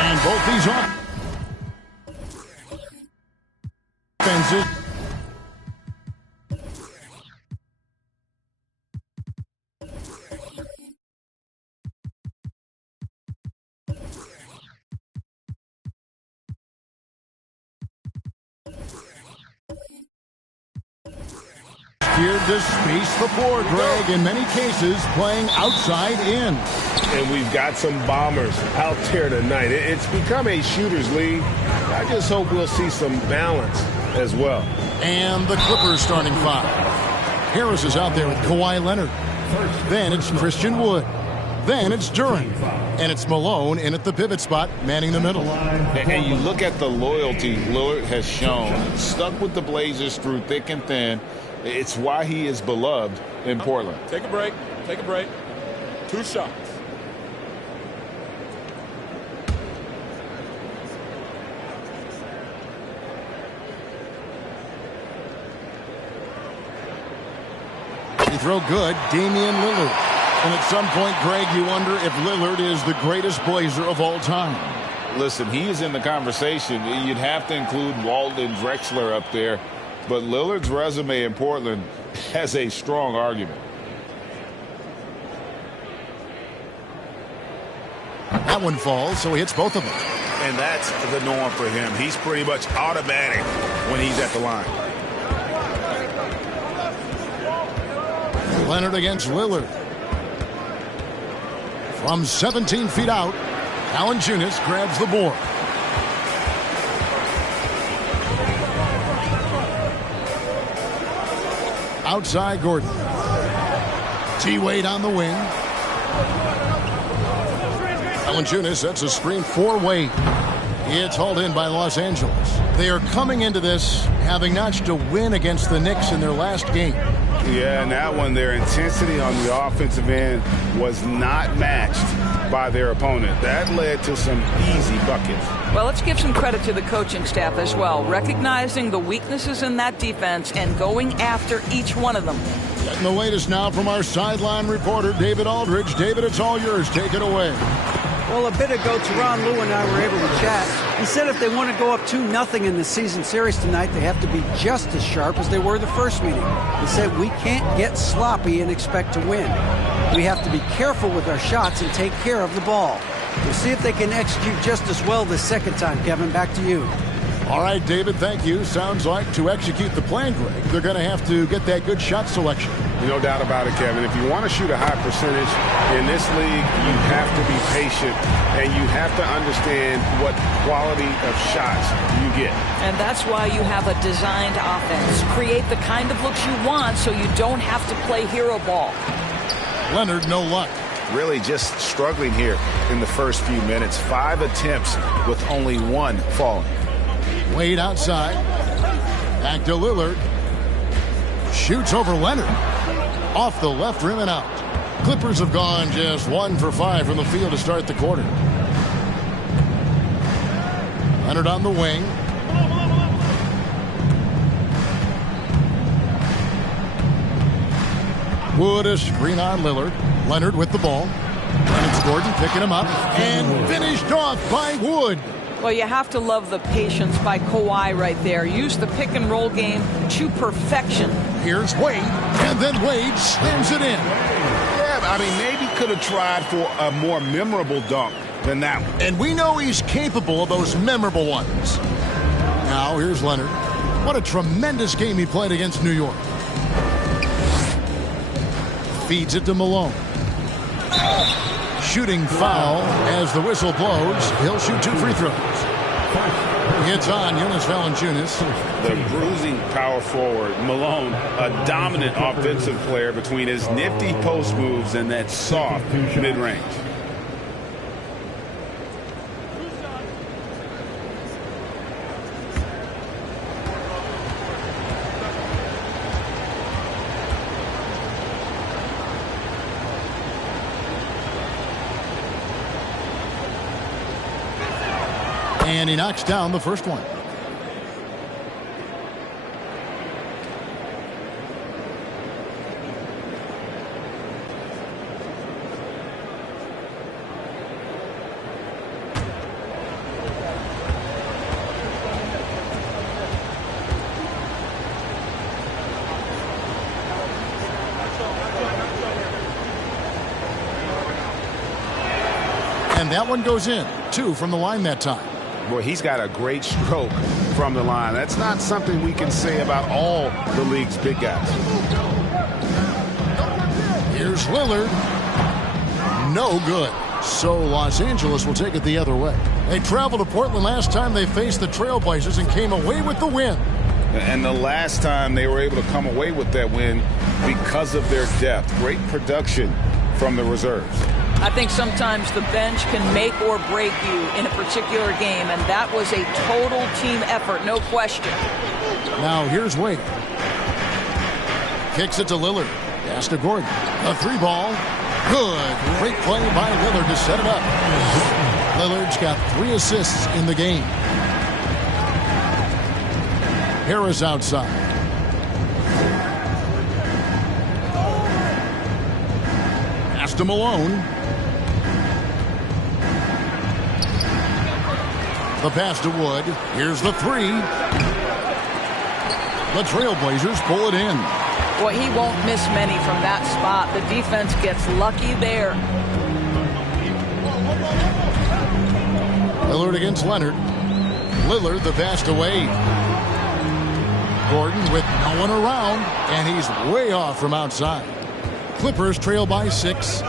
And both these offenses. Geared to space the floor, Greg, in many cases playing outside in. And we've got some bombers out there tonight. It's become a shooter's league. I just hope we'll see some balance as well. And the Clippers starting five. Harris is out there with Kawhi Leonard. Then it's Christian Wood. Then it's Duren. And it's Malone in at the pivot spot, manning the middle. And you look at the loyalty Lillard has shown. Stuck with the Blazers through thick and thin. It's why he is beloved in Portland. Take a break. Take a break. 2 shots. He throw good, Damian Lillard. And at some point, Greg, you wonder if Lillard is the greatest Blazer of all time. Listen, he is in the conversation. You'd have to include Walton Drexler up there. But Lillard's resume in Portland has a strong argument. That one falls, so he hits both of them. And that's the norm for him. He's pretty much automatic when he's at the line. Leonard against Lillard. From 17 feet out, Valanciunas grabs the board. Outside Gordon. T-Wade on the wing. Valanciunas sets a screen for Wade. It's hauled in by Los Angeles. They are coming into this having notched a win against the Knicks in their last game. Yeah, and that one, their intensity on the offensive end was not matched by their opponent. That led to some easy buckets. Well, let's give some credit to the coaching staff as well, recognizing the weaknesses in that defense and going after each one of them. Getting the latest now from our sideline reporter, David Aldridge. David, it's all yours. Take it away. Well, a bit ago, Tyronn Lue and I were able to chat. He said if they want to go up 2-0 in the season series tonight, they have to be just as sharp as they were the first meeting. He said we can't get sloppy and expect to win. We have to be careful with our shots and take care of the ball. We'll see if they can execute just as well this second time. Kevin, back to you. All right, David, thank you. Sounds like to execute the plan, Greg, they're going to have to get that good shot selection. No doubt about it, Kevin. If you want to shoot a high percentage in this league, you have to be patient, and you have to understand what quality of shots you get. And that's why you have a designed offense. Create the kind of looks you want so you don't have to play hero ball. Leonard, no luck. Really just struggling here in the first few minutes. 5 attempts with only 1 falling. Wade outside. Back to Lillard. Shoots over Leonard. Off the left rim and out. Clippers have gone just 1 for 5 from the field to start the quarter. Leonard on the wing. Wood a screen on Lillard. Leonard with the ball. And it's Gordon picking him up. And finished off by Wood. Well, you have to love the patience by Kawhi right there. Use the pick and roll game to perfection. Here's Wade, and then Wade slams it in. Yeah, I mean, maybe could have tried for a more memorable dunk than that one. And we know he's capable of those memorable ones. Now, here's Leonard. What a tremendous game he played against New York. Feeds it to Malone. Shooting foul as the whistle blows. He'll shoot 2 free throws. It's on Jonas Valanciunas. The bruising power forward, Malone, a dominant offensive player between his nifty post moves and that soft mid-range. And he knocks down the first one. And that one goes in. 2 from the line that time. Boy, he's got a great stroke from the line. That's not something we can say about all the league's big guys. Here's Lillard. No good. So Los Angeles will take it the other way. They traveled to Portland last time they faced the Trailblazers and came away with the win. And the last time they were able to come away with that win because of their depth. Great production from the reserves. I think sometimes the bench can make or break you in a particular game, and that was a total team effort, no question. Now here's Wade. Kicks it to Lillard. Pass to Gordon. A 3-ball. Good. Great play by Lillard to set it up. Lillard's got 3 assists in the game. Harris outside. Pass to Malone. The pass to Wood. Here's the 3. The Trailblazers pull it in. Boy, he won't miss many from that spot. The defense gets lucky there. Lillard against Leonard. Lillard the pass to Wade. Gordon with no one around, and he's way off from outside. Clippers trail by 6.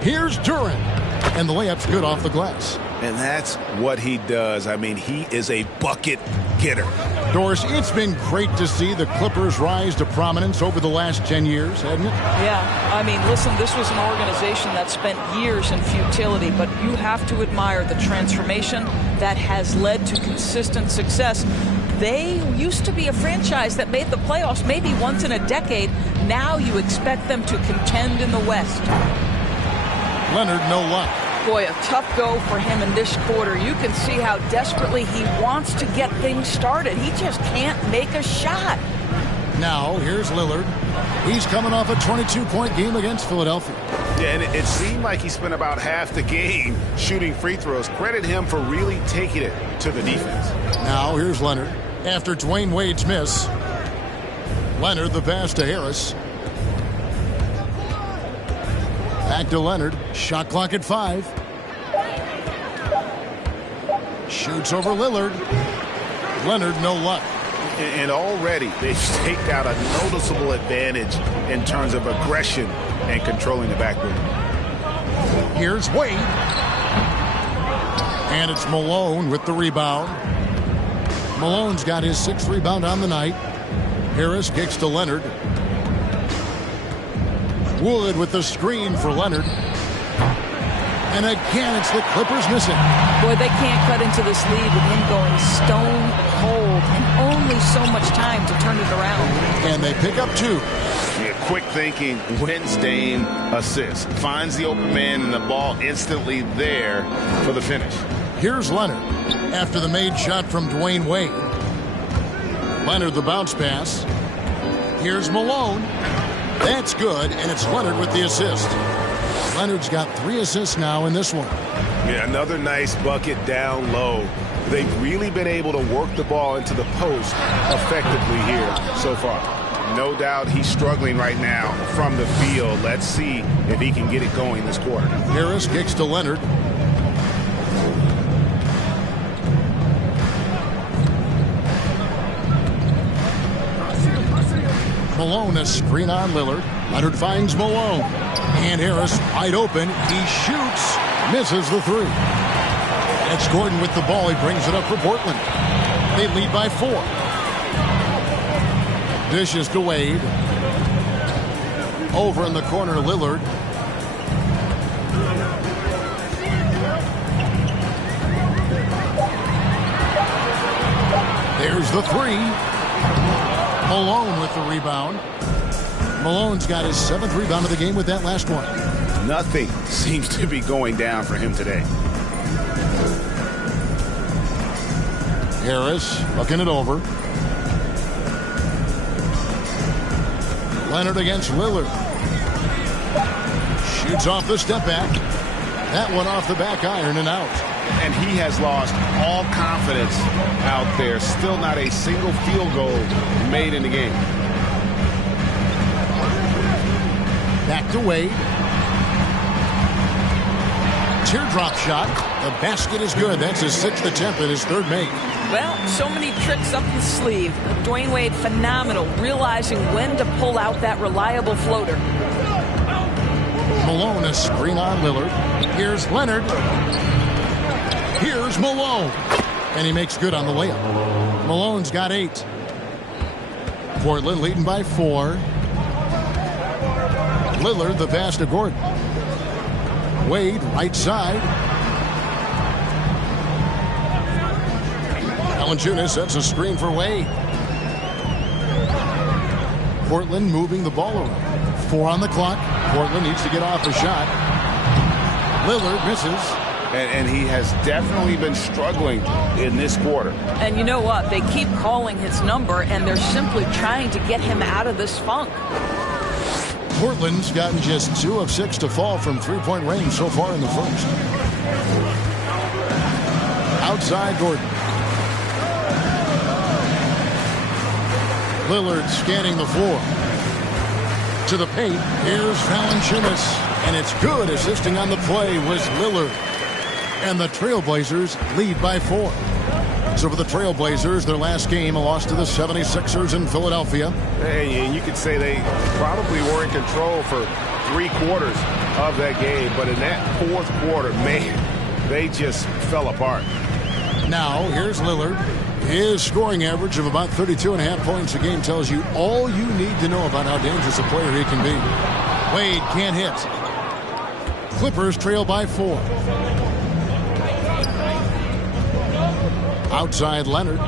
Here's Durant. And the layup's good off the glass. And that's what he does. I mean, he is a bucket getter. Doris, it's been great to see the Clippers rise to prominence over the last 10 years, hasn't it? Yeah, I mean, listen, this was an organization that spent years in futility, but you have to admire the transformation that has led to consistent success. They used to be a franchise that made the playoffs maybe once in a decade. Now you expect them to contend in the West. Leonard, no luck. Boy, a tough go for him in this quarter. You can see how desperately he wants to get things started. He just can't make a shot. Now, here's Lillard. He's coming off a 22-point game against Philadelphia. Yeah, and it seemed like he spent about half the game shooting free throws. Credit him for really taking it to the defense. Now, here's Leonard. After Dwayne Wade's miss, Leonard the pass to Harris. Back to Leonard. Shot clock at 5. Shoots over Lillard. Leonard, no luck. And already they've staked out a noticeable advantage in terms of aggression and controlling the backboard. Here's Wade. And it's Malone with the rebound. Malone's got his 6th rebound on the night. Harris kicks to Leonard. Wood with the screen for Leonard. And again, it's the Clippers missing. Boy, they can't cut into this lead with him going stone cold and only so much time to turn it around. And they pick up 2. Yeah, quick thinking, wins Dame assist. Finds the open man and the ball instantly there for the finish. Here's Leonard after the made shot from Dwayne Wade. Leonard the bounce pass. Here's Malone. That's good, and it's Leonard with the assist. Leonard's got 3 assists now in this one. Yeah, another nice bucket down low. They've really been able to work the ball into the post effectively here so far. No doubt he's struggling right now from the field. Let's see if he can get it going this quarter. Harris kicks to Leonard. Malone, a screen on Lillard. Leonard finds Malone. And Harris wide open. He shoots. Misses the 3. That's Gordon with the ball. He brings it up for Portland. They lead by 4. Dishes to Wade. Over in the corner, Lillard. There's the 3. Malone with the rebound. Malone's got his 7th rebound of the game with that last one. Nothing seems to be going down for him today. Harris looking it over. Leonard against Lillard. Shoots off the step back. That one off the back iron and out. And he has lost all confidence out there. Still not a single field goal made in the game. Back to Wade. Teardrop shot. The basket is good. That's his 6th attempt and his 3rd make. Well, so many tricks up the sleeve. Dwayne Wade, phenomenal, realizing when to pull out that reliable floater. Malone, a screen on Lillard. Here's Leonard. Here's Malone. And he makes good on the layup. Malone's got 8. Portland leading by 4. Lillard, the pass to Gordon. Wade, right side. Valanciunas sets a screen for Wade. Portland moving the ball around. 4 on the clock. Portland needs to get off a shot. Lillard misses. And he has definitely been struggling in this quarter. And you know what? They keep calling his number, and they're simply trying to get him out of this funk. Portland's gotten just 2 of 6 to fall from 3-point range so far in the first. Outside Gordon. Lillard scanning the floor. To the paint. Here's Valanciunas. And it's good. Assisting on the play was Lillard. And the Trailblazers lead by 4. So for the Trailblazers, their last game, a loss to the 76ers in Philadelphia. And you could say they probably were in control for 3 quarters of that game. But in that 4th quarter, man, they just fell apart. Now, here's Lillard. His scoring average of about 32.5 points a game tells you all you need to know about how dangerous a player he can be. Wade can't hit. Clippers trail by 4. Outside Leonard.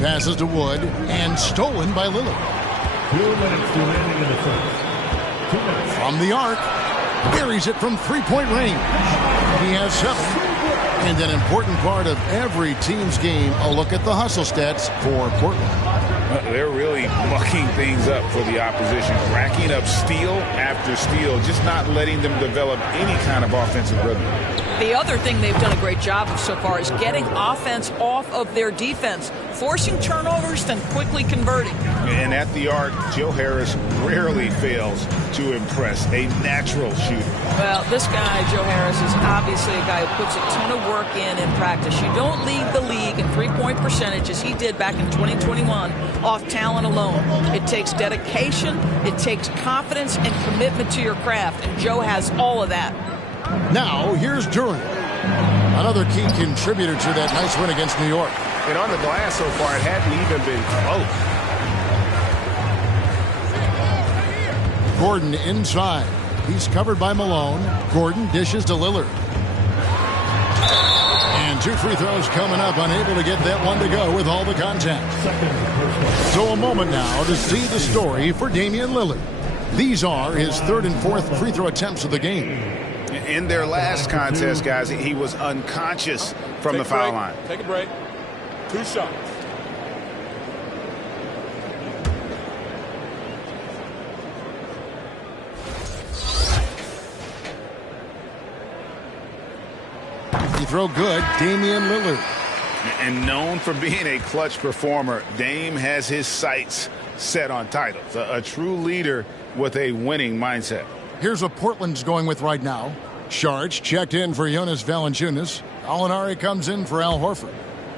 Passes to Wood and stolen by Lillard. 2 minutes remaining in the first. 2 minutes. From the arc. buries it from three-point range. He has 7. And an important part of every team's game, a look at the hustle stats for Portland. They're really mucking things up for the opposition, racking up steal after steal, just not letting them develop any kind of offensive rhythm. The other thing they've done a great job of so far is getting offense off of their defense, forcing turnovers, then quickly converting. And at the arc, Joe Harris rarely fails to impress. A natural shooter. Well, this guy, Joe Harris, is obviously a guy who puts a ton of work in practice. You don't lead the league in three-point percentage as he did back in 2021 off talent alone. It takes dedication, it takes confidence and commitment to your craft, and Joe has all of that. Now, here's Duren, another key contributor to that nice win against New York. And on the glass so far, it hadn't even been close. Gordon inside. He's covered by Malone. Gordon dishes to Lillard. And 2 free throws coming up, unable to get that one to go with all the contact. So a moment now to see the story for Damian Lillard. These are his 3rd and 4th free throw attempts of the game. In their last contest, guys, he was unconscious from the foul line. Take a break. 2 shots. Free throw good, Damian Lillard. And known for being a clutch performer, Dame has his sights set on titles. A true leader with a winning mindset. Here's what Portland's going with right now. Saric checked in for Jonas Valanciunas. Gallinari comes in for Al Horford.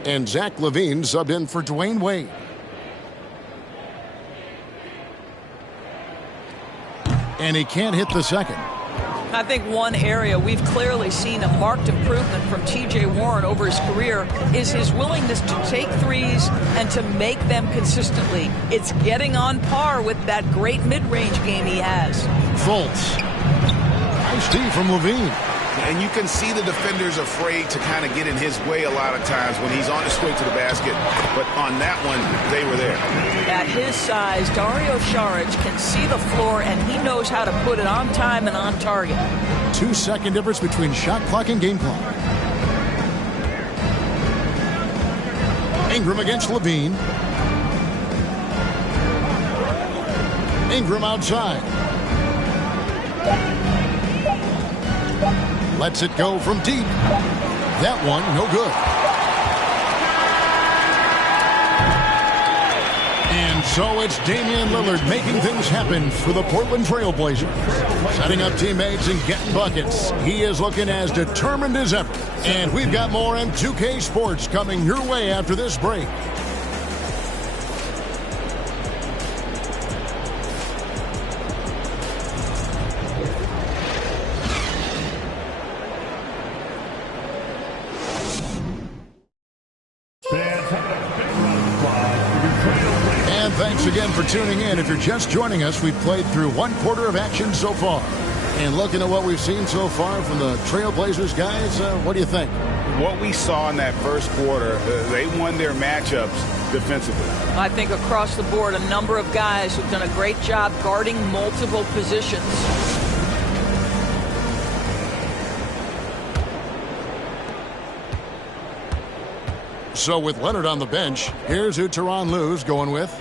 And Zach LaVine subbed in for Dwayne Wade. And he can't hit the second. I think one area we've clearly seen a marked improvement from T.J. Warren over his career is his willingness to take threes and to make them consistently. It's getting on par with that great mid-range game he has. Fultz. Nice D from LaVine. And you can see the defenders afraid to kind of get in his way a lot of times when he's on his way to the basket. But on that one, they were there. At his size, Dario Saric can see the floor, and he knows how to put it on time and on target. 2-second difference between shot clock and game clock. Ingram against LaVine. Ingram outside. Lets it go from deep. That one, no good. And so it's Damian Lillard making things happen for the Portland Trail Blazers. Setting up teammates and getting buckets. He is looking as determined as ever. And we've got more M2K Sports coming your way after this break. Thanks again for tuning in. If you're just joining us, we've played through 1/4 of action so far. And looking at what we've seen so far from the Trailblazers guys, what do you think? What we saw in that first quarter, they won their matchups defensively. I think across the board, a number of guys who've done a great job guarding multiple positions. So with Leonard on the bench, here's who Tyronn Lue's going with.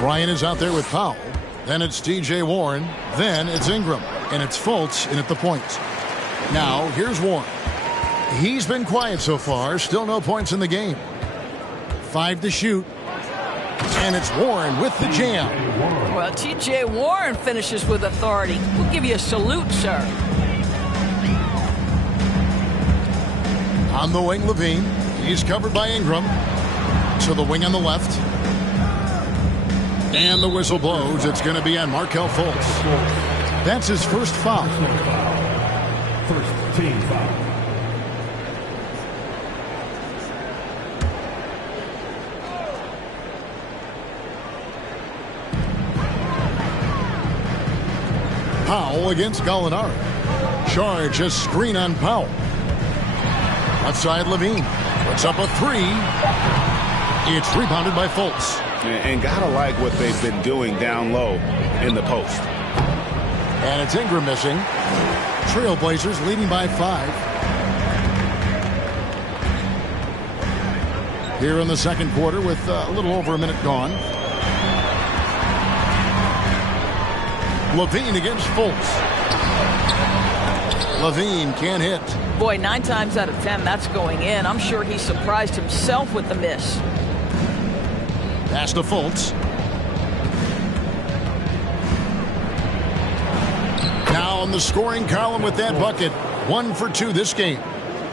Bryant is out there with Powell. Then it's T.J. Warren. Then it's Ingram. And it's Fultz in at the point. Now, here's Warren. He's been quiet so far. Still no points in the game. 5 to shoot. And it's Warren with the jam. Well, T.J. Warren finishes with authority. We'll give you a salute, sir. On the wing, LaVine. He's covered by Ingram. To the wing on the left. And the whistle blows. It's going to be on Markelle Fultz. That's his first foul. First team foul. Powell against Gallinari. Charge a screen on Powell. Left side, LaVine. Puts up a 3. It's rebounded by Fultz. And gotta like what they've been doing down low in the post. And it's Ingram missing. Trailblazers leading by 5. Here in the second quarter with a little over a minute gone. LaVine against Fultz. LaVine can't hit. Boy, 9 times out of 10, that's going in. I'm sure he surprised himself with the miss. Pass to Fultz. Now on the scoring column with that bucket. 1 for 2 this game.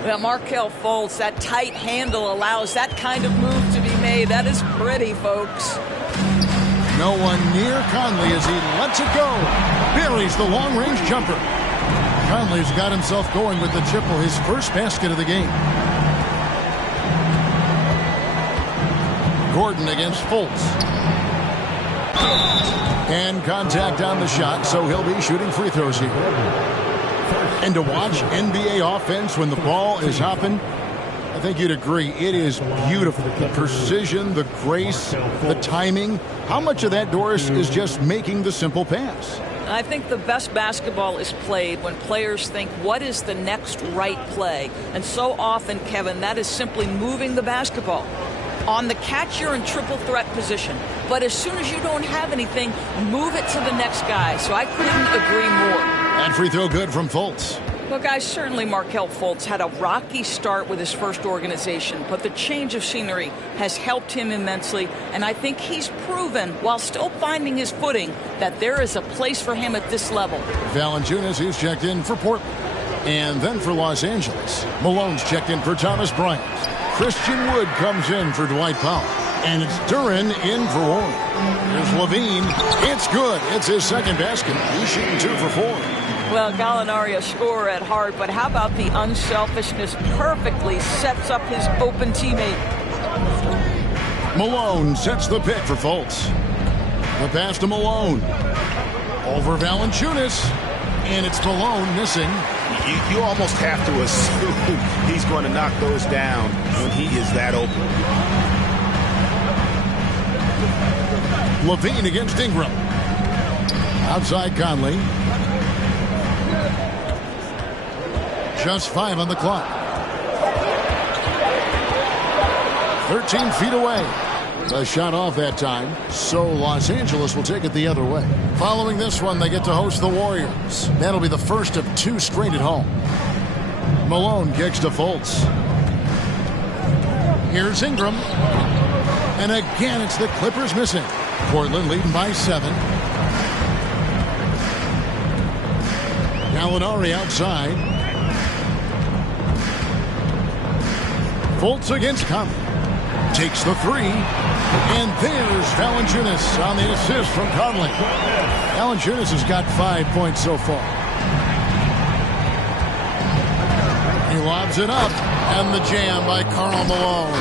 Well, Markelle Fultz, that tight handle allows that kind of move to be made. That is pretty, folks. No one near Conley as he lets it go. Buries the long-range jumper. Conley's got himself going with the triple, his first basket of the game. Gordon against Fultz. And contact on the shot, so he'll be shooting free throws here. And to watch NBA offense when the ball is hopping, I think you'd agree, it is beautiful. The precision, the grace, the timing. How much of that, Doris, is just making the simple pass? I think the best basketball is played when players think, what is the next right play? And so often, Kevin, that is simply moving the basketball. On the catch, you're in triple threat position. But as soon as you don't have anything, move it to the next guy. So I couldn't agree more. And free throw good from Fultz. Well, guys, certainly Markelle Fultz had a rocky start with his first organization, but the change of scenery has helped him immensely, and I think he's proven, while still finding his footing, that there is a place for him at this level. Valanciunas, who's checked in for Portland. And then for Los Angeles, Malone's checked in for Thomas Bryant. Christian Wood comes in for Dwight Powell. And it's Duren in for Warren. Here's LaVine. It's good. It's his second basket. He's shooting 2 for 4. Well, Gallinari, a scorer at heart, but how about the unselfishness? Perfectly sets up his open teammate. Malone sets the pick for Fultz. The pass to Malone. Over Valanciunas. And it's Malone missing. You almost have to assume he's going to knock those down when he is that open. LaVine against Ingram. Outside Conley. Just 5 on the clock. 13 feet away. A shot off that time, so Los Angeles will take it the other way. Following this one, they get to host the Warriors. That'll be the first of 2 straight at home. Malone kicks to Fultz. Here's Ingram. And again, it's the Clippers missing. Portland leading by 7. Gallinari outside. Fultz against Conley. Takes the 3. And there's Valanciunas on the assist from Conley. Valanciunas has got 5 points so far. He lobs it up. And the jam by Karl Malone.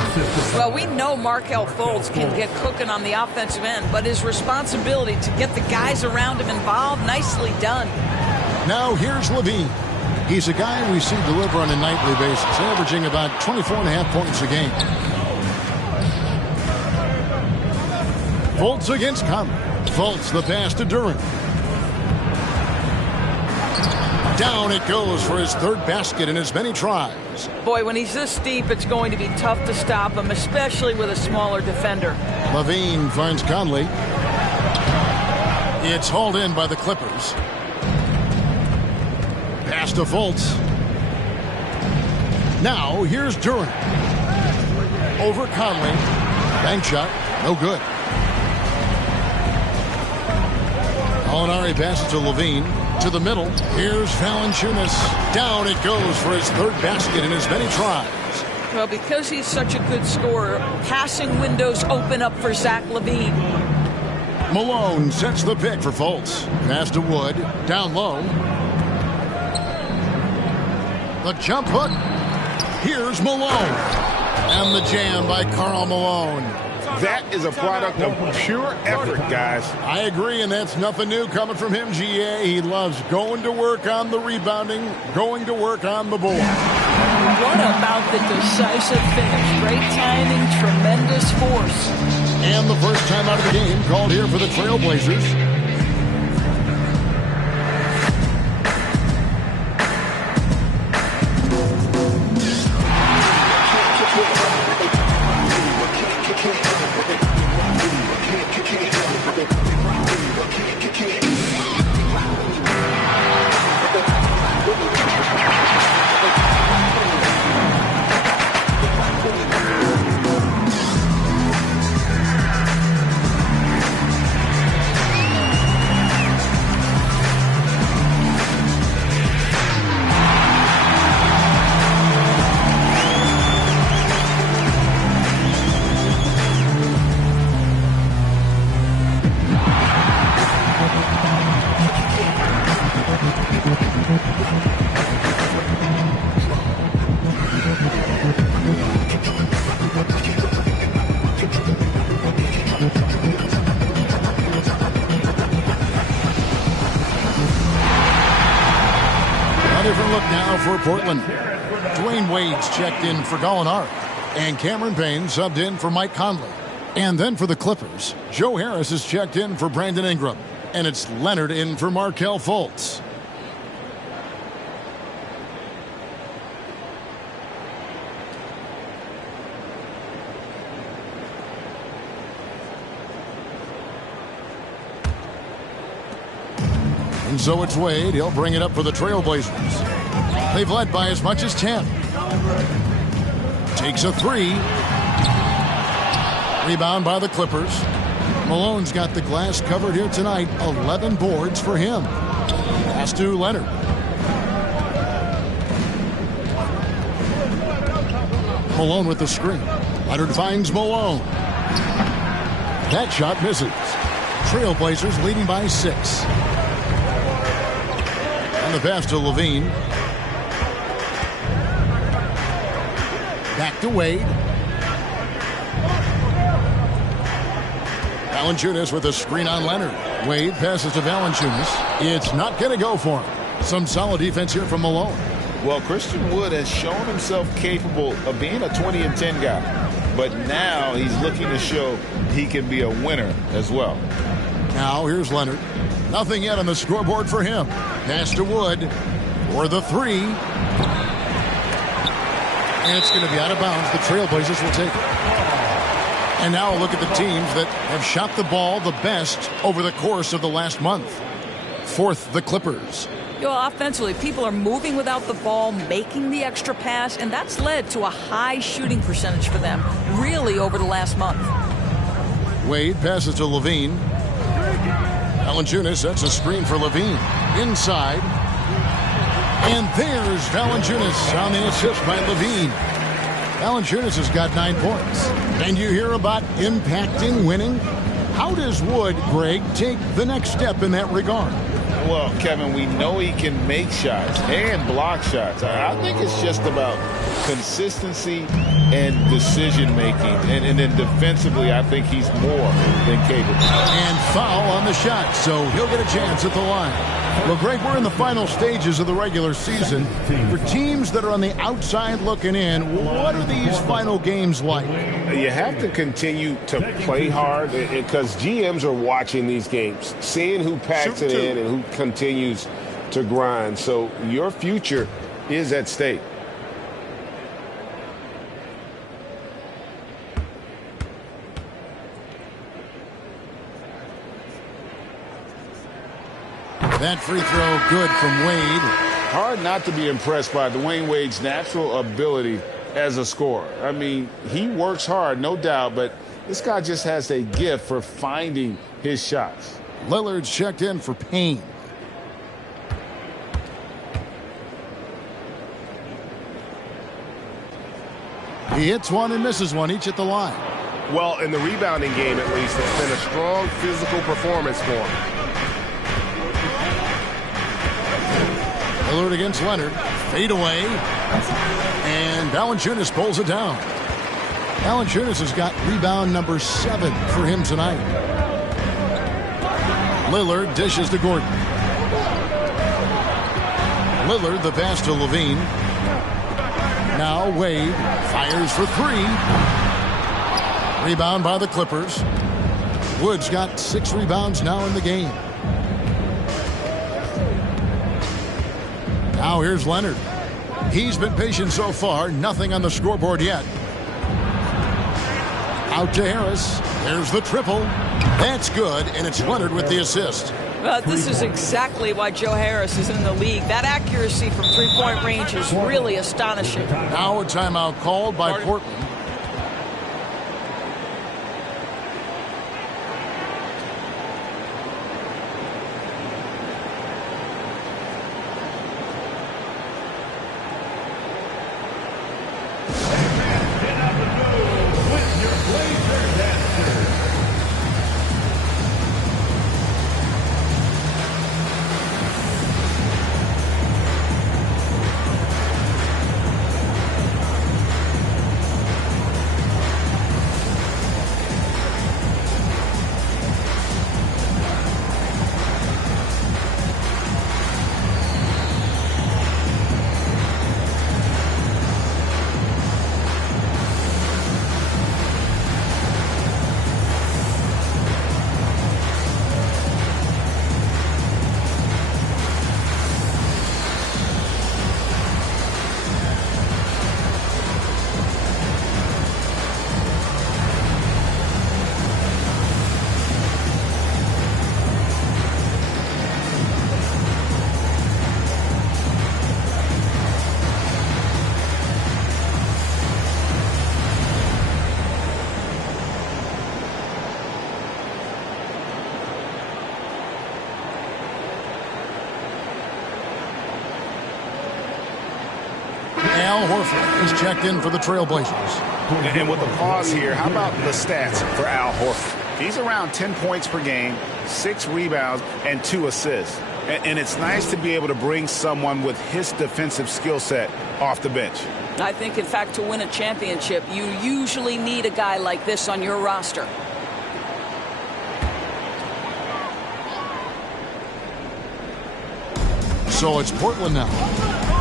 Well, we know Markelle Fultz can get cooking on the offensive end, but his responsibility to get the guys around him involved, nicely done. Now here's LaVine. He's a guy we see deliver on a nightly basis, averaging about 24.5 points a game. Fultz against Conley. Fultz the pass to Duren. Down it goes for his 3rd basket in as many tries. Boy, when he's this deep, it's going to be tough to stop him, especially with a smaller defender. LaVine finds Conley. It's hauled in by the Clippers. Pass to Fultz. Now here's Duren. Over Conley. Bank shot. No good. Gallinari passes to LaVine. To the middle. Here's Valanciunas. Down it goes for his 3rd basket in as many tries. Well, because he's such a good scorer, passing windows open up for Zach LaVine. Malone sets the pick for Fultz. Pass to Wood. Down low. The jump hook. Here's Malone. And the jam by Karl Malone. That is a product of pure effort, guys. I agree, and that's nothing new coming from him, GA. He loves going to work on the rebounding, going to work on the board. What about the decisive finish? Great timing, tremendous force. And the first time out of the game called here for the Trailblazers. different look now for Portland. Dwayne Wade's checked in for Gallinari. And Cameron Payne subbed in for Mike Conley. And then for the Clippers, Joe Harris is checked in for Brandon Ingram. And it's Leonard in for Markelle Fultz. And so it's Wade. He'll bring it up for the Trailblazers. They've led by as much as 10. Takes a three. Rebound by the Clippers. Malone's got the glass covered here tonight. 11 boards for him. Pass to Leonard. Malone with the screen. Leonard finds Malone. That shot misses. Trailblazers leading by 6. And the pass to Levine. Back to Wade. Valanciunas with a screen on Leonard. Wade passes to Valanciunas. It's not going to go for him. Some solid defense here from Malone. Well, Christian Wood has shown himself capable of being a 20-10 guy. But now he's looking to show he can be a winner as well. Now here's Leonard. Nothing yet on the scoreboard for him. Pass to Wood for the three. And it's going to be out of bounds. The Trailblazers will take it. And now look at the teams that have shot the ball the best over the course of the last month. Fourth, the Clippers. Offensively, people are moving without the ball, making the extra pass, and that's led to a high shooting percentage for them, really, over the last month. Wade passes to Levine. Valanciunas sets a screen for Levine. Inside. And there's Valanciunas on the assist by Levine. Valanciunas has got 9 points. And you hear about impacting winning? How does Wood, Greg, take the next step in that regard? Well, Kevin, we know he can make shots and block shots. I think it's just about consistency and decision-making. And then defensively, I think he's more than capable. And foul on the shot, so he'll get a chance at the line. Well, Greg, we're in the final stages of the regular season. For teams that are on the outside looking in, what are these final games like? You have to continue to play hard because GMs are watching these games, seeing who packs it in and who continues to grind. So your future is at stake. That free throw good from Wade. Hard not to be impressed by Dwayne Wade's natural ability as a scorer. I mean, he works hard, no doubt, but this guy just has a gift for finding his shots. Lillard's checked in for Payne. He hits one and misses one, each at the line. Well, in the rebounding game, at least, it's been a strong physical performance for him. Lillard against Leonard. Fade away. And Valanciunas pulls it down. Valanciunas has got rebound number 7 for him tonight. Lillard dishes to Gordon. Lillard the pass to Levine. Now Wade fires for 3. Rebound by the Clippers. Wood's got 6 rebounds now in the game. Now here's Leonard. He's been patient so far. Nothing on the scoreboard yet. Out to Harris. There's the triple. That's good, and it's Leonard with the assist. This is exactly why Joe Harris is in the league. That accuracy from three-point range is really astonishing. Now a timeout called by Portland. Al Horford is checked in for the Trailblazers. And with a pause here, how about the stats for Al Horford? He's around 10 points per game, 6 rebounds, and 2 assists. And it's nice to be able to bring someone with his defensive skill set off the bench. I think, in fact, to win a championship, you usually need a guy like this on your roster. So it's Portland now.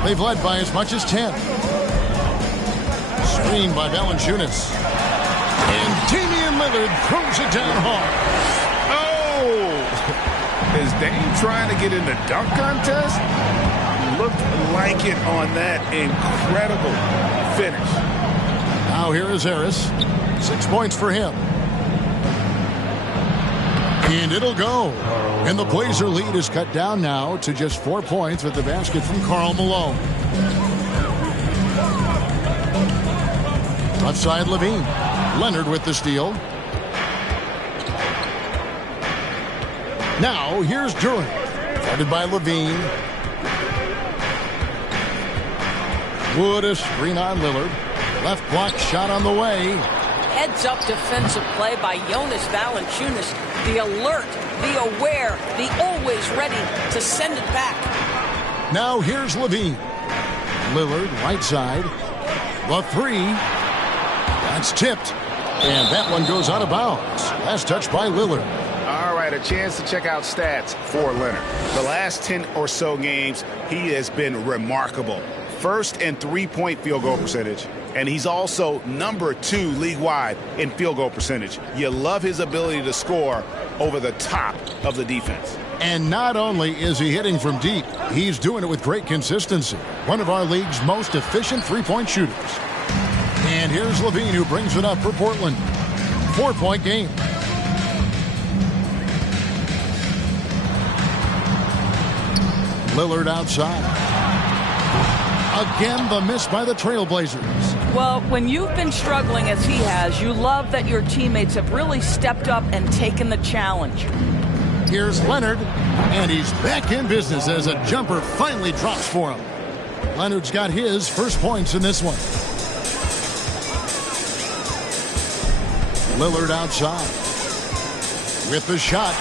They've led by as much as 10. Screen by Valanciunas. And Damian Lillard throws it down hard. Oh! Is Dame trying to get in the dunk contest? Looked like it on that incredible finish. Now here is Harris. 6 points for him. And it'll go. And the Blazer lead is cut down now to just 4 points with the basket from Karl Malone. Left side, Levine. Leonard with the steal. Now here's Durant. Guarded by Levine. Wood a screen on Lillard. Left block shot on the way. Heads-up defensive play by Jonas Valanciunas. The alert, the aware, the always ready to send it back. Now here's Levine. Lillard, right side. The three. That's tipped. And that one goes out of bounds. Last touch by Lillard. All right, a chance to check out stats for Leonard. The last 10 or so games, he has been remarkable. First in three-point field goal percentage. And he's also number 2 league-wide in field goal percentage. You love his ability to score over the top of the defense. And not only is he hitting from deep, he's doing it with great consistency. One of our league's most efficient three-point shooters. And here's Levine, who brings it up for Portland. 4-point game. Lillard outside. Again, the miss by the Trailblazers. Well, when you've been struggling as he has, you love that your teammates have really stepped up and taken the challenge. Here's Leonard, and he's back in business as a jumper finally drops for him. Leonard's got his first points in this one. Lillard outside. With the shot.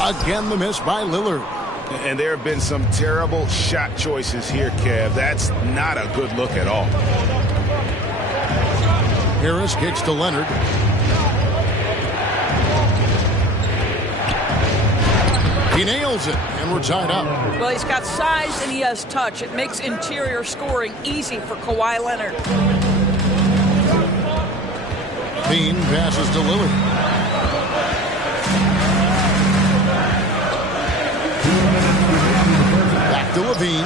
Again, the miss by Lillard. And there have been some terrible shot choices here, Kev. That's not a good look at all. Harris kicks to Leonard. He nails it, and we're tied up. Well, he's got size and he has touch. It makes interior scoring easy for Kawhi Leonard. Bean passes to Lillard. Back to Levine.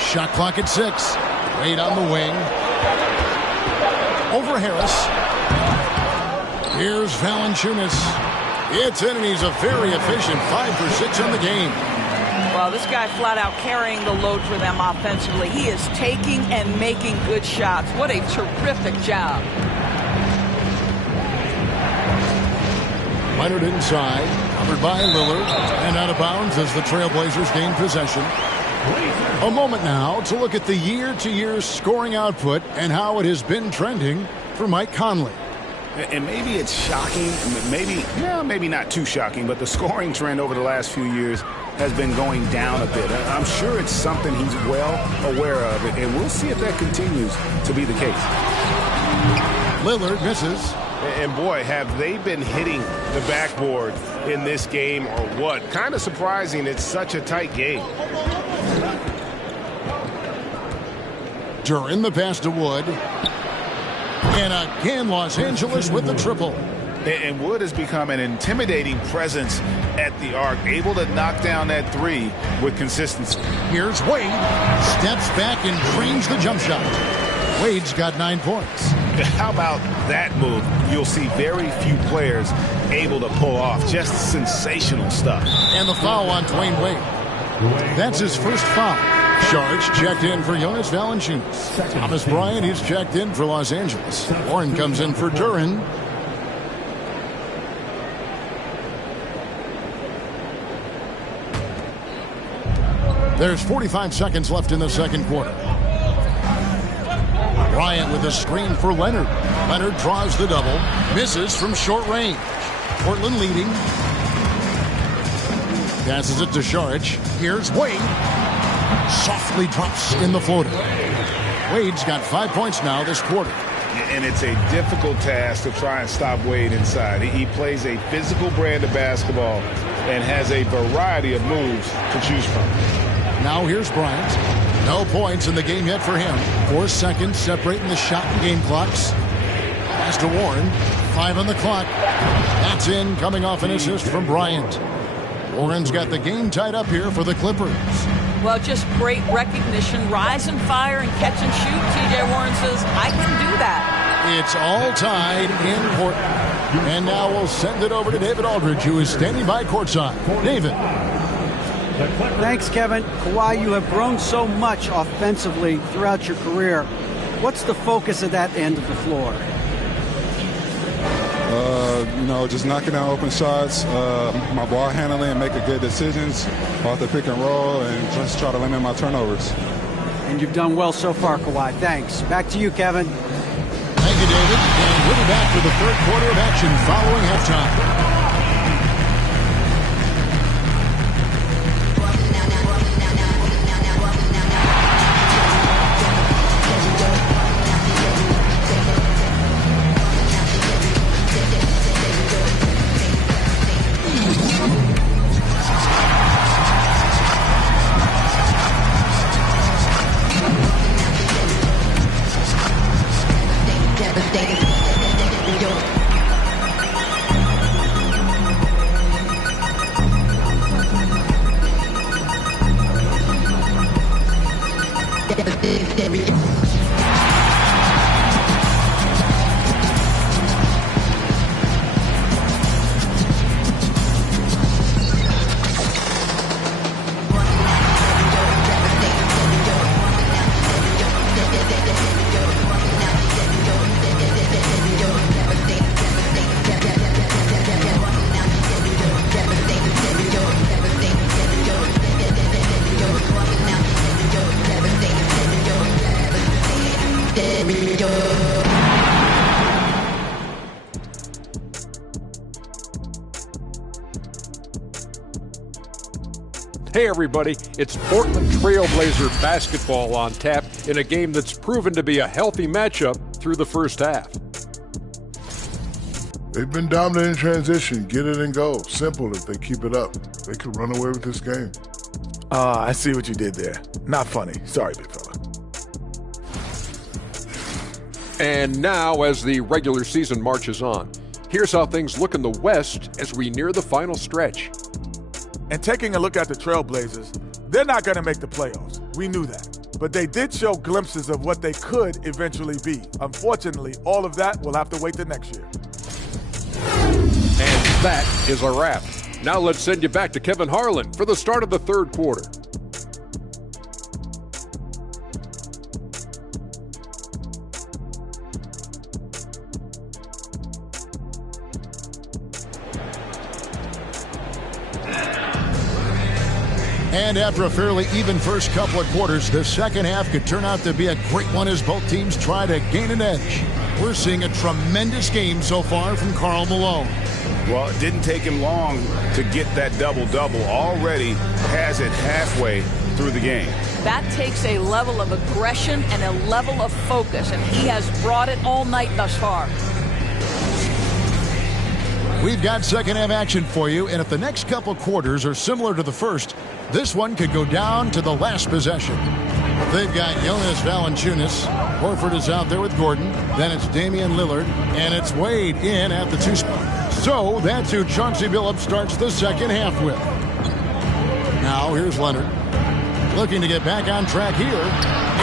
Shot clock at 6. Wade on the wing. Over Harris. Here's Valanciunas. It's in, and he's a very efficient 5 for 6 in the game. Well, this guy flat out carrying the load for them offensively. He is taking and making good shots. What a terrific job. Leonard inside, covered by Lillard, and out of bounds as the Trailblazers gain possession. A moment now to look at the year-to-year scoring output and how it has been trending for Mike Conley. And maybe it's shocking, maybe not too shocking, but the scoring trend over the last few years has been going down a bit. I'm sure it's something he's well aware of, and we'll see if that continues to be the case. Lillard misses. And boy, have they been hitting the backboard in this game or what? Kind of surprising it's such a tight game. Duran the pass to Wood. And again, Los Angeles with the triple. And Wood has become an intimidating presence at the arc, able to knock down that three with consistency. Here's Wade. Steps back and drains the jump shot. Wade's got 9 points. How about that move? You'll see very few players able to pull off. Just sensational stuff. And the foul on Dwayne Wade. That's his first foul. Sharks checked in for Jonas Valanciunas. Thomas Bryant is checked in for Los Angeles. Warren comes in for Duran. There's 45 seconds left in the second quarter. Bryant with a screen for Leonard. Leonard draws the double. Misses from short range. Portland leading. Passes it to Saric. Here's Wade. Softly drops in the floater. Wade's got 5 points now this quarter. And it's a difficult task to try and stop Wade inside. He plays a physical brand of basketball and has a variety of moves to choose from. Now here's Bryant. No points in the game yet for him. 4 seconds separating the shot and game clocks. Pass to Warren. 5 on the clock. That's in, coming off an assist from Bryant. Warren's got the game tied up here for the Clippers. Well, just great recognition. Rise and fire and catch and shoot. T.J. Warren says, I can do that. It's all tied in Portland. And now we'll send it over to David Aldridge, who is standing by courtside. David. Thanks, Kevin. Kawhi, you have grown so much offensively throughout your career. What's the focus of that end of the floor? Just knocking down open shots, my ball handling, making good decisions off the pick and roll, and just try to limit my turnovers. And you've done well so far, Kawhi. Thanks. Back to you, Kevin. Thank you, David. And we'll be back for the third quarter of action following halftime. Hey everybody, it's Portland Trailblazer basketball on tap in a game that's proven to be a healthy matchup through the first half. They've been dominant in transition. Get it and go. Simple if they keep it up. They could run away with this game. I see what you did there. Not funny. Sorry, big fella. And now, as the regular season marches on, here's how things look in the West as we near the final stretch. And taking a look at the Trailblazers, they're not going to make the playoffs. We knew that. But they did show glimpses of what they could eventually be. Unfortunately, all of that will have to wait till next year. And that is a wrap. Now let's send you back to Kevin Harlan for the start of the third quarter. And after a fairly even first couple of quarters, the second half could turn out to be a great one as both teams try to gain an edge. We're seeing a tremendous game so far from Karl Malone. Well, it didn't take him long to get that double-double. Already has it halfway through the game. That takes a level of aggression and a level of focus, and he has brought it all night thus far. We've got second half action for you, and if the next couple quarters are similar to the first, this one could go down to the last possession. They've got Jonas Valanciunas. Horford is out there with Gordon. Then it's Damian Lillard, and it's Wade in at the 2 spot. So that's who Chauncey Billups starts the second half with. Now here's Leonard. Looking to get back on track here,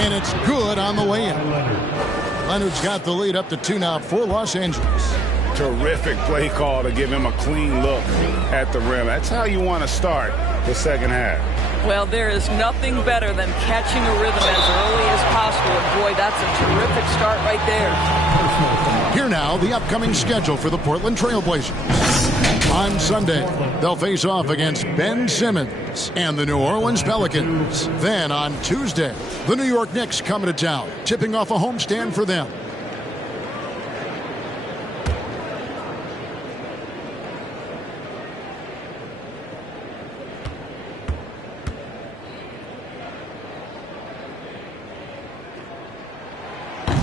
and it's good on the way in. Leonard's got the lead up to 2 now for Los Angeles. Terrific play call to give him a clean look at the rim. That's how you want to start the second half. Well, there is nothing better than catching a rhythm as early as possible. And boy, that's a terrific start right there. Here now, the upcoming schedule for the Portland Trail Blazers. On Sunday, they'll face off against Ben Simmons and the New Orleans Pelicans. Then on Tuesday, the New York Knicks coming to town, tipping off a homestand for them.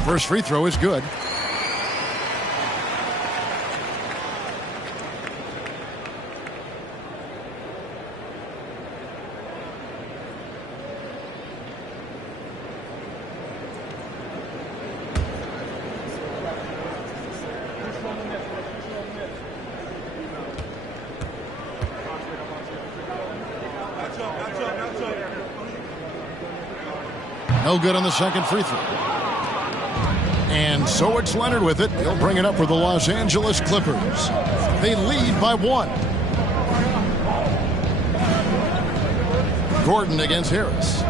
First free throw is good. No good on the second free throw. And so it's Leonard with it. He'll bring it up for the Los Angeles Clippers. They lead by 1. Gordon against Harris.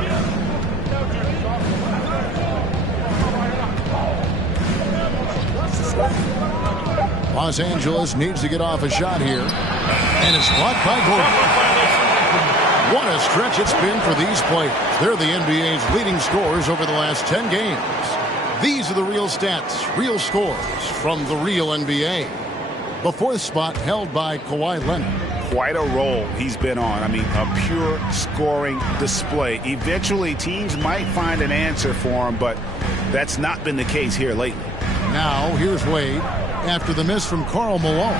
Los Angeles needs to get off a shot here. And it's blocked by Gordon. What a stretch it's been for these players. They're the NBA's leading scorers over the last 10 games. These are the real stats, real scores from the real NBA. The 4th spot held by Kawhi Leonard. Quite a role he's been on. I mean, a pure scoring display. Eventually, teams might find an answer for him, but that's not been the case here lately. Now, here's Wade after the miss from Karl Malone.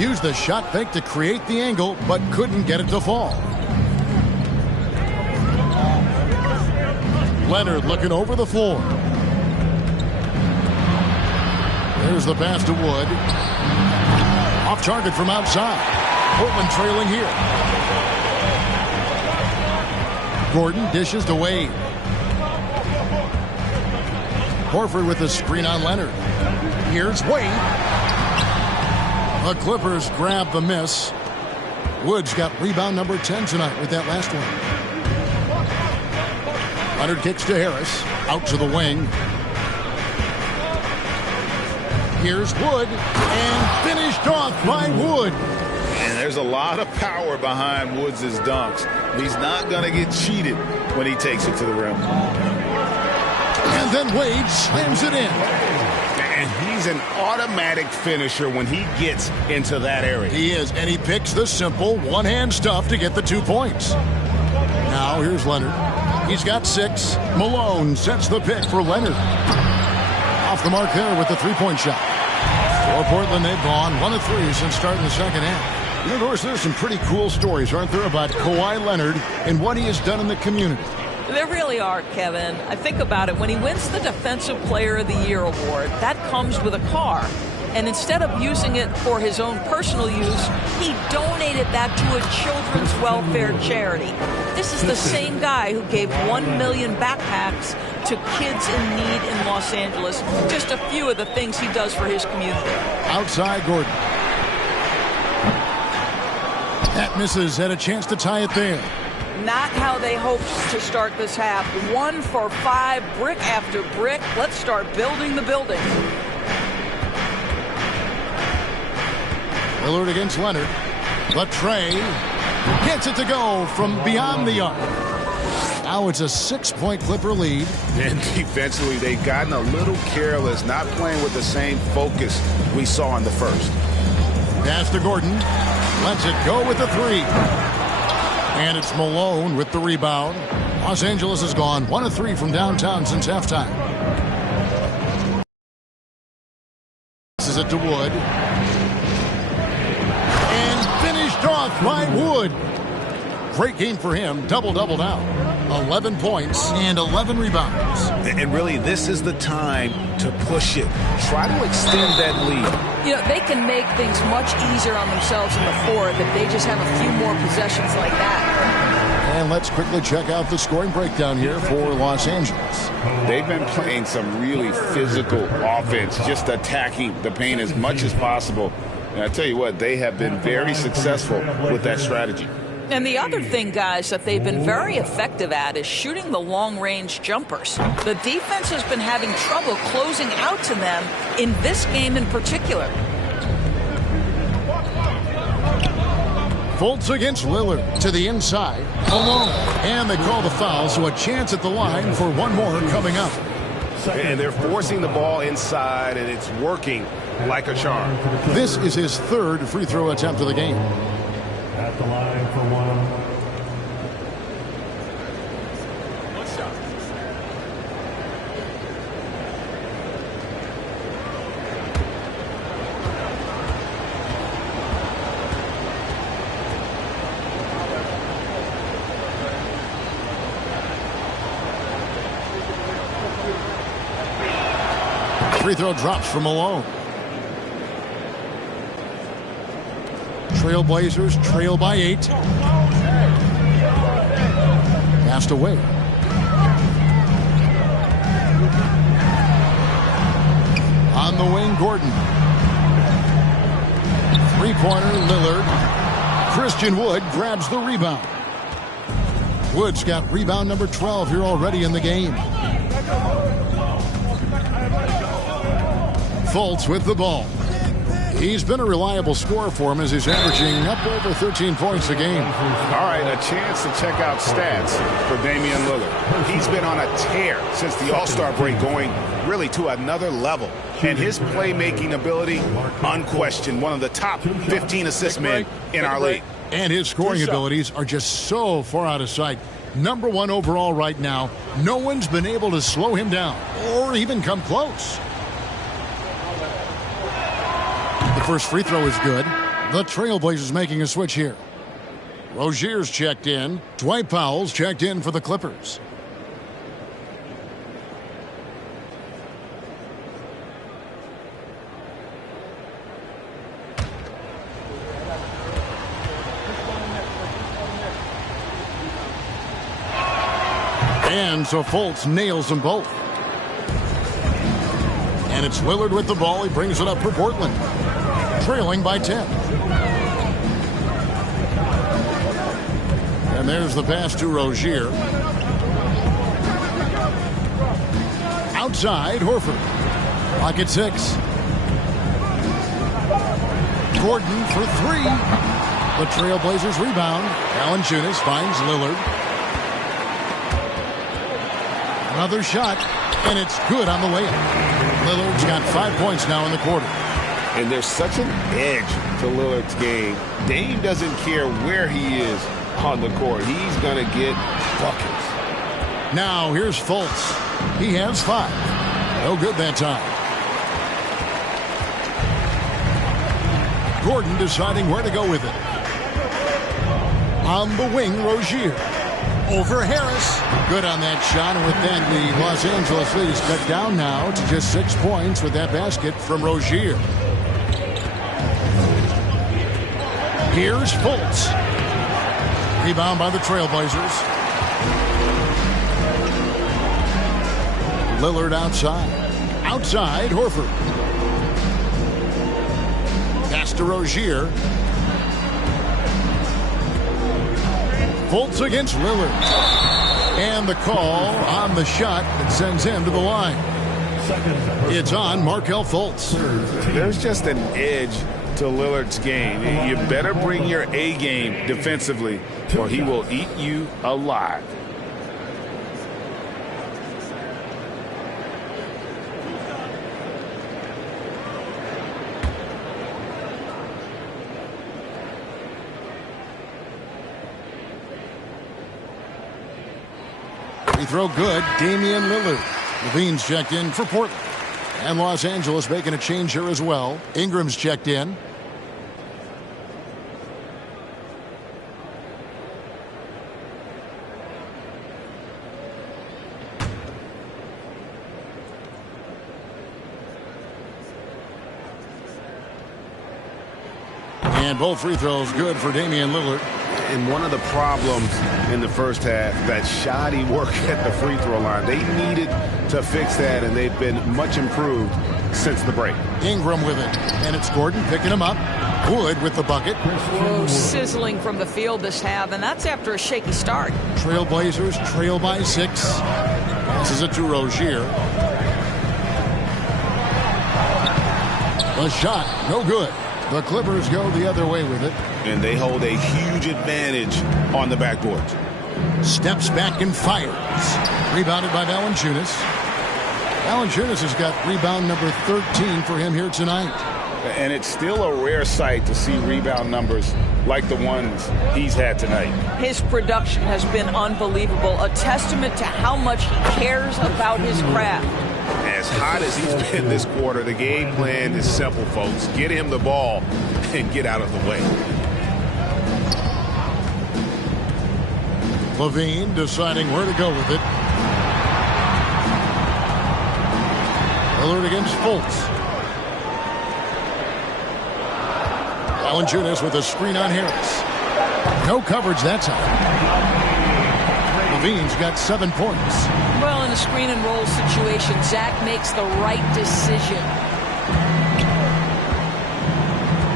Used the shot fake to create the angle, but couldn't get it to fall. Leonard looking over the floor. There's the pass to Wood. Off target from outside. Portland trailing here. Gordon dishes to Wade. Horford with the screen on Leonard. Here's Wade. The Clippers grab the miss. Woods got rebound number 10 tonight with that last one. Leonard kicks to Harris. Out to the wing. Here's Wood. And finished off by Wood. And there's a lot of power behind Woods' dunks. He's not going to get cheated when he takes it to the rim. And then Wade slams it in. And he's an automatic finisher when he gets into that area. He is, and he picks the simple one-hand stuff to get the 2 points. Now here's Leonard. He's got 6. Malone sets the pick for Leonard. Off the mark there with the 3-point shot. For Portland, they've gone 1 of 3 since starting the second half. You know, Doris, there's some pretty cool stories, aren't there, about Kawhi Leonard and what he has done in the community. There really are, Kevin. I think about it. When he wins the Defensive Player of the Year award, that comes with a car. And instead of using it for his own personal use, he donated that to a children's welfare charity. This is the same guy who gave 1 million backpacks to kids in need in Los Angeles. Just a few of the things he does for his community. Outside Gordon. That misses, had a chance to tie it there. Not how they hoped to start this half. 1 for 5, brick after brick. Let's start building the building. Lillard against Leonard. But Trey gets it to go from beyond the arc. Now it's a 6-point Clipper lead. And defensively, they've gotten a little careless, not playing with the same focus we saw in the first. Pass to Gordon. Lets it go with the 3. And it's Malone with the rebound. Los Angeles has gone 1 of 3 from downtown since halftime. This is it to Wood. And finished off by Wood. Great game for him. Double-double now. 11 points and 11 rebounds. And really, this is the time to push it. Try to extend that lead. You know, they can make things much easier on themselves in the fourth if they just have a few more possessions like that. And let's quickly check out the scoring breakdown here for Los Angeles. They've been playing some really physical offense, just attacking the paint as much as possible. And I tell you what, they have been very successful with that strategy. And the other thing, guys, that they've been very effective at is shooting the long-range jumpers. The defense has been having trouble closing out to them in this game in particular. Fultz against Lillard to the inside, alone. And they call the foul, so a chance at the line for one more coming up. And they're forcing the ball inside, and it's working like a charm. This is his third free throw attempt of the game. At the line for one. Free throw drops from Malone. Trailblazers trail by 8. Passed away. On the wing, Gordon. Three-pointer, Lillard. Christian Wood grabs the rebound. Wood's got rebound number 12 here already in the game. Fultz with the ball. He's been a reliable scorer for him as he's averaging up over 13 points a game. All right, a chance to check out stats for Damian Lillard. He's been on a tear since the All-Star break, going really to another level. And his playmaking ability, unquestioned, one of the top 15 assist men in our league. And his scoring abilities are just so far out of sight. Number 1 overall right now. No one's been able to slow him down or even come close. The first free throw is good. The Trailblazers making a switch here. Rozier's checked in. Dwight Powell's checked in for the Clippers. And so Fultz nails them both. And it's Lillard with the ball. He brings it up for Portland. Trailing by 10. And there's the pass to Rozier. Outside, Horford. Clock at 6. Gordon for 3. The Trailblazers rebound. Valanciunas finds Lillard. Another shot, and it's good on the layup. Lillard's got 5 points now in the quarter. And there's such an edge to Lillard's game. Dame doesn't care where he is on the court. He's going to get buckets. Now here's Fultz. He has 5. No good that time. Gordon deciding where to go with it. On the wing, Rozier. Over Harris. Good on that shot, and with that, the Los Angeles Leafs cut down now to just 6 points with that basket from Rozier. Here's Fultz. Rebound by the Trailblazers. Lillard outside. Outside, Horford. Pass to Rozier. Fultz against Lillard. And the call on the shot that sends him to the line. It's on Markelle Fultz. There's just an edge to Lillard's game. You better bring your A game defensively, or he will eat you alive. Free throw good. Damian Lillard. Levine's checked in for Portland. And Los Angeles making a change here as well. Ingram's checked in. And both free throws good for Damian Lillard. And one of the problems in the first half, that shoddy work at the free throw line. They needed to fix that, and they've been much improved since the break. Ingram with it, and it's Gordon picking him up. Wood with the bucket. Whoa, sizzling from the field this half, and that's after a shaky start. Trailblazers trail by 6. Passes it to Rozier. The shot, no good. The Clippers go the other way with it. And they hold a huge advantage on the backboard. Steps back and fires. Rebounded by Valanciunas. Valanciunas has got rebound number 13 for him here tonight. And it's still a rare sight to see rebound numbers like the ones he's had tonight. His production has been unbelievable, a testament to how much he cares about his craft. As hot as he's been this quarter, the game plan is simple, folks. Get him the ball and get out of the way. Levine deciding where to go with it. Lillard against Fultz. Valanciunas with a screen on Harris. No coverage that time. Levine's got 7 points. Well, in a screen and roll situation, Zach makes the right decision.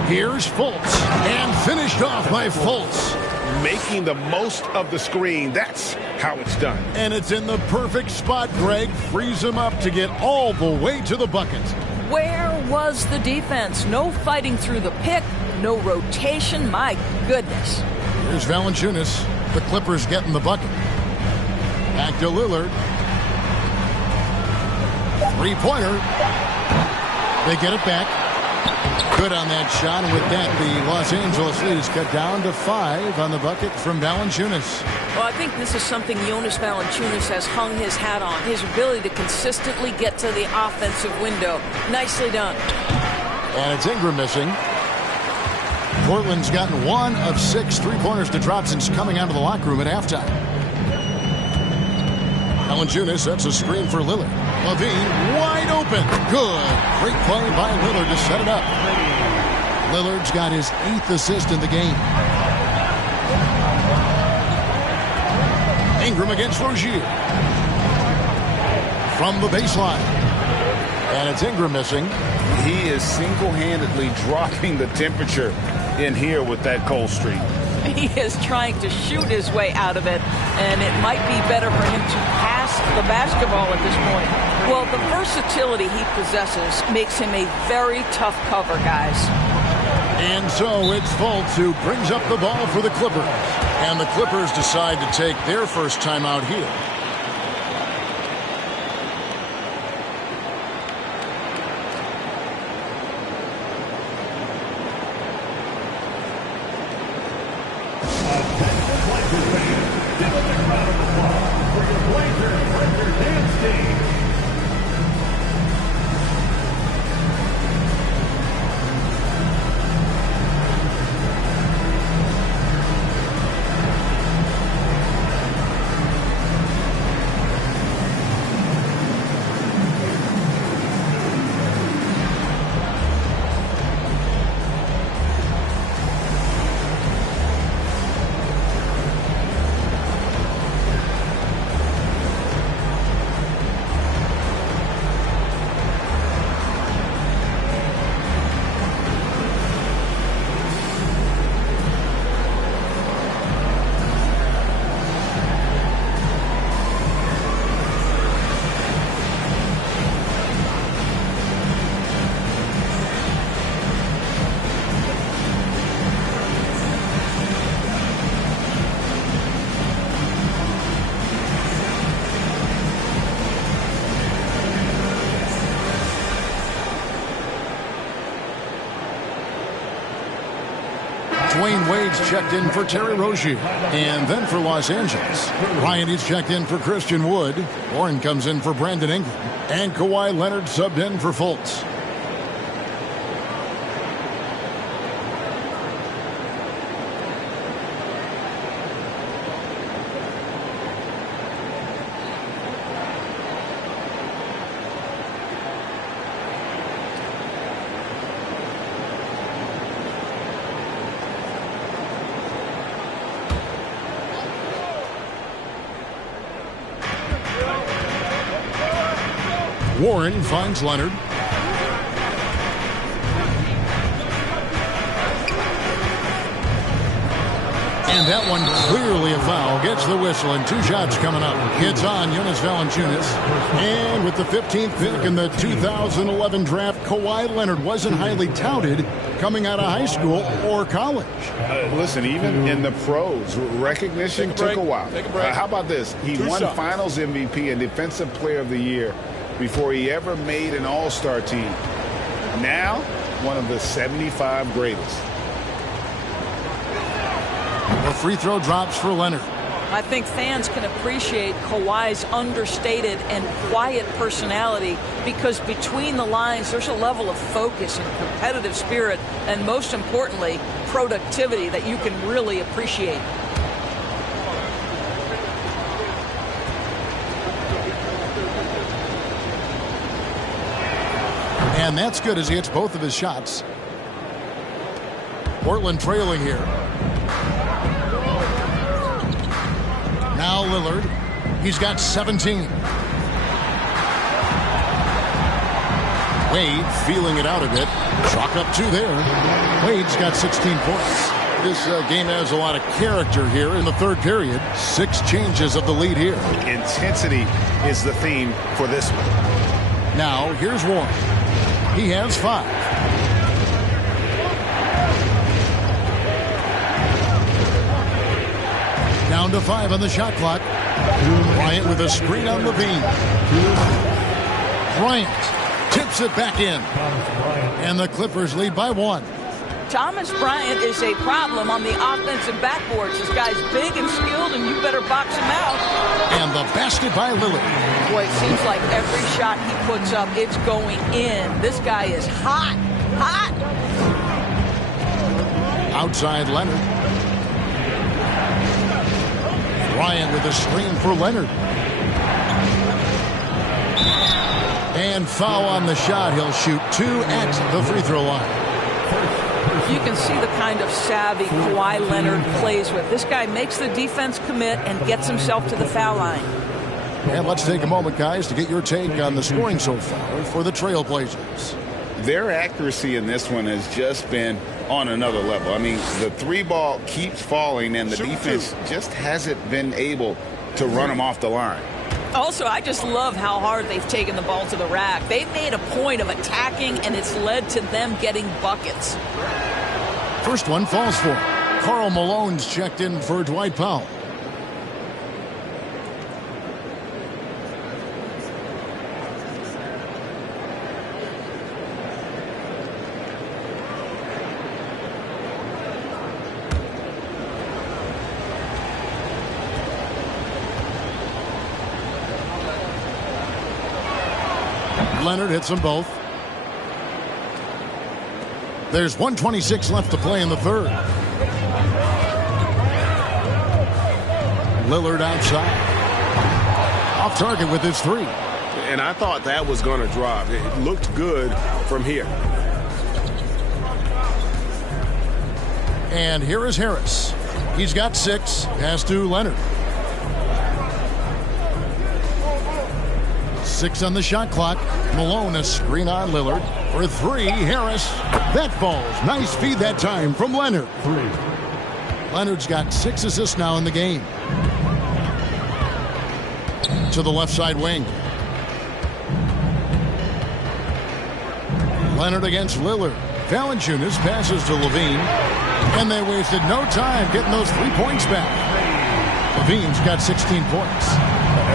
Here's Fultz, and finished off by Fultz. Making the most of the screen. That's how it's done. And it's in the perfect spot. Greg frees him up to get all the way to the bucket. Where was the defense? No fighting through the pick, no rotation. My goodness. Here's Valanciunas. The Clippers getting the bucket. Back to Lillard. 3-pointer. They get it back. Good on that shot, and with that, the Los Angeles lead is cut down to 5 on the bucket from Valanciunas. Well, I think this is something Jonas Valanciunas has hung his hat on, his ability to consistently get to the offensive window. Nicely done. And it's Ingram missing. Portland's gotten 1 of 6 3-pointers to drop since coming out of the locker room at halftime. Valanciunas sets a screen for Lillard. Levine wide open. Good. Great play by Lillard to set it up. Lillard's got his 8th assist in the game. Ingram against Rozier. From the baseline. And it's Ingram missing. He is single-handedly dropping the temperature in here with that cold streak. He is trying to shoot his way out of it, and it might be better for him to pass the basketball at this point. Well, the versatility he possesses makes him a very tough cover, guys. And so it's Fultz who brings up the ball for the Clippers. And the Clippers decide to take their first time out here. Dwayne Wade's checked in for Terry Rozier. And then for Los Angeles, Ryan is checked in for Christian Wood. Warren comes in for Brandon Ingram. And Kawhi Leonard subbed in for Fultz. Warren finds Leonard. And that one clearly a foul. Gets the whistle, and 2 shots coming up. It's on Jonas Valanciunas. And with the 15th pick in the 2011 draft, Kawhi Leonard wasn't highly touted coming out of high school or college. Listen, even in the pros, recognition took a while. How about this? He won Finals MVP and Defensive Player of the Year before he ever made an All-Star team. Now, one of the 75 greatest. The free throw drops for Leonard. I think fans can appreciate Kawhi's understated and quiet personality because between the lines there's a level of focus and competitive spirit and most importantly productivity that you can really appreciate. And that's good as he hits both of his shots. Portland trailing here. Now Lillard. He's got 17. Wade feeling it out a bit. Chalk up 2 there. Wade's got 16 points. This game has a lot of character here in the third period. 6 changes of the lead here. Intensity is the theme for this one. Now here's Warren. He has 5. Down to 5 on the shot clock. Bryant with a screen on Levine. Bryant tips it back in. And the Clippers lead by 1. Thomas Bryant is a problem on the offensive backboards. This guy's big and skilled, and you better box him out. And the basket by Lillard. Boy, it seems like every shot he puts up, it's going in. This guy is hot, hot. Outside Leonard. Bryant with a screen for Leonard. And foul on the shot. He'll shoot 2 at the free throw line. You can see the kind of savvy Kawhi Leonard plays with. This guy makes the defense commit and gets himself to the foul line. And let's take a moment, guys, to get your take on the scoring so far for the Trailblazers. Their accuracy in this one has just been on another level. I mean, the 3 ball keeps falling, and the defense just hasn't been able to run them off the line. Also, I just love how hard they've taken the ball to the rack. They've made a point of attacking, and it's led to them getting buckets. First one falls for Karl Malone's checked in for Dwight Powell. Leonard hits them both. There's 1:26 left to play in the third. Lillard outside. Off target with his 3. And I thought that was going to drop. It looked good from here. And here is Harris. He's got 6. Pass to Leonard. 6 on the shot clock. Malone a screen on Lillard. For 3, Harris. That falls. Nice feed that time from Leonard. 3. Leonard's got 6 assists now in the game. To the left side wing. Leonard against Lillard. Valanciunas passes to Levine. And they wasted no time getting those 3 points back. Levine's got 16 points.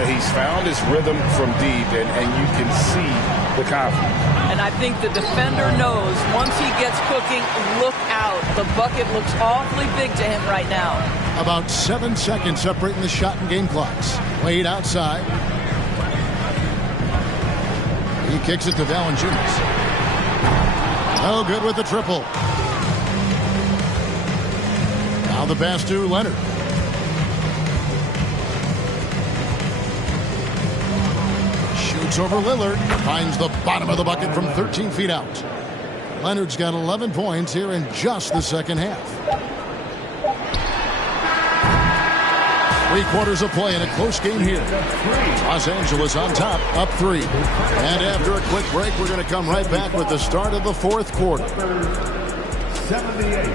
He's found his rhythm from deep, and you can see the confidence. And I think the defender knows once he gets cooking, look out. The bucket looks awfully big to him right now. About 7 seconds separating the shot and game clocks. Wade outside. He kicks it to Valanciunas. No good with the triple. Now the pass to Leonard. Shoots over Lillard. Finds the bottom of the bucket from 13 feet out. Leonard's got 11 points here in just the second half. 3 quarters of play in a close game here. Los Angeles on top, up 3. And after a quick break, we're going to come right back with the start of the 4th quarter. 78.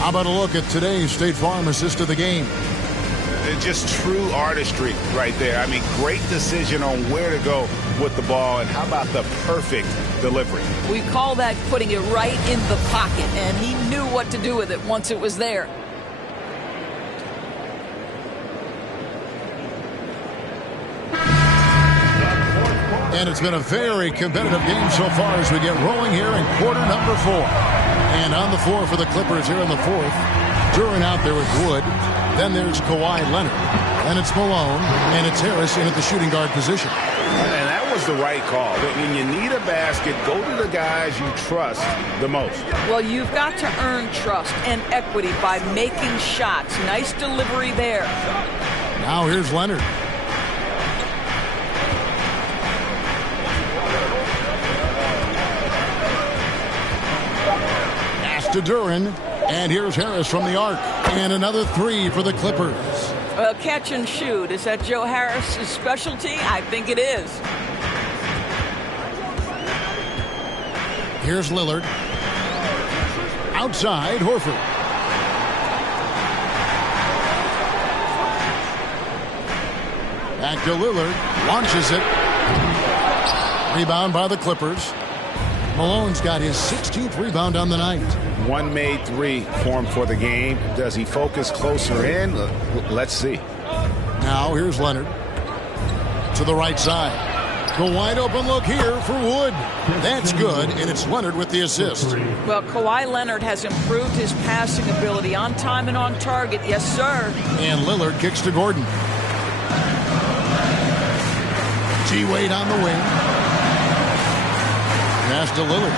How about a look at today's State Farm assist of the game? Just true artistry right there. I mean, great decision on where to go with the ball, and how about the perfect delivery? We call that putting it right in the pocket, and he knew what to do with it once it was there. And it's been a very competitive game so far as we get rolling here in quarter number 4. And on the floor for the Clippers here in the 4th, Duren out there with Wood. Then there's Kawhi Leonard. And it's Malone. And it's Harris in at the shooting guard position. And that was the right call. When you need a basket, go to the guys you trust the most. Well, you've got to earn trust and equity by making shots. Nice delivery there. Now here's Leonard. To Duren, and here's Harris from the arc, and another 3 for the Clippers. Well, catch and shoot. Is that Joe Harris's specialty? I think it is. Here's Lillard. Outside, Horford. Back to Lillard. Launches it. Rebound by the Clippers. Malone's got his 16th rebound on the night. One made 3 formed for the game. Does he focus closer in? Let's see. Now here's Leonard. To the right side. The wide open look here for Wood. That's good, and it's Leonard with the assist. Well, Kawhi Leonard has improved his passing ability on time and on target. Yes, sir. And Lillard kicks to Gordon. T-Wade on the wing. Pass to Lillard.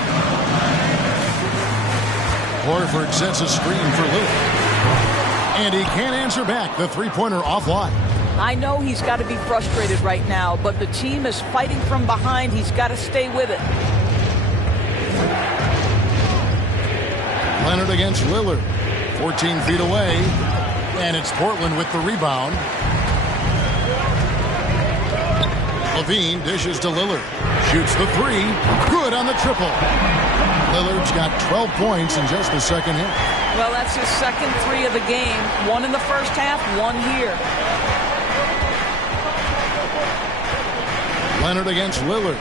Horford sets a screen for Lillard. And he can't answer back. The three-pointer offline. I know he's got to be frustrated right now, but the team is fighting from behind. He's got to stay with it. Leonard against Lillard. 14 feet away. And it's Portland with the rebound. Levine dishes to Lillard. Shoots the 3. Good on the triple. Lillard's got 12 points in just the second hit. Well, that's his second 3 of the game. 1 in the first half, 1 here. Leonard against Lillard.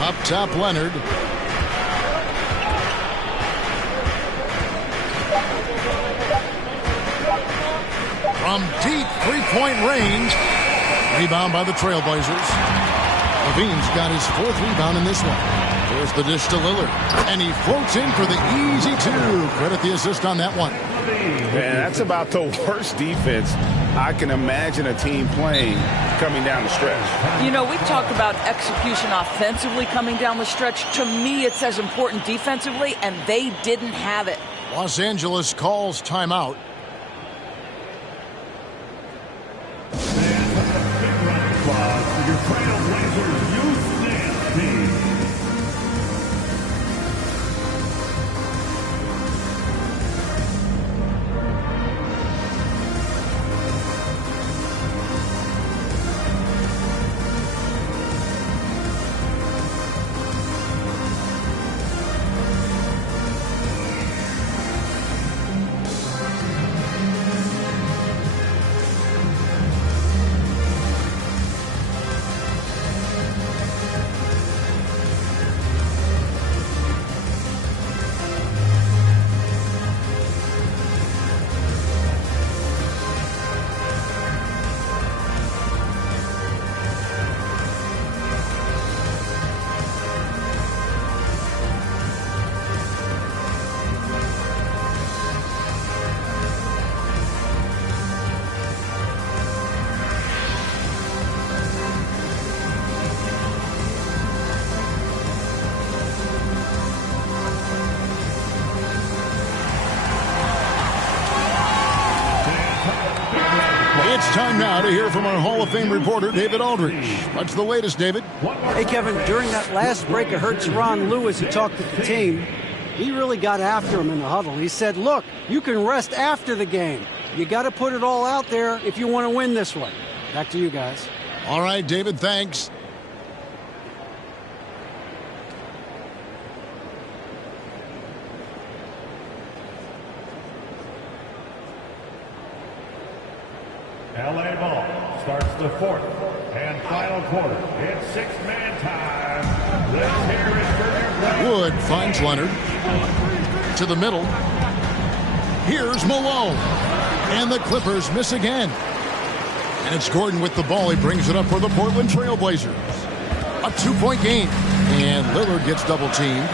Up top, Leonard. From deep three-point range. Rebound by the Trailblazers. Levine's got his 4th rebound in this one. There's the dish to Lillard. And he floats in for the easy 2. Credit the assist on that one. Man, that's about the worst defense I can imagine a team playing coming down the stretch. You know, we've talked about execution offensively coming down the stretch. To me, it's as important defensively, and they didn't have it. Los Angeles calls timeout. Your Trailblazers Youth Dance Team. It's time now to hear from our Hall of Fame reporter, David Aldridge. What's the latest, David? Hey, Kevin, during that last break, I heard Teron Lewis, who talked to the team. He really got after him in the huddle. He said, look, you can rest after the game. You got to put it all out there if you want to win this one. Back to you guys. All right, David, thanks. LA ball starts the fourth and final quarter. It's six-man time. Let's hear it for your play. Wood finds Leonard to the middle. Here's Malone. And the Clippers miss again. And it's Gordon with the ball. He brings it up for the Portland Trail Blazers. A 2-point game. And Lillard gets double teamed.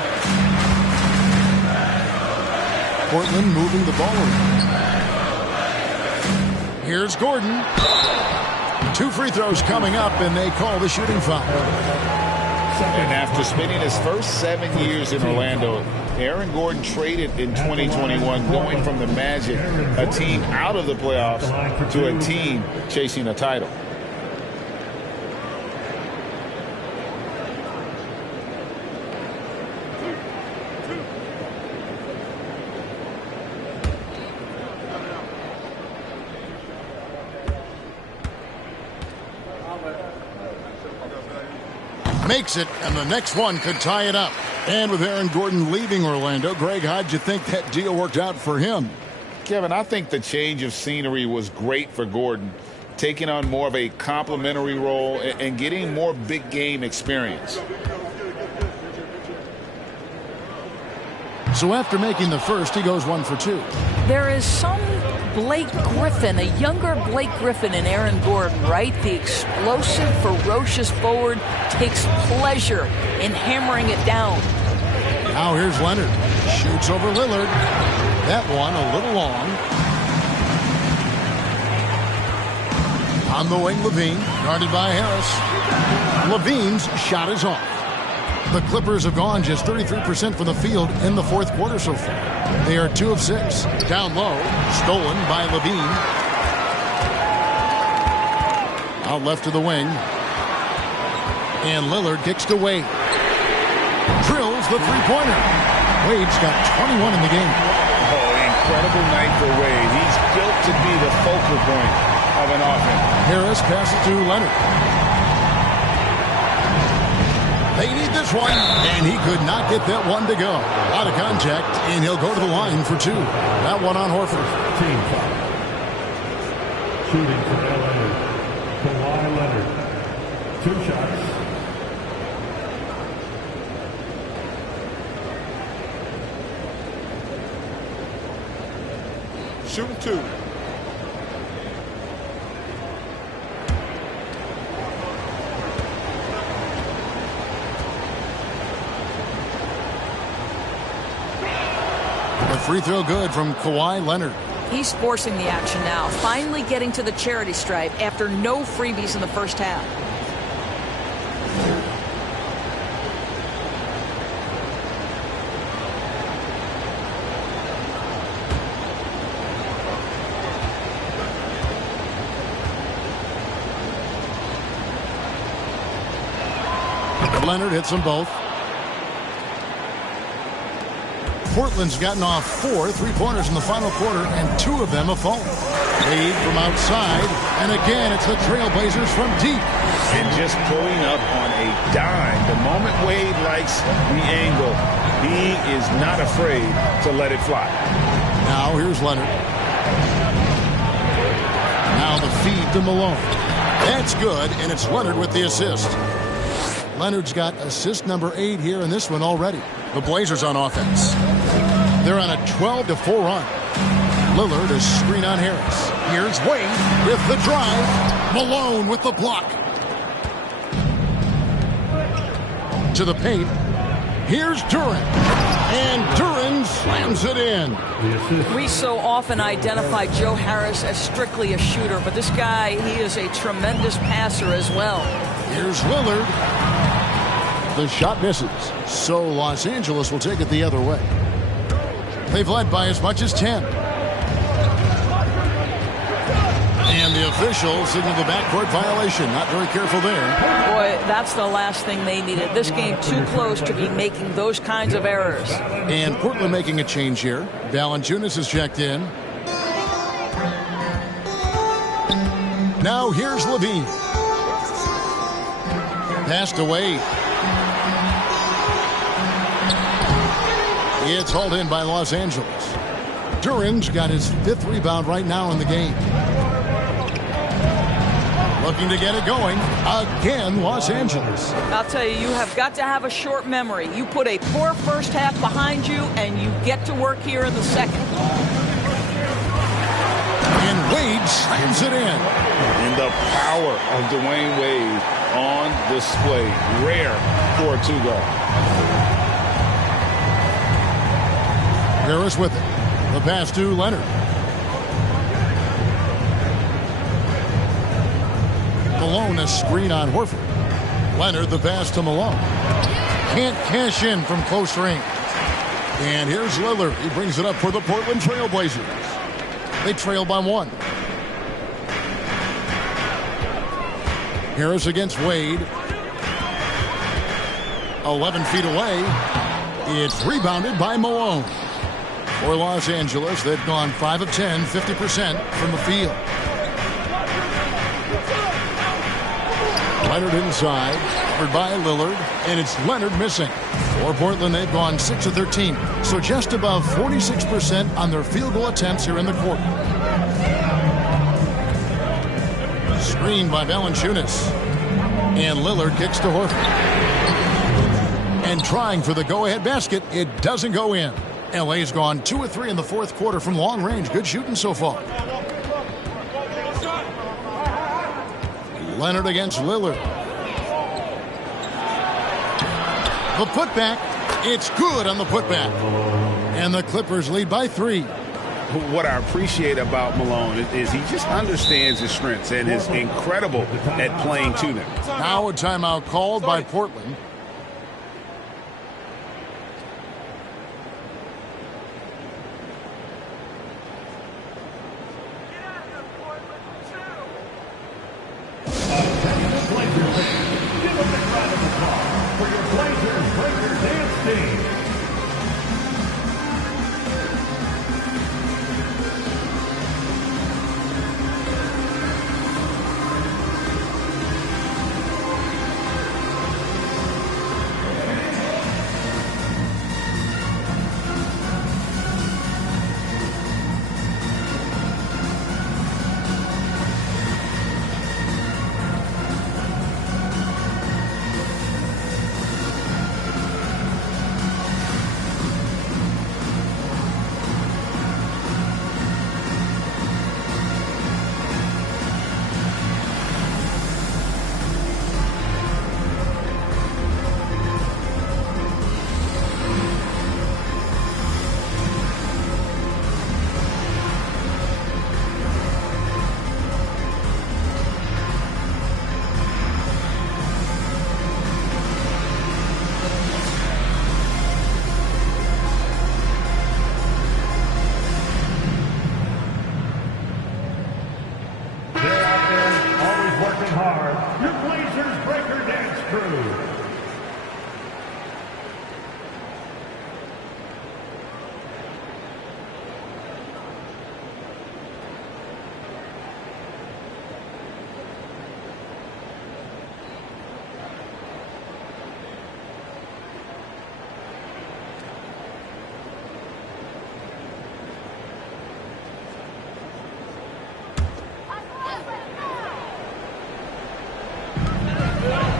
Portland moving the ball around. Here's Gordon. 2 free throws coming up, and they call the shooting foul. And after spending his first 7 years in Orlando, Aaron Gordon traded in 2021, going from the Magic, a team out of the playoffs, to a team chasing a title. Makes it, and the next one could tie it up. And with Aaron Gordon leaving Orlando, Greg, how'd you think that deal worked out for him? Kevin, I think the change of scenery was great for Gordon, taking on more of a complimentary role and getting more big game experience. So after making the first, he goes 1 for 2. There is some Blake Griffin, a younger Blake Griffin in Aaron Gordon, right? The explosive, ferocious forward takes pleasure in hammering it down. Now here's Leonard. Shoots over Lillard. That one a little long. On the wing, Levine, guarded by Harris. Levine's shot is off. The Clippers have gone just 33% from the field in the fourth quarter so far. They are 2 of 6. Down low, stolen by Levine. Out left to the wing. And Lillard kicks to Wade. Drills the three-pointer. Wade's got 21 in the game. Oh, incredible night for Wade. He's built to be the focal point of an offense. Harris passes to Leonard. They need this one, and he could not get that one to go. Out of contact, and he'll go to the line for 2. That one on Horford. Team foul. Shooting for LA. Kawhi Leonard. 2 shots. Shooting 2. The free throw good from Kawhi Leonard. He's forcing the action now, finally getting to the charity stripe after no freebies in the first half. Leonard hits them both. Portland's gotten off 4 3-pointers in the final quarter, and 2 of them have fallen. Wade from outside, and again it's the Trailblazers from deep. And just pulling up on a dime. The moment Wade likes the angle, he is not afraid to let it fly. Now here's Leonard. Now the feed to Malone. That's good, and it's Leonard with the assist. Leonard's got assist number 8 here in this one already. The Blazers on offense. They're on a 12-4 run. Lillard is screen on Harris. Here's Wade with the drive. Malone with the block. To the paint. Here's Duren. And Duren slams it in. We so often identify Joe Harris as strictly a shooter, but this guy, he is a tremendous passer as well. Here's Lillard. The shot misses, so Los Angeles will take it the other way. They've led by as much as 10. And the official signaled the backcourt violation. Not very careful there. Boy, that's the last thing they needed. This game too close to be making those kinds of errors. And Portland making a change here. Valanciunas is checked in. Now here's Levine. Passed away. It's hauled in by Los Angeles. Duren's got his 5th rebound right now in the game. Looking to get it going. Again, Los Angeles. I'll tell you, you have got to have a short memory. You put a poor first half behind you, and you get to work here in the second. And Wade slams it in. And the power of Dwayne Wade on display. Rare for a 2-guard. Harris with it. The pass to Leonard. Malone, a screen on Horford. Leonard, the pass to Malone. Can't cash in from close range. And here's Lillard. He brings it up for the Portland Trail Blazers. They trail by 1. Harris against Wade. 11 feet away. It's rebounded by Malone. For Los Angeles, they've gone 5 of 10, 50% from the field. Leonard inside, covered by Lillard, and it's Leonard missing. For Portland, they've gone 6 of 13, so just above 46% on their field goal attempts here in the quarter. Screened by Valanciunas, and Lillard kicks to Horford. And trying for the go-ahead basket, it doesn't go in. LA's gone 2 of 3 in the fourth quarter from long range. Good shooting so far. Leonard against Lillard. The putback. It's good on the putback. And the Clippers lead by 3. What I appreciate about Malone is he just understands his strengths and is incredible at playing to them. Now a timeout called by Portland.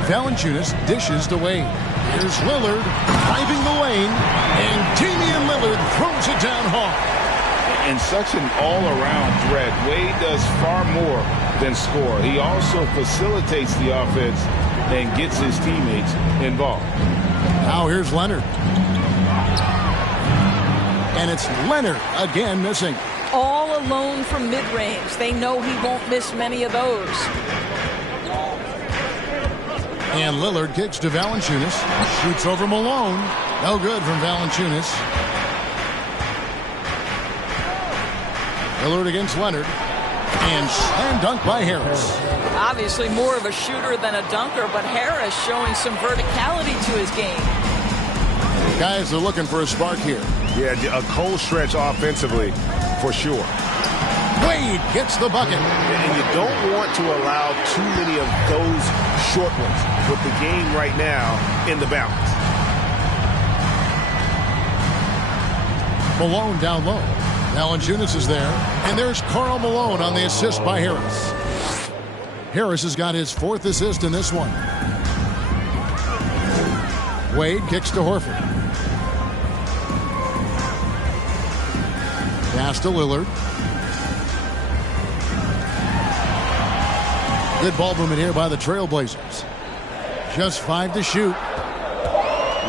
Valanciunas dishes to Wade. Here's Lillard driving the lane, and Damian Lillard throws it down hard. And such an all-around threat. Wade does far more than score. He also facilitates the offense and gets his teammates involved. Now here's Leonard. And it's Leonard again missing. All alone from mid-range. They know he won't miss many of those. And Lillard kicks to Valanciunas. Shoots over Malone. No good from Valanciunas. Lillard against Leonard. And slam dunk by Harris. Obviously more of a shooter than a dunker, but Harris showing some verticality to his game. Guys are looking for a spark here. Yeah, a cold stretch offensively, for sure. Wade gets the bucket. And you don't want to allow too many of those short ones with the game right now in the balance. Malone down low. Valanciunas is there. And there's Karl Malone on the assist by Harris. Harris has got his 4th assist in this one. Wade kicks to Horford. Pass to Lillard. Good ball movement here by the Trailblazers. Just 5 to shoot.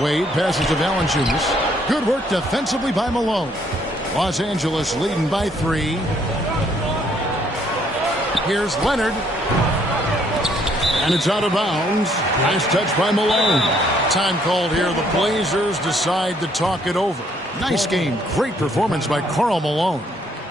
Wade passes to Valanciunas. Good work defensively by Malone. Los Angeles leading by 3. Here's Leonard. And it's out of bounds. Nice touch by Malone. Time called here. The Blazers decide to talk it over. Nice game. Great performance by Karl Malone.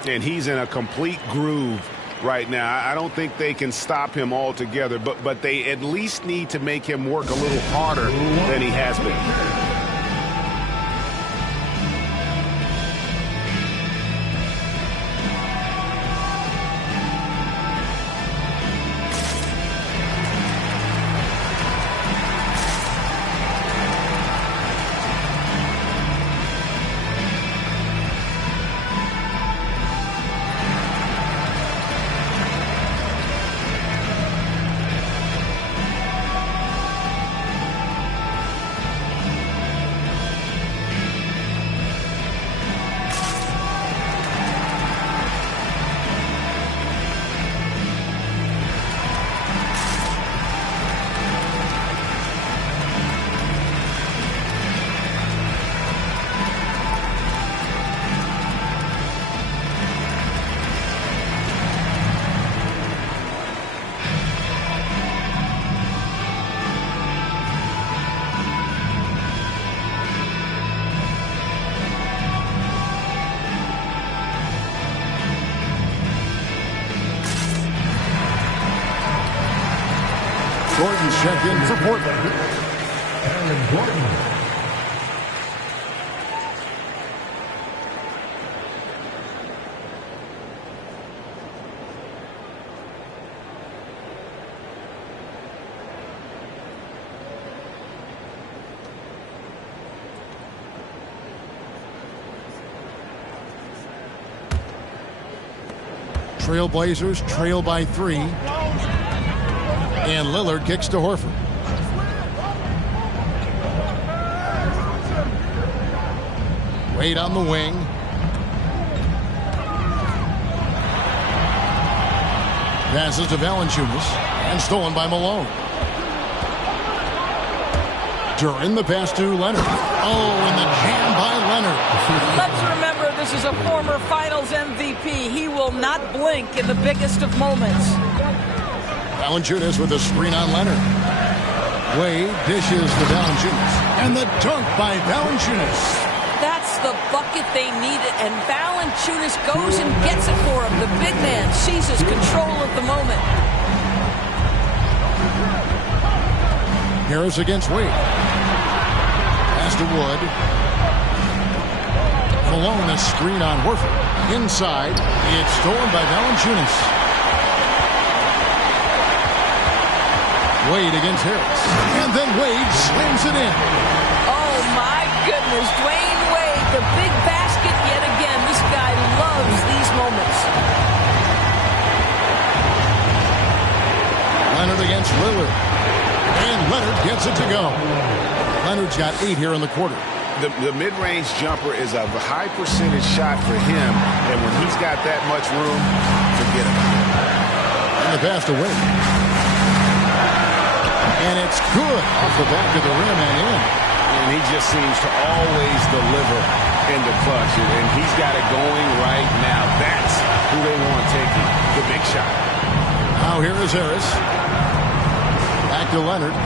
And he's in a complete groove right now. I don't think they can stop him altogether, but they at least need to make him work a little harder than he has been. Gordon's check in for Portland. Aaron Gordon. Trailblazers trail by 3. And Lillard kicks to Horford. Wade on the wing. Passes to Valanciunas. And stolen by Malone. During the pass to Leonard. Oh, and the jam by Leonard. Let's remember, this is a former Finals MVP. He will not blink in the biggest of moments. Valanciunas with a screen on Leonard. Wade dishes to Valanciunas. And the dunk by Valanciunas. That's the bucket they needed, and Valanciunas goes and gets it for him. The big man seizes control of the moment. Harris against Wade. Pass to Wood. Malone, a screen on Horford. Inside, it's stolen by Valanciunas. Wade against Harris. And then Wade slams it in. Oh, my goodness. Dwayne Wade, the big basket yet again. This guy loves these moments. Leonard against Lillard. And Leonard gets it to go. Leonard's got 8 here in the quarter. The mid-range jumper is a high percentage shot for him. And when he's got that much room, forget about it. And the pass to Wade. And it's good off the back of the rim and in. And he just seems to always deliver in the clutch. And he's got it going right now. That's who they want taking the big shot. Now here is Harris. Back to Leonard.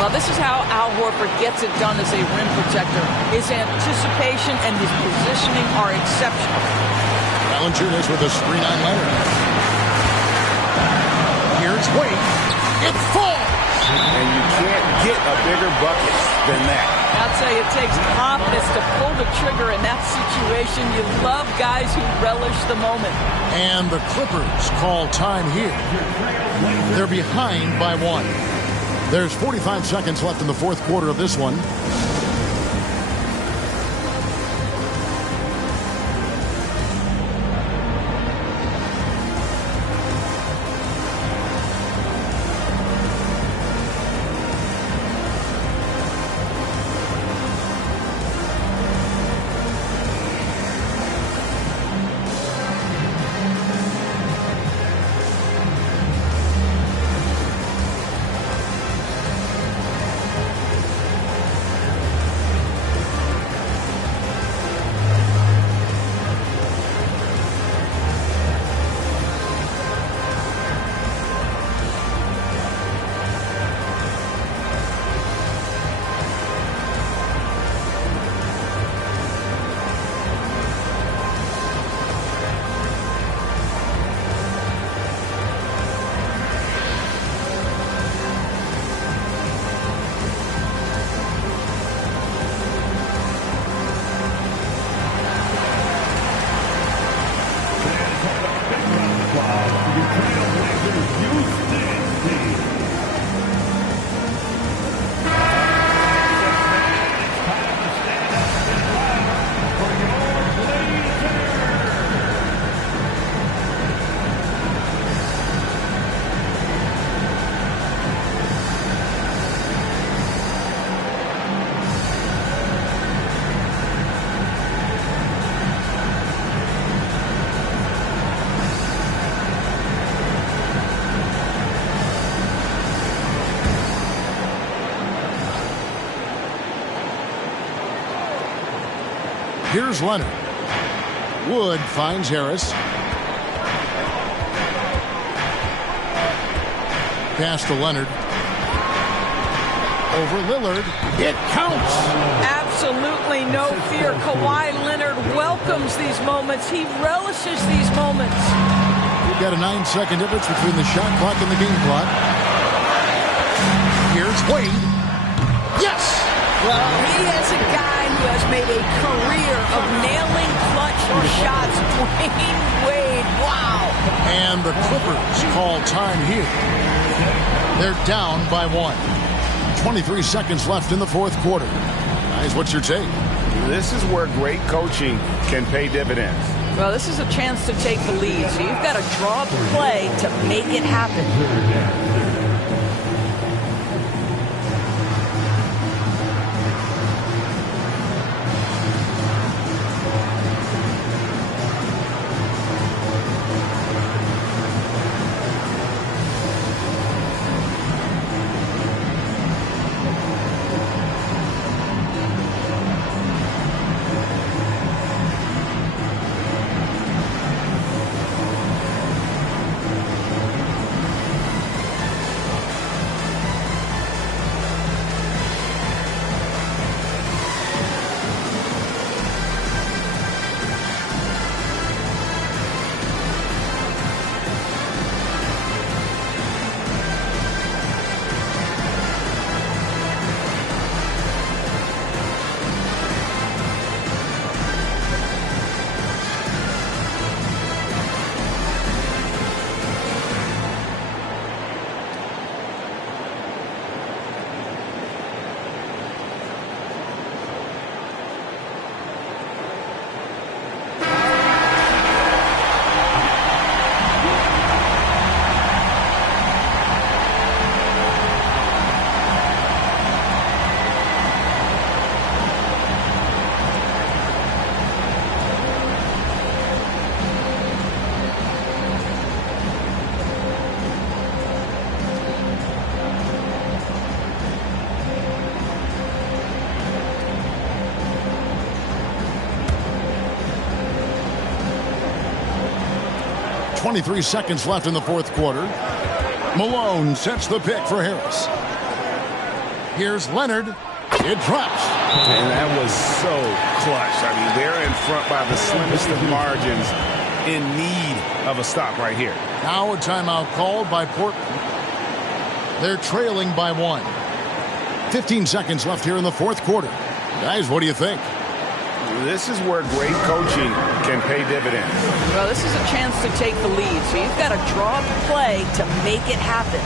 Well, this is how Al Horford gets it done as a rim protector. His anticipation and his positioning are exceptional. Valanciunas with a screen on Leonard. Here's Wade. It falls. And you can't get a bigger bucket than that. I'll tell you, it takes confidence to pull the trigger in that situation. You love guys who relish the moment. And the Clippers call time here. They're behind by 1. There's 45 seconds left in the fourth quarter of this one. Here's Leonard. Wood finds Harris. Pass to Leonard. Over Lillard. It counts. Absolutely no fear. Kawhi Leonard welcomes these moments. He relishes these moments. We've got a 9-second difference between the shot clock and the game clock. Here's Wade. Yes! Well, he is a guy who has made a career of nailing clutch shots. Dwayne Wade, wow. And the Clippers call time here. They're down by 1. 23 seconds left in the fourth quarter. Guys, what's your take? This is where great coaching can pay dividends. Well, this is a chance to take the lead, so you've got to draw up a play to make it happen. 23 seconds left in the fourth quarter. Malone sets the pick for Harris. Here's Leonard. It drops. And that was so clutch. I mean, they're in front by the slimmest of margins, in need of a stop right here. Now a timeout called by Portland. They're trailing by 1. 15 seconds left here in the fourth quarter. Guys, what do you think? This is where great coaching can pay dividends. Well, this is a chance to take the lead, so you've got to draw up a play to make it happen.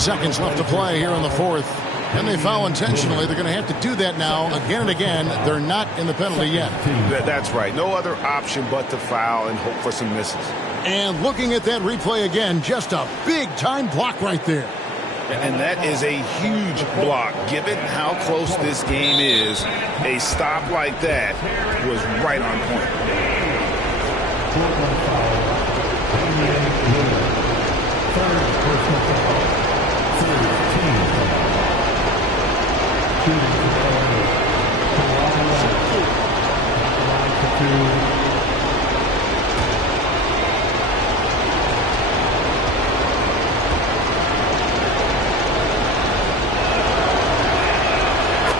Seconds left to play here in the fourth, and they foul intentionally. They're going to have to do that now again and again. They're not in the penalty yet. That's right. No other option but to foul and hope for some misses. And looking at that replay again, just a big time block right there. And that is a huge block. Given how close this game is, a stop like that was right on point. Third personal foul. Third team foul. Shooting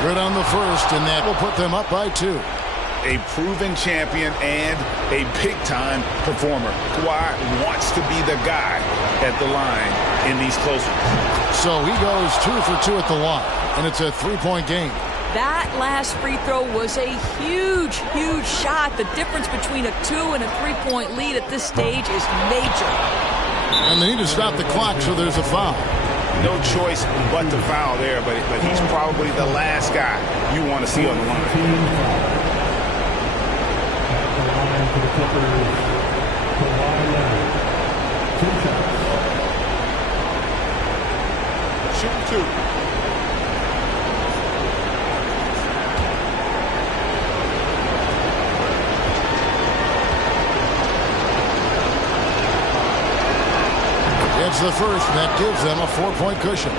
Good on the first, and that will put them up by 2. A proven champion and a big-time performer. Kawhi wants to be the guy at the line in these close ones. So he goes 2 for 2 at the line, and it's a 3-point game. That last free throw was a huge, huge shot. The difference between a 2 and a 3-point lead at this stage is major. And they need to stop the clock, so there's a foul. No choice but to foul there, but he's probably the last guy you want to see on the line. At the line for the Clippers, Kawhi Leonard. 2 shots. Shoot 2. It's the first, and that gives them a 4-point cushion.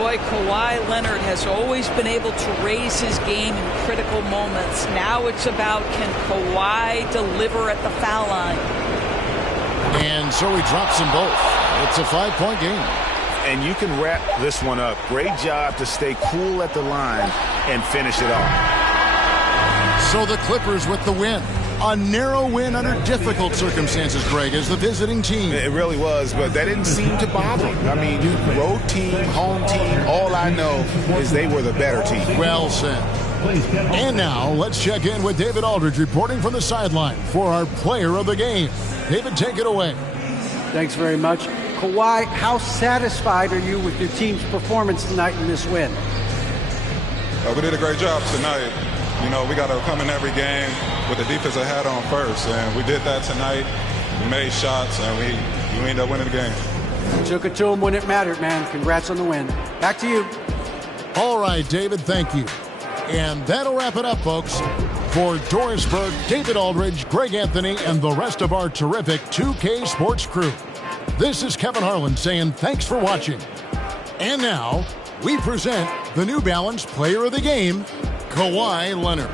Boy, Kawhi Leonard has always been able to raise his game in critical moments. Now it's about, can Kawhi deliver at the foul line? And so he drops them both. It's a 5-point game. And you can wrap this one up. Great job to stay cool at the line and finish it off. So the Clippers with the win. A narrow win under difficult circumstances, Greg, as the visiting team. It really was, but that didn't seem to bother him. I mean, road team, home team, all I know is they were the better team. Well said. And now, let's check in with David Aldridge reporting from the sideline for our player of the game. David, take it away. Thanks very much. Kawhi, how satisfied are you with your team's performance tonight in this win? We did a great job tonight. You know, we got to come in every game with the defensive hat on first, and we did that tonight. We made shots, and we ended up winning the game. You took it to him when it mattered, man. Congrats on the win. Back to you. All right, David, thank you. And that'll wrap it up, folks. For Doris Burke, David Aldridge, Greg Anthony, and the rest of our terrific 2K Sports crew, this is Kevin Harlan saying thanks for watching. And now, we present the New Balance Player of the Game, Kawhi Leonard.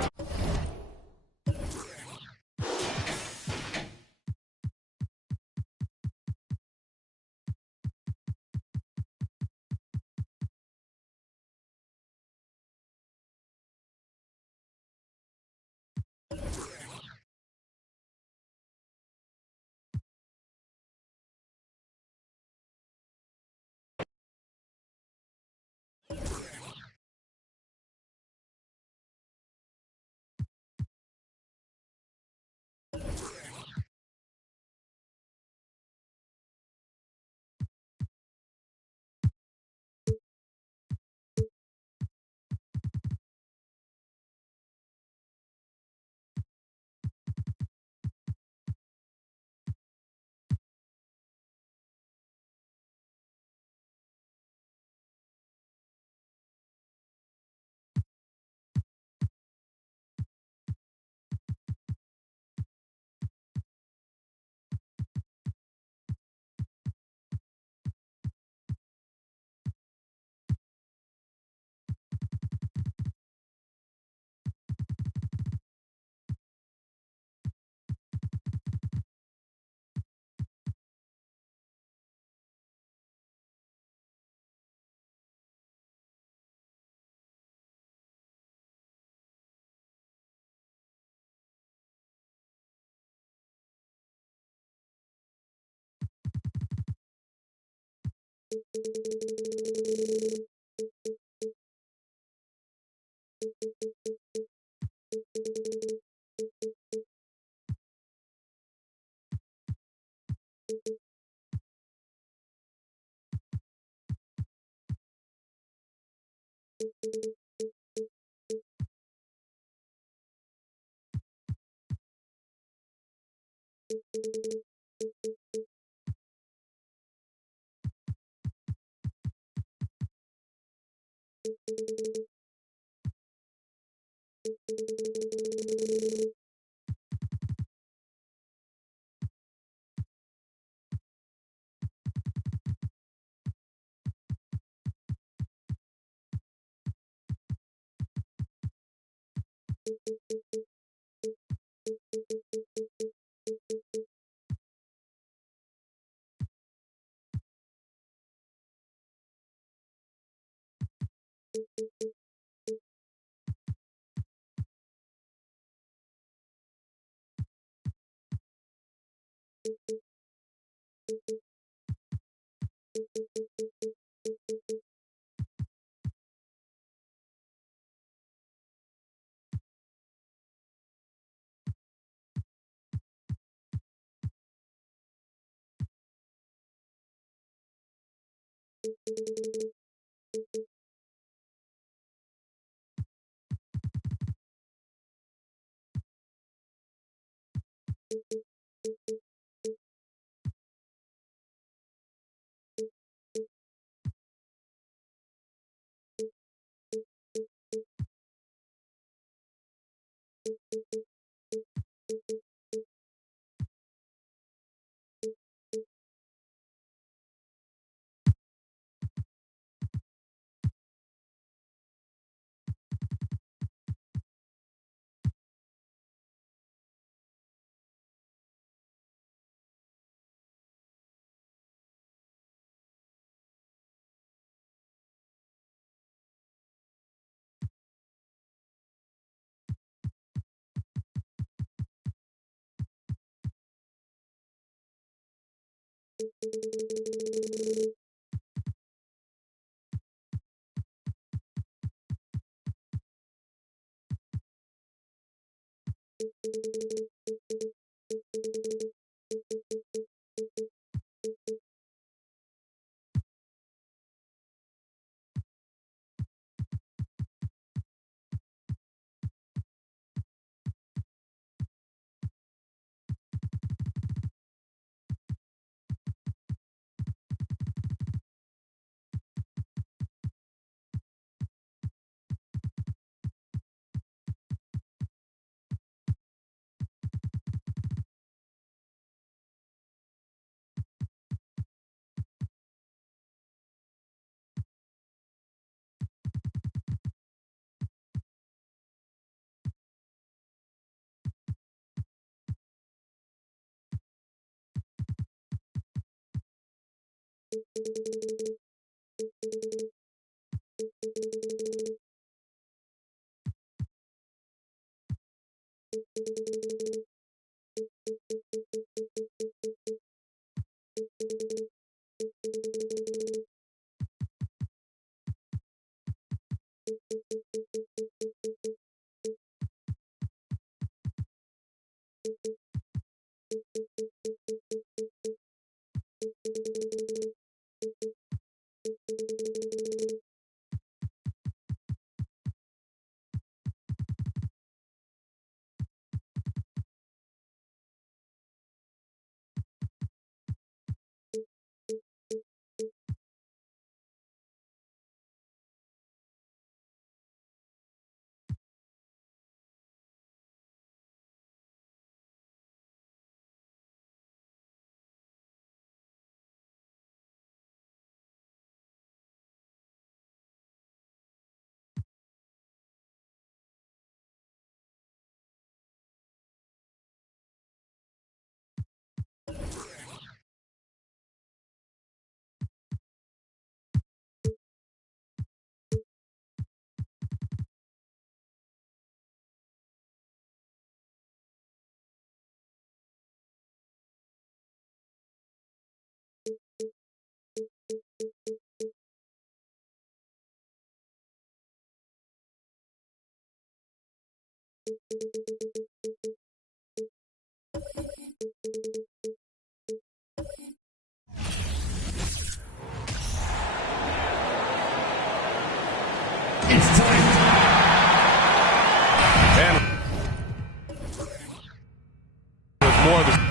More of the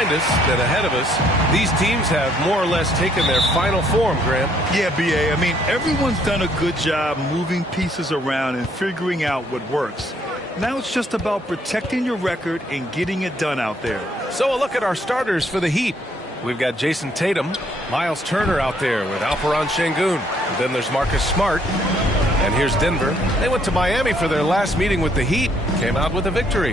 behind us than ahead of us. These teams have more or less taken their final form, Graham. Yeah, B.A. I mean, everyone's done a good job moving pieces around and figuring out what works. Now it's just about protecting your record and getting it done out there. So a look at our starters for the Heat. We've got Jason Tatum, Miles Turner out there with Alperen Şengün. And then there's Marcus Smart. And here's Denver. They went to Miami for their last meeting with the Heat. Came out with a victory.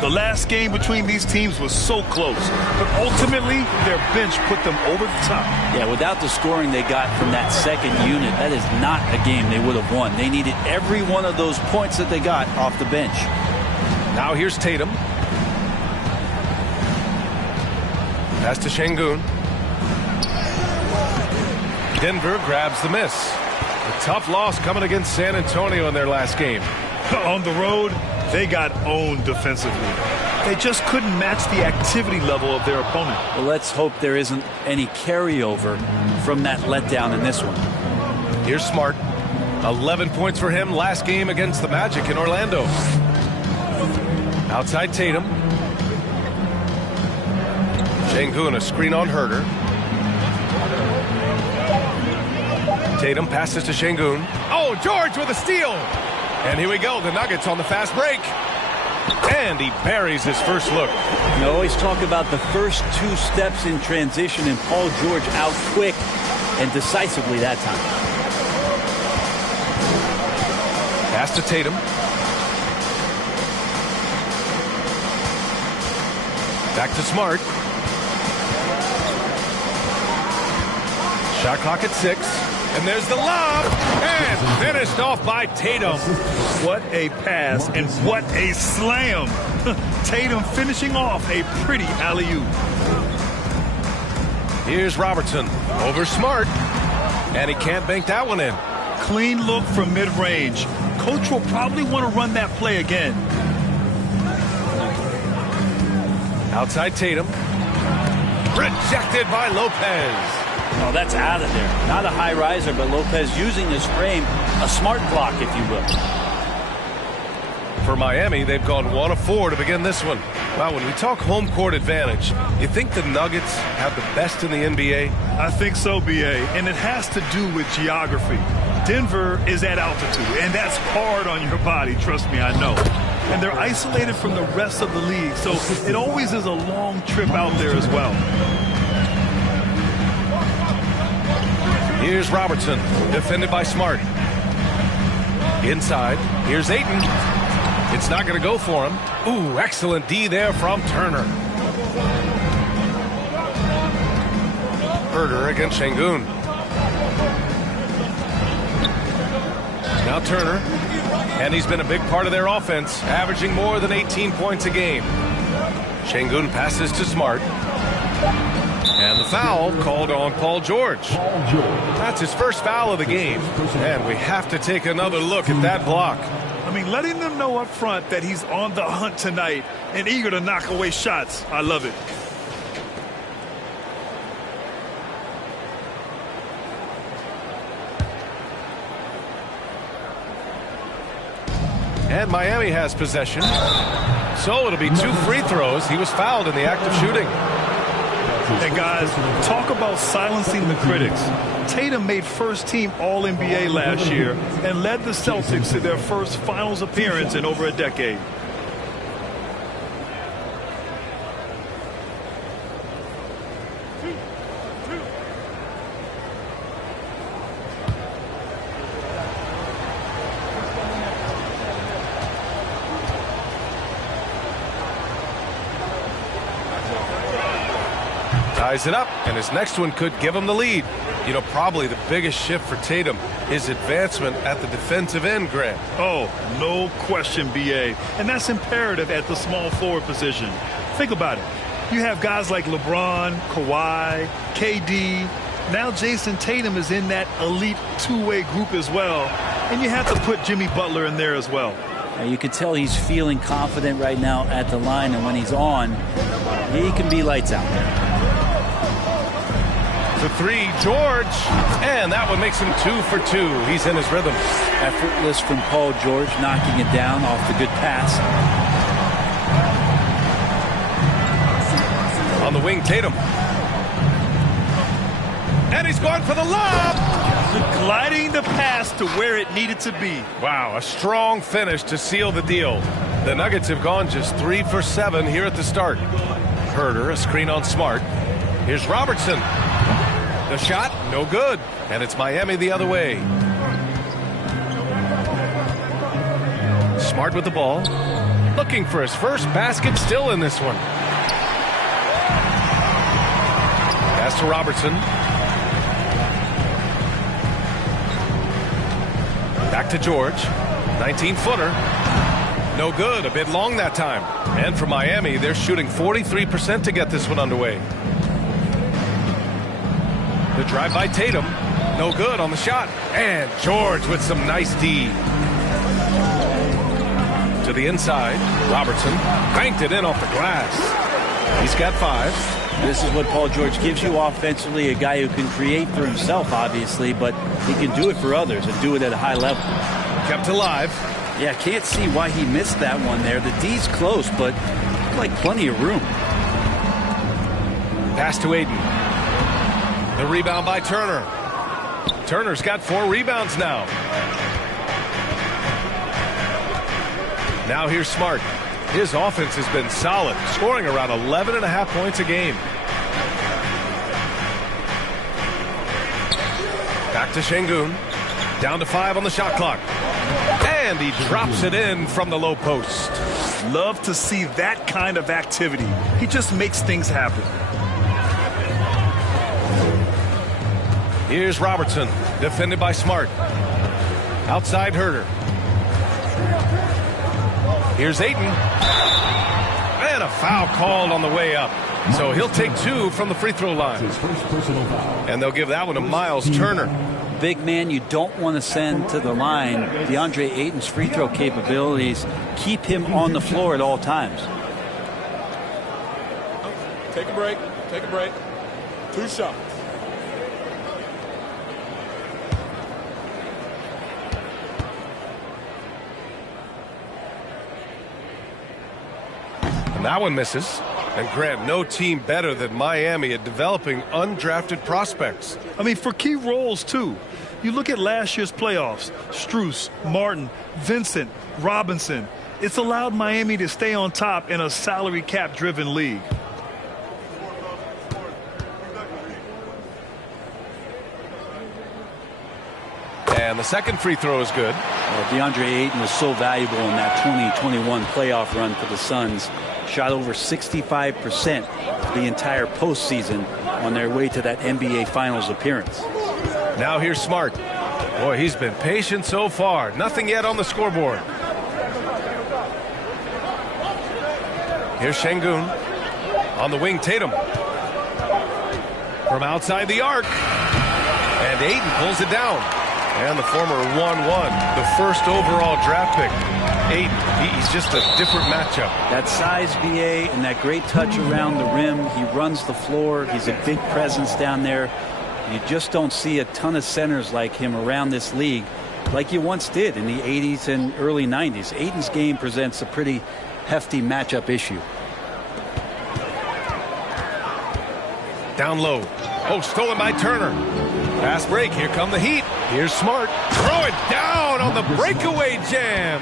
The last game between these teams was so close, but ultimately their bench put them over the top. Yeah, without the scoring they got from that second unit, that is not a game they would have won. They needed every one of those points that they got off the bench. Now here's Tatum. Pass to Şengün. Denver grabs the miss. A tough loss coming against San Antonio in their last game. On the road, they got owned defensively. They just couldn't match the activity level of their opponent. Well, let's hope there isn't any carryover from that letdown in this one. Here's Smart. 11 points for him last game against the Magic in Orlando. Outside Tatum. Şengün, a screen on Herder. Tatum passes to Şengün. Oh, George with a steal. And here we go, the Nuggets on the fast break. And he buries his first look. You always talk about the first two steps in transition, and Paul George out quick and decisively that time. Pass to Tatum. Back to Smart. Shot clock at 6. And there's the lob. And finished off by Tatum. What a pass and what a slam. Tatum finishing off a pretty alley-oop. Here's Robertson over Smart. And he can't bank that one in. Clean look from mid-range. Coach will probably want to run that play again. Outside Tatum. Rejected by Lopez. Oh, that's out of there. Not a high riser, but Lopez using his frame, a smart block, if you will. For Miami, they've gone 1 of 4 to begin this one. Wow, when we talk home court advantage, you think the Nuggets have the best in the NBA? I think so, B.A., and it has to do with geography. Denver is at altitude, and that's hard on your body, trust me, I know. And they're isolated from the rest of the league, so it always is a long trip out there as well. Here's Robertson, defended by Smart. Inside, here's Ayton. It's not going to go for him. Ooh, excellent D there from Turner. Herder against Şengün. Now Turner. And he's been a big part of their offense, averaging more than 18 points a game. Şengün passes to Smart. And the foul called on Paul George. That's his first foul of the game. And we have to take another look at that block. I mean, letting them know up front that he's on the hunt tonight and eager to knock away shots. I love it. And Miami has possession. So it'll be 2 free throws. He was fouled in the act of shooting. And guys, talk about silencing the critics. Tatum made first-team All-NBA last year and led the Celtics to their first finals appearance in over a decade. Ties it up, and his next one could give him the lead. You know, probably the biggest shift for Tatum, his advancement at the defensive end, Grant. Oh, no question, B.A. And that's imperative at the small forward position. Think about it. You have guys like LeBron, Kawhi, KD. Now Jason Tatum is in that elite two-way group as well. And you have to put Jimmy Butler in there as well. You can tell he's feeling confident right now at the line, and when he's on, he can be lights out. The 3, George, and that one makes him 2 for 2. He's in his rhythm. Effortless from Paul George, knocking it down off the good pass. On the wing, Tatum. And he's going for the lob. Gliding the pass to where it needed to be. Wow, a strong finish to seal the deal. The Nuggets have gone just 3 for 7 here at the start. Herder, a screen on Smart. Here's Robertson. The shot, no good. And it's Miami the other way. Smart with the ball. Looking for his first basket, still in this one. Pass to Robertson. Back to George. 19-footer. No good. A bit long that time. And for Miami, they're shooting 43% to get this one underway. The drive by Tatum. No good on the shot. And George with some nice D. To the inside. Robertson banked it in off the glass. He's got 5. This is what Paul George gives you offensively, a guy who can create for himself, obviously, but he can do it for others and do it at a high level. Kept alive. Yeah, can't see why he missed that one there. The D's close, but like plenty of room. Pass to Ayton. The rebound by Turner. Turner's got 4 rebounds now. Now here's Smart. His offense has been solid, scoring around 11.5 points a game. Back to Şengün. Down to 5 on the shot clock. And he drops it in from the low post. Love to see that kind of activity. He just makes things happen. Here's Robertson, defended by Smart. Outside Herder. Here's Ayton. And a foul called on the way up. So he'll take 2 from the free throw line. And they'll give that one to Miles Turner. Big man you don't want to send to the line. DeAndre Ayton's free throw capabilities keep him on the floor at all times. Take a break. Take a break. 2 shots. And that one misses. And Grant, no team better than Miami at developing undrafted prospects. I mean, for key roles, too. You look at last year's playoffs, Strus, Martin, Vincent, Robinson. It's allowed Miami to stay on top in a salary cap-driven league. And the second free throw is good. Well, DeAndre Ayton was so valuable in that 2021 playoff run for the Suns. Shot over 65% the entire postseason on their way to that NBA Finals appearance. Now here's Smart. Boy, he's been patient so far. Nothing yet on the scoreboard. Here's Şengün. On the wing, Tatum. From outside the arc. And Ayton pulls it down. And the former 1-1, the first overall draft pick. Ayton, he's just a different matchup. That size, BA, and that great touch around the rim. He runs the floor. He's a big presence down there. You just don't see a ton of centers like him around this league like you once did in the 80s and early 90s. Ayton's game presents a pretty hefty matchup issue. Down low. Oh, stolen by Turner. Fast break. Here come the Heat. Here's Smart. Throw it down on the breakaway jam.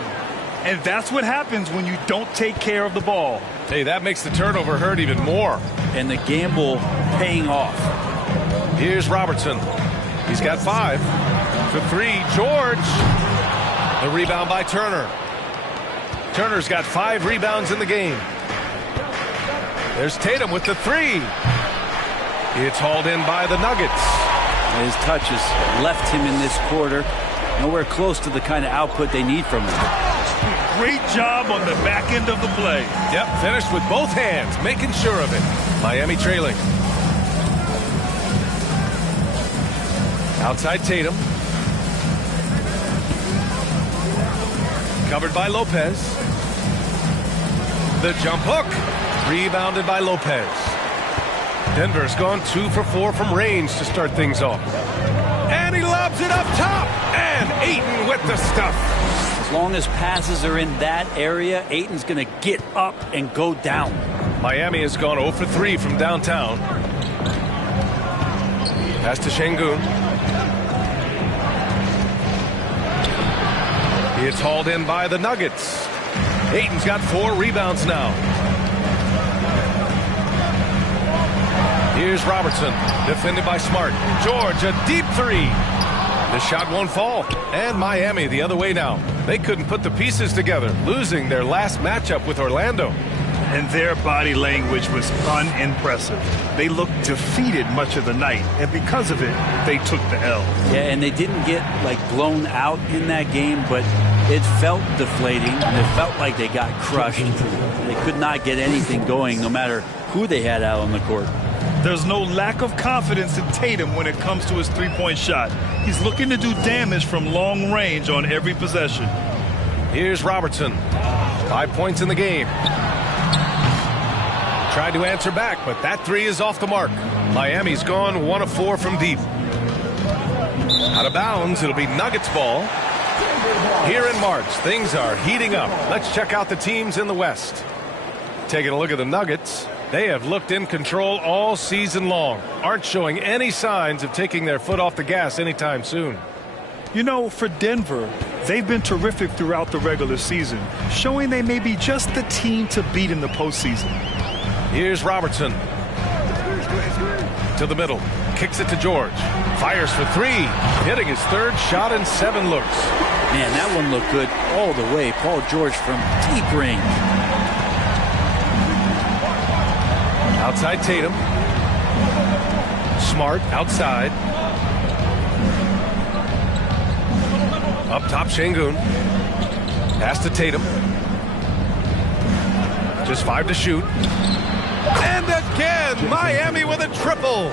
And that's what happens when you don't take care of the ball. Hey, that makes the turnover hurt even more. And the gamble paying off. Here's Robertson. He's got 5. For 3, George. The rebound by Turner. Turner's got 5 rebounds in the game. There's Tatum with the 3. It's hauled in by the Nuggets. His touch has left him in this quarter. Nowhere close to the kind of output they need from him. Great job on the back end of the play. Yep, finished with both hands, making sure of it. Miami trailing. Outside Tatum. Covered by Lopez. The jump hook. Rebounded by Lopez. Denver's gone 2 for 4 from range to start things off. And he lobs it up top. And Ayton with the stuff. As long as passes are in that area, Ayton's going to get up and go down. Miami has gone 0 for 3 from downtown. Pass to Şengün. It's hauled in by the Nuggets. Ayton's got 4 rebounds now. Here's Robertson, defended by Smart. George, a deep 3. The shot won't fall. And Miami the other way now. They couldn't put the pieces together, losing their last matchup with Orlando. And their body language was unimpressive. They looked defeated much of the night, and because of it, they took the L. Yeah, and they didn't get, like, blown out in that game, but it felt deflating, and it felt like they got crushed. They could not get anything going, no matter who they had out on the court. There's no lack of confidence in Tatum when it comes to his three-point shot. He's looking to do damage from long range on every possession. Here's Robertson. 5 points in the game. Tried to answer back, but that 3 is off the mark. Miami's gone 1 of 4 from deep. Out of bounds, it'll be Nuggets ball. Here in March, things are heating up. Let's check out the teams in the West. Taking a look at the Nuggets. They have looked in control all season long. Aren't showing any signs of taking their foot off the gas anytime soon. You know, for Denver, they've been terrific throughout the regular season, showing they may be just the team to beat in the postseason. Here's Robertson. To the middle. Kicks it to George. Fires for 3. Hitting his 3rd shot in 7 looks. Man, that one looked good all the way. Paul George from deep range. Outside Tatum. Smart outside. Up top Şengün. Pass to Tatum. Just 5 to shoot. And again, Miami with a triple.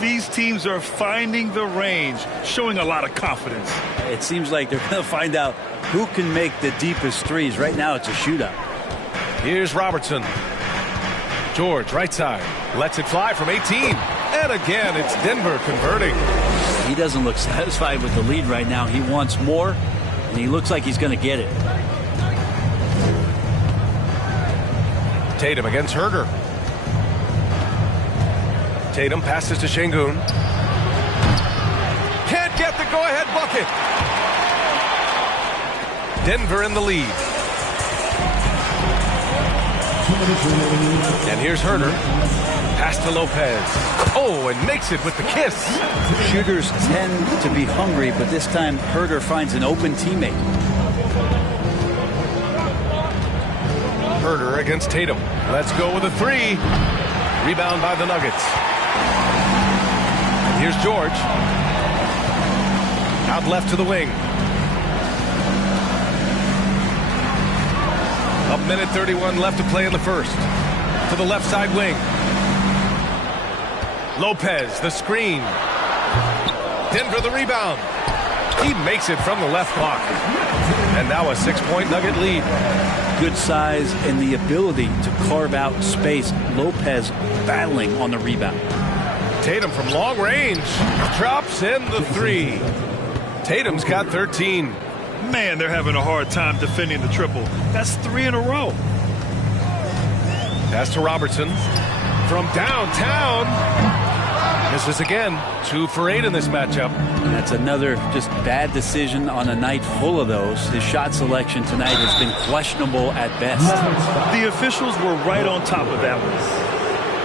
These teams are finding the range, showing a lot of confidence. It seems like they're going to find out who can make the deepest threes. Right now, it's a shootout. Here's Robertson. George, right side. Lets it fly from 18. And again, it's Denver converting. He doesn't look satisfied with the lead right now. He wants more, and he looks like he's going to get it. Tatum against Herder. Tatum passes to Şengün. Can't get the go-ahead bucket. Denver in the lead. And here's Herder. Pass to Lopez. Oh, and makes it with the kiss. Shooters tend to be hungry, but this time Herder finds an open teammate. Herder against Tatum. Let's go with a 3. Rebound by the Nuggets. And here's George. Out left to the wing. Up minute 31 left to play in the first. To the left side wing. Lopez, the screen. Denver the rebound. He makes it from the left block. And now a 6-point Nugget lead. Good size and the ability to carve out space. Lopez battling on the rebound. Tatum from long range. Drops in the 3. Tatum's got 13. Man, they're having a hard time defending the triple. That's 3 in a row. Pass to Robertson. From downtown. Misses again. 2 for 8 in this matchup. That's another just bad decision on a night full of those. His shot selection tonight has been questionable at best. The officials were right on top of that one.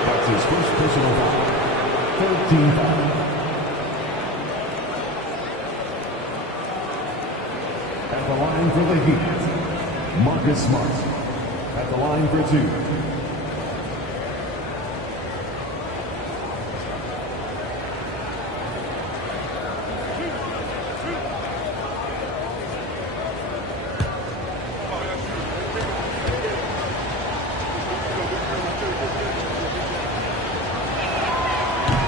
That's his first personal foul. 13 foul. At the line for the Heat, Marcus Smart. At the line for 2.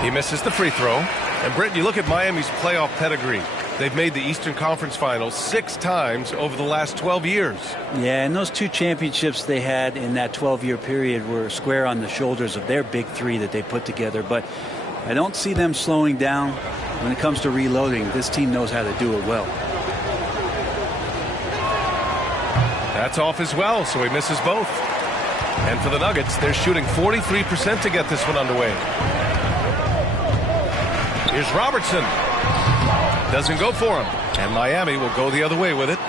He misses the free throw. And Brent, you look at Miami's playoff pedigree. They've made the Eastern Conference Finals 6 times over the last 12 years. Yeah, and those 2 championships they had in that 12-year period were square on the shoulders of their big 3 that they put together. But I don't see them slowing down when it comes to reloading. This team knows how to do it well. That's off as well, so he misses both. And for the Nuggets, they're shooting 43% to get this one underway. Here's Robertson. Doesn't go for him. And Miami will go the other way with it.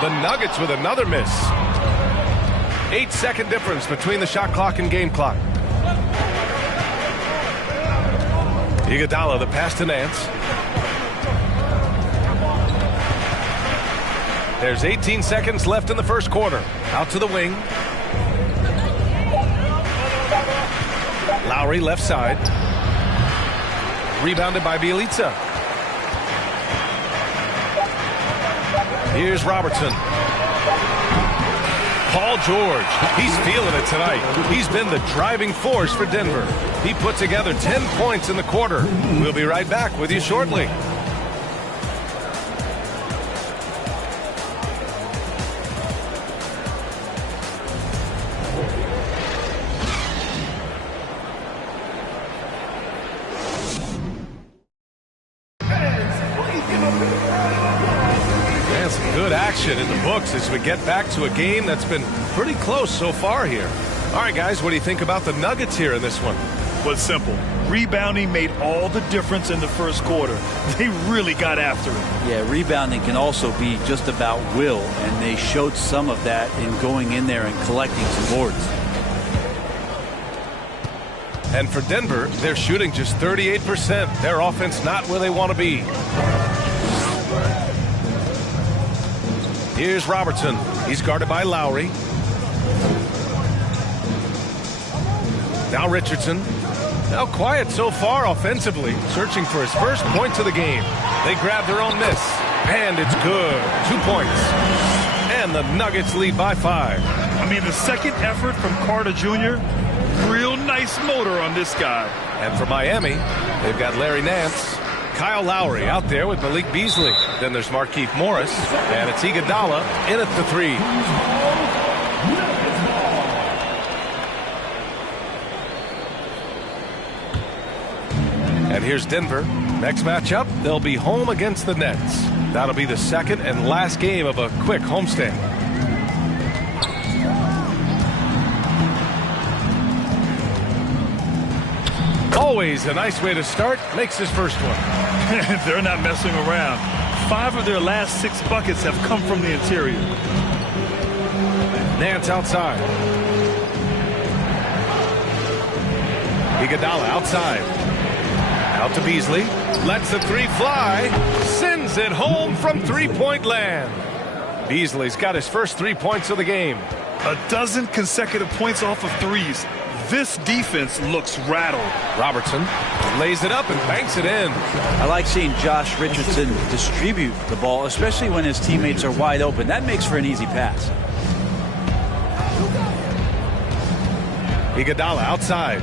The Nuggets with another miss. 8-second difference between the shot clock and game clock. Iguodala, the pass to Nance. There's 18 seconds left in the first quarter. Out to the wing. Lowry left side. Rebounded by Bjelica. Here's Robertson. Paul George, he's feeling it tonight. He's been the driving force for Denver. He put together 10 points in the quarter. We'll be right back with you shortly. In the books as we get back to a game that's been pretty close so far here. All right, guys, what do you think about the Nuggets here in this one? Well, it's simple. Rebounding made all the difference in the first quarter. They really got after it. Yeah, rebounding can also be just about will, and they showed some of that in going in there and collecting some boards. And for Denver, they're shooting just 38%. Their offense not where they want to be. Here's Robertson. He's guarded by Lowry. Now Richardson. Now quiet so far offensively, searching for his first points of the game. They grab their own miss, and it's good. 2 points. And the Nuggets lead by 5. I mean, the second effort from Carter Jr., real nice motor on this guy. And for Miami, they've got Larry Nance. Kyle Lowry out there with Malik Beasley. Then there's Markieff Morris. And it's Iguodala in at the 3. And here's Denver. Next matchup, they'll be home against the Nets. That'll be the second and last game of a quick homestand. Always a nice way to start. Makes his first one. They're not messing around. 5 of their last 6 buckets have come from the interior. Nance outside. Iguodala outside. Out to Beasley. Lets the 3 fly. Sends it home from three-point land. Beasley's got his first 3 points of the game. A dozen consecutive points off of threes. This defense looks rattled. Robertson lays it up and banks it in. I like seeing Josh Richardson distribute the ball, especially when his teammates are wide open. That makes for an easy pass. Iguodala outside.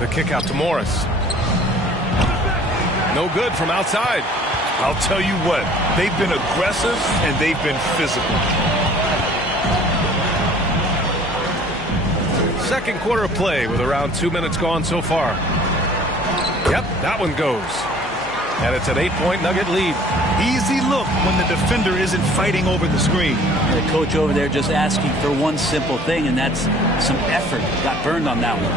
The kick out to Morris. No good from outside. I'll tell you what, they've been aggressive and they've been physical. Second quarter of play with around 2 minutes gone so far. Yep, that one goes. And it's an 8-point Nugget lead. Easy look when the defender isn't fighting over the screen. The coach over there just asking for one simple thing, and that's some effort. Got burned on that one.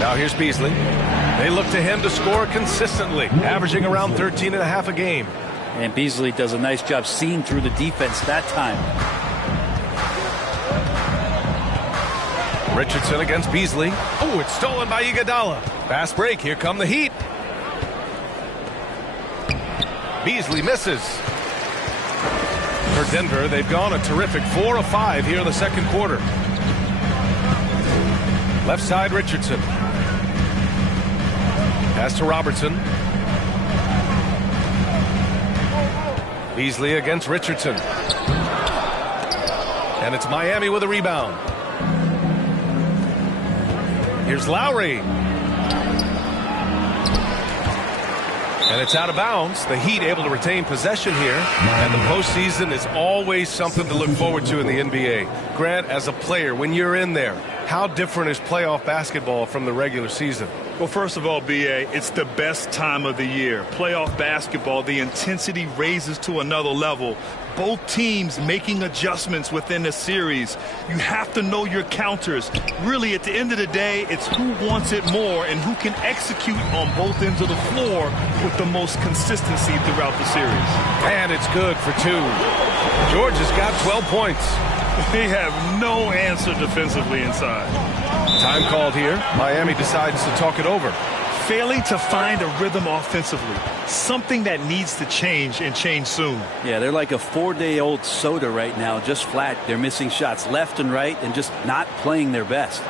Now here's Beasley. They look to him to score consistently, averaging around 13.5 a game. And Beasley does a nice job seeing through the defense that time. Richardson against Beasley. Oh, it's stolen by Iguodala. Fast break. Here come the Heat. Beasley misses. For Denver, they've gone a terrific 4 of 5 here in the second quarter. Left side, Richardson. Pass to Robertson. Beasley against Richardson. And it's Miami with a rebound. Here's Lowry. And it's out of bounds. The Heat able to retain possession here. And the postseason is always something to look forward to in the NBA. Grant, as a player, when you're in there, how different is playoff basketball from the regular season? Well, first of all, B.A., it's the best time of the year. Playoff basketball, the intensity raises to another level. Both teams making adjustments within the series. You have to know your counters. Really, at the end of the day, it's who wants it more and who can execute on both ends of the floor with the most consistency throughout the series. And it's good for 2. George has got 12 points. They have no answer defensively inside. Time called here. Miami decides to talk it over. Failing to find a rhythm offensively. Something that needs to change and change soon. Yeah, they're like a 4-day-old soda right now, just flat. They're missing shots left and right and just not playing their best.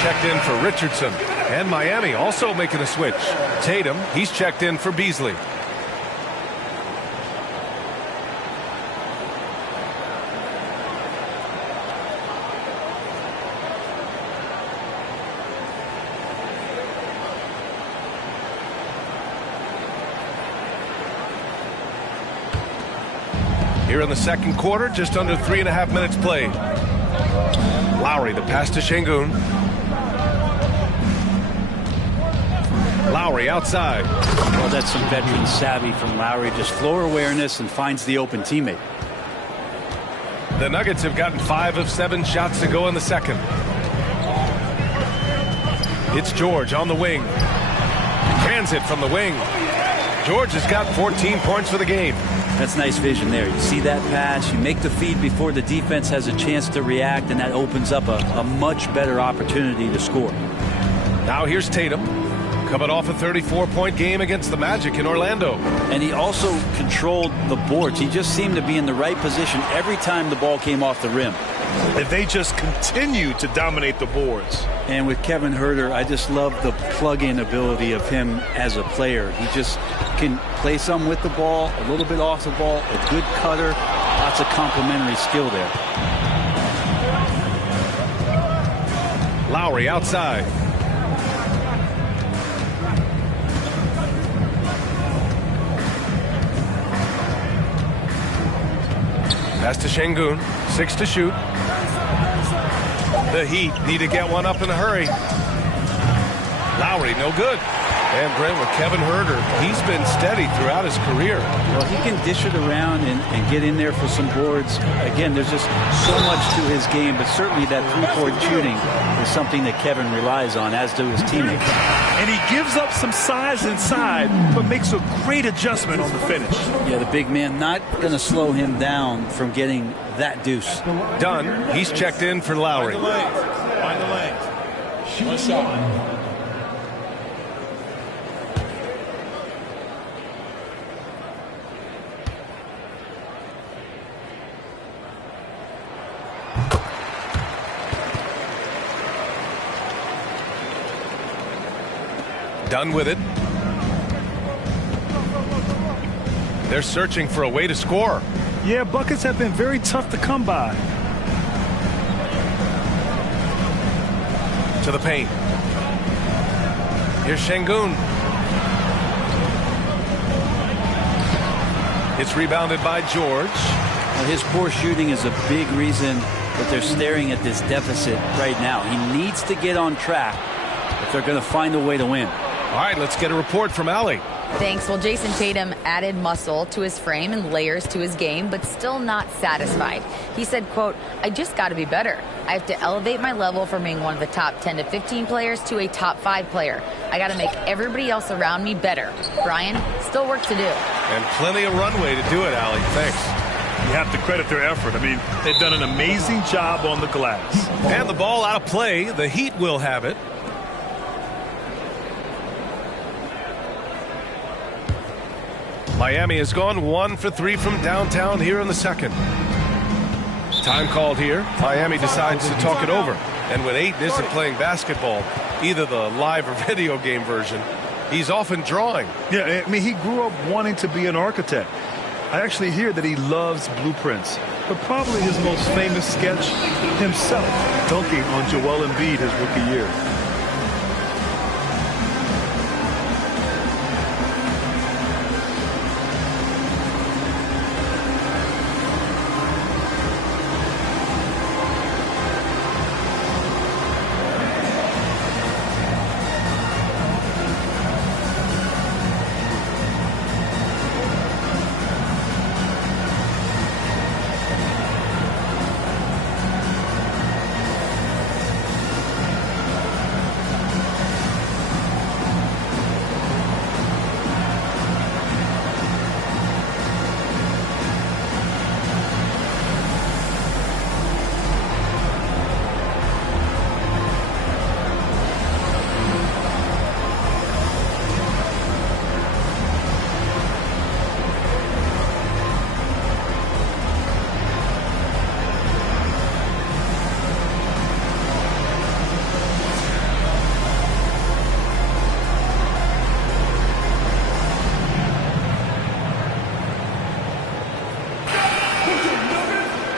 Checked in for Richardson. And Miami also making a switch. Tatum, he's checked in for Beasley. Here in the second quarter, just under 3.5 minutes played. Lowry, the pass to Şengün. Lowry outside. Well, that's some veteran savvy from Lowry. Just floor awareness and finds the open teammate. The Nuggets have gotten 5 of 7 shots to go in the second. It's George on the wing. Transit from the wing. George has got 14 points for the game. That's nice vision there. You see that pass, you make the feed before the defense has a chance to react, and that opens up a much better opportunity to score. Now here's Tatum, coming off a 34-point game against the Magic in Orlando. And he also controlled the boards. He just seemed to be in the right position every time the ball came off the rim. And they just continue to dominate the boards. And with Kevin Huerter, I just love the plug-in ability of him as a player. He just can play some with the ball, a little bit off the ball, a good cutter, lots of complementary skill there. Lowry outside. Pass to Şengün, 6 to shoot. The Heat need to get one up in a hurry. Lowry, no good. And Brent, with Kevin Huerter, he's been steady throughout his career. Well, he can dish it around and get in there for some boards. Again, there's just so much to his game, but certainly that three-point shooting is something that Kevin relies on, as do his teammates. And he gives up some size inside, but makes a great adjustment on the finish. Yeah, the big man not going to slow him down from getting that deuce. Dunn, he's checked in for Lowry. Find the lane. One shot. Done with it. They're searching for a way to score. Yeah, buckets have been very tough to come by. To the paint. Here's Şengün. It's rebounded by George. Well, his poor shooting is a big reason that they're staring at this deficit right now. He needs to get on track they're going to find a way to win. All right, let's get a report from Allie. Thanks. Well, Jason Tatum added muscle to his frame and layers to his game, but still not satisfied. He said, quote, "I just got to be better. I have to elevate my level from being one of the top 10 to 15 players to a top 5 player. I got to make everybody else around me better." Brian, still work to do. And plenty of runway to do it, Allie. Thanks. You have to credit their effort. I mean, they've done an amazing job on the glass. And the ball out of play. The Heat will have it. Miami has gone 1 for 3 from downtown here in the second. Time called here. Miami decides to talk it over. And when Ayton isn't playing basketball, either the live or video game version, he's often drawing. Yeah, I mean, he grew up wanting to be an architect. I actually hear that he loves blueprints. But probably his most famous sketch, himself dunking on Joel Embiid his rookie year.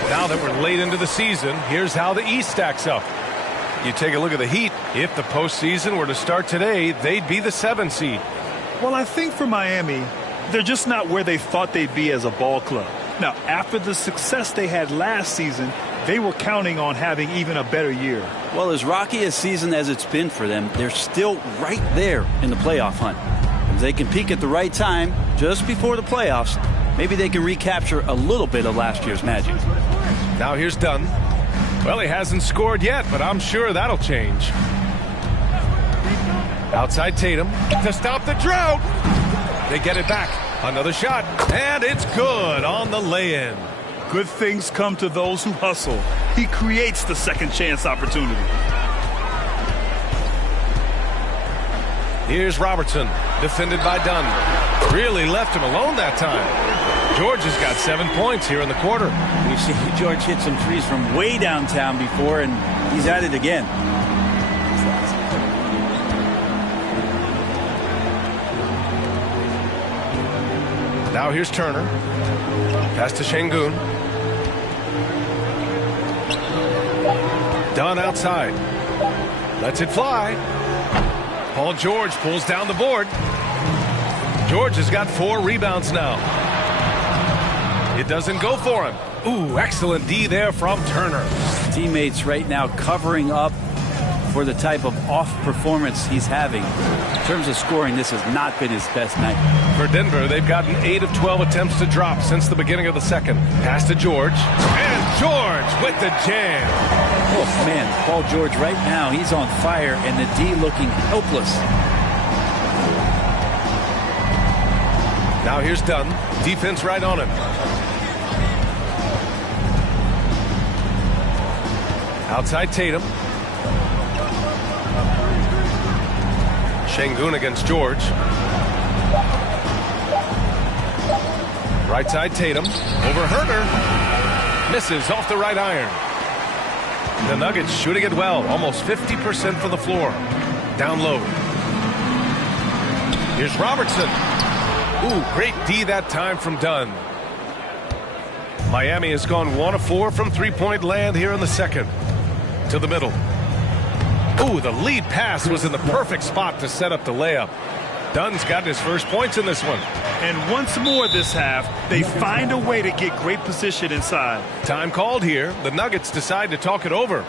Now that we're late into the season, here's how the East stacks up. You take a look at the Heat. If the postseason were to start today, they'd be the 7th seed. Well, I think for Miami, they're just not where they thought they'd be as a ball club. Now, after the success they had last season, they were counting on having even a better year. Well, as rocky a season as it's been for them, they're still right there in the playoff hunt. If they can peak at the right time, just before the playoffs, maybe they can recapture a little bit of last year's magic. Now here's Dunn. Well, he hasn't scored yet, but I'm sure that'll change. Outside Tatum to stop the drought. They get it back. Another shot, and it's good on the lay-in. Good things come to those who hustle. He creates the second chance opportunity. Here's Robertson, defended by Dunn. Really left him alone that time. George has got 7 points here in the quarter. We've seen George hit some threes from way downtown before, and he's at it again. Now here's Turner. Pass to Şengün. Dunn outside. Lets it fly. Paul George pulls down the board. George has got 4 rebounds now. It doesn't go for him. Ooh, excellent D there from Turner. Teammates right now covering up for the type of off performance he's having. In terms of scoring, this has not been his best night. For Denver, they've gotten 8 of 12 attempts to drop since the beginning of the second. Pass to George. And George with the jam. Oh, man, Paul George right now, he's on fire, and the D looking helpless. Now here's Dunn. Defense right on him. Outside Tatum. Şengün against George. Right side Tatum. Over Herter. Misses off the right iron. The Nuggets shooting it well. Almost 50% from the floor. Down low. Here's Robertson. Ooh, great D that time from Dunn. Miami has gone 1 of 4 from three-point land here in the second. To the middle. Ooh, the lead pass was in the perfect spot to set up the layup. Dunn's got his first points in this one. And once more this half, they find a way to get great position inside. Time called here. The Nuggets decide to talk it over.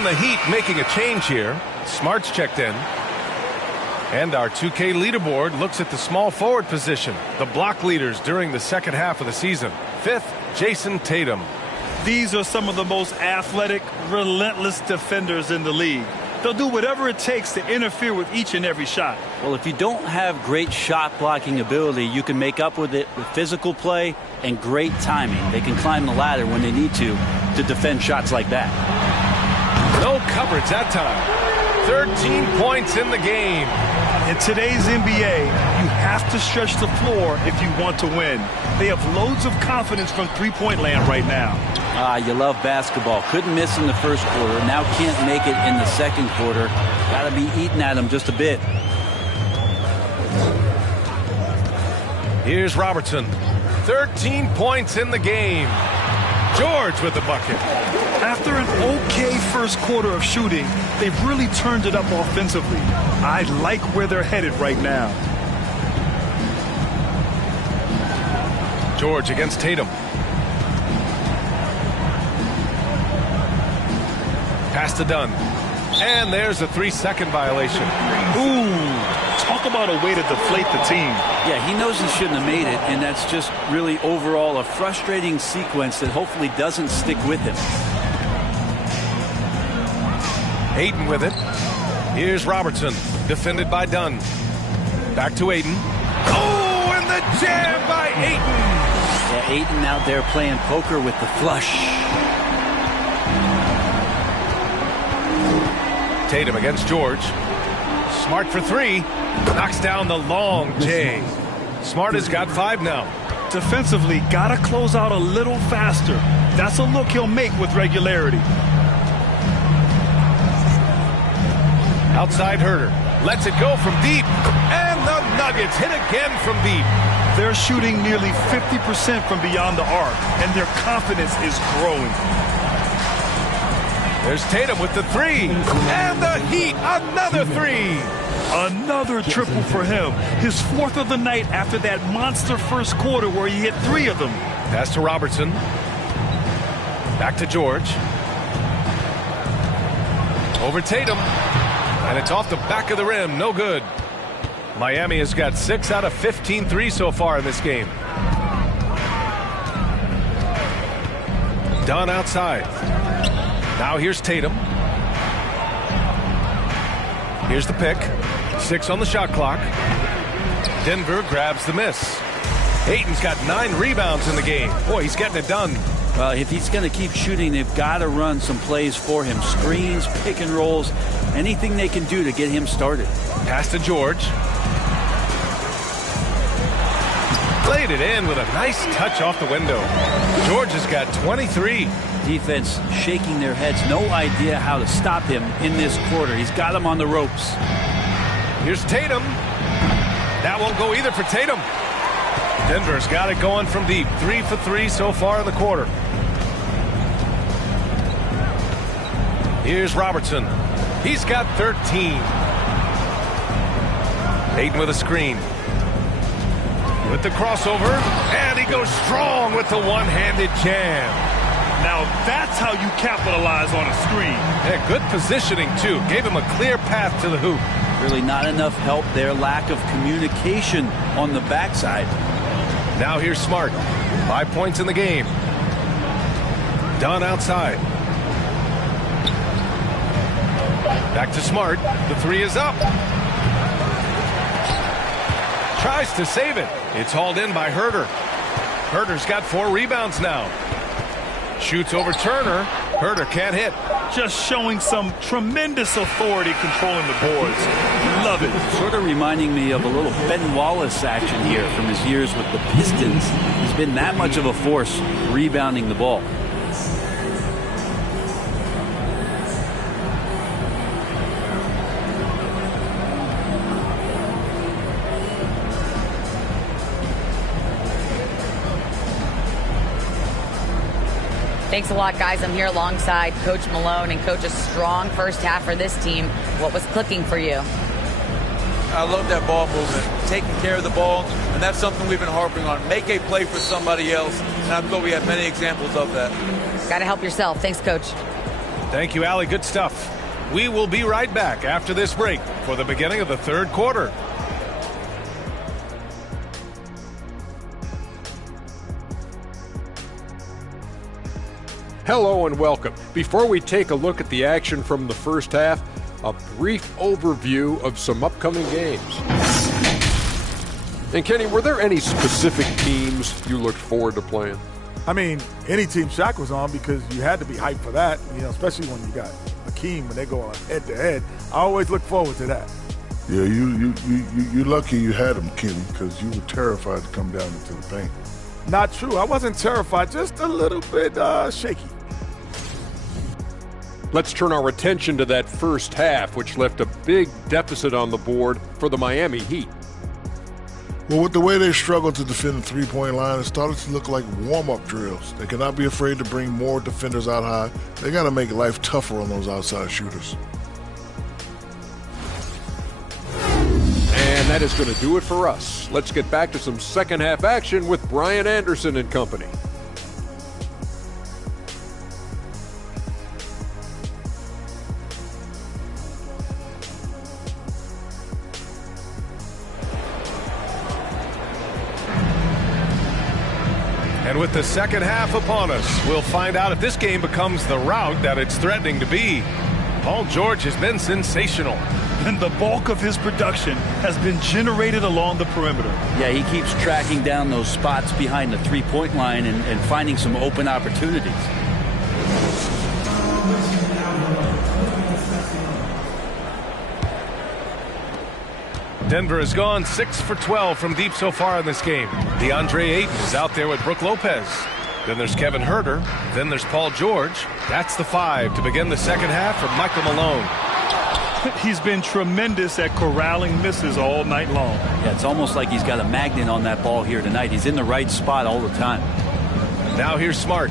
And the Heat making a change here. Smart's checked in. And our 2K leaderboard looks at the small forward position. The block leaders during the second half of the season. 5th, Jason Tatum. These are some of the most athletic, relentless defenders in the league. They'll do whatever it takes to interfere with each and every shot. Well, if you don't have great shot blocking ability, you can make up with it with physical play and great timing. They can climb the ladder when they need to defend shots like that. No coverage that time. 13 points in the game. In today's NBA, you have to stretch the floor if you want to win. They have loads of confidence from three-point land right now. You love basketball. Couldn't miss in the first quarter. Now can't make it in the second quarter. Got to be eating at them just a bit. Here's Robertson. 13 points in the game. George with the bucket. After an okay first quarter of shooting, they've really turned it up offensively. I like where they're headed right now. George against Tatum. Pass to Dunn. And there's a 3-second violation. Ooh, talk about a way to deflate the team. Yeah, he knows he shouldn't have made it, and that's just really overall a frustrating sequence that hopefully doesn't stick with him. Ayton with it. Here's Robertson, defended by Dunn. Back to Ayton. Oh, and the jam by Ayton. Yeah, Ayton out there playing poker with the flush. Tatum against George. Smart for 3. Knocks down the long J. Smart has got 5 now. Defensively, gotta close out a little faster. That's a look he'll make with regularity. Outside Herter. Lets it go from deep. And the Nuggets hit again from deep. They're shooting nearly 50% from beyond the arc, and their confidence is growing. There's Tatum with the 3. And the Heat, another 3. Another triple for him. His 4th of the night after that monster first quarter where he hit 3 of them. Pass to Robertson. Back to George. Over Tatum. And it's off the back of the rim. No good. Miami has got 6 out of 15 threes so far in this game. Dunn outside. Now here's Tatum. Here's the pick. 6 on the shot clock. Denver grabs the miss. Ayton's got 9 rebounds in the game. Boy, he's getting it done. Well, if he's going to keep shooting, they've got to run some plays for him. Screens, pick and rolls, anything they can do to get him started. Pass to George. Played it in with a nice touch off the window. George has got 23. Defense shaking their heads. No idea how to stop him in this quarter. He's got him on the ropes. Here's Tatum. That won't go either for Tatum. Denver's got it going from deep. 3 for 3 so far in the quarter. Here's Robertson. He's got 13. Ayton with a screen. With the crossover. And he goes strong with the one-handed jam. Now that's how you capitalize on a screen. Yeah, good positioning, too. Gave him a clear path to the hoop. Really not enough help there. Lack of communication on the backside. Now here's Smart. 5 points in the game. Dunn outside. Back to Smart. The 3 is up. Tries to save it. It's hauled in by Herter. Herter's got 4 rebounds now. Shoots over Turner. Herter can't hit. Just showing some tremendous authority controlling the boards. Love it. Sort of reminding me of a little Ben Wallace action here from his years with the Pistons. He's been that much of a force rebounding the ball. Thanks a lot, guys. I'm here alongside Coach Malone, and Coach, a strong first half for this team. What was clicking for you? I love that ball movement, taking care of the ball, and that's something we've been harping on. Make a play for somebody else, and I thought we had many examples of that. Got to help yourself. Thanks, Coach. Thank you, Allie. Good stuff. We will be right back after this break for the beginning of the third quarter. Hello and welcome. Before we take a look at the action from the first half, a brief overview of some upcoming games. And Kenny, were there any specific teams you looked forward to playing? I mean, any team Shaq was on, because you had to be hyped for that, especially when you got Hakeem, when they go on head-to-head. I always look forward to that. Yeah, you're lucky you had him, Kenny, because you were terrified to come down into the paint. Not true. I wasn't terrified, just a little bit shaky. Let's turn our attention to that first half, which left a big deficit on the board for the Miami Heat. Well, with the way they struggled to defend the three-point line, it started to look like warm-up drills. They cannot be afraid to bring more defenders out high. They got to make life tougher on those outside shooters. And that is going to do it for us. Let's get back to some second half action with Brian Anderson and company. And with the second half upon us, we'll find out if this game becomes the rout that it's threatening to be. Paul George has been sensational. And the bulk of his production has been generated along the perimeter. Yeah, he keeps tracking down those spots behind the three-point line and finding some open opportunities. Denver has gone 6 for 12 from deep so far in this game. DeAndre Ayton is out there with Brook Lopez. Then there's Kevin Huerter. Then there's Paul George. That's the 5 to begin the second half for Michael Malone. He's been tremendous at corralling misses all night long. Yeah, it's almost like he's got a magnet on that ball here tonight. He's in the right spot all the time. Now here's Smart.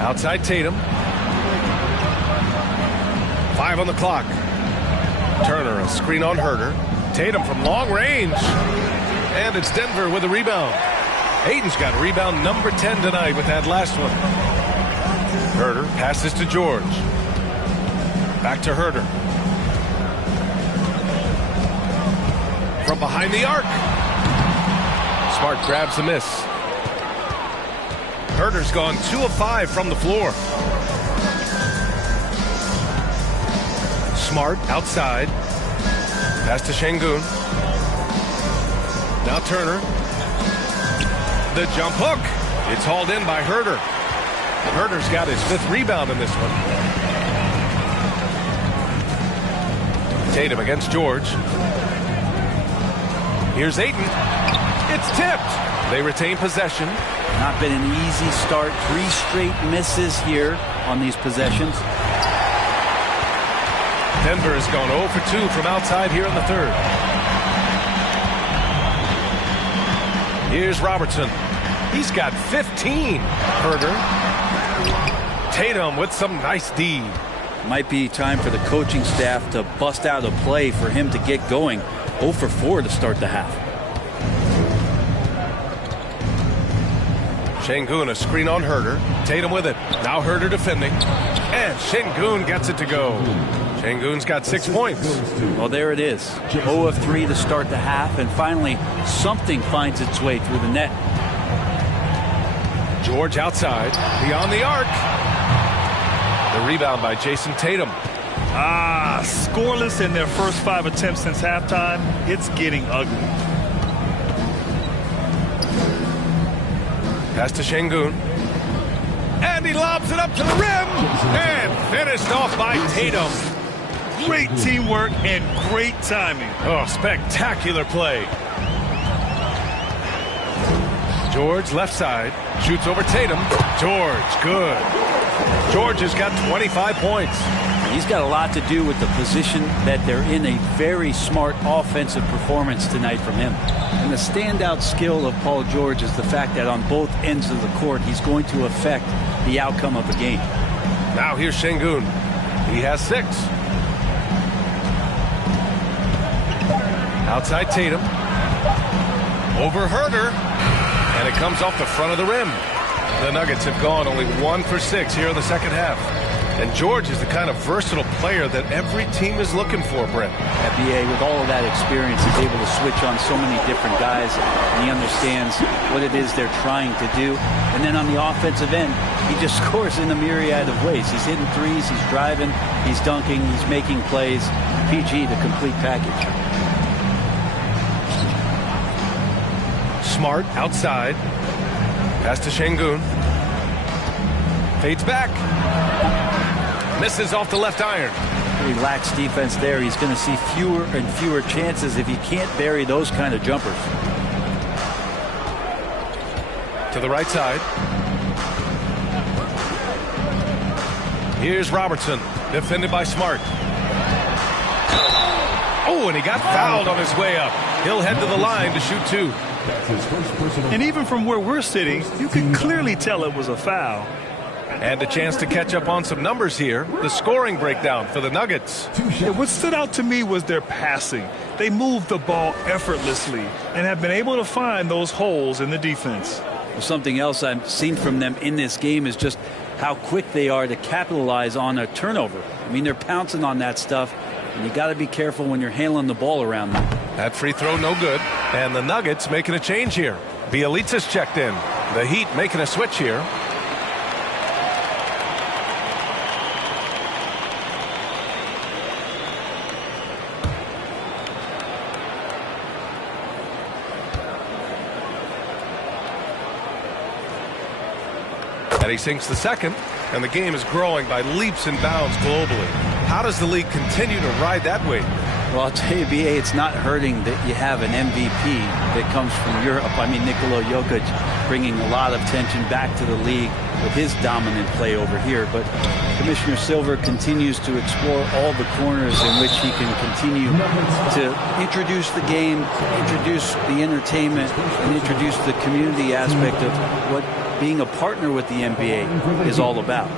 Outside Tatum. 5 on the clock. Turner, a screen on Huerter. Tatum from long range. And it's Denver with a rebound. Ayton's got rebound number 10 tonight with that last one. Huerter passes to George. Back to Huerter. From behind the arc. Smart grabs the miss. Huerter's gone 2 of 5 from the floor. Smart outside. Pass to Şengün. Now Turner. The jump hook. It's hauled in by Huerter. Huerter's got his 5th rebound in this one. Tatum against George. Here's Ayton. It's tipped. They retain possession. Not been an easy start. 3 straight misses here on these possessions. Denver has gone 0 for 2 from outside here in the third. Here's Robertson. He's got 15. Huerter. Tatum with some nice D. Might be time for the coaching staff to bust out a play for him to get going. 0 for 4 to start the half. Şengün, a screen on Huerter. Tatum with it. Now Huerter defending. And Şengün gets it to go. Şengün's got 6 points. Well, there it is. 0 of 3 to start the half, and finally something finds its way through the net. George outside, beyond the arc. The rebound by Jason Tatum. Scoreless in their first 5 attempts since halftime. It's getting ugly. Pass to Şengün. And he lobs it up to the rim. And finished off by Tatum. Great teamwork and great timing. Oh, spectacular play. George left side. Shoots over Tatum. George, good. George has got 25 points. He's got a lot to do with the position that they're in. A very smart offensive performance tonight from him. And the standout skill of Paul George is the fact that on both ends of the court, he's going to affect the outcome of the game. Now here's Şengün. He has 6. Outside Tatum. Over Huerter. And it comes off the front of the rim. The Nuggets have gone only 1 for 6 here in the second half. And George is the kind of versatile player that every team is looking for, Brent. BA, with all of that experience, he's able to switch on so many different guys, and he understands what it is they're trying to do. And then on the offensive end, he just scores in a myriad of ways. He's hitting threes, he's driving, he's dunking, he's making plays. PG, the complete package. Smart outside. Pass to Şengün. Fades back. Misses off the left iron. Relaxed defense there. He's going to see fewer and fewer chances if he can't bury those kind of jumpers. To the right side. Here's Robertson, defended by Smart. Oh, and he got fouled on his way up. He'll head to the line to shoot 2. And even from where we're sitting, you can clearly tell it was a foul. And a chance to catch up on some numbers here. The scoring breakdown for the Nuggets. Yeah, what stood out to me was their passing. They moved the ball effortlessly and have been able to find those holes in the defense. Well, something else I've seen from them in this game is just how quick they are to capitalize on a turnover. I mean, they're pouncing on that stuff, and you got to be careful when you're handling the ball around them. That free throw no good. And the Nuggets making a change here. Bielitsa's checked in. The Heat making a switch here. And he sinks the second, and the game is growing by leaps and bounds globally. How does the league continue to ride that wave? Well, I'll tell you, BA, it's not hurting that you have an MVP that comes from Europe. I mean, Nikola Jokic bringing a lot of attention back to the league with his dominant play over here. But Commissioner Silver continues to explore all the corners in which he can continue to introduce the game, introduce the entertainment, and introduce the community aspect of what being a partner with the NBA is all about.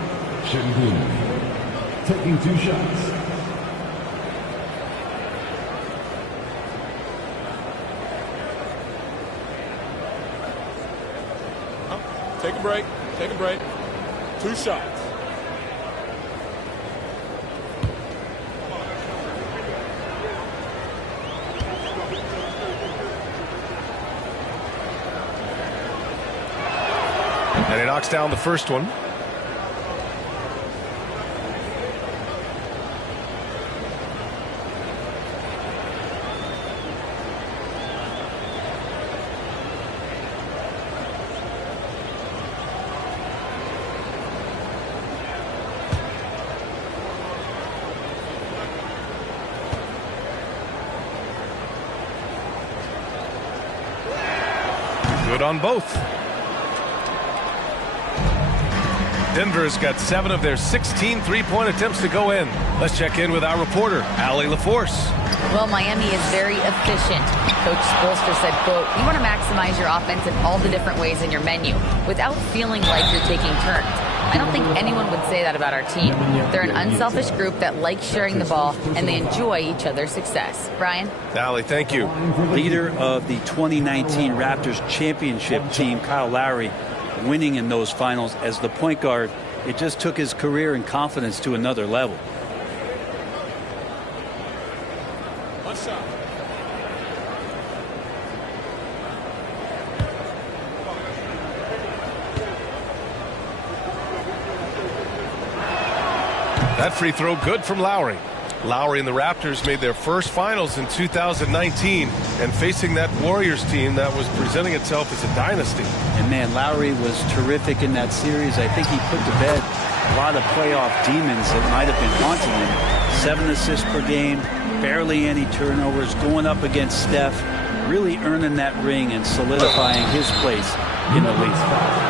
Taking 2 shots. Take a break. Take a break. 2 shots. And he knocks down the first one. Good on both. Denver's got 7 of their 16 three-point attempts to go in. Let's check in with our reporter, Allie LaForce. Well, Miami is very efficient. Coach Spoelstra said, quote, "You want to maximize your offense in all the different ways in your menu without feeling like you're taking turns." I don't think anyone would say that about our team. They're an unselfish group that likes sharing the ball, and they enjoy each other's success. Brian? Allie, thank you. Leader of the 2019 Raptors championship team, Kyle Lowry, winning in those finals as the point guard. It just took his career and confidence to another level. That free throw good from Lowry. Lowry and the Raptors made their first finals in 2019, and facing that Warriors team that was presenting itself as a dynasty. And man, Lowry was terrific in that series. I think he put to bed a lot of playoff demons that might have been haunting him. 7 assists per game, barely any turnovers, going up against Steph, really earning that ring and solidifying his place in the league.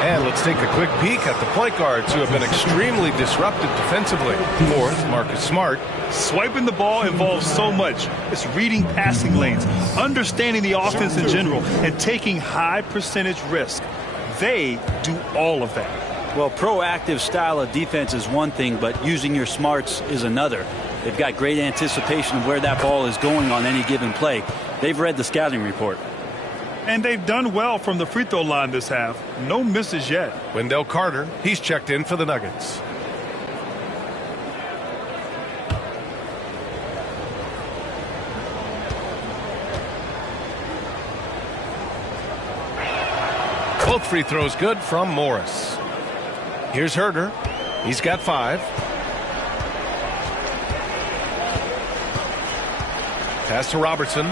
And let's take a quick peek at the point guards who have been extremely disruptive defensively. Fourth, Marcus Smart. Swiping the ball involves so much. It's reading passing lanes, understanding the offense in general, and taking high percentage risk. They do all of that. Well, proactive style of defense is one thing, but using your smarts is another. They've got great anticipation of where that ball is going on any given play. They've read the scouting report. And they've done well from the free throw line this half. No misses yet. Wendell Carter, he's checked in for the Nuggets. Both free throws good from Morris. Here's Herder. He's got 5. Pass to Robertson.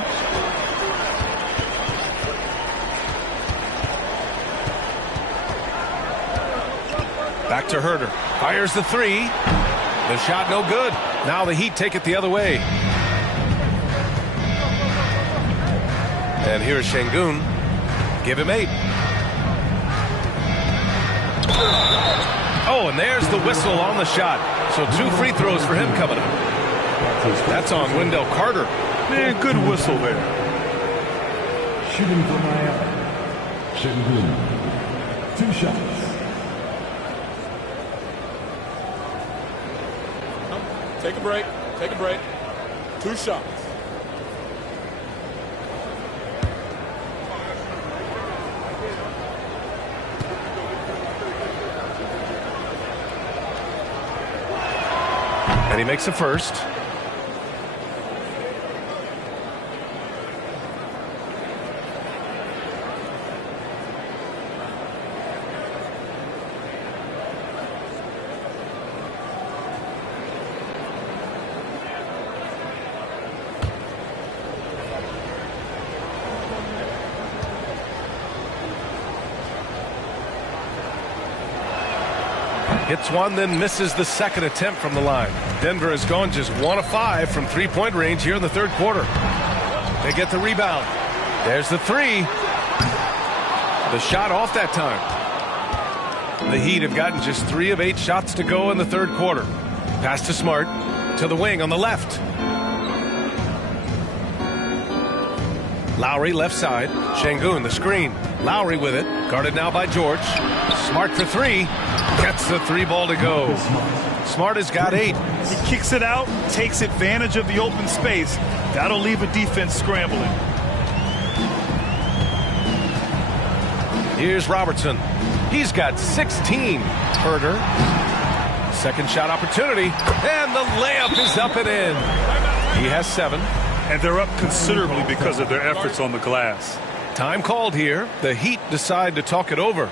Back to Herder. Fires the 3. The shot no good. Now the Heat take it the other way. And here's Şengün. Give him 8. Oh, and there's the whistle on the shot. So 2 free throws for him coming up. That's on Wendell Carter. Man, good whistle there. Shooting for Miami. Şengün. 2 shots. Take a break. Take a break. 2 shots. And he makes a first. Hits one, then misses the second attempt from the line. Denver has gone just 1 of 5 from three-point range here in the third quarter. They get the rebound. There's the 3. The shot off that time. The Heat have gotten just 3 of 8 shots to go in the third quarter. Pass to Smart. To the wing on the left. Lowry left side. Şengün the screen. Lowry with it. Guarded now by George. Smart for 3. Gets the 3 ball to go. Smart has got 8. He kicks it out, takes advantage of the open space. That'll leave a defense scrambling. Here's Robertson. He's got 16. Herder. Second shot opportunity. And the layup is up and in. He has 7. And they're up considerably because of their efforts on the glass. Time called here. The Heat decide to talk it over.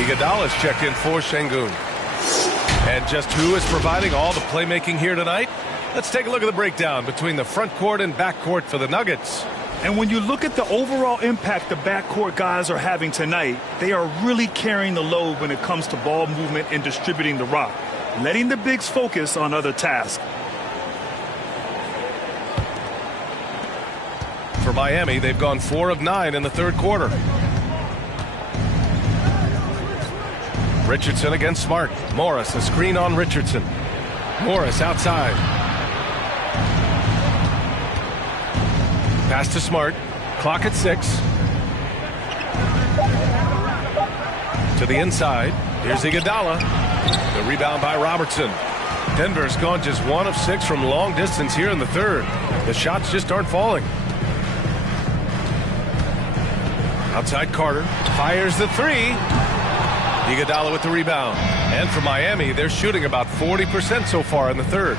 Iguodala's checked in for Şengün. And just who is providing all the playmaking here tonight? Let's take a look at the breakdown between the front court and back court for the Nuggets. And when you look at the overall impact the backcourt guys are having tonight, they are really carrying the load when it comes to ball movement and distributing the rock, letting the bigs focus on other tasks. For Miami, they've gone 4 of 9 in the third quarter. Richardson against Smart. Morris, a screen on Richardson. Morris outside. Pass to Smart. Clock at 6. To the inside. Here's Iguodala. The rebound by Robertson. Denver's gone just 1 of 6 from long distance here in the third. The shots just aren't falling. Outside Carter fires the three. Iguodala with the rebound. And for Miami, they're shooting about 40% so far in the third.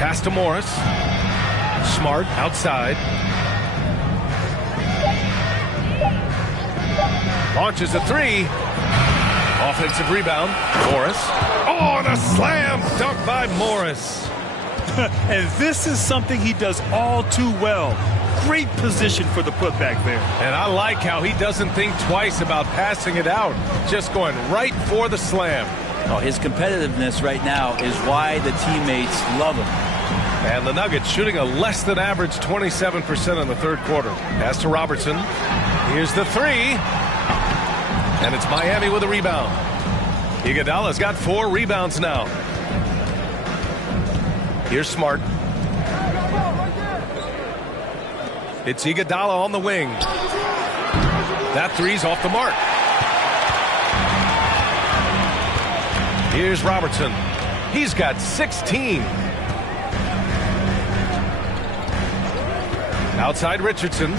Pass to Morris. Smart outside. Launches a three. Offensive rebound. Morris. Oh, and a slam dunk by Morris. And this is something he does all too well. Great position for the putback there. And I like how he doesn't think twice about passing it out. Just going right for the slam. Oh, his competitiveness right now is why the teammates love him. And the Nuggets shooting a less than average 27% in the third quarter. Pass to Robertson. Here's the three. And it's Miami with a rebound. Iguodala's got 4 rebounds now. Here's Smart. It's Iguodala on the wing. That three's off the mark. Here's Robertson. He's got 16. Outside Richardson.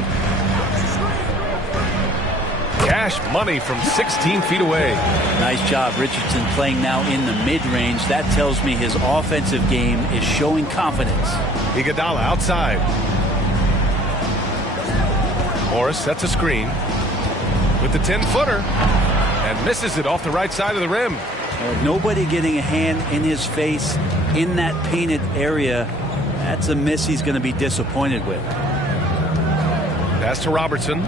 Cash money from 16 feet away. Nice job, Richardson, playing now in the mid-range. That tells me his offensive game is showing confidence. Iguodala outside. Morris sets a screen with the 10-footer and misses it off the right side of the rim. Nobody getting a hand in his face in that painted area. That's a miss he's going to be disappointed with. Pass to Robertson.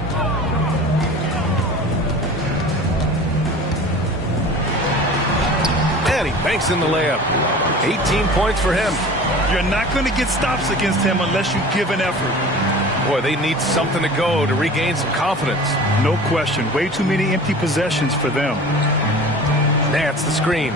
And he banks in the layup. 18 points for him. You're not going to get stops against him unless you give an effort. Boy, they need something to go to regain some confidence. No question. Way too many empty possessions for them. That's the screen.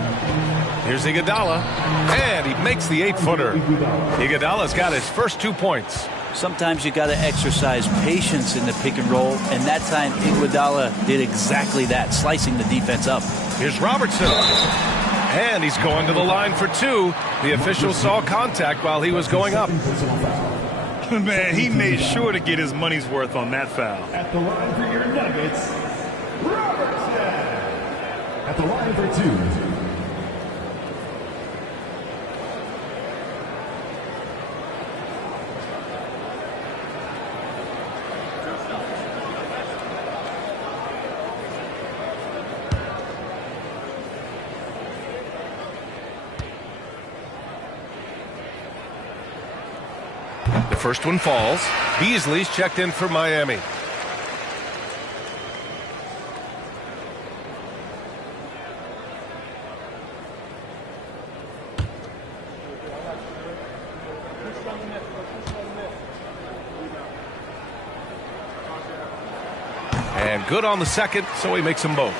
Here's Iguodala. And he makes the 8-footer. Iguodala's got his first 2 points. Sometimes you got to exercise patience in the pick and roll, and that time Iguodala did exactly that, slicing the defense up. Here's Robertson. And he's going to the line for 2. The official saw contact while he was going up. Man, he made sure to get his money's worth on that foul. At the line for your Nuggets, Robertson. At the line for 2. The first one falls. Beasley's checked in for Miami. And good on the second, so he makes them both.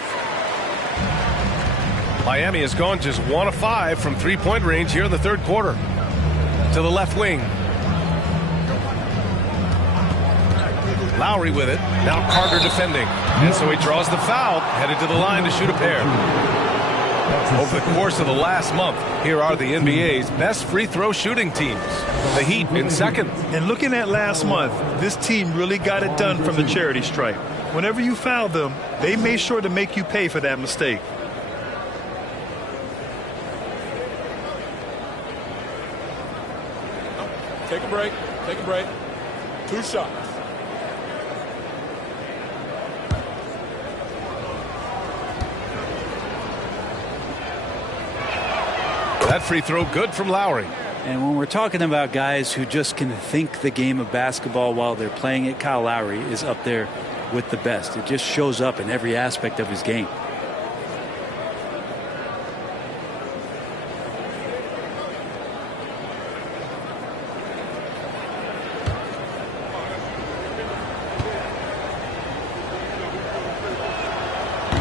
Miami has gone just 1 of 5 from three-point range here in the third quarter. To the left wing. Lowry with it. Now Carter defending. And so he draws the foul, headed to the line to shoot a pair. Over the course of the last month, here are the NBA's best free throw shooting teams. The Heat in second. And looking at last month, this team really got it done from the charity stripe. Whenever you foul them, they made sure to make you pay for that mistake. Take a break. Take a break. 2 shots. That free throw good from Lowry. And when we're talking about guys who just can think the game of basketball while they're playing it, Kyle Lowry is up there with the best. It just shows up in every aspect of his game.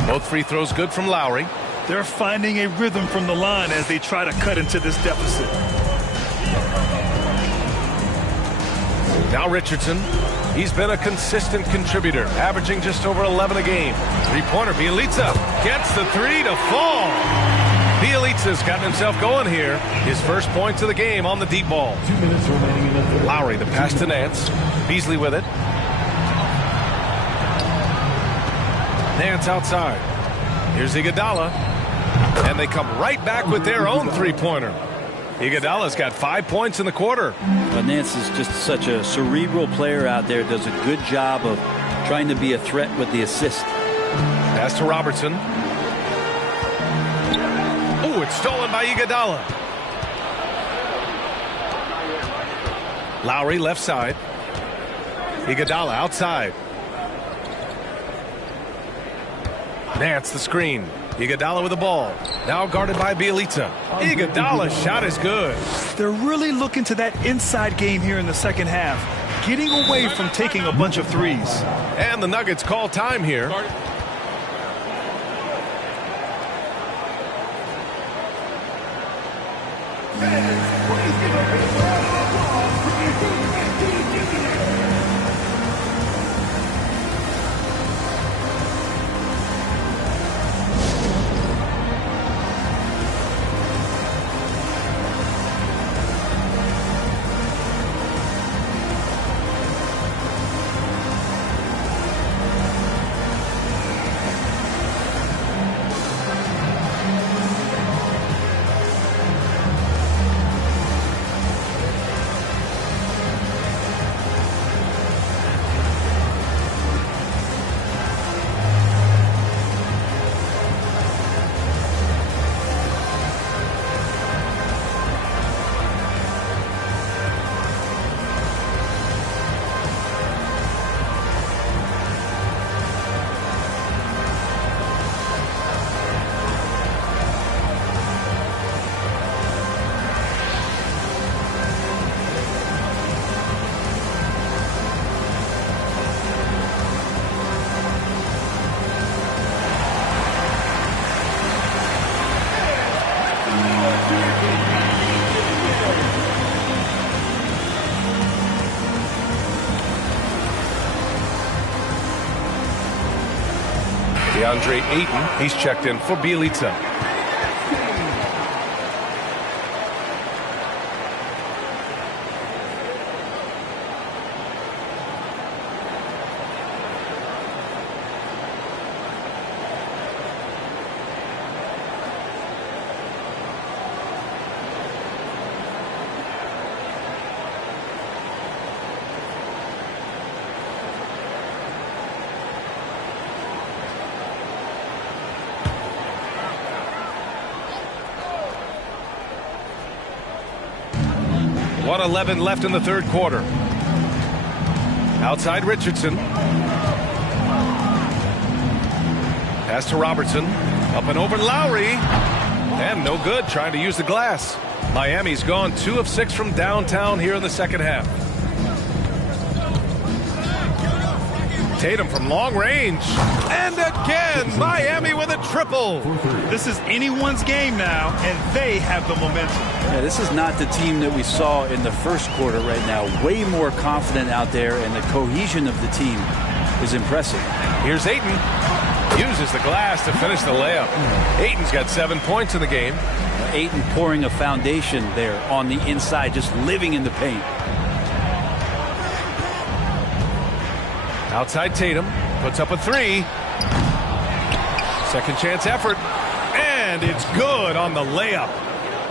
Both free throws good from Lowry. They're finding a rhythm from the line as they try to cut into this deficit. Now Richardson. He's been a consistent contributor, averaging just over 11 a game. Three-pointer, Bjelica gets the three to fall. Bjelica's gotten himself going here. His first points of the game on the deep ball. 2 minutes remaining in the third. Lowry, the pass to Nance. Beasley with it. Nance outside. Here's Iguodala. And they come right back with their own three-pointer. Iguodala's got 5 points in the quarter. Nance is just such a cerebral player out there. Does a good job of trying to be a threat with the assist. Pass to Robertson. Oh, it's stolen by Iguodala. Lowry left side. Iguodala outside. Nance the screen. Iguodala with the ball. Now guarded by Bjelica. Iguodala's shot is good. They're really looking to that inside game here in the second half. Getting away from taking a bunch of threes. And the Nuggets call time here. DeAndre Ayton, he's checked in for Bjelica. .11 left in the third quarter. Outside Richardson. Pass to Robertson. Up and over Lowry. And no good, trying to use the glass. Miami's gone 2 of 6 from downtown here in the second half. Tatum from long range. And again, Miami with a triple. This is anyone's game now, and they have the momentum. Yeah, this is not the team that we saw in the first quarter right now. Way more confident out there, and the cohesion of the team is impressive. Here's Ayton. Uses the glass to finish the layup. Ayton's got 7 points in the game. Ayton pouring a foundation there on the inside, just living in the paint. Outside Tatum. Puts up a three. Second chance effort. And it's good on the layup.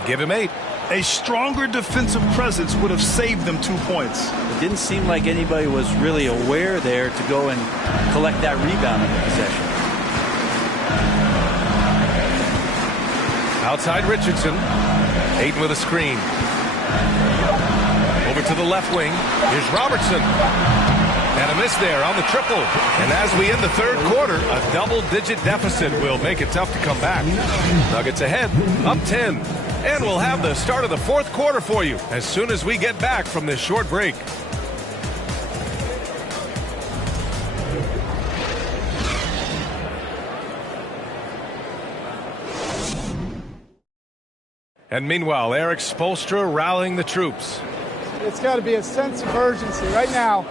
Give him 8. A stronger defensive presence would have saved them 2 points. It didn't seem like anybody was really aware there to go and collect that rebound in the possession. Outside Richardson. Ayton with a screen. Over to the left wing. Here's Robertson. And a miss there on the triple. And as we end the third quarter, a double-digit deficit will make it tough to come back. Nuggets ahead, up 10. And we'll have the start of the fourth quarter for you as soon as we get back from this short break. And meanwhile, Eric Spoelstra rallying the troops. It's got to be a sense of urgency right now.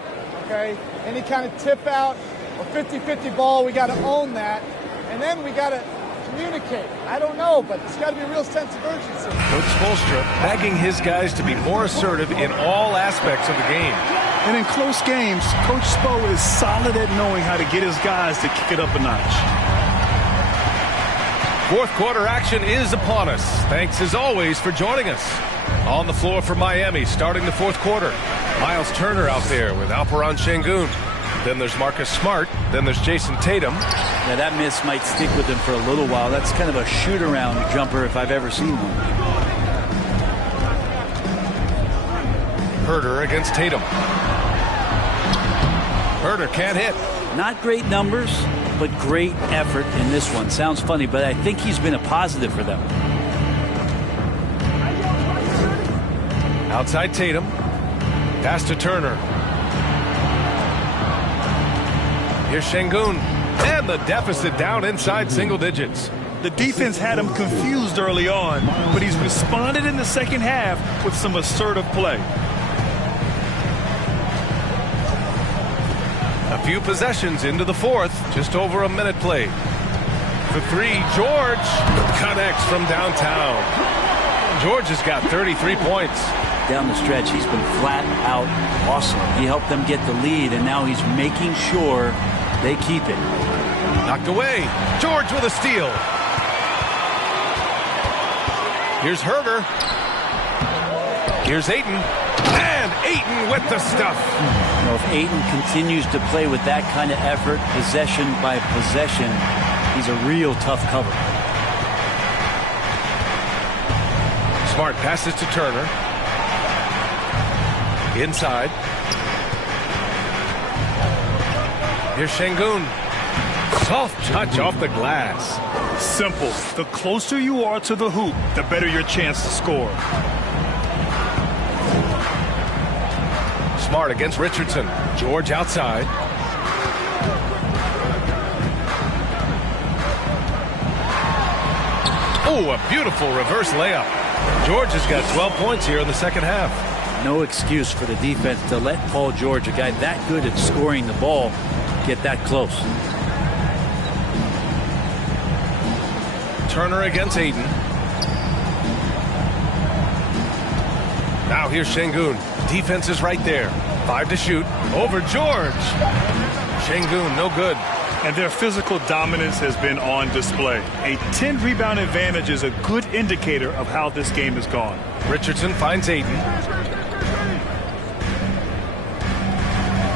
okay? Any kind of tip out or 50-50 ball, we got to own that. And then we got to communicate. I don't know, but it's got to be a real sense of urgency. Coach Spoelstra begging his guys to be more assertive in all aspects of the game. And in close games, Coach Spo is solid at knowing how to get his guys to kick it up a notch. Fourth quarter action is upon us. Thanks as always for joining us. On the floor for Miami starting the fourth quarter. Miles Turner out there with Alperen Sengun. Then there's Marcus Smart. Then there's Jason Tatum. Now that miss might stick with him for a little while. That's kind of a shoot-around jumper if I've ever seen one. Herder against Tatum. Herder can't hit. Not great numbers, but great effort in this one. Sounds funny, but I think he's been a positive for them. Outside Tatum. Pass to Turner. Here's Sengun. And the deficit down inside single digits. The defense had him confused early on, but he's responded in the second half with some assertive play. A few possessions into the fourth. Just over a minute played. For three, George connects from downtown. George has got 33 points. Down the stretch, he's been flat out awesome. He helped them get the lead, and now he's making sure they keep it. Knocked away. George with a steal. Here's Herder. Here's Ayton. And Ayton with the stuff. You know, if Ayton continues to play with that kind of effort, possession by possession, he's a real tough cover. Smart passes to Turner. Inside. Here's Sengun. Soft touch off the glass. Simple. The closer you are to the hoop, the better your chance to score. Smart against Richardson. George outside. Oh, a beautiful reverse layup. George has got 12 points here in the second half. No excuse for the defense to let Paul George, a guy that good at scoring the ball, get that close. Turner against Ayton. Now here's Sengun. Defense is right there. 5 to shoot. Over George. Sengun, no good. And their physical dominance has been on display. A 10-rebound advantage is a good indicator of how this game has gone. Richardson finds Ayton.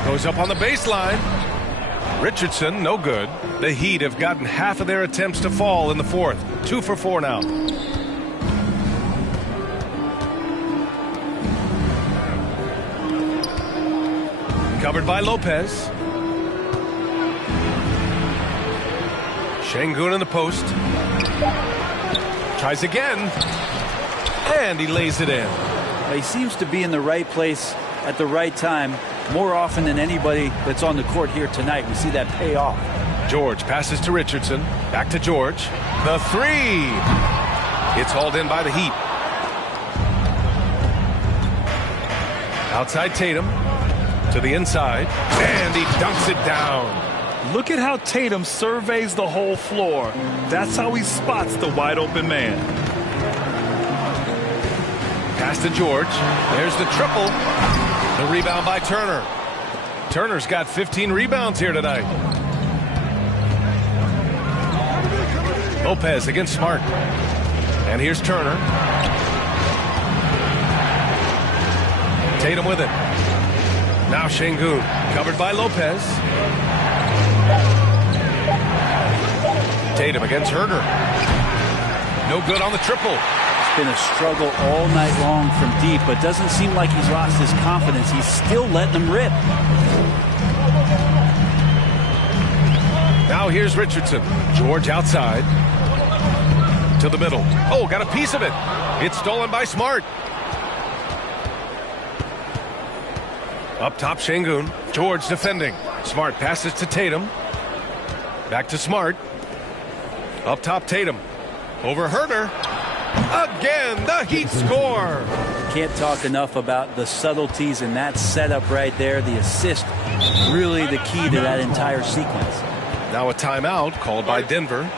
Goes up on the baseline. Richardson, no good. The Heat have gotten half of their attempts to fall in the fourth. 2 for 4 now. Covered by Lopez. Sengun in the post. Tries again. And he lays it in. He seems to be in the right place at the right time more often than anybody that's on the court here tonight. We see that pay off. George passes to Richardson. Back to George. The three. It's hauled in by the Heat. Outside Tatum. To the inside. And he dunks it down. Look at how Tatum surveys the whole floor. That's how he spots the wide open man. Pass to George. There's the triple. The rebound by Turner. Turner's got 15 rebounds here tonight. Lopez against Smart. And here's Turner. Tatum with it. Now Sengun. Covered by Lopez. Tatum against Herder. No good on the triple. It's been a struggle all night long from deep, but doesn't seem like he's lost his confidence. He's still letting them rip. Now here's Richardson. George outside. To the middle. Oh, got a piece of it. It's stolen by Smart. Up top, Sengun. George defending. Smart passes to Tatum. Back to Smart. Up top, Tatum. Over Herder. Again, the Heat score. Can't talk enough about the subtleties in that setup right there. The assist, really the key to that entire sequence. Now a timeout called by Denver.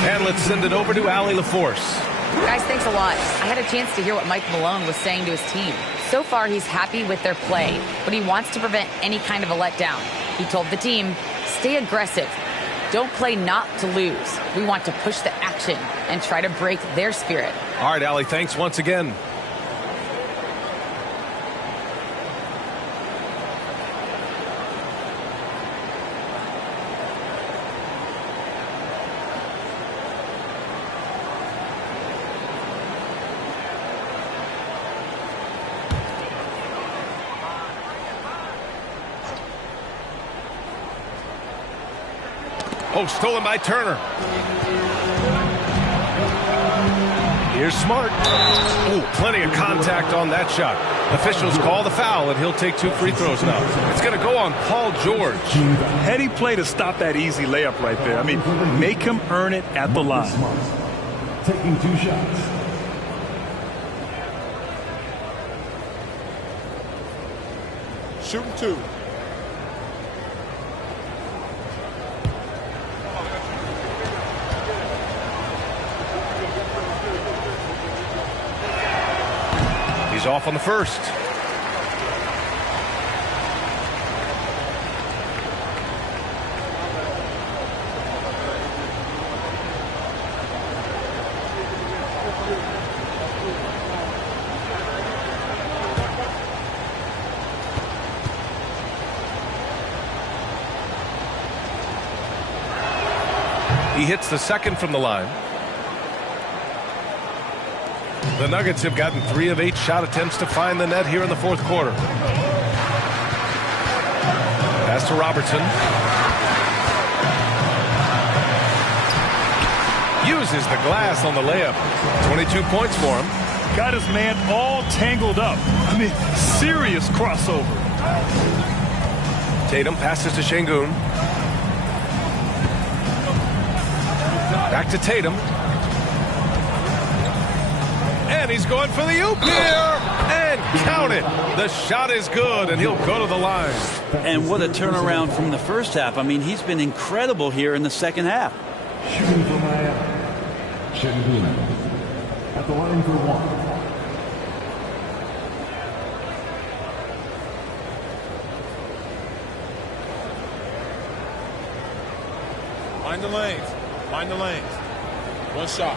And let's send it over to Allie LaForce. Guys, thanks a lot. I had a chance to hear what Mike Malone was saying to his team. So far, he's happy with their play, but he wants to prevent any kind of a letdown. He told the team, stay aggressive. Don't play not to lose. We want to push the action and try to break their spirit. All right, Allie, thanks once again. Oh, stolen by Turner. Here's Smart. Oh, plenty of contact on that shot. Officials call the foul, and he'll take 2 free throws now. It's going to go on Paul George. Heady play to stop that easy layup right there. I mean, make him earn it at the line. Taking 2 shots. Shooting 2. He's off on the first. He hits the second from the line. The Nuggets have gotten 3 of 8 shot attempts to find the net here in the fourth quarter. Pass to Robertson. Uses the glass on the layup. 22 points for him. Got his man all tangled up. I mean, serious crossover. Tatum passes to Şengün. Back to Tatum. And he's going for the oop here. And count it. The shot is good, and he'll go to the line. And what a turnaround from the first half. I mean, he's been incredible here in the second half. Shooting for Miami. Şengün at the line for 1. Mind the lanes. Mind the lanes. 1 shot.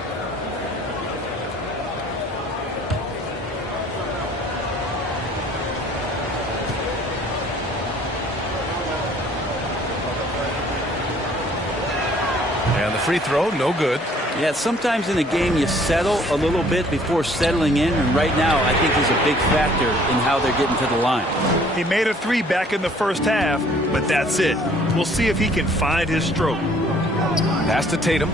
And the free throw, no good. Yeah, sometimes in a game you settle a little bit before settling in, and right now I think he's a big factor in how they're getting to the line. He made a 3 back in the first half, but that's it. We'll see if he can find his stroke. Pass to Tatum.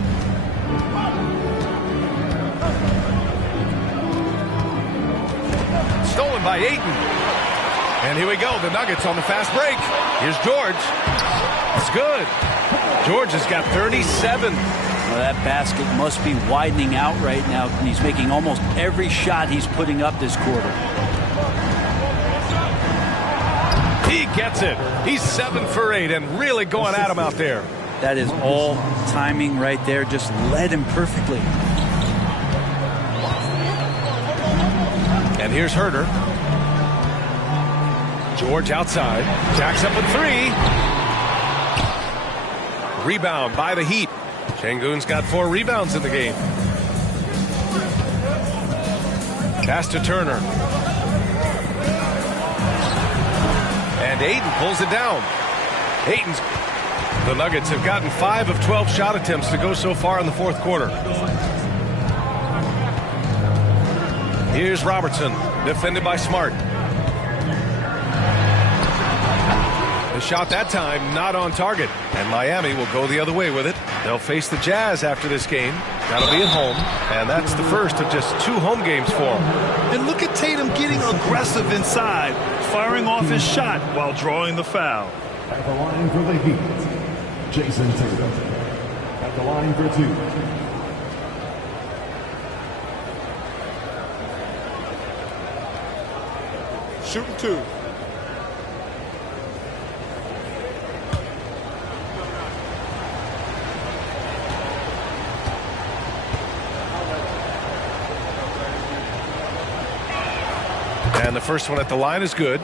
Stolen by Ayton. And here we go. The Nuggets on the fast break. Here's George. It's good. George has got 37. Well, that basket must be widening out right now. He's making almost every shot he's putting up this quarter. He gets it. He's 7 for 8 and really going at him out there. That is all timing right there. Just led him perfectly. And here's Herter. George outside. Jacks up a 3. Rebound by the Heat. Şengün's got 4 rebounds in the game. Pass to Turner. And Ayton pulls it down. The Nuggets have gotten 5 of 12 shot attempts to go so far in the fourth quarter. Here's Robertson, defended by Smart. The shot that time not on target, and Miami will go the other way with it. They'll face the Jazz after this game. That'll be at home, and that's the first of just 2 home games for them. And look at Tatum getting aggressive inside, firing off his shot while drawing the foul. At the line for the Heat, Jason Tatum. At the line for 2. Shooting 2. And the first one at the line is good.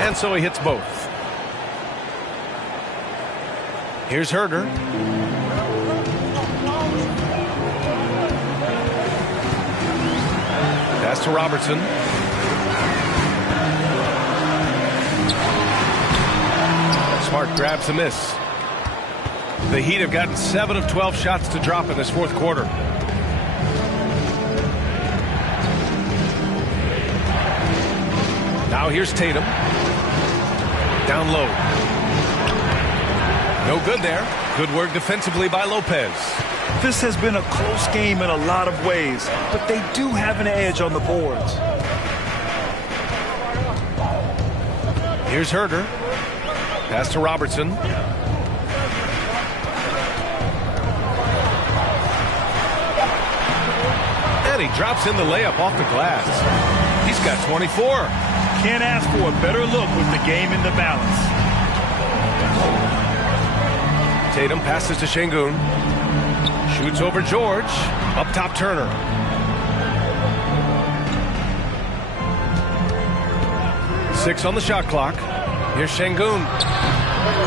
And so he hits both. Here's Herter. Pass to Robertson. Smart grabs the miss. The Heat have gotten 7 of 12 shots to drop in this fourth quarter. Now here's Tatum. Down low. No good there. Good work defensively by Lopez. This has been a close game in a lot of ways, but they do have an edge on the boards. Here's Herter. Pass to Robertson. And he drops in the layup off the glass. He's got 24. Can't ask for a better look with the game in the balance. Tatum passes to Şengün. Shoots over George. Up top Turner. Six on the shot clock. Here's Şengün.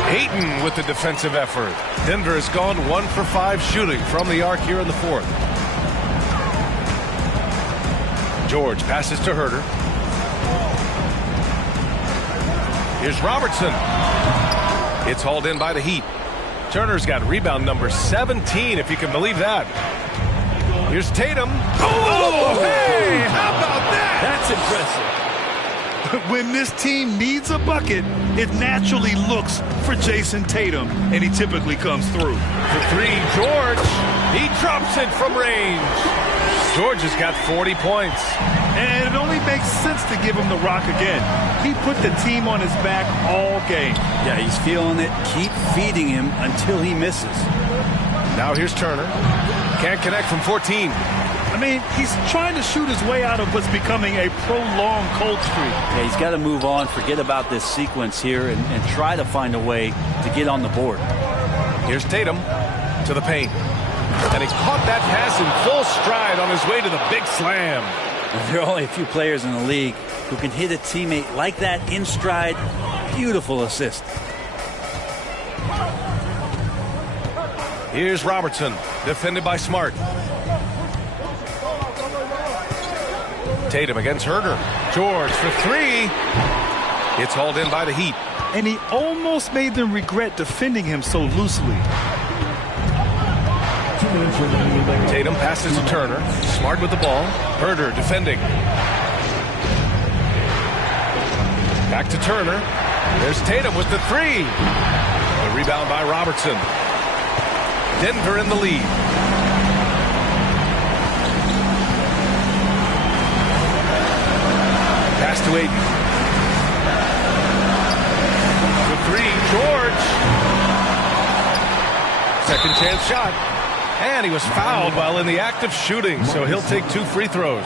Ayton with the defensive effort. Denver has gone 1 for 5 shooting from the arc here in the fourth. George passes to Herter. Here's Robertson. It's hauled in by the Heat. Turner's got rebound number 17, if you can believe that. Here's Tatum. Oh, hey, how about that? That's impressive. When this team needs a bucket, it naturally looks for Jason Tatum, and he typically comes through. For 3, George. He drops it from range. George has got 40 points. And it only makes sense to give him the rock again. He put the team on his back all game. Yeah, he's feeling it. Keep feeding him until he misses. Now here's Turner. Can't connect from 14. I mean, he's trying to shoot his way out of what's becoming a prolonged cold streak. Yeah, he's got to move on, forget about this sequence here, and try to find a way to get on the board. Here's Tatum to the paint. And he caught that pass in full stride on his way to the big slam. There are only a few players in the league who can hit a teammate like that in stride. Beautiful assist. Here's Robertson, defended by Smart. Tatum against Herter. George for 3. It's hauled in by the Heat. And he almost made them regret defending him so loosely. Tatum passes to Turner. Smart with the ball. Herder defending. Back to Turner. There's Tatum with the three. The rebound by Robertson. Denver in the lead. Pass to Ayton. The three, George. Second chance shot. And he was fouled while in the act of shooting, so he'll take 2 free throws.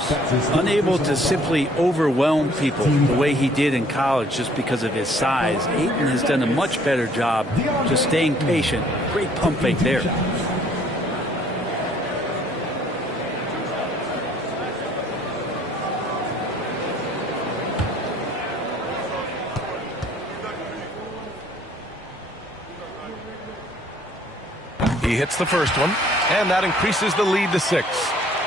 Unable to simply overwhelm people the way he did in college just because of his size. Ayton has done a much better job just staying patient. Great pump fake there. He hits the first one, and that increases the lead to 6.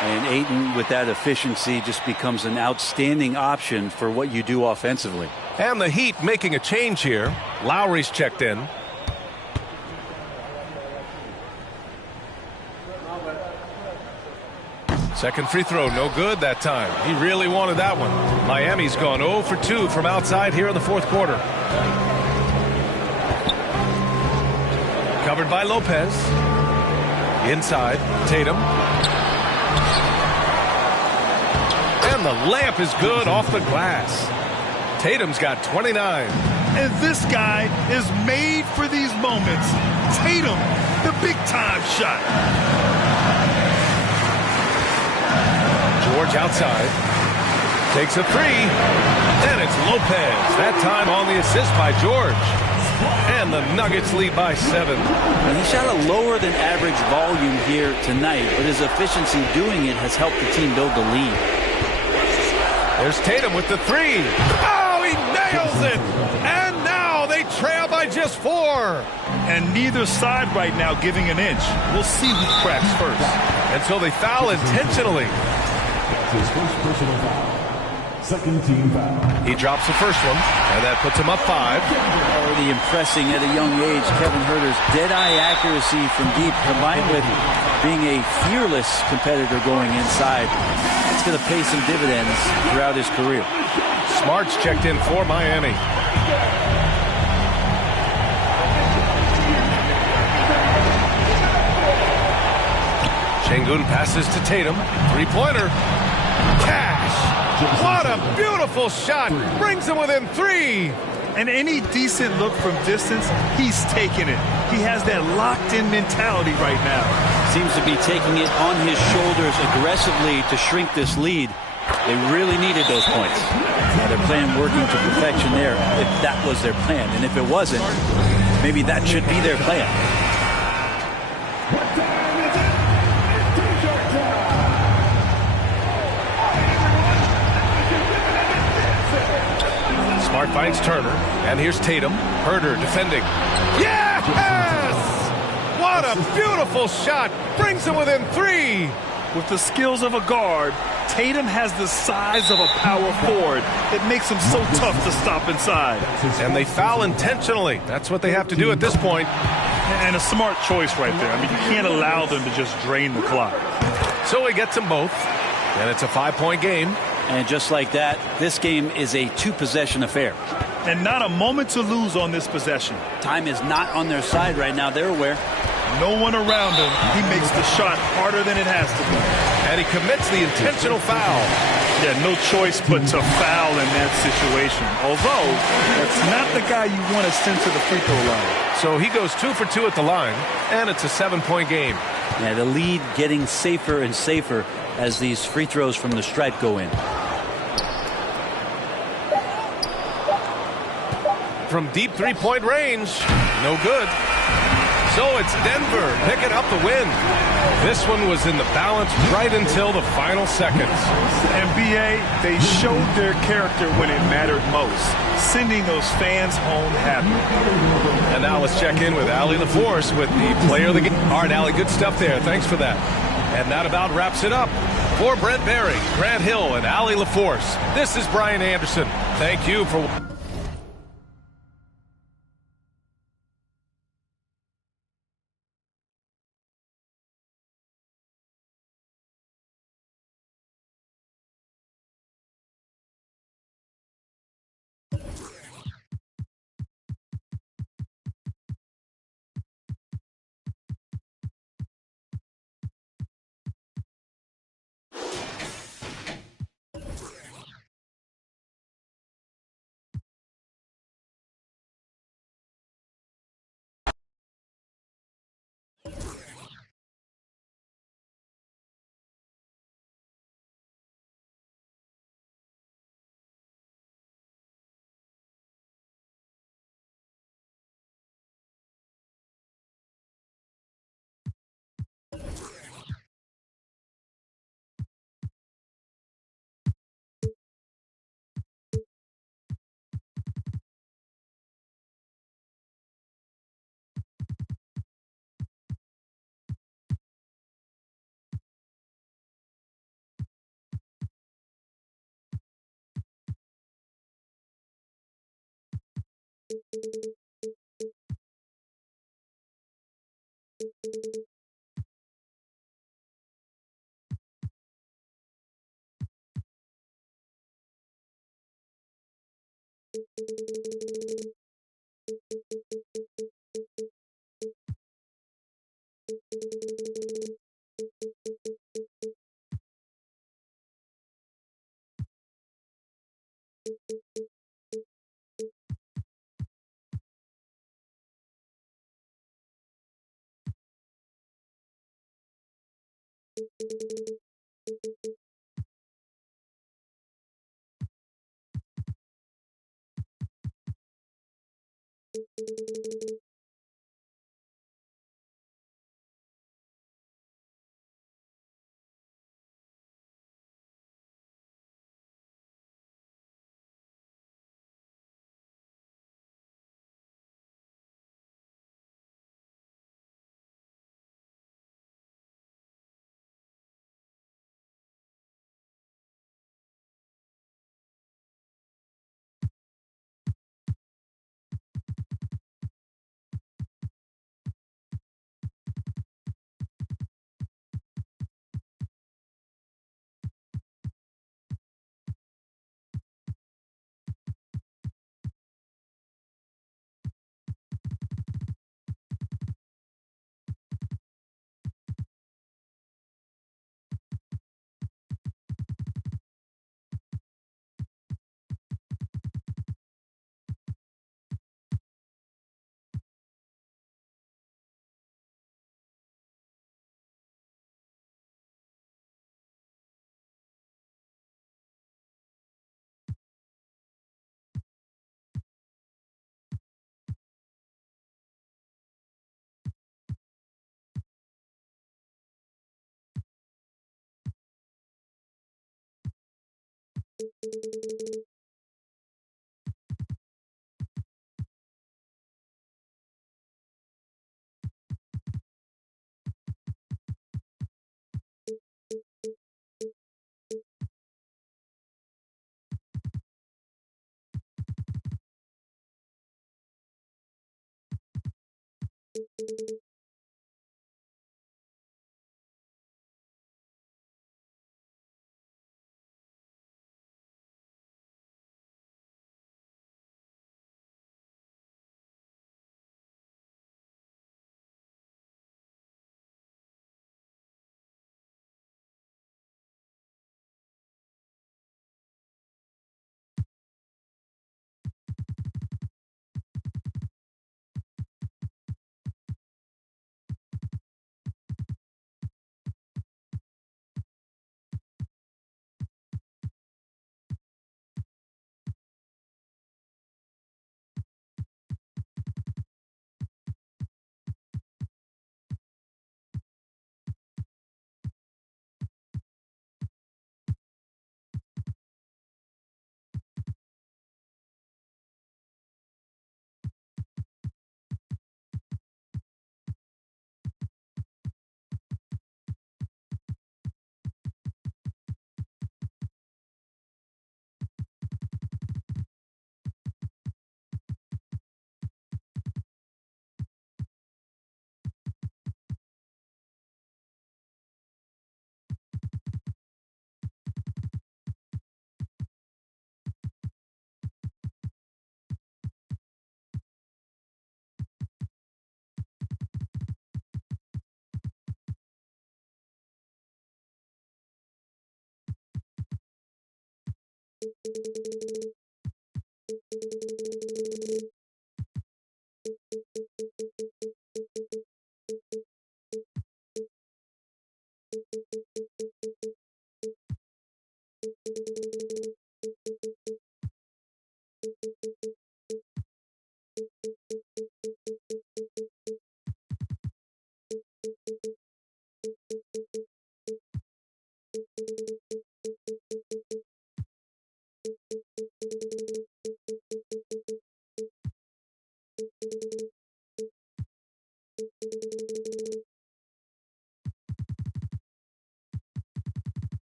And Ayton, with that efficiency, just becomes an outstanding option for what you do offensively. And the Heat making a change here. Lowry's checked in. Second free throw, no good that time. He really wanted that one. Miami's gone 0 for 2 from outside here in the fourth quarter. Covered by Lopez. Inside, Tatum. And the layup is good off the glass. Tatum's got 29. And this guy is made for these moments. Tatum, the big-time shot. George outside. Takes a three. And it's Lopez. That time on the assist by George. And the Nuggets lead by 7. He shot a lower than average volume here tonight, but his efficiency doing it has helped the team build the lead. There's Tatum with the three. Oh, he nails it! And now they trail by just 4. And neither side right now giving an inch. We'll see who cracks first. And so they foul intentionally. That's his first personal foul. Second team foul. He drops the first one, and that puts him up 5. Already impressing at a young age, Kevin Huerter's dead-eye accuracy from deep, combined with being a fearless competitor going inside. It's going to pay some dividends throughout his career. Smart's checked in for Miami. Şengün passes to Tatum. Three-pointer. Cash! What a beautiful shot! Brings him within 3. And any decent look from distance, he's taking it. He has that locked-in mentality right now. Seems to be taking it on his shoulders aggressively to shrink this lead. They really needed those points. Now their plan working to perfection there, if that was their plan. And if it wasn't, maybe that should be their plan. Smart finds Turner, and here's Tatum. Herder defending. Yes! What a beautiful shot! Brings him within 3. With the skills of a guard, Tatum has the size of a power forward. It makes him so tough to stop inside. And they foul intentionally. That's what they have to do at this point. And a smart choice right there. I mean, you can't allow them to just drain the clock. So he gets them both, and it's a 5-point game. And just like that, this game is a 2-possession affair. And not a moment to lose on this possession. Time is not on their side right now. They're aware. No one around him. He makes the shot harder than it has to be. And he commits the intentional foul. Yeah, no choice but to foul in that situation. Although, that's not the guy you want to send to the free throw line. So he goes 2 for 2 at the line, and it's a 7-point game. Yeah, the lead getting safer and safer as these free throws from the stripe go in. From deep 3-point range, no good. So it's Denver picking up the win. This one was in the balance right until the final seconds. And BA, they showed their character when it mattered most, sending those fans home happy. And now let's check in with Allie LaForce with the player of the game. All right, Allie, good stuff there. Thanks for that. And that about wraps it up. For Brent Barry, Grant Hill, and Allie LaForce, this is Brian Anderson. Thank you for...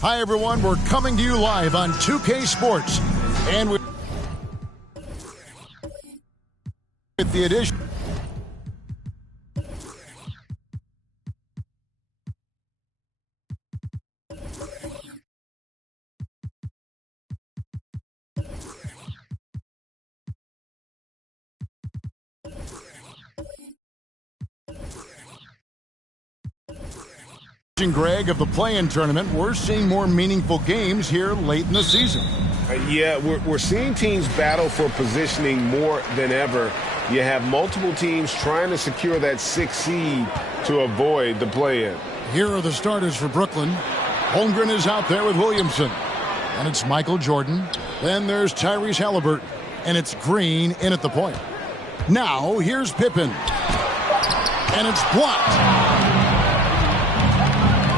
Hi, everyone. We're coming to you live on 2K Sports. And with the addition. Greg, of the play-in tournament, we're seeing more meaningful games here late in the season. Yeah, we're seeing teams battle for positioning more than ever. You have multiple teams trying to secure that 6th seed to avoid the play-in. Here are the starters for Brooklyn. Holmgren is out there with Williamson. And it's Michael Jordan. Then there's Tyrese Halliburton. And it's Green in at the point. Now, here's Pippen. And it's blocked.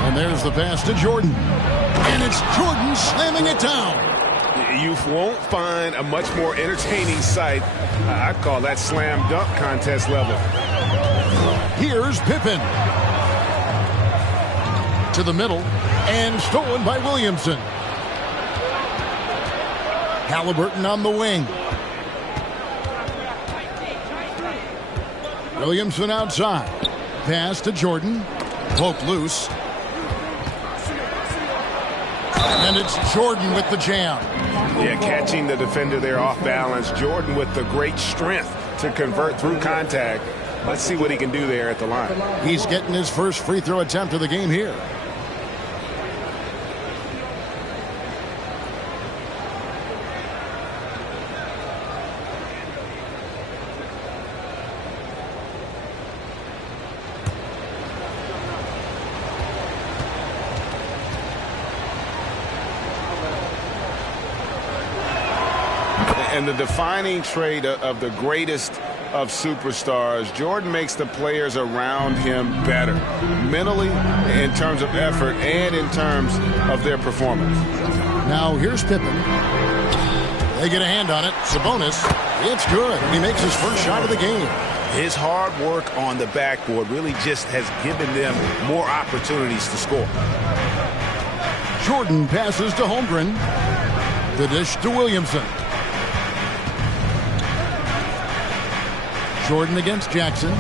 And there's the pass to Jordan. And it's Jordan slamming it down. You won't find a much more entertaining sight. I'd call that slam dunk contest level. Here's Pippen. To the middle. And stolen by Williamson. Halliburton on the wing. Williamson outside. Pass to Jordan. Poke loose. And it's Jordan with the jam. Yeah, catching the defender there off balance. Jordan with the great strength to convert through contact. Let's see what he can do there at the line. He's getting his first free throw attempt of the game here. And the defining trait of the greatest of superstars, Jordan makes the players around him better, mentally, in terms of effort, and in terms of their performance. Now here's Pippen. They get a hand on it. Sabonis. It's good. He makes his first shot of the game. His hard work on the backboard really just has given them more opportunities to score. Jordan passes to Holmgren. The dish to Williamson. Jordan against Jackson.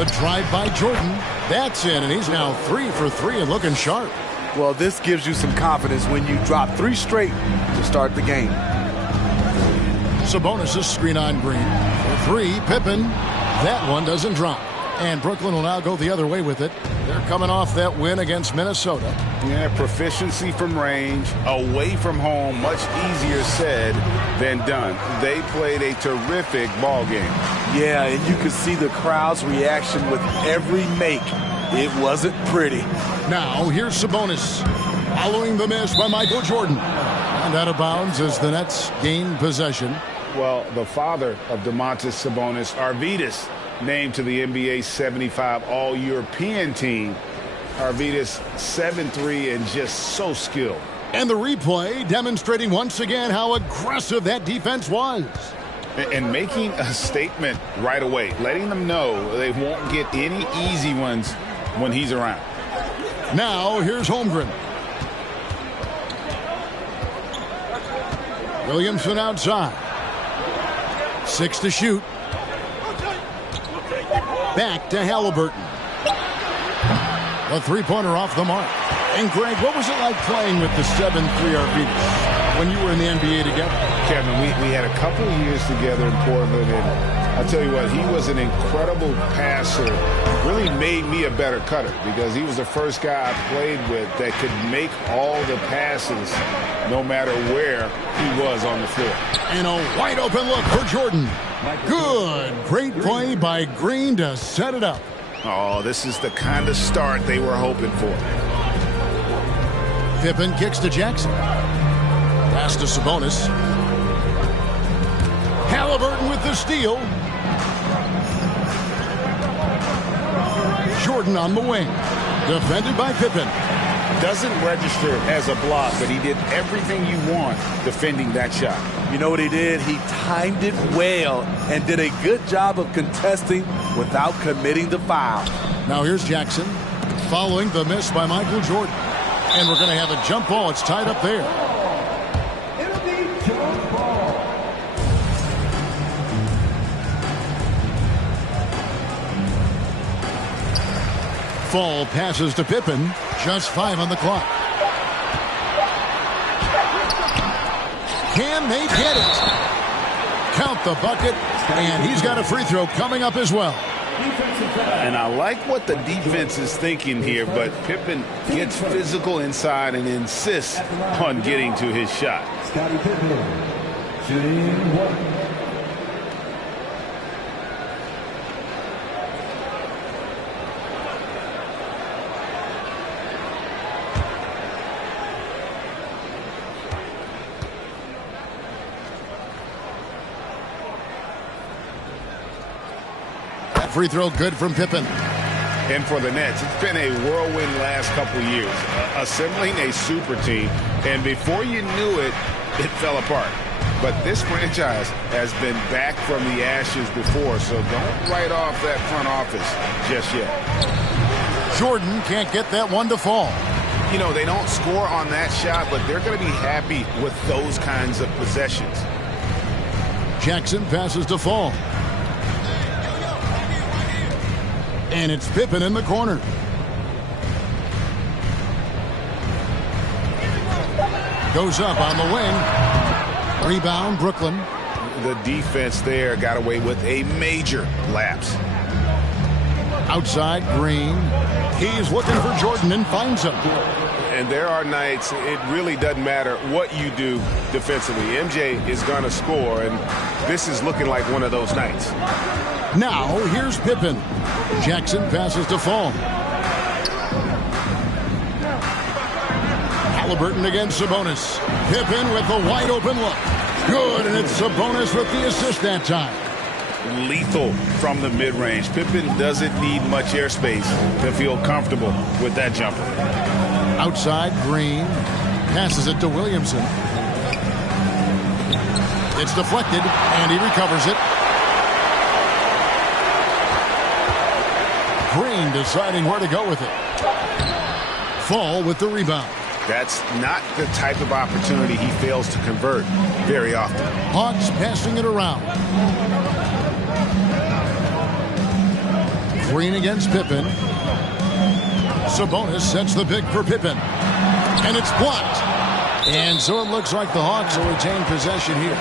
The drive by Jordan. That's in, and he's now 3 for 3 and looking sharp. Well, this gives you some confidence when you drop 3 straight to start the game. Sabonis' screen on Green. For 3, Pippen. That one doesn't drop. And Brooklyn will now go the other way with it. They're coming off that win against Minnesota. Yeah, proficiency from range, away from home, much easier said than done. They played a terrific ball game. Yeah, and you could see the crowd's reaction with every make. It wasn't pretty. Now, here's Sabonis. Following the miss by Michael Jordan. And out of bounds as the Nets gain possession. Well, the father of Domantas Sabonis, Arvydas, named to the NBA 75 All-European team. Arvydas 7'3" and just so skilled. And the replay demonstrating once again how aggressive that defense was. And making a statement right away, letting them know they won't get any easy ones when he's around. Now, here's Holmgren. Williamson outside. 6 to shoot. Back to Halliburton. A three-pointer off the mark. And Greg, what was it like playing with the 7'3" Arvydas when you were in the NBA together? Kevin, we had a couple of years together in Portland, and I'll tell you what, he was an incredible passer. Really made me a better cutter because he was the first guy I played with that could make all the passes no matter where he was on the floor. And a wide open look for Jordan. Good. Great play by Green to set it up. Oh, this is the kind of start they were hoping for. Pippen kicks to Jackson. Pass to Sabonis. Halliburton with the steal. Jordan on the wing. Defended by Pippen. Doesn't register as a block, but he did everything you want defending that shot. You know what he did? He timed it well and did a good job of contesting without committing the foul. Now here's Jackson following the miss by Michael Jordan. And we're going to have a jump ball. It's tied up there. It'll be jump ball. Fall passes to Pippen. Just 5 on the clock. Can they get it? Count the bucket. And he's got a free throw coming up as well. And I like what the defense is thinking here, but Pippen gets physical inside and insists on getting to his shot. Scottie Pippen, shooting 1. Free throw good from Pippen. And for the Nets, it's been a whirlwind last couple years, assembling a super team, and before you knew it, it fell apart. But this franchise has been back from the ashes before, so don't write off that front office just yet. Jordan can't get that one to fall. You know, they don't score on that shot, but they're going to be happy with those kinds of possessions. Jackson passes to Fall. And it's Pippen in the corner. Goes up on the wing. Rebound, Brooklyn. The defense there got away with a major lapse. Outside, Green. He's looking for Jordan and finds him. And there are nights it really doesn't matter what you do defensively. MJ is going to score, and this is looking like one of those nights. Now, here's Pippen. Jackson passes to Fall. Halliburton against Sabonis. Pippen with the wide open look. Good, and it's Sabonis with the assist that time. Lethal from the mid-range. Pippen doesn't need much airspace to feel comfortable with that jumper. Outside, Green passes it to Williamson. It's deflected, and he recovers it. Green deciding where to go with it. Fall with the rebound. That's not the type of opportunity he fails to convert very often. Hawks passing it around. Green against Pippen. Sabonis sets the pick for Pippen. And it's blocked. And so it looks like the Hawks will retain possession here.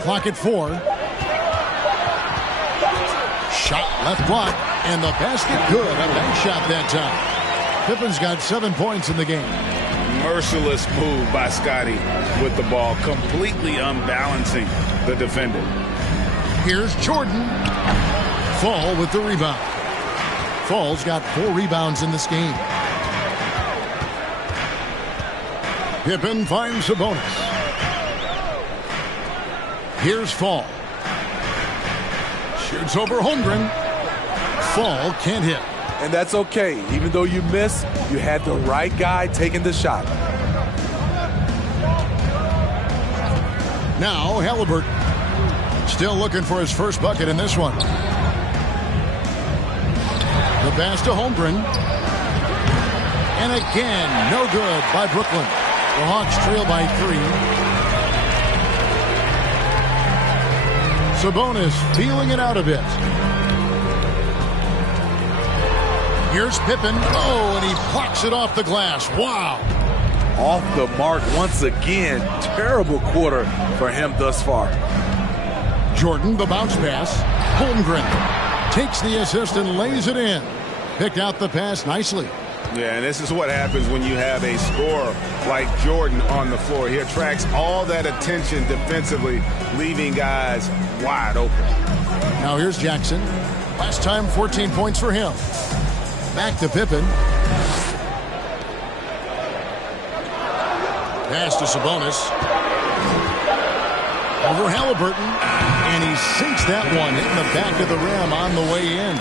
Clock at 4. Shot left block. And the basket good. A nice shot that time. Pippen's got 7 points in the game. Merciless move by Scotty with the ball, completely unbalancing the defender. Here's Jordan. Fall with the rebound. Fall's got 4 rebounds in this game. Pippen finds Sabonis. Here's Fall. Shoots over Holmgren. Fall can't hit. And that's okay. Even though you miss, you had the right guy taking the shot. Now Halliburton. Still looking for his first bucket in this one. The pass to Holmgren. And again, no good by Brooklyn. The Hawks trail by 3. Sabonis feeling it out a bit. Here's Pippen. Oh, and he plucks it off the glass. Wow. Off the mark once again. Terrible quarter for him thus far. Jordan, the bounce pass. Holmgren takes the assist and lays it in. Picked out the pass nicely. Yeah, and this is what happens when you have a scorer like Jordan on the floor. He attracts all that attention defensively, leaving guys wide open. Now here's Jackson. Last time, 14 points for him. Back to Pippen. Pass to Sabonis. Over Halliburton. And he sinks that one, hitting the back of the rim on the way in.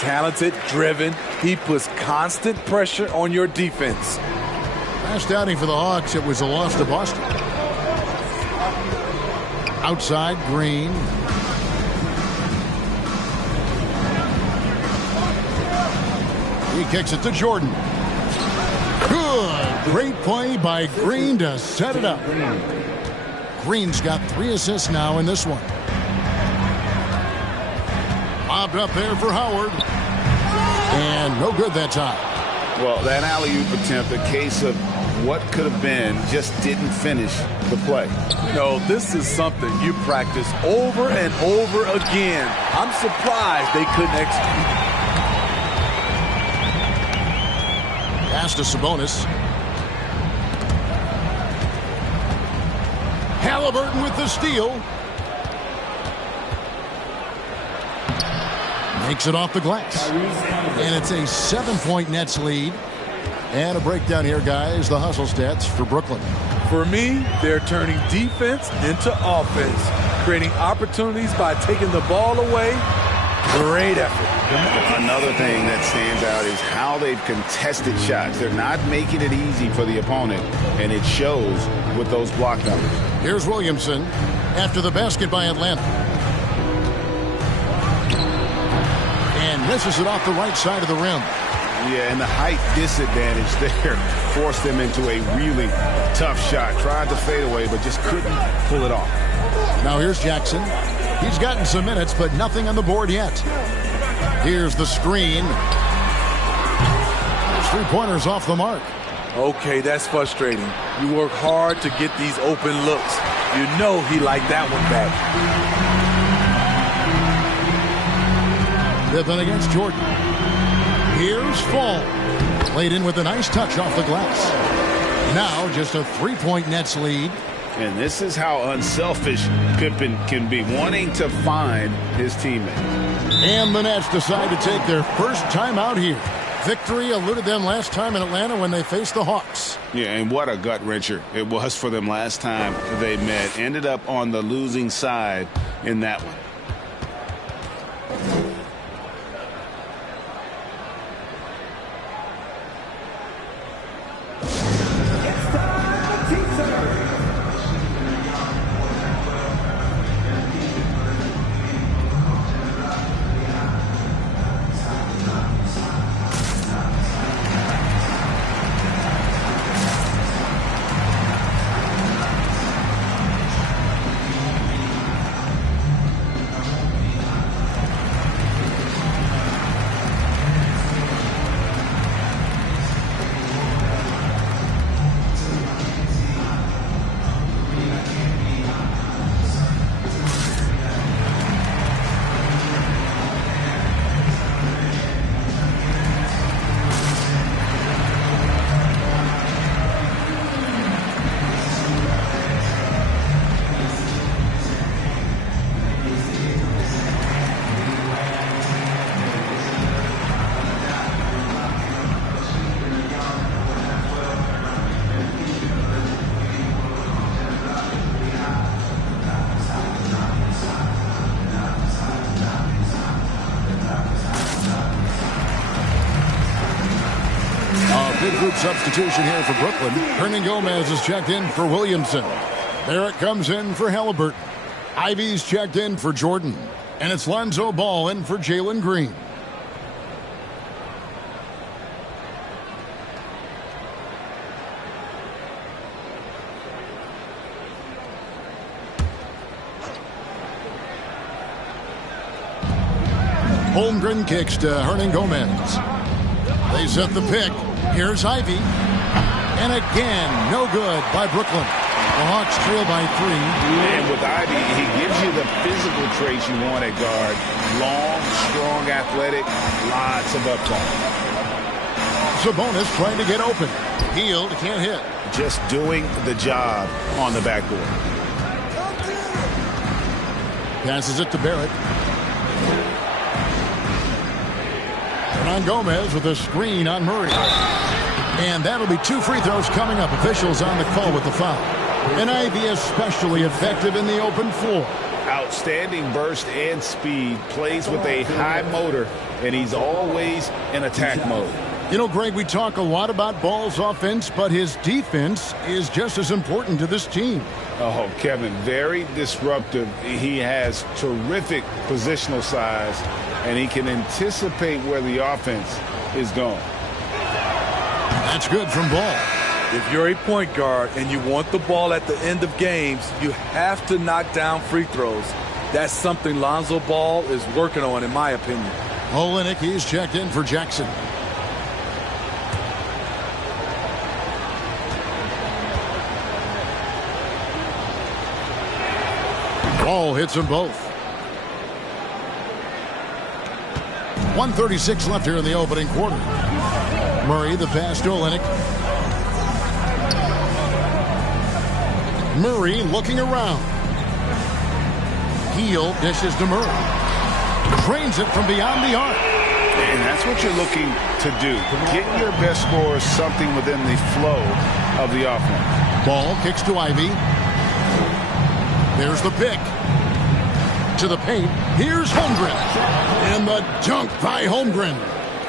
Talented, driven. He puts constant pressure on your defense. Last outing for the Hawks, it was a loss to Boston. Outside, Green. He kicks it to Jordan. Good. Great play by Green to set it up. Green's got 3 assists now in this one. Lobbed up there for Howard. And no good that time. Well, that alley-oop attempt, a case of what could have been, just didn't finish the play. You know, this is something you practice over and over again. I'm surprised they couldn't execute. Pass to Sabonis. Halliburton with the steal. Makes it off the glass. And it's a 7-point Nets lead. And a breakdown here, guys. The hustle stats for Brooklyn. For me, they're turning defense into offense, creating opportunities by taking the ball away. Great effort. Another thing that stands out is how they've contested shots. They're not making it easy for the opponent, and it shows with those block numbers. Here's Williamson after the basket by Atlanta. And misses it off the right side of the rim. Yeah, and the height disadvantage there forced them into a really tough shot. Tried to fade away, but just couldn't pull it off. Now here's Jackson. He's gotten some minutes, but nothing on the board yet. Here's the screen. 3-pointers off the mark. Okay, that's frustrating. You work hard to get these open looks. You know he liked that one back. Pippen against Jordan. Here's Fall. Played in with a nice touch off the glass. Now just a 3-point Nets lead. And this is how unselfish Pippen can be, wanting to find his teammate. And the Nets decide to take their first time out here. Victory eluded them last time in Atlanta when they faced the Hawks. Yeah, and what a gut wrencher it was for them last time they met. Ended up on the losing side in that one. A big group substitution here for Brooklyn. Hernangomez is checked in for Williamson. Barrett comes in for Halliburton. Ivy's checked in for Jordan. And it's Lonzo Ball in for Jalen Green. Holmgren kicks to Hernangomez. They set the pick. Here's Ivy. And again, no good by Brooklyn. The Hawks trail by 3. And with Ivy, he gives you the physical traits you want at guard. Long, strong, athletic, lots of upside. Sabonis trying to get open. Hield, can't hit. Just doing the job on the backboard. Passes it to Barrett. Hernangomez with a screen on Murray. And that'll be 2 free throws coming up. Officials on the call with the foul. And Ivy especially effective in the open floor. Outstanding burst and speed. Plays with a high motor, and he's always in attack mode. You know, Greg, we talk a lot about Ball's offense, but his defense is just as important to this team. Oh, Kevin, very disruptive. He has terrific positional size, and he can anticipate where the offense is going. That's good from Ball. If you're a point guard and you want the ball at the end of games, you have to knock down free throws. That's something Lonzo Ball is working on, in my opinion. Olynyk, he's checked in for Jackson. Ball hits them both. 1:36 left here in the opening quarter. Murray, the pass to Olynyk. Murray looking around. Hield dishes to Murray. Trains it from beyond the arc. And that's what you're looking to do. Get your best scorers something within the flow of the offense. Ball kicks to Ivy. There's the pick. To the paint. Here's Holmgren. And the dunk by Holmgren.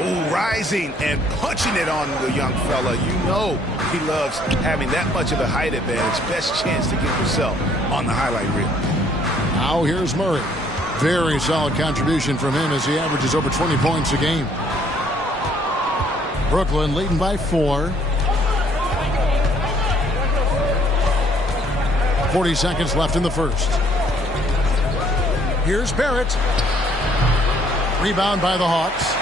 Ooh, rising and punching it on the young fella. You know he loves having that much of a height advantage. Best chance to get yourself on the highlight reel. Now here's Murray. Very solid contribution from him as he averages over 20 points a game. Brooklyn leading by 4. 40 seconds left in the first. Here's Barrett. Rebound by the Hawks.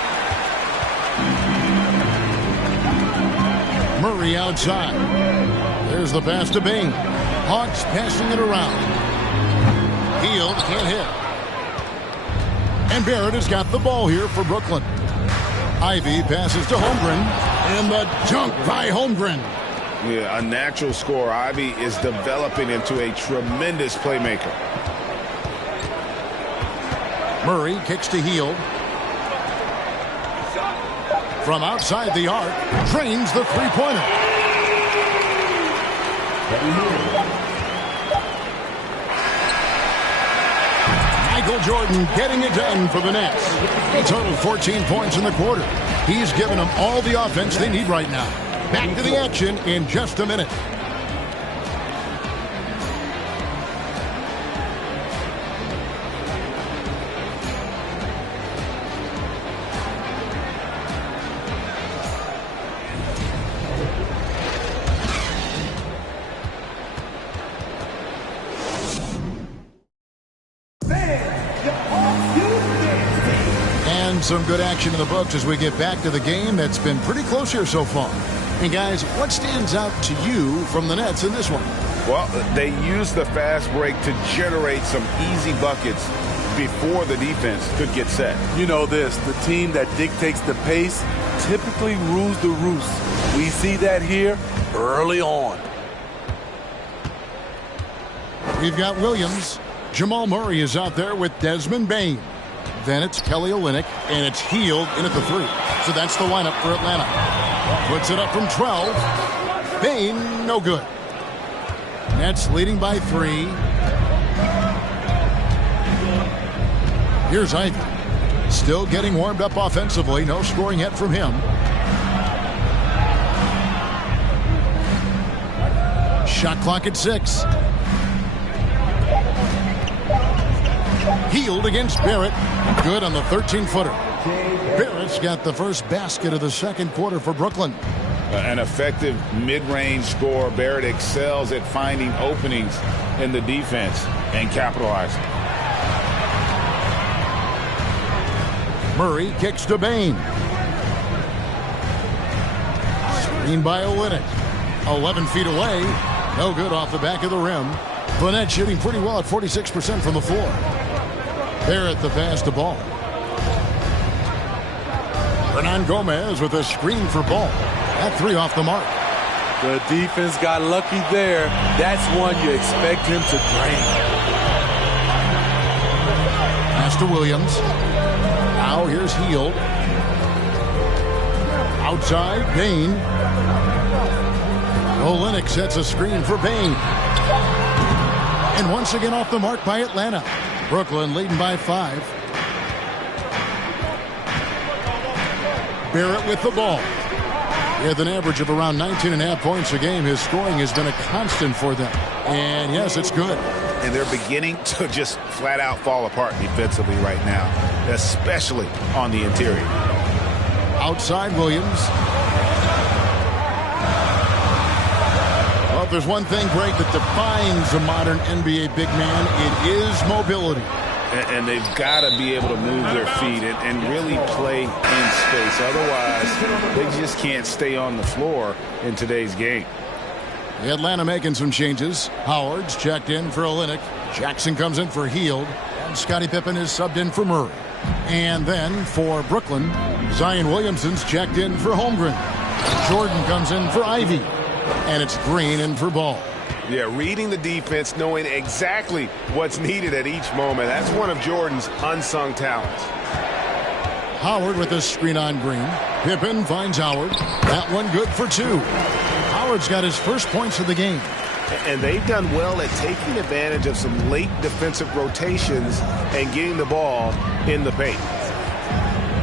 Murray outside. There's the pass to Bane. Hawks passing it around. Hield can't hit. And Barrett has got the ball here for Brooklyn. Ivy passes to Holmgren. And the dunk by Holmgren. Yeah, a natural scorer. Ivy is developing into a tremendous playmaker. Murray kicks to Hield. From outside the arc, drains the three-pointer. Michael Jordan getting it done for the Nets. A total of 14 points in the quarter. He's given them all the offense they need right now. Back to the action in just a minute. Some good action in the books as we get back to the game that's been pretty close here so far. And guys, what stands out to you from the Nets in this one? Well, they used the fast break to generate some easy buckets before the defense could get set. You know this, the team that dictates the pace typically rules the roost. We see that here early on. We've got Williams. Jamal Murray is out there with Desmond Bane. Then it's Kelly Olynyk, and it's Hield in at the 3. So that's the lineup for Atlanta. Puts it up from 12. Bane, no good. Nets leading by 3. Here's Ivy. Still getting warmed up offensively. No scoring yet from him. Shot clock at 6. Hield against Barrett. Good on the 13-footer. Barrett's got the first basket of the second quarter for Brooklyn. An effective mid-range scorer. Barrett excels at finding openings in the defense and capitalizing. Murray kicks to Bane. Screen by Olynyk. 11 feet away. No good off the back of the rim. Fournette shooting pretty well at 46% from the floor. Barrett the pass to Ball. Hernangomez with a screen for Ball. That 3 off the mark. The defense got lucky there. That's one you expect him to drain. Pass to Williams. Now here's Hield. Outside, Bane. Olynyk sets a screen for Bane. And once again off the mark by Atlanta. Brooklyn leading by 5. Barrett with the ball. With an average of around 19.5 points a game, his scoring has been a constant for them. And yes, it's good. And they're beginning to just flat out fall apart defensively right now, especially on the interior. Outside Williams. Well, if there's one thing, Greg, that defines a modern NBA big man, it is mobility. And they've got to be able to move their feet and really play in space. Otherwise, they just can't stay on the floor in today's game. Atlanta making some changes. Howard's checked in for Olynyk. Jackson comes in for Hield. And Scottie Pippen is subbed in for Murray. And then for Brooklyn, Zion Williamson's checked in for Holmgren. Jordan comes in for Ivy. And it's Green in for Ball. Yeah, reading the defense, knowing exactly what's needed at each moment. That's one of Jordan's unsung talents. Howard with a screen on Green. Pippen finds Howard. That one good for 2. Howard's got his first points of the game. And they've done well at taking advantage of some late defensive rotations and getting the ball in the paint.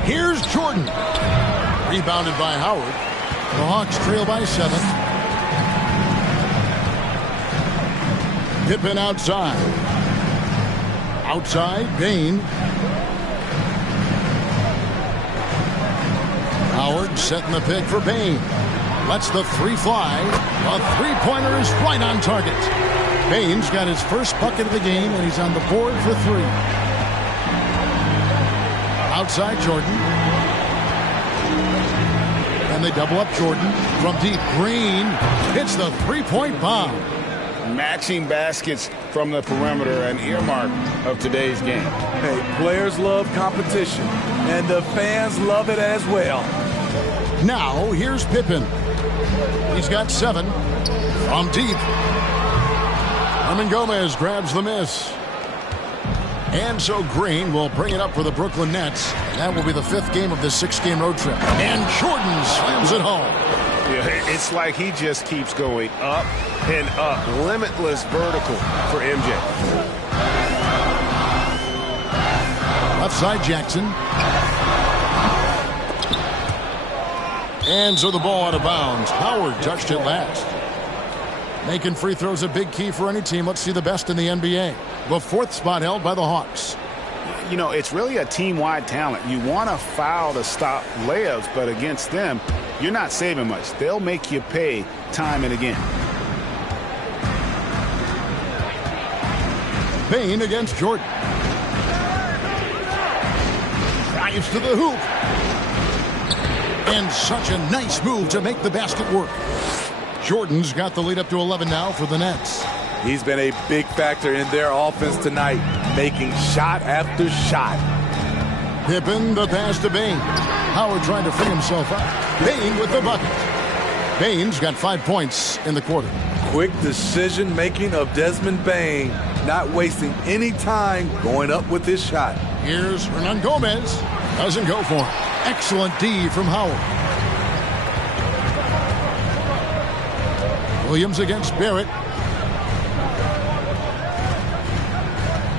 Here's Jordan. Rebounded by Howard. The Hawks trail by 7. Pippen outside. Outside, Bane. Howard setting the pick for Bane. Lets the 3 fly. A 3-pointer is right on target. Bane's got his first bucket of the game, and he's on the board for 3. Outside Jordan. And they double up Jordan. From deep, Green hits the 3-point bomb. Matching baskets from the perimeter, an earmark of today's game. Hey, players love competition, and the fans love it as well. Now, here's Pippen. He's got 7 from deep. Hernangomez grabs the miss. And so Green will bring it up for the Brooklyn Nets. And that will be the 5th game of this 6-game road trip. And Jordan slams it home. Yeah, it's like he just keeps going up and up. Limitless vertical for MJ. Left side Jackson. And so the ball out of bounds. Howard touched it last. Making free throws a big key for any team. Let's see the best in the NBA. The 4th spot held by the Hawks. You know, it's really a team-wide talent. You want to foul to stop layups, but against them, you're not saving much. They'll make you pay time and again. Bane against Jordan. Drives to the hoop. And such a nice move to make the basket work. Jordan's got the lead up to 11 now for the Nets. He's been a big factor in their offense tonight, making shot after shot. Pippen the pass to Bane. Howard trying to free himself up. Bane with the bucket. Bane's got 5 points in the quarter. Quick decision-making of Desmond Bane, not wasting any time going up with his shot. Here's Hernangomez. Doesn't go for him. Excellent D from Howard. Williams against Barrett.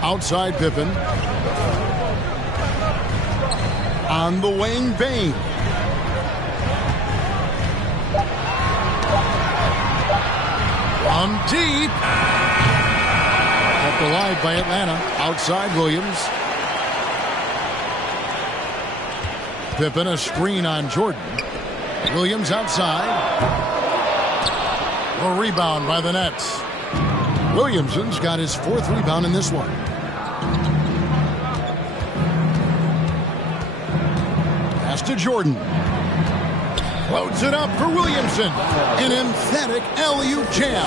Outside Pippen. On the wing, Bane. From deep. Kept alive by Atlanta. Outside Williams. Pippen a screen on Jordan. Williams outside. A rebound by the Nets. Williamson's got his 4th rebound in this one. Pass to Jordan. Floats it up for Williamson. An emphatic alley-oop jam.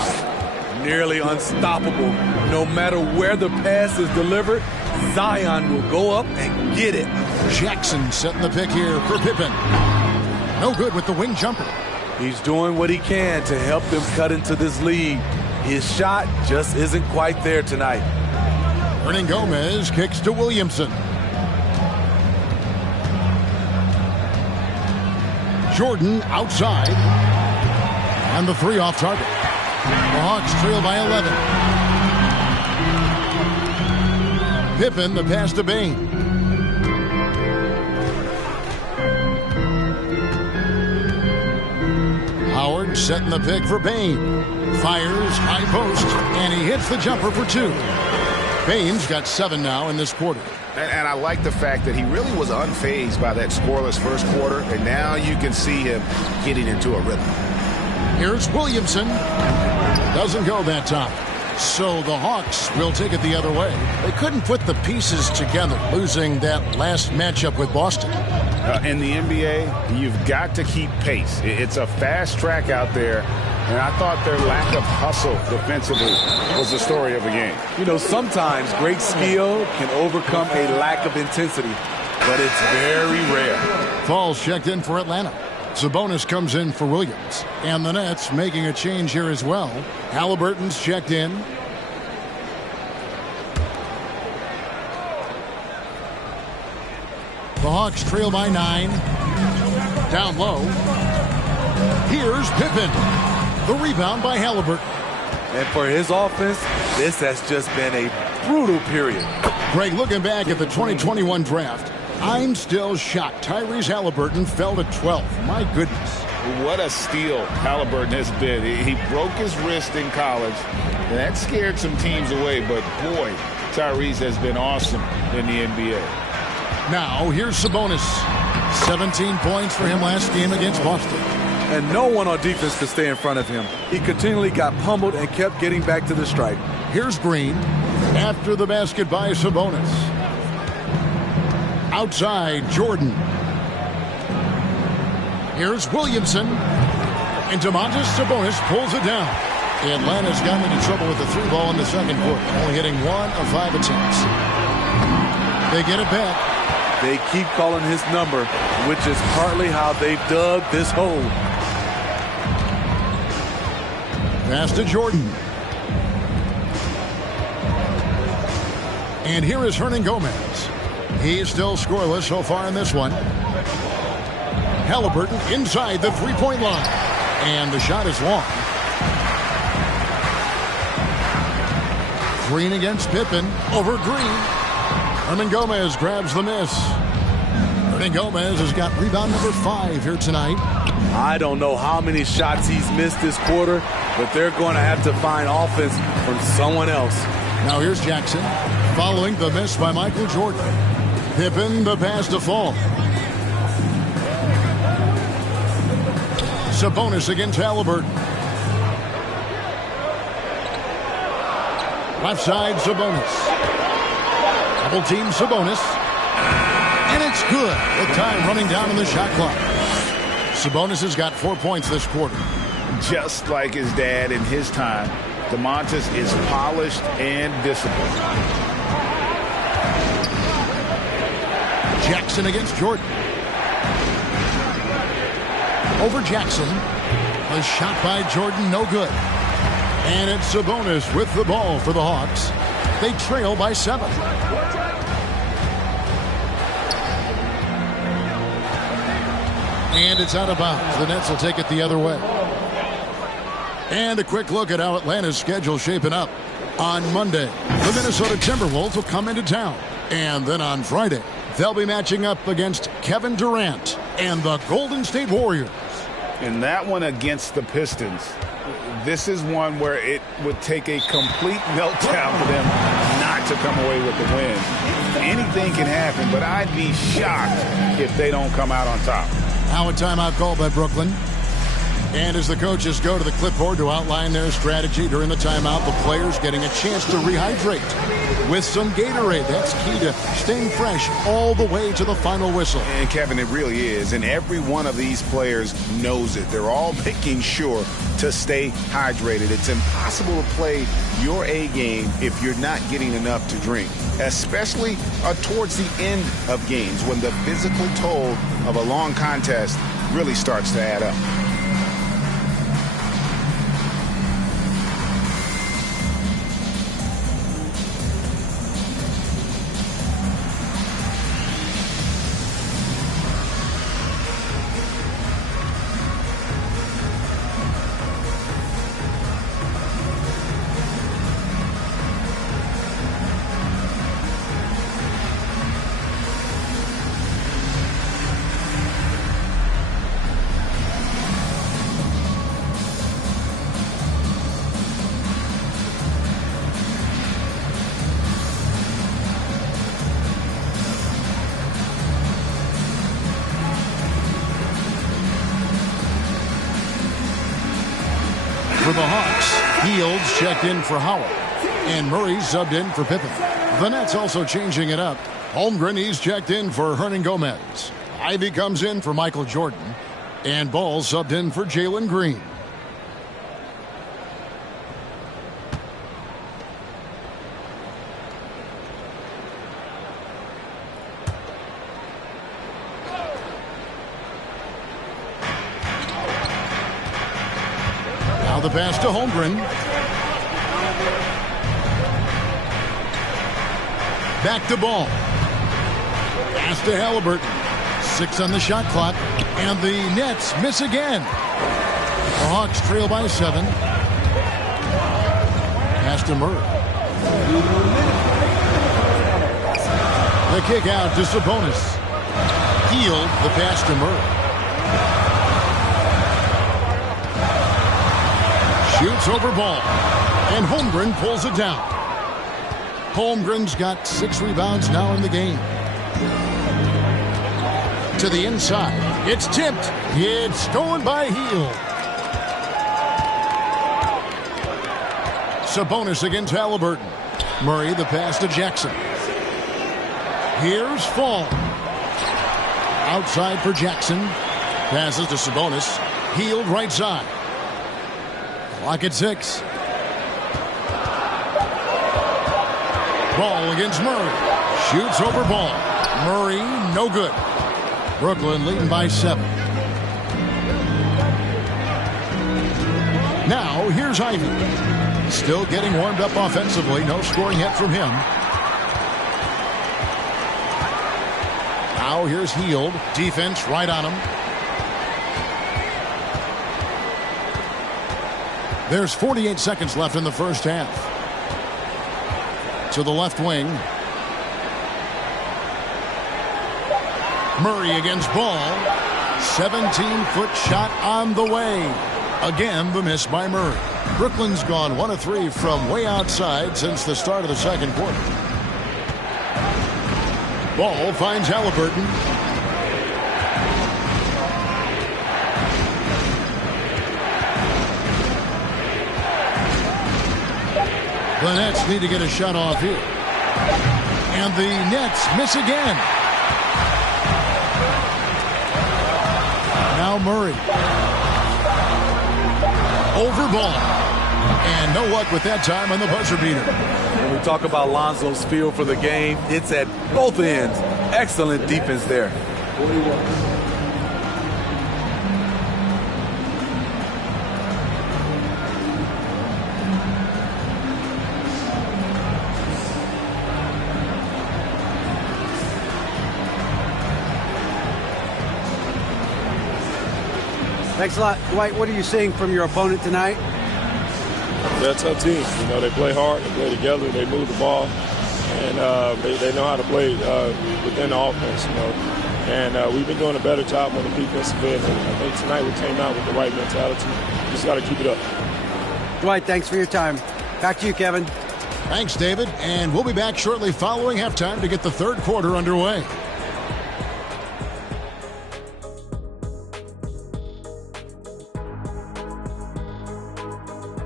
Nearly unstoppable. No matter where the pass is delivered, Zion will go up and get it. Jackson setting the pick here for Pippen. No good with the wing jumper. He's doing what he can to help them cut into this lead. His shot just isn't quite there tonight. Hernangomez kicks to Williamson. Jordan outside. And the 3 off target. The Hawks trail by 11. Pippen the pass to Bane. Howard setting the pick for Bane. Fires, high post, and he hits the jumper for 2. Bane's got 7 now in this quarter. And I like the fact that he really was unfazed by that scoreless first quarter, and now you can see him getting into a rhythm. Here's Williamson. Doesn't go that time. So the Hawks will take it the other way. They couldn't put the pieces together, losing that last matchup with Boston. In the NBA, you've got to keep pace. It's a fast track out there, and I thought their lack of hustle defensively was the story of the game. You know, sometimes great skill can overcome a lack of intensity, but it's very rare. Falls checked in for Atlanta. Sabonis comes in for Williams. And the Nets making a change here as well. Halliburton's checked in. The Hawks trail by 9. Down low. Here's Pippen. The rebound by Halliburton. And for his offense, this has just been a brutal period. Greg, looking back at the 2021 draft, I'm still shocked. Tyrese Halliburton fell to 12th. My goodness. What a steal Halliburton has been. He broke his wrist in college, and that scared some teams away. But, boy, Tyrese has been awesome in the NBA. Now, here's Sabonis. 17 points for him last game against Boston. And no one on defense could stay in front of him. He continually got pummeled and kept getting back to the stripe. Here's Green. After the basket by Sabonis. Outside, Jordan. Here's Williamson. And Domantas Sabonis pulls it down. Atlanta's gotten into trouble with the 3 ball in the second quarter, only hitting 1 of 5 attempts. They get it back. They keep calling his number, which is partly how they dug this hole. Pass to Jordan. And here is Hernangomez. He's still scoreless so far in this one. Halliburton inside the 3-point line. And the shot is long. Green against Pippen over Green. Hernangomez grabs the miss. Hernangomez has got rebound number 5 here tonight. I don't know how many shots he's missed this quarter, but they're going to have to find offense from someone else. Now here's Jackson following the miss by Michael Jordan. Pippen the pass to Fall. Sabonis against Halliburton. Left side, Sabonis. Double team Sabonis. And it's good. With time running down on the shot clock. Sabonis has got 4 points this quarter. Just like his dad in his time, Domantas is polished and disciplined. Jackson against Jordan. Over Jackson. A shot by Jordan, no good. And it's Sabonis with the ball for the Hawks. They trail by 7. And it's out of bounds. The Nets will take it the other way. And a quick look at how Atlanta's schedule shaping up. On Monday, the Minnesota Timberwolves will come into town. And then on Friday, they'll be matching up against Kevin Durant and the Golden State Warriors. And that one against the Pistons, this is one where it would take a complete meltdown for them not to come away with the win. Anything can happen, but I'd be shocked if they don't come out on top. Now a timeout called by Brooklyn. And as the coaches go to the clipboard to outline their strategy during the timeout, the players getting a chance to rehydrate with some Gatorade. That's key to staying fresh all the way to the final whistle. And Kevin, it really is. And every one of these players knows it. They're all making sure to stay hydrated. It's impossible to play your A game if you're not getting enough to drink, especially towards the end of games when the physical toll of a long contest really starts to add up. For the Hawks, Fields checked in for Howard, and Murray subbed in for Pippen. The Nets also changing it up. Holmgren, he's checked in for Hernan Gomez. Ivy comes in for Michael Jordan, and Ball subbed in for Jalen Green. Now the pass to Holmgren. Back to Ball. Pass to Halliburton. 6 on the shot clock. And the Nets miss again. The Hawks trail by 7. Pass to Murray. The kick out to Sabonis. Hield the pass to Murray. Shoots over Ball. And Holmgren pulls it down. Holmgren's got 6 rebounds now in the game. To the inside. It's tipped. It's stolen by Hield. Sabonis against Halliburton. Murray the pass to Jackson. Here's Fall. Outside for Jackson. Passes to Sabonis. Hield right side. Clock at 6. Ball against Murray. Shoots over Ball. Murray, no good. Brooklyn leading by 7. Now, here's Ivy. Still getting warmed up offensively. No scoring yet from him. Now, here's Hield. Defense right on him. There's 48 seconds left in the first half. To the left wing. Murray against Ball. 17-foot shot on the way. Again, the miss by Murray. Brooklyn's gone 1 of 3 from way outside since the start of the second quarter. Ball finds Halliburton. The Nets need to get a shot off here. And the Nets miss again. Now Murray. Over Ball. And no luck with that time on the buzzer beater. When we talk about Lonzo's feel for the game, it's at both ends. Excellent defense there. Thanks a lot. Dwight, what are you seeing from your opponent tonight? They're a tough team. You know, they play hard, they play together, they move the ball, and they know how to play within the offense, you know. And we've been doing a better job on the defensive end. And I think tonight we came out with the right mentality. We just got to keep it up. Dwight, thanks for your time. Back to you, Kevin. Thanks, David. And we'll be back shortly following halftime to get the third quarter underway.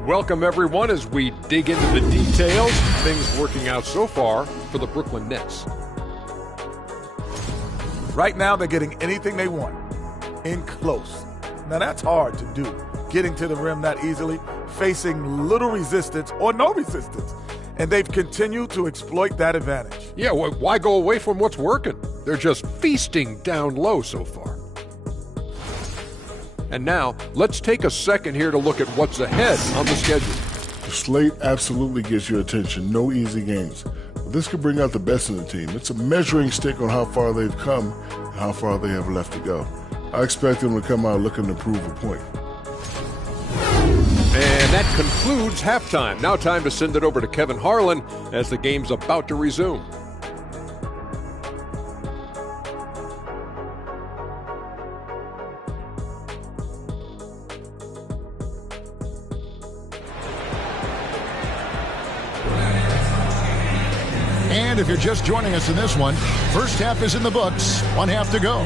Welcome, everyone, as we dig into the details. Things working out so far for the Brooklyn Nets. Right now, they're getting anything they want in close. Now, that's hard to do. Getting to the rim that easily, facing little resistance or no resistance. And they've continued to exploit that advantage. Yeah, why go away from what's working? They're just feasting down low so far. And now, let's take a second here to look at what's ahead on the schedule. The slate absolutely gets your attention. No easy games. But this could bring out the best in the team. It's a measuring stick on how far they've come and how far they have left to go. I expect them to come out looking to prove a point. And that concludes halftime. Now time to send it over to Kevin Harlan as the game's about to resume. And if you're just joining us in this one, first half is in the books, one half to go.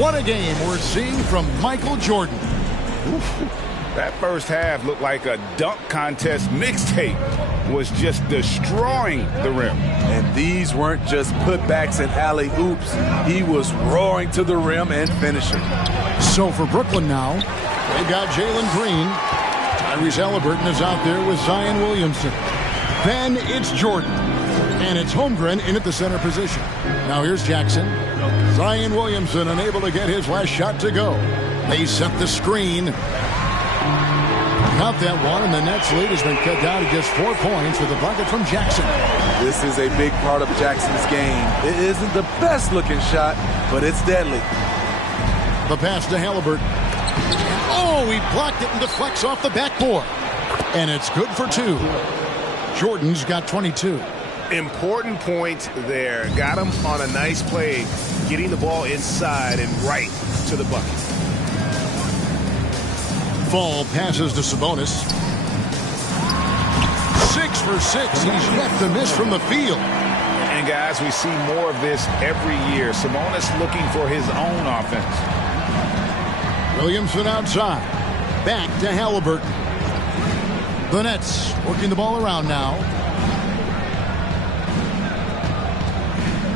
What a game we're seeing from Michael Jordan. That first half looked like a dunk contest mixtape. Was just destroying the rim. And these weren't just putbacks and alley-oops. He was roaring to the rim and finishing. So for Brooklyn now, they've got Jalen Green. Tyrese Halliburton is out there with Zion Williamson. Then it's Jordan. And it's Holmgren in at the center position. Now here's Jackson. Zion Williamson unable to get his last shot to go. They set the screen. Count that one, and the Nets lead has been cut down to just 4 points with a bucket from Jackson. This is a big part of Jackson's game. It isn't the best-looking shot, but it's deadly. The pass to Halliburton. Oh, he blocked it and deflects off the backboard. And it's good for 2. Jordan's got 22. Important point there. Got him on a nice play, getting the ball inside and right to the bucket. Ball passes to Sabonis. 6 for 6. He's yet to miss from the field. And guys, we see more of this every year. Sabonis looking for his own offense. Williamson outside. Back to Halliburton. The Nets working the ball around now.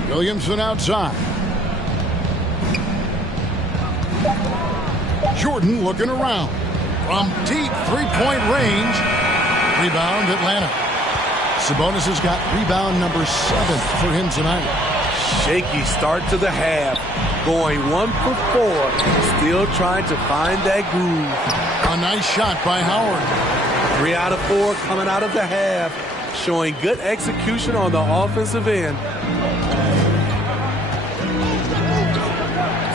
Williamson outside. Jordan looking around. From deep three-point range. Rebound Atlanta. Sabonis has got rebound number 7 for him tonight. Shaky start to the half. Going 1 for 4. Still trying to find that groove. A nice shot by Howard. 3 out of 4 coming out of the half. Showing good execution on the offensive end.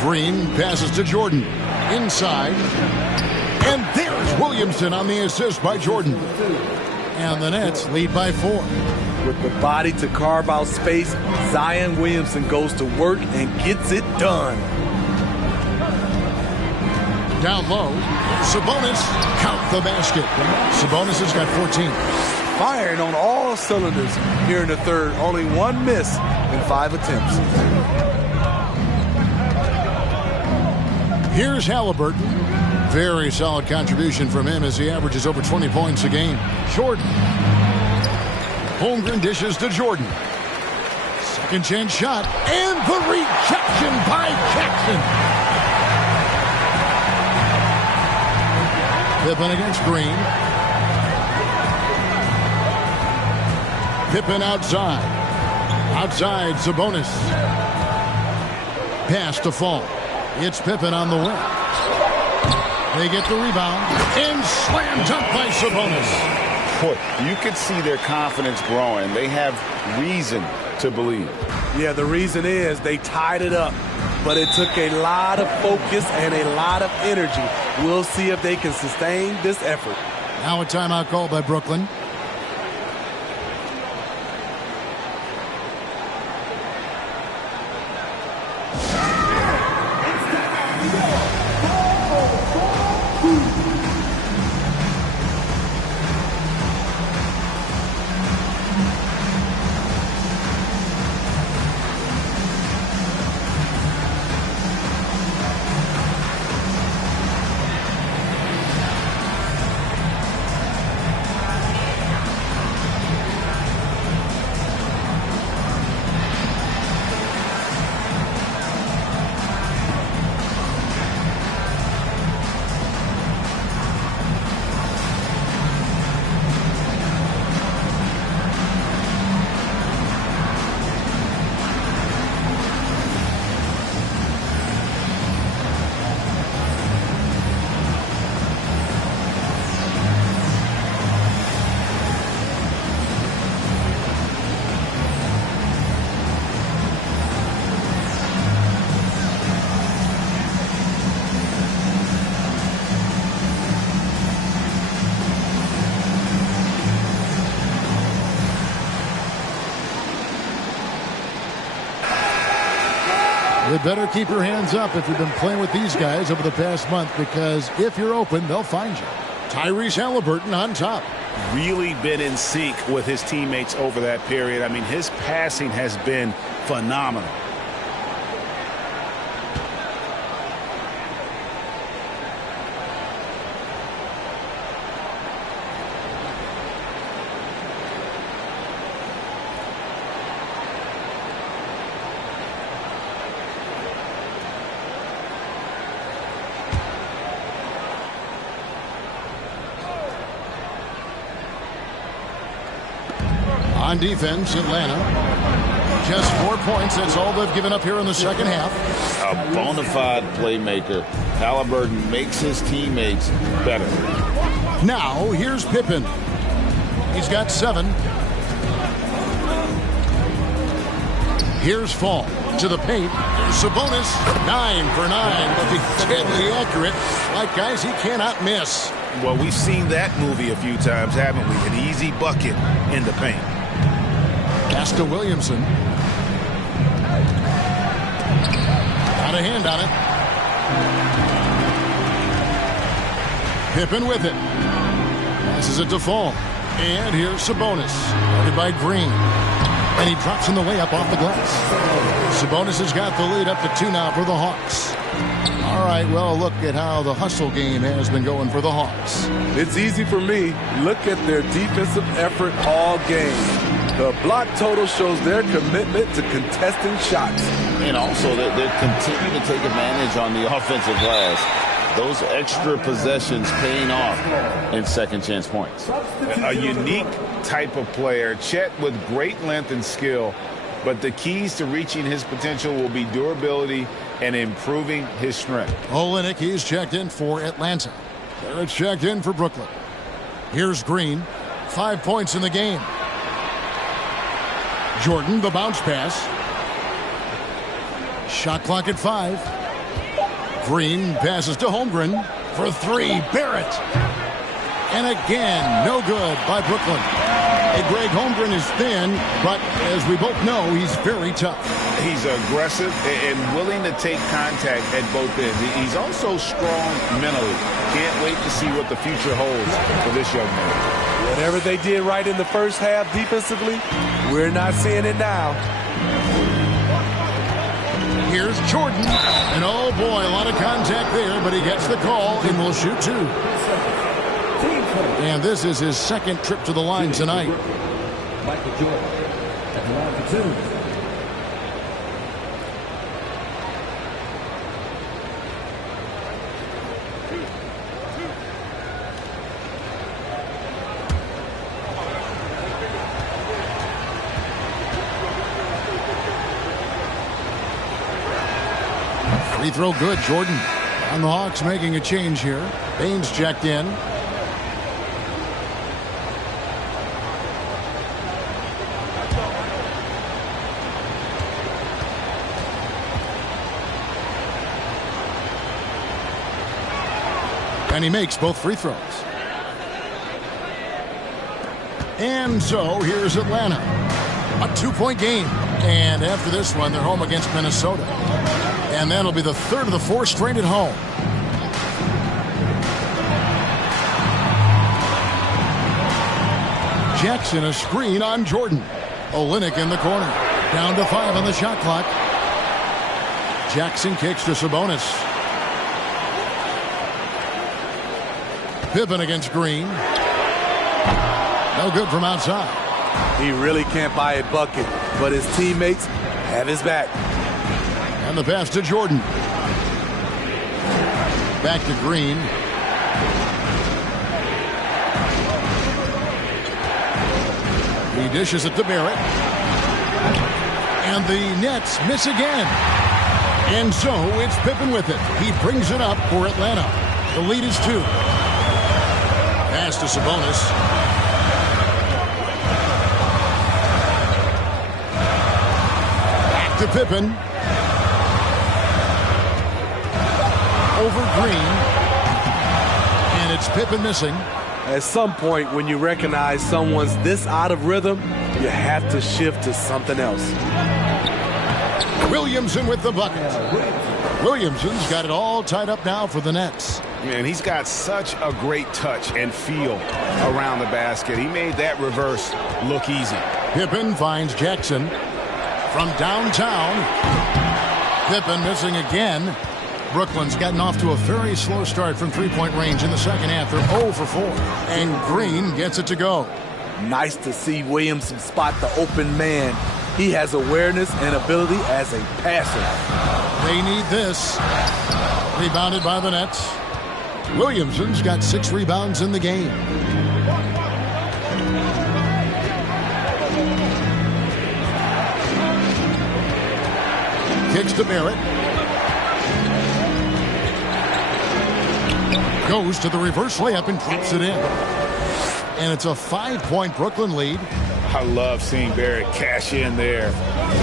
Green passes to Jordan. Inside. And there's Williamson on the assist by Jordan. And the Nets lead by 4. With the body to carve out space, Zion Williamson goes to work and gets it done. Down low, Sabonis, count the basket. Sabonis has got 14. Firing on all cylinders here in the third. Only 1 miss in 5 attempts. Here's Halliburton. Very solid contribution from him as he averages over 20 points a game. Jordan. Holmgren dishes to Jordan. Second chance shot. And the rejection by Jackson. Pippen against Green. Pippen outside. Outside Sabonis. Pass to Fall. It's Pippen on the wing. They get the rebound. And slam dunk by Sabonis. Boy, you can see their confidence growing. They have reason to believe. Yeah, the reason is they tied it up. But it took a lot of focus and a lot of energy. We'll see if they can sustain this effort. Now a timeout called by Brooklyn. You better keep your hands up if you've been playing with these guys over the past month, because if you're open, they'll find you. Tyrese Halliburton on top. Really been in sync with his teammates over that period. I mean, his passing has been phenomenal. On defense, Atlanta. Just 4 points. That's all they've given up here in the second half. A bona fide playmaker. Halliburton makes his teammates better. Now, here's Pippen. He's got 7. Here's Fall to the paint. There's Sabonis, 9 for 9, but he's deadly accurate. Like, guys, he cannot miss. Well, we've seen that movie a few times, haven't we? An easy bucket in the paint. Pass to Williamson. Got a hand on it. Pippen with it. Passes it to Fall. And here's Sabonis. Guarded by Green. And he drops in the layup off the glass. Sabonis has got the lead up to 2 now for the Hawks. All right, well, look at how the hustle game has been going for the Hawks. It's easy for me. Look at their defensive effort all game. The block total shows their commitment to contesting shots. And also, they're continuing to take advantage on the offensive glass. Those extra possessions paying off in second chance points. A unique type of player. Chet with great length and skill. But the keys to reaching his potential will be durability and improving his strength. Olynyk, he's checked in for Atlanta. Barrett's checked in for Brooklyn. Here's Green. 5 points in the game. Jordan, the bounce pass. Shot clock at 5. Green passes to Holmgren for 3. Barrett. And again, no good by Brooklyn. Hey, Greg, Holmgren is thin, but as we both know, he's very tough. He's aggressive and willing to take contact at both ends. He's also strong mentally. Can't wait to see what the future holds for this young man. Whatever they did right in the first half defensively, we're not seeing it now. Here's Jordan. And oh boy, a lot of contact there, but he gets the call and will shoot 2. And this is his second trip to the line tonight. Michael Jordan at the line for 2. Free throw good, Jordan. And the Hawks making a change here. Baines checked in. And he makes both free throws. And so here's Atlanta. A 2-point game. And after this one, they're home against Minnesota. And that'll be the third of the 4 straight at home. Jackson, a screen on Jordan. Olynyk in the corner. Down to 5 on the shot clock. Jackson kicks to Sabonis. Pippen against Green. No good from outside. He really can't buy a bucket, but his teammates have his back. And the pass to Jordan. Back to Green. He dishes it to Barrett. And the Nets miss again. And so it's Pippen with it. He brings it up for Atlanta. The lead is 2. Pass to Sabonis. Back to Pippen. Over Green. And it's Pippen missing. At some point, when you recognize someone's this out of rhythm, you have to shift to something else. Williamson with the bucket. Williamson's got it all tied up now for the Nets. Man, he's got such a great touch and feel around the basket. He made that reverse look easy. Pippen finds Jackson from downtown. Pippen missing again. Brooklyn's gotten off to a very slow start from three-point range in the second half. They're 0 for 4. And Green gets it to go. Nice to see Williamson spot the open man. He has awareness and ability as a passer. They need this. Rebounded by the Nets. Williamson's got 6 rebounds in the game. Kicks to Barrett. Goes to the reverse layup and drops it in. And it's a 5-point Brooklyn lead. I love seeing Barrett cash in there.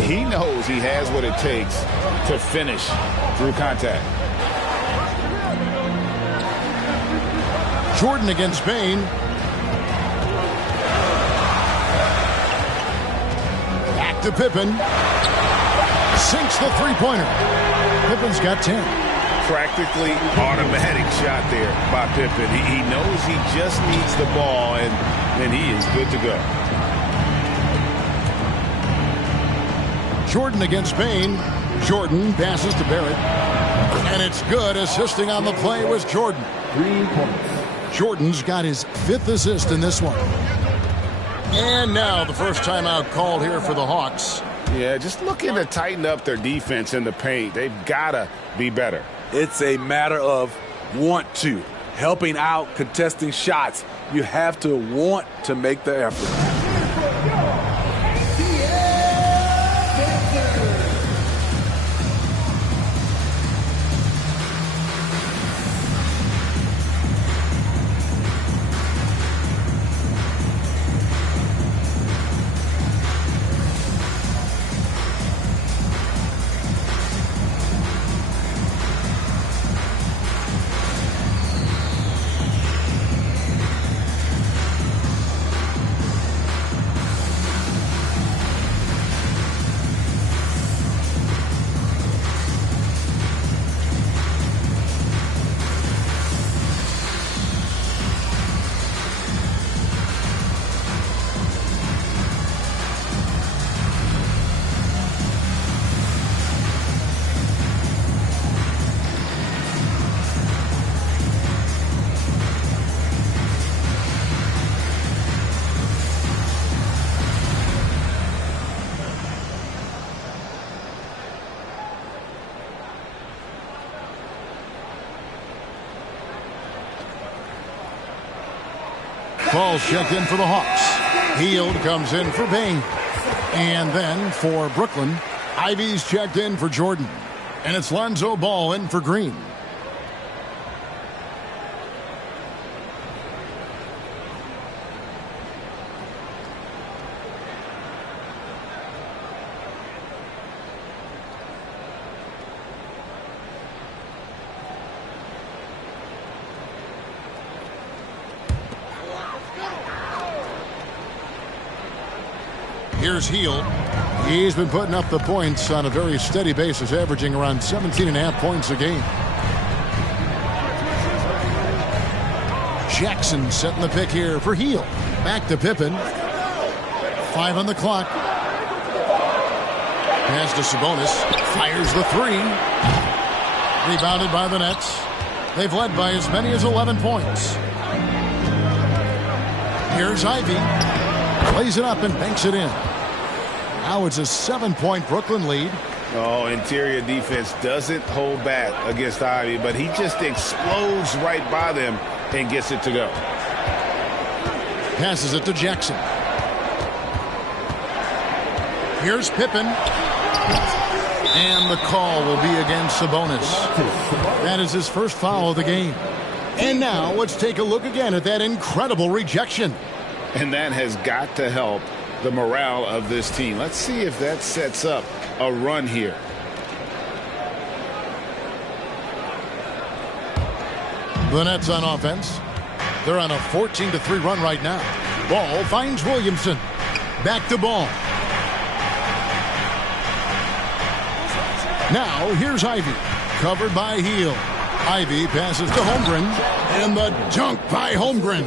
He knows he has what it takes to finish through contact. Jordan against Bain. Back to Pippen. Sinks the three-pointer. Pippen's got 10. Practically automatic shot there by Pippen. He knows he just needs the ball, and he is good to go. Jordan against Bain. Jordan passes to Barrett. And it's good. Assisting on the play was Jordan. 3 points. Jordan's got his 5th assist in this one. And now the first timeout called here for the Hawks. Yeah, just looking to tighten up their defense in the paint. They've got to be better. It's a matter of want to. Helping out, contesting shots. You have to want to make the effort. Ball's checked in for the Hawks. Hield comes in for Bain. And then for Brooklyn, Ivy's checked in for Jordan. And it's Lonzo Ball in for Green. Here's Hield. He's been putting up the points on a very steady basis, averaging around 17.5 points a game. Jackson setting the pick here for Hield. Back to Pippen. 5 on the clock. Pass to Sabonis. Fires the 3. Rebounded by the Nets. They've led by as many as 11 points. Here's Ivy. Plays it up and banks it in. Now it's a 7-point Brooklyn lead. Oh, interior defense doesn't hold back against Ivy, but he just explodes right by them and gets it to go. Passes it to Jackson. Here's Pippen. And the call will be against Sabonis. That is his first foul of the game. And now let's take a look again at that incredible rejection. And that has got to help the morale of this team. Let's see if that sets up a run here. The Nets on offense. They're on a 14-3 run right now. Ball finds Williamson. Back to Ball. Now here's Ivy, covered by Hield. Ivy passes to Holmgren, and the dunk by Holmgren.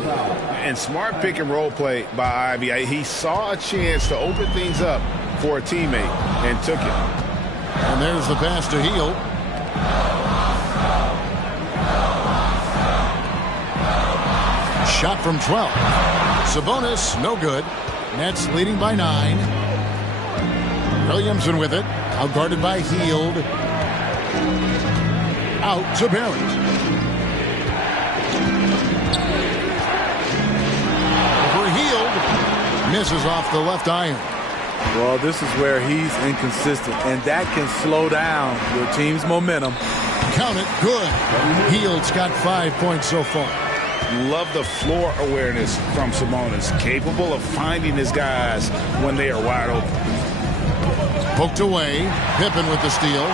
And smart pick and roll play by Ivy. He saw a chance to open things up for a teammate and took it. And there's the pass to Hield. Shot from 12. Sabonis, no good. Nets leading by 9. Williamson with it. Outguarded by Hield. Out to Barrett. For Hield. Misses off the left iron. Well, this is where he's inconsistent, and that can slow down your team's momentum. Count it. Good. Hield's got 5 points so far. Love the floor awareness from Sabonis. Capable of finding his guys when they are wide open. Poked away. Pippen with the steal.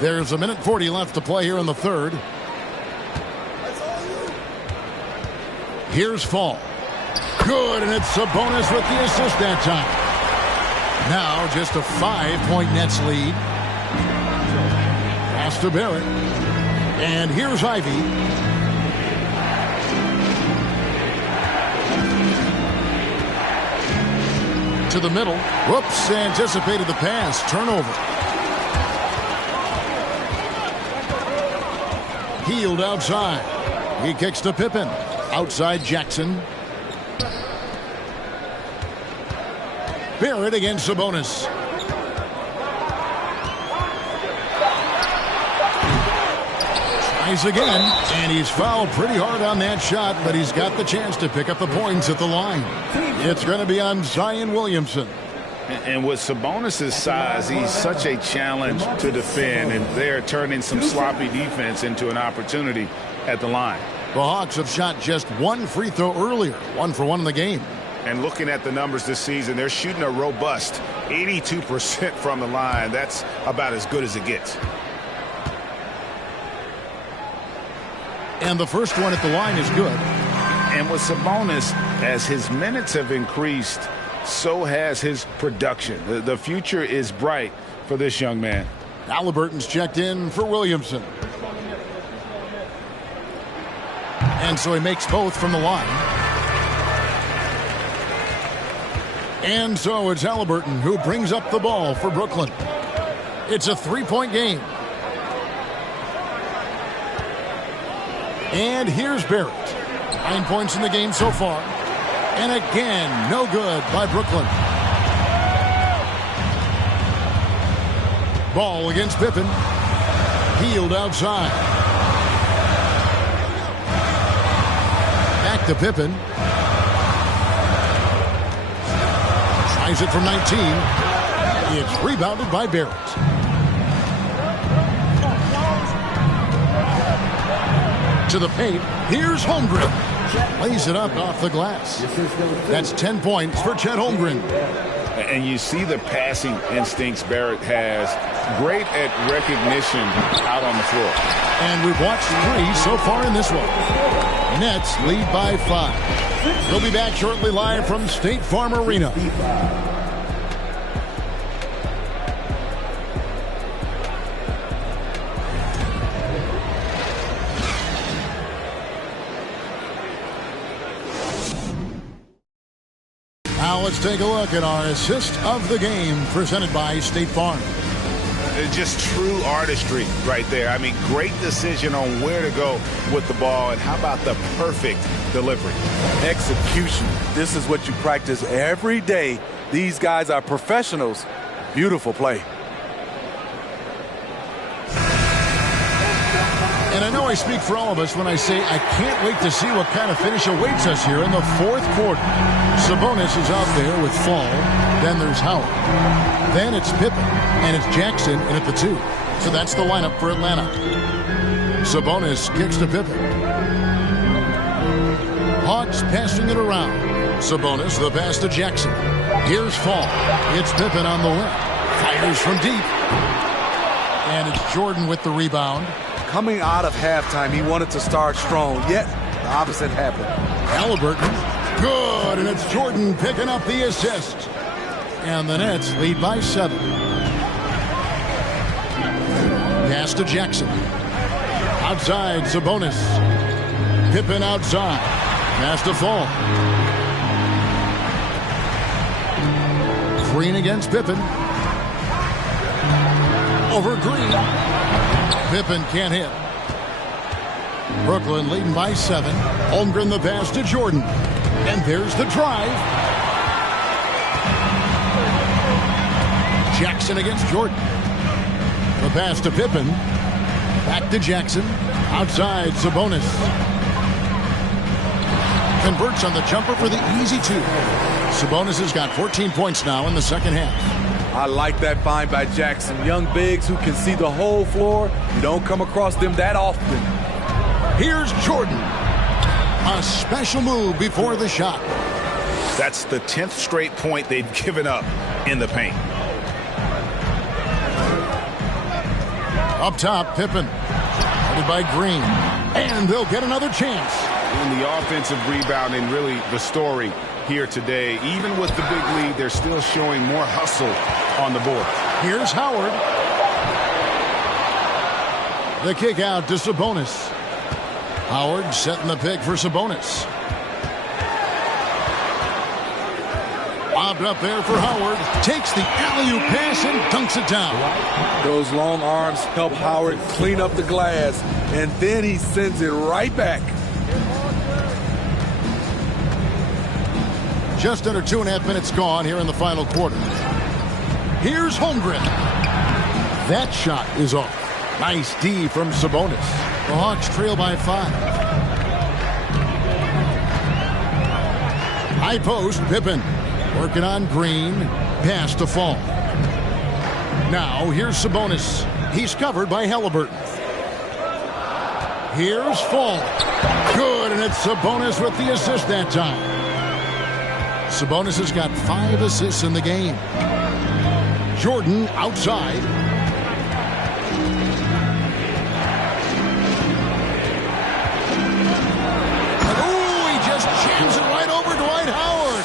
There's a minute 40 left to play here in the third. Here's Fall. Good, and it's Sabonis with the assist that time. Now just a 5-point Nets lead. Pass to Barrett. And here's Ivy. To the middle. Whoops, anticipated the pass. Turnover. Hield outside. He kicks to Pippen. Outside Jackson. Barrett against Sabonis. Tries again, and he's fouled pretty hard on that shot, but he's got the chance to pick up the points at the line. It's going to be on Zion Williamson. And with Sabonis' size, he's such a challenge to defend, and they're turning some sloppy defense into an opportunity at the line. The Hawks have shot just one free throw earlier, 1 for 1 in the game. And looking at the numbers this season, they're shooting a robust 82% from the line. That's about as good as it gets. And the first one at the line is good. And with Sabonis, as his minutes have increased, so has his production. The future is bright for this young man. Halliburton's checked in for Williamson. And so he makes both from the line. And so it's Halliburton who brings up the ball for Brooklyn. It's a 3-point game. And here's Barrett. 9 points in the game so far. And again, no good by Brooklyn. Ball against Pippen. Hield outside. Back to Pippen. Tries it from 19. It's rebounded by Barrett. To the paint. Here's Holmgren. Lays it up off the glass. That's 10 points for Chet Holmgren. And you see the passing instincts Barrett has. Great at recognition out on the floor. And we've watched 3 so far in this one. Nets lead by 5. We'll be back shortly live from State Farm Arena. Now let's take a look at our assist of the game presented by State Farm. Just true artistry right there. I mean, great decision on where to go with the ball, and how about the perfect delivery? Execution. This is what you practice every day. These guys are professionals. Beautiful play. And I know I speak for all of us when I say I can't wait to see what kind of finish awaits us here in the fourth quarter. Sabonis is out there with Fall. Then there's Howard. Then it's Pippen. And it's Jackson in at the 2. So that's the lineup for Atlanta. Sabonis kicks to Pippen. Hawks passing it around. Sabonis, the pass to Jackson. Here's Fall. It's Pippen on the left. Fires from deep. And it's Jordan with the rebound. Coming out of halftime, he wanted to start strong, yet the opposite happened. Halliburton Good, and it's Jordan picking up the assist. And the Nets lead by 7. Pass to Jackson. Outside, Sabonis. Pippen outside. Pass to Fall. Green against Pippen. Over Green. Pippen can't hit. Brooklyn leading by 7. Holmgren the pass to Jordan. And there's the drive. Jackson against Jordan. The pass to Pippen. Back to Jackson. Outside, Sabonis. Converts on the jumper for the easy 2. Sabonis has got 14 points now in the second half. I like that find by Jackson. Young bigs who can see the whole floor. You don't come across them that often. Here's Jordan. A special move before the shot. That's the 10th straight point they've given up in the paint. Up top, Pippen. Headed by Green. And they'll get another chance. In the offensive rebounding, really the story here today. Even with the big lead, they're still showing more hustle on the board. Here's Howard. The kick out to Sabonis. Howard setting the pick for Sabonis. Lobbed up there for Howard. Takes the alley-oop pass and dunks it down. Those long arms help Howard clean up the glass, and then he sends it right back. Just under 2.5 minutes gone here in the final quarter. Here's Holmgren. That shot is off. Nice D from Sabonis. The Hawks trail by 5. High post, Pippen. Working on Green. Pass to Fall. Now, here's Sabonis. He's covered by Halliburton. Here's Fall. Good, and it's Sabonis with the assist that time. Sabonis has got 5 assists in the game. Jordan outside. He just jams it right over Dwight Howard.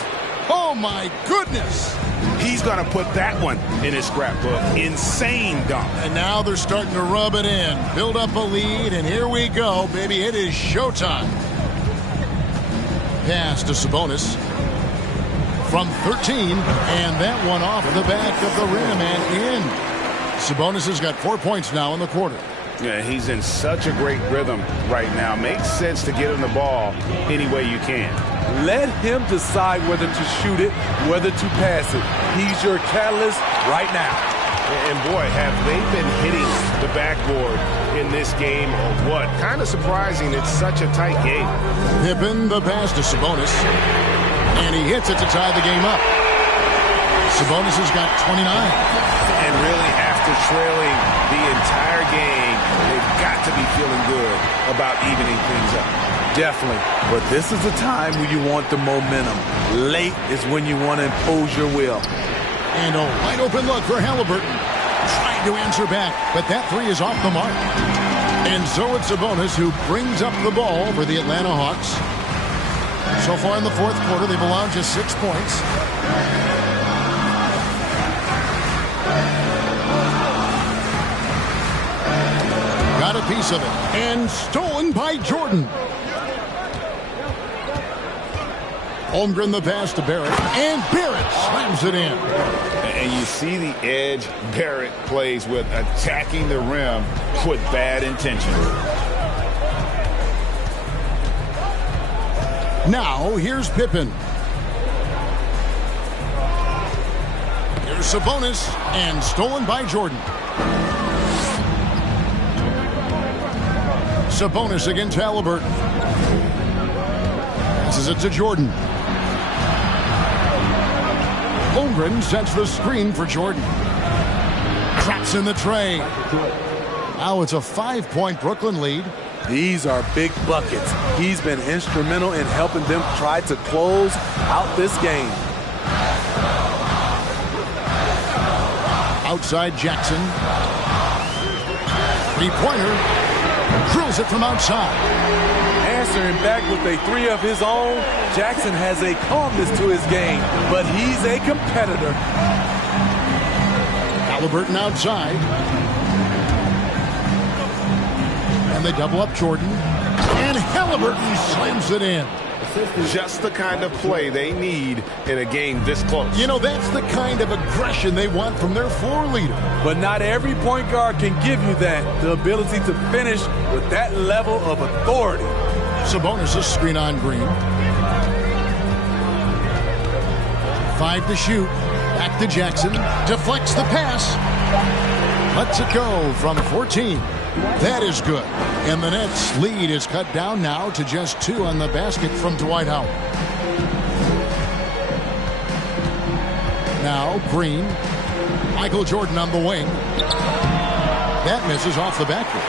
Oh, my goodness. He's going to put that one in his scrapbook. Insane dunk. And now they're starting to rub it in. Build up a lead, and here we go, baby. It is showtime. Pass to Sabonis. From 13, and that one off the back of the rim and in. Sabonis has got 4 points now in the quarter. Yeah, he's in such a great rhythm right now. Makes sense to get him the ball any way you can. Let him decide whether to shoot it, whether to pass it. He's your catalyst right now. And boy, have they been hitting the backboard in this game or what? Kind of surprising it's such a tight game. Pippen the pass to Sabonis. And he hits it to tie the game up. Sabonis has got 29. And really, after trailing the entire game, they've got to be feeling good about evening things up. Definitely. But this is the time when you want the momentum. Late is when you want to impose your will. And a wide open look for Halliburton. Trying to answer back, but that 3 is off the mark. And so it's Sabonis who brings up the ball for the Atlanta Hawks. So far in the fourth quarter, they've allowed just 6 points. Got a piece of it. And stolen by Jordan. Holmgren the pass to Barrett. And Barrett slams it in. And you see the edge Barrett plays with, attacking the rim with bad intention. Now, here's Pippen. Here's Sabonis, and stolen by Jordan. Sabonis against Halliburton. Passes it to Jordan. Holmgren sets the screen for Jordan. Traps in the tray. Now it's a 5-point Brooklyn lead. These are big buckets. He's been instrumental in helping them try to close out this game. Outside Jackson. 3-pointer. Drills it from outside. answering back with a 3 of his own. Jackson has a calmness to his game, but he's a competitor. Halliburton outside. And they double up Jordan. And Halliburton slams it in. Just the kind of play they need in a game this close. You know, that's the kind of aggression they want from their floor leader. But not every point guard can give you that, the ability to finish with that level of authority. Sabonis' screen on Green. 5 to shoot. Back to Jackson. Deflects the pass. Lets it go from 14. That is good. And the Nets' lead is cut down now to just 2 on the basket from Dwight Howard. Now Green. Michael Jordan on the wing. That misses off the backboard.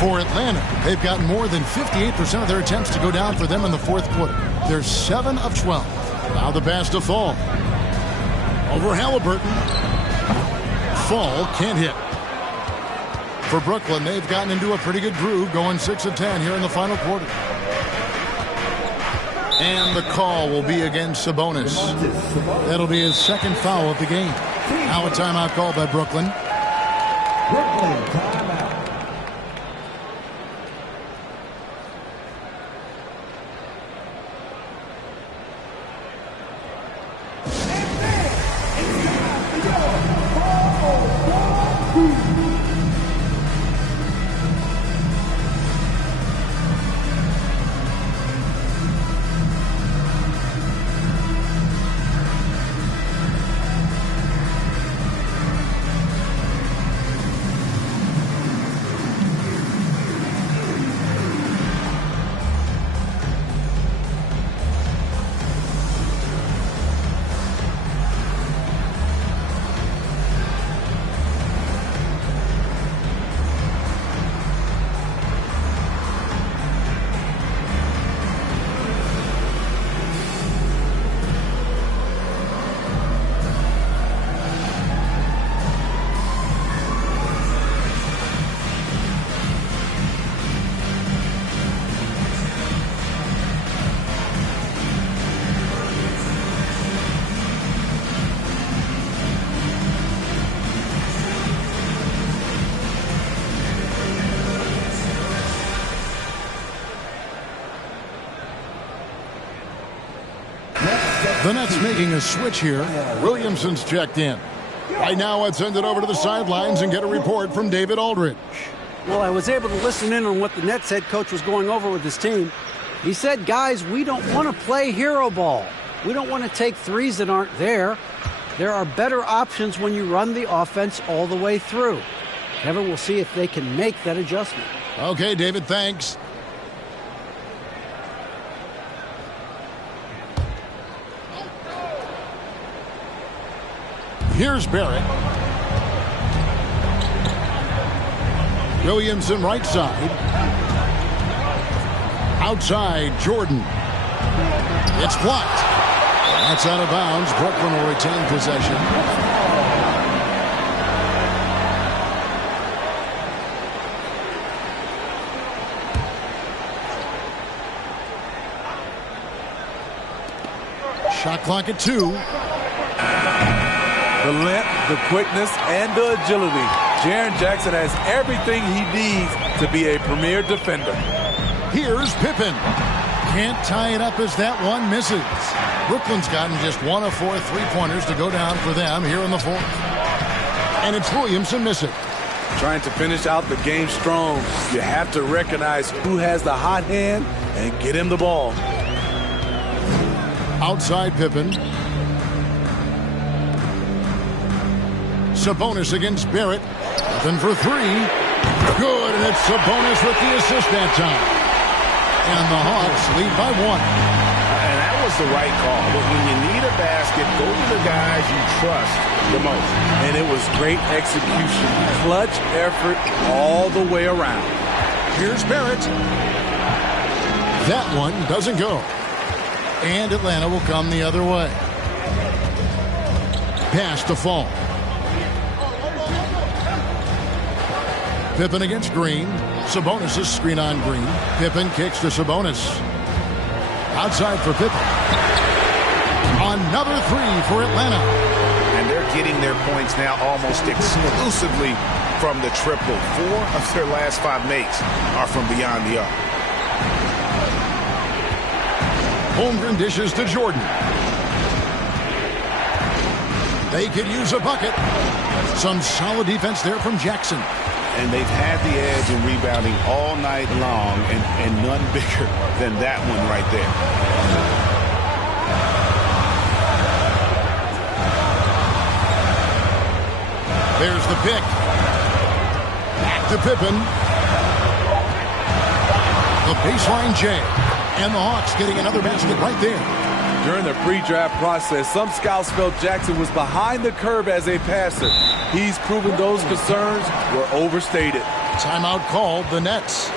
For Atlanta, they've got more than 58% of their attempts to go down for them in the fourth quarter. They're 7 of 12. Now the pass to Fall. Over Halliburton. Fall can't hit. For Brooklyn, they've gotten into a pretty good groove, going 6 of 10 here in the final quarter. And the call will be against Sabonis. That'll be his second foul of the game. Now a timeout called by Brooklyn. Brooklyn timeout. The Nets making a switch here. Williamson's checked in. Right now, let's send it over to the sidelines and get a report from David Aldridge. Well, I was able to listen in on what the Nets head coach was going over with his team. He said, guys, we don't want to play hero ball. We don't want to take threes that aren't there. There are better options when you run the offense all the way through. Kevin, we'll see if they can make that adjustment. Okay, David, thanks. Here's Barrett. Williamson right side. Outside, Jordan. It's blocked. That's out of bounds. Brooklyn will retain possession. Shot clock at 2. The length, the quickness, and the agility. Jaren Jackson has everything he needs to be a premier defender. Here's Pippen. Can't tie it up as that one misses. Brooklyn's gotten just 1 of 4 3-pointers to go down for them here in the fourth. And it's Williamson missing. Trying to finish out the game strong, you have to recognize who has the hot hand and get him the ball. Outside Pippen. Sabonis against Barrett. Nothing for 3. Good, and it's Sabonis with the assist that time. And the Hawks lead by 1. And that was the right call. But when you need a basket, go to the guys you trust the most. And it was great execution. Clutch effort all the way around. Here's Barrett. That one doesn't go. And Atlanta will come the other way. Pass to Fall. Pippen against Green. Sabonis' screen on Green. Pippen kicks to Sabonis. Outside for Pippen. Another three for Atlanta. And they're getting their points now almost exclusively from the triple. 4 of their last 5 makes are from beyond the arc. Holmgren dishes to Jordan. They could use a bucket. Some solid defense there from Jackson. And they've had the edge in rebounding all night long, and none bigger than that one right there. There's the pick. Back to Pippen. The baseline J. And the Hawks getting another basket right there. During the pre-draft process, some scouts felt Jackson was behind the curve as a passer. He's proven those concerns were overstated. Timeout called, the Nets.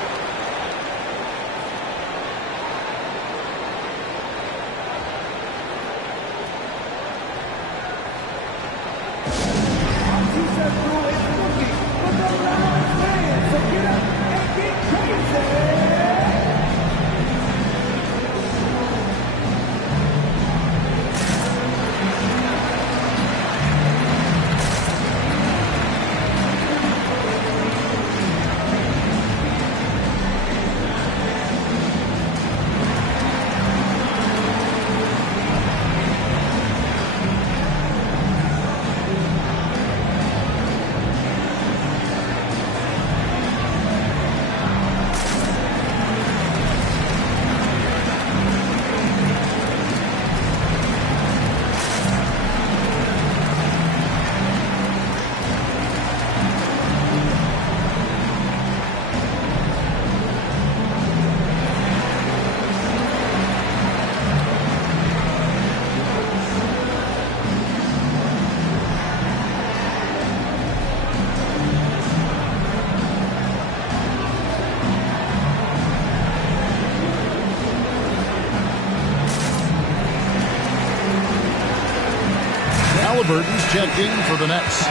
Halliburton's checked in for the Nets.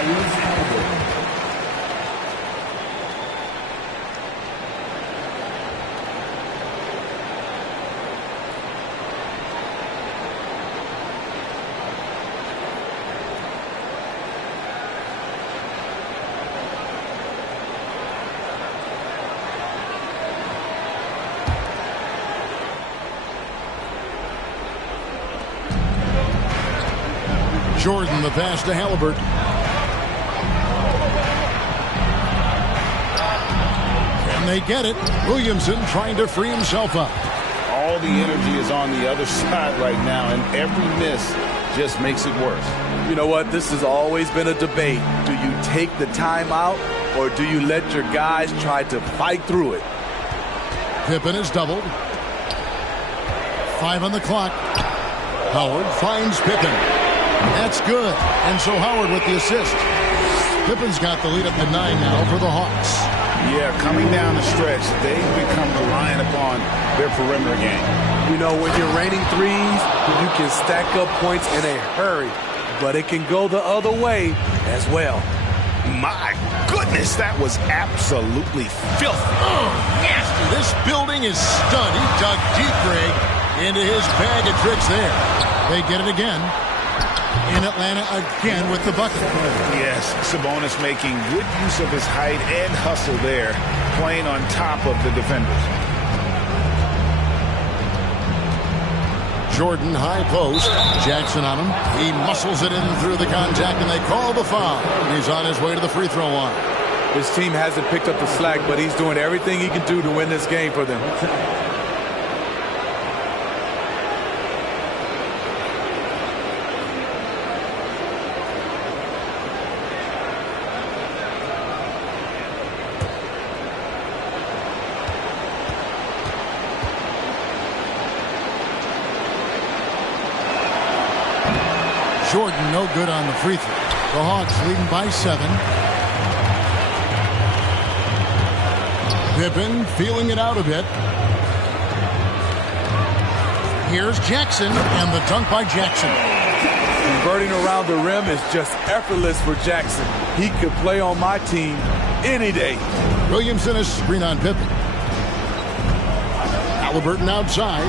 Jordan, the pass to Halliburton. And they get it. Williamson trying to free himself up. All the energy is on the other side right now, and every miss just makes it worse. You know what? This has always been a debate. Do you take the timeout, or do you let your guys try to fight through it? Pippen is doubled. 5 on the clock. Howard finds Pippen. That's good. And so Howard with the assist. Pippen's got the lead up to 9 now for the Hawks. Yeah, coming down the stretch, they've become reliant upon their perimeter game. You know, when you're raining threes, you can stack up points in a hurry, but it can go the other way as well. My goodness, that was absolutely filthy. Nasty. This building is stunned. He dug deep, Greg, into his bag of tricks there. They get it again. In Atlanta again with the bucket. Yes, Sabonis making good use of his height and hustle there, playing on top of the defenders. Jordan, high post. Jackson on him. He muscles it in through the contact, and they call the foul. He's on his way to the free throw line. His team hasn't picked up the slack, but he's doing everything he can do to win this game for them. Jordan no good on the free throw. The Hawks leading by 7. Pippen feeling it out a bit. Here's Jackson, and the dunk by Jackson. Converting around the rim is just effortless for Jackson. He could play on my team any day. Williamson is screen on Pippen. Halliburton outside.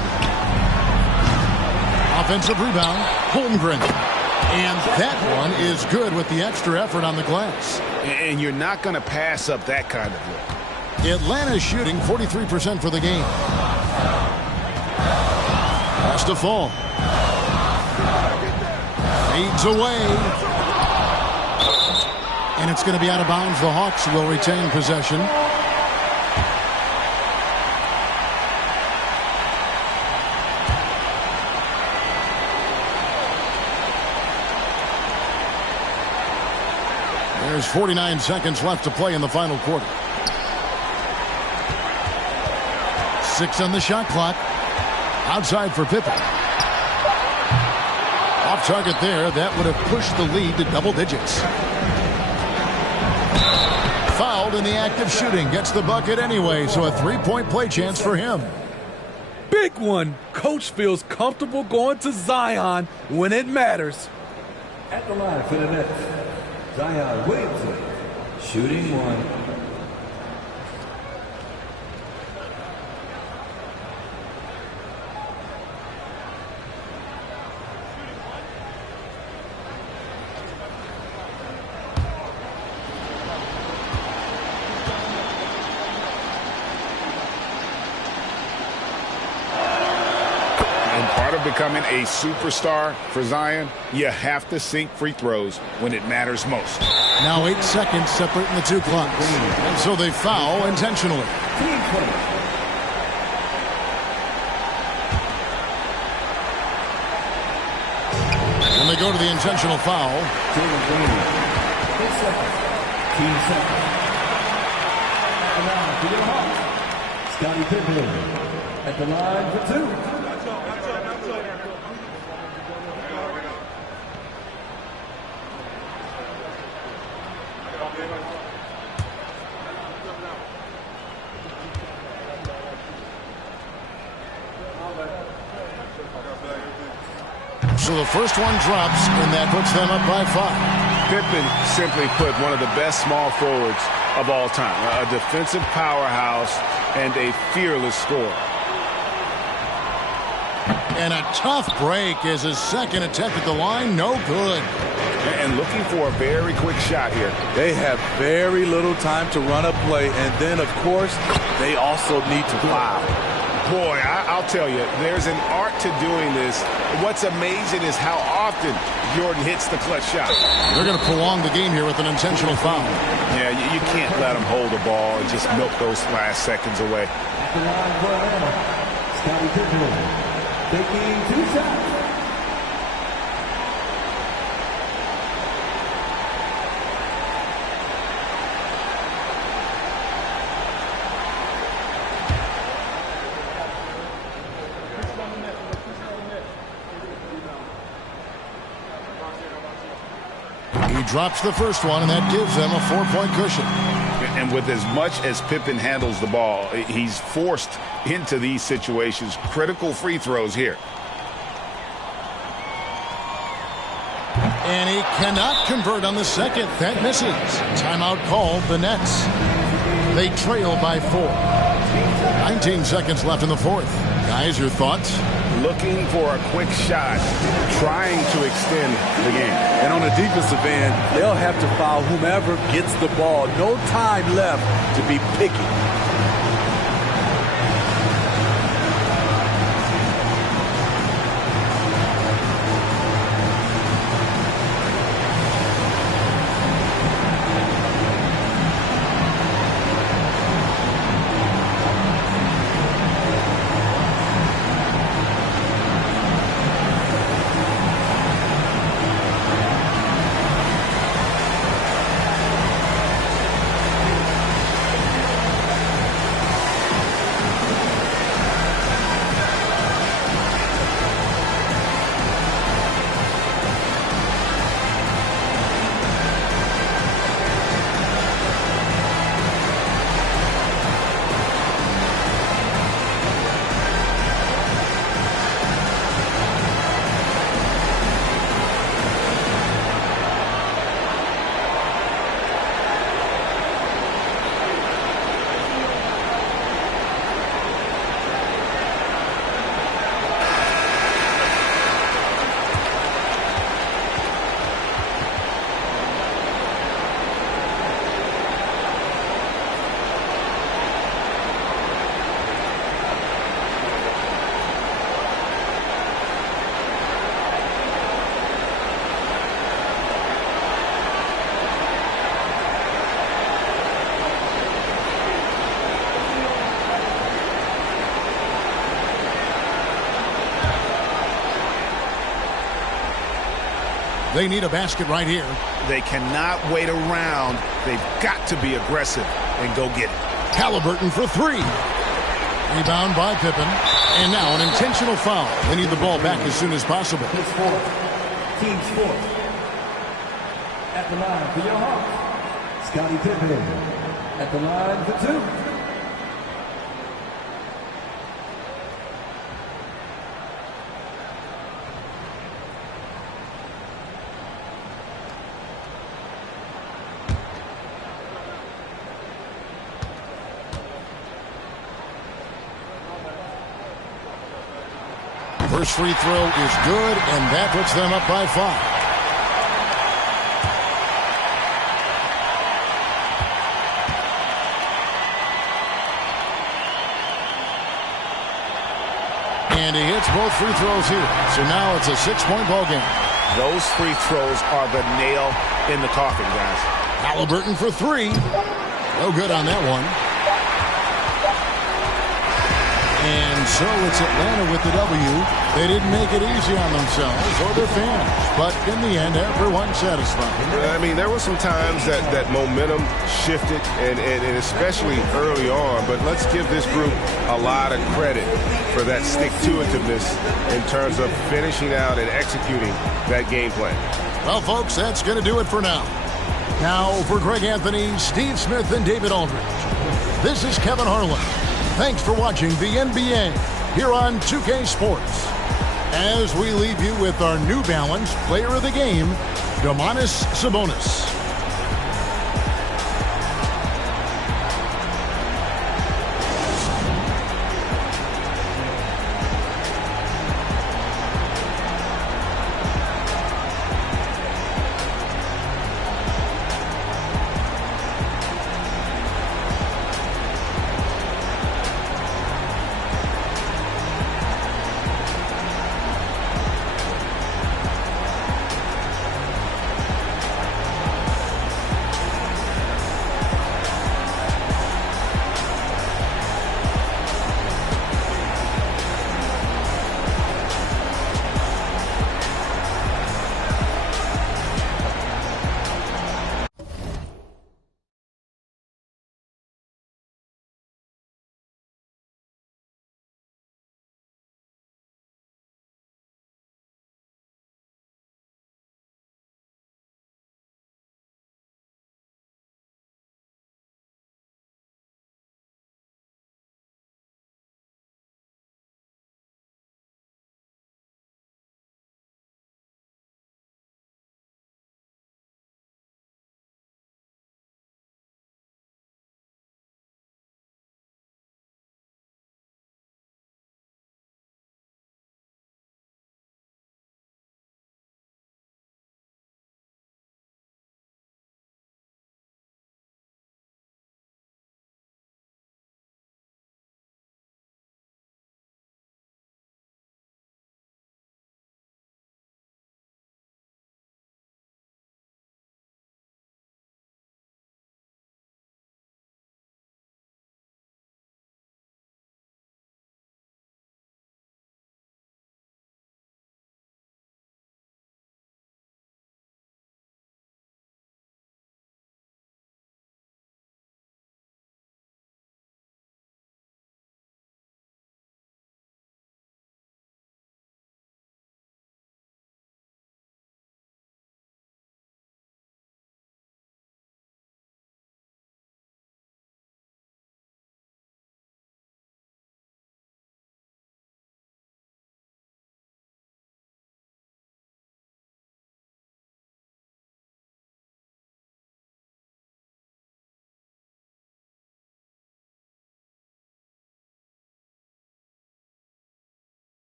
Offensive rebound. Holmgren. And that one is good with the extra effort on the glass. And you're not going to pass up that kind of look. Atlanta shooting 43% for the game. Has to fall. Fades away. And it's going to be out of bounds. The Hawks will retain possession. There's 49 seconds left to play in the final quarter. 6 on the shot clock. Outside for Pippen. Off target there. That would have pushed the lead to double digits. Fouled in the act of shooting. Gets the bucket anyway, so a three-point play chance for him. Big one. Coach feels comfortable going to Zion when it matters. At the line for the Nets, Zion Williamson, shooting 1. Becoming a superstar for Zion, you have to sink free throws when it matters most. Now 8 seconds separating the two clocks. And so they foul intentionally. When they go to the intentional foul. 6 seconds. Team seconds. Scottie Pippen at the line for 2. So the first one drops, and that puts them up by 5. Pippen simply put one of the best small forwards of all time. A defensive powerhouse and a fearless scorer. And a tough break as his second attempt at the line, no good. And looking for a very quick shot here. They have very little time to run a play, and then, of course, they also need to foul. Boy, I'll tell you, there's an art to doing this. What's amazing is how often Jordan hits the clutch shot. They're going to prolong the game here with an intentional foul. Yeah, you can't let them hold the ball and just milk those last seconds away. At the line for Atlanta, Scottie Pippen taking 2 shots. He drops the first one, and that gives them a 4-point cushion. And with as much as Pippen handles the ball, he's forced into these situations. Critical free throws here. And he cannot convert on the second. That misses. Timeout called, the Nets. They trail by 4. 19 seconds left in the fourth. Guys, your thoughts? Looking for a quick shot, trying to extend the game. And on the defensive end, they'll have to foul whomever gets the ball. No time left to be picky. They need a basket right here. They cannot wait around. They've got to be aggressive and go get it. Halliburton for three. Rebound by Pippen. And now an intentional foul. They need the ball back as soon as possible. His fourth. Team's fourth. At the line for your Hawks, Scottie Pippen. At the line for two. First free throw is good, and that puts them up by 5. And he hits both free throws here. So now it's a 6-point ball game. Those free throws are the nail in the coffin, guys. Halliburton for three. No good on that one. And so it's Atlanta with the W. They didn't make it easy on themselves or their fans, but in the end, everyone's satisfied. I mean, there were some times that momentum shifted, and especially early on, but let's give this group a lot of credit for that stick-to-itiveness in terms of finishing out and executing that game plan. Well, folks, that's going to do it for now. Now, for Greg Anthony, Steve Smith, and David Aldridge, this is Kevin Harlan. Thanks for watching the NBA here on 2K Sports. As we leave you with our New Balance Player of the Game, Domantas Sabonis.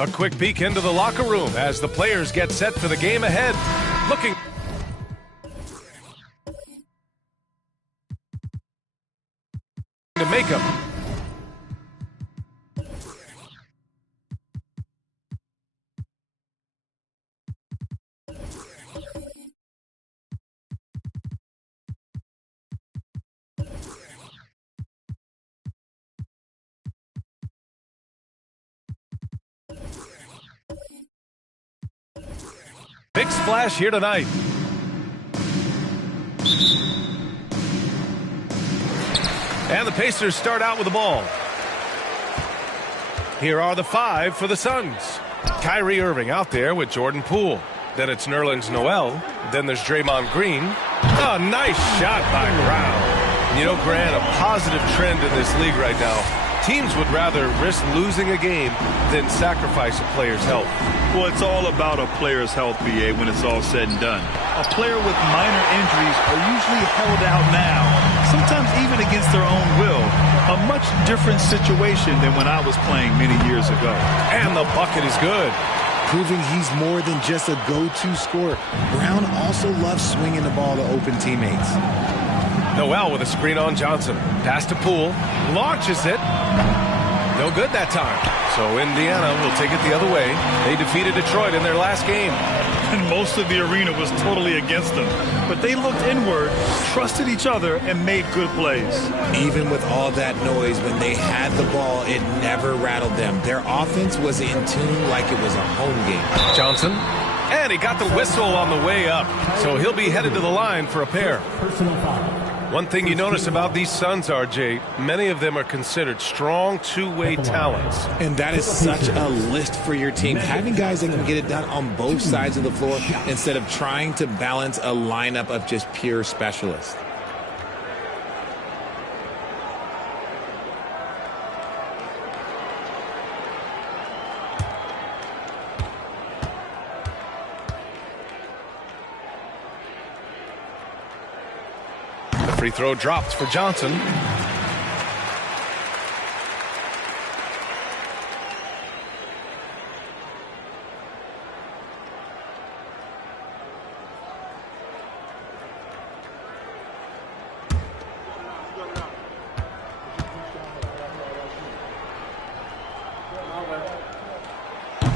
A quick peek into the locker room as the players get set for the game ahead. Looking to make them. Big splash here tonight. And the Pacers start out with the ball. Here are the 5 for the Suns. Kyrie Irving out there with Jordan Poole. Then it's Nerlens Noel. Then there's Draymond Green. Oh, nice shot by Brown. You know, Grant, a positive trend in this league right now. Teams would rather risk losing a game than sacrifice a player's health. Well, it's all about a player's health, BA, when it's all said and done. A player with minor injuries are usually held out now, sometimes even against their own will. A much different situation than when I was playing many years ago. And the bucket is good. Proving he's more than just a go-to scorer. Brown also loves swinging the ball to open teammates. Noel with a screen on Johnson. Pass to Poole. Launches it. No good that time. So Indiana will take it the other way. They defeated Detroit in their last game. And most of the arena was totally against them. But they looked inward, trusted each other, and made good plays. Even with all that noise, when they had the ball, it never rattled them. Their offense was in tune like it was a home game. Johnson. And he got the whistle on the way up. So he'll be headed to the line for a pair. Personal foul. One thing you notice about these Suns, RJ, many of them are considered strong two-way talents. And that is such a list for your team. Having guys that can get it done on both sides of the floor instead of trying to balance a lineup of just pure specialists. Free throw dropped for Johnson.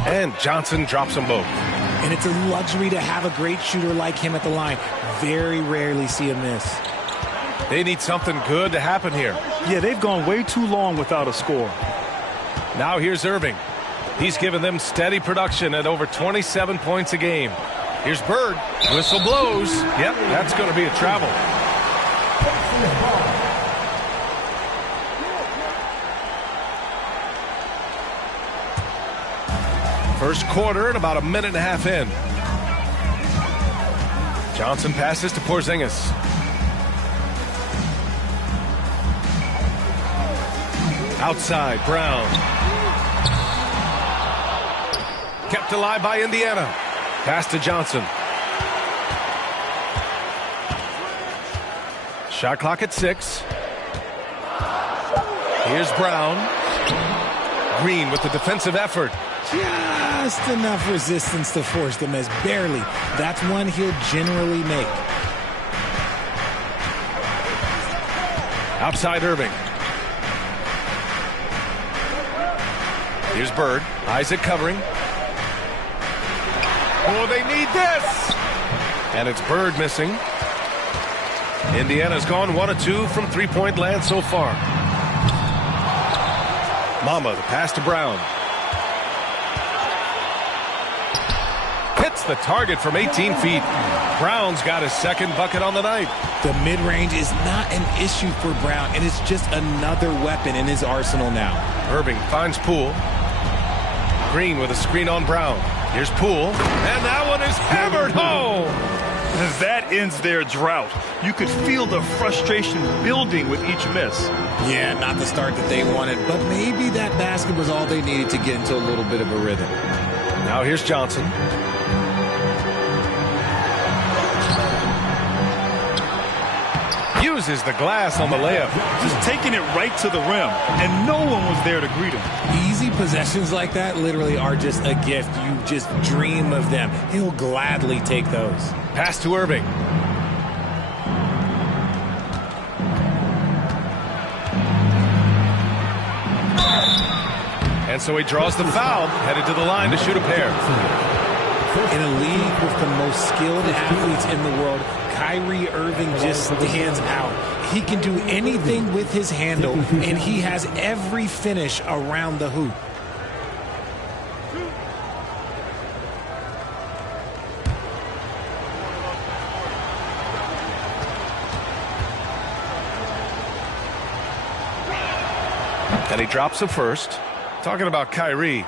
And Johnson drops them both. And it's a luxury to have a great shooter like him at the line. Very rarely see him miss. They need something good to happen here. Yeah, they've gone way too long without a score. Now here's Irving. He's given them steady production at over 27 points a game. Here's Bird. Whistle blows. Yep, that's going to be a travel. First quarter and about a minute and a half in. Johnson passes to Porzingis. Outside, Brown. Kept alive by Indiana. Pass to Johnson. Shot clock at 6. Here's Brown. Green with the defensive effort. Just enough resistance to force the miss. Barely. That's one he'll generally make. Outside Irving. Here's Bird. Isaac covering. Oh, they need this! And it's Bird missing. Indiana's gone 1 of 2 from three-point land so far. Mama, the pass to Brown. Hits the target from 18 feet. Brown's got his second bucket on the night. The mid-range is not an issue for Brown, and it's just another weapon in his arsenal now. Irving finds Poole. Green with a screen on Brown. Here's Poole, and that one is hammered home. That ends their drought. You could feel the frustration building with each miss. Yeah, not the start that they wanted, but maybe that basket was all they needed to get into a little bit of a rhythm. Now here's Johnson. Uses the glass on the layup. Just taking it right to the rim, and no one was there to greet him. Easy possessions like that literally are just a gift. You just dream of them. He'll gladly take those. Pass to Irving. And so he draws the foul, headed to the line to shoot a pair. In a league with the most skilled athletes in the world, Kyrie Irving just stands out. He can do anything with his handle, and he has every finish around the hoop. And he drops the first. Talking about Kyrie,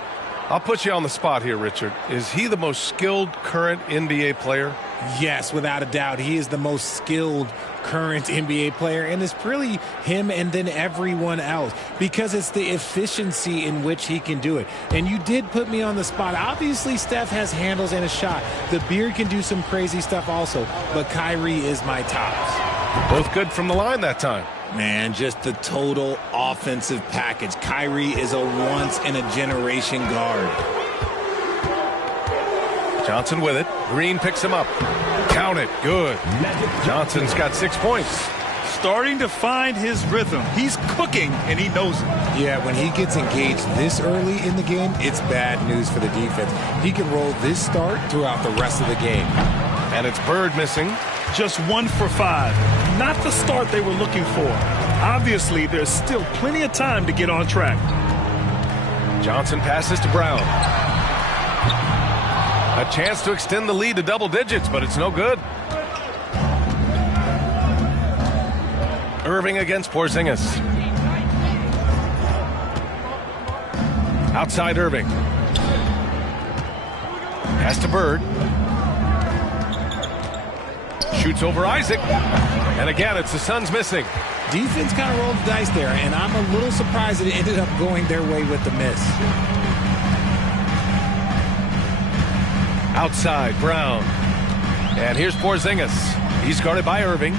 I'll put you on the spot here, Richard. Is he the most skilled current NBA player? Yes, without a doubt. He is the most skilled current NBA player, and it's really him and then everyone else because it's the efficiency in which he can do it. And you did put me on the spot. Obviously, Steph has handles and a shot. The Beard can do some crazy stuff also, but Kyrie is my tops. Both good from the line that time. Man, just the total offensive package. Kyrie is a once-in-a-generation guard. Johnson with it. Green picks him up. Count it. Good. Johnson's got 6 points. Starting to find his rhythm. He's cooking, and he knows it. Yeah, when he gets engaged this early in the game, it's bad news for the defense. He can roll this start throughout the rest of the game. And it's Bird missing. Just 1 for 5. Not the start they were looking for. Obviously, there's still plenty of time to get on track. Johnson passes to Brown. A chance to extend the lead to double digits, but it's no good. Irving against Porzingis. Outside Irving. Pass to Bird. Shoots over Isaac. And again, it's the Suns missing. Defense kind of rolled the dice there, and I'm a little surprised that it ended up going their way with the miss. Outside, Brown. And here's Porzingis. He's guarded by Irving.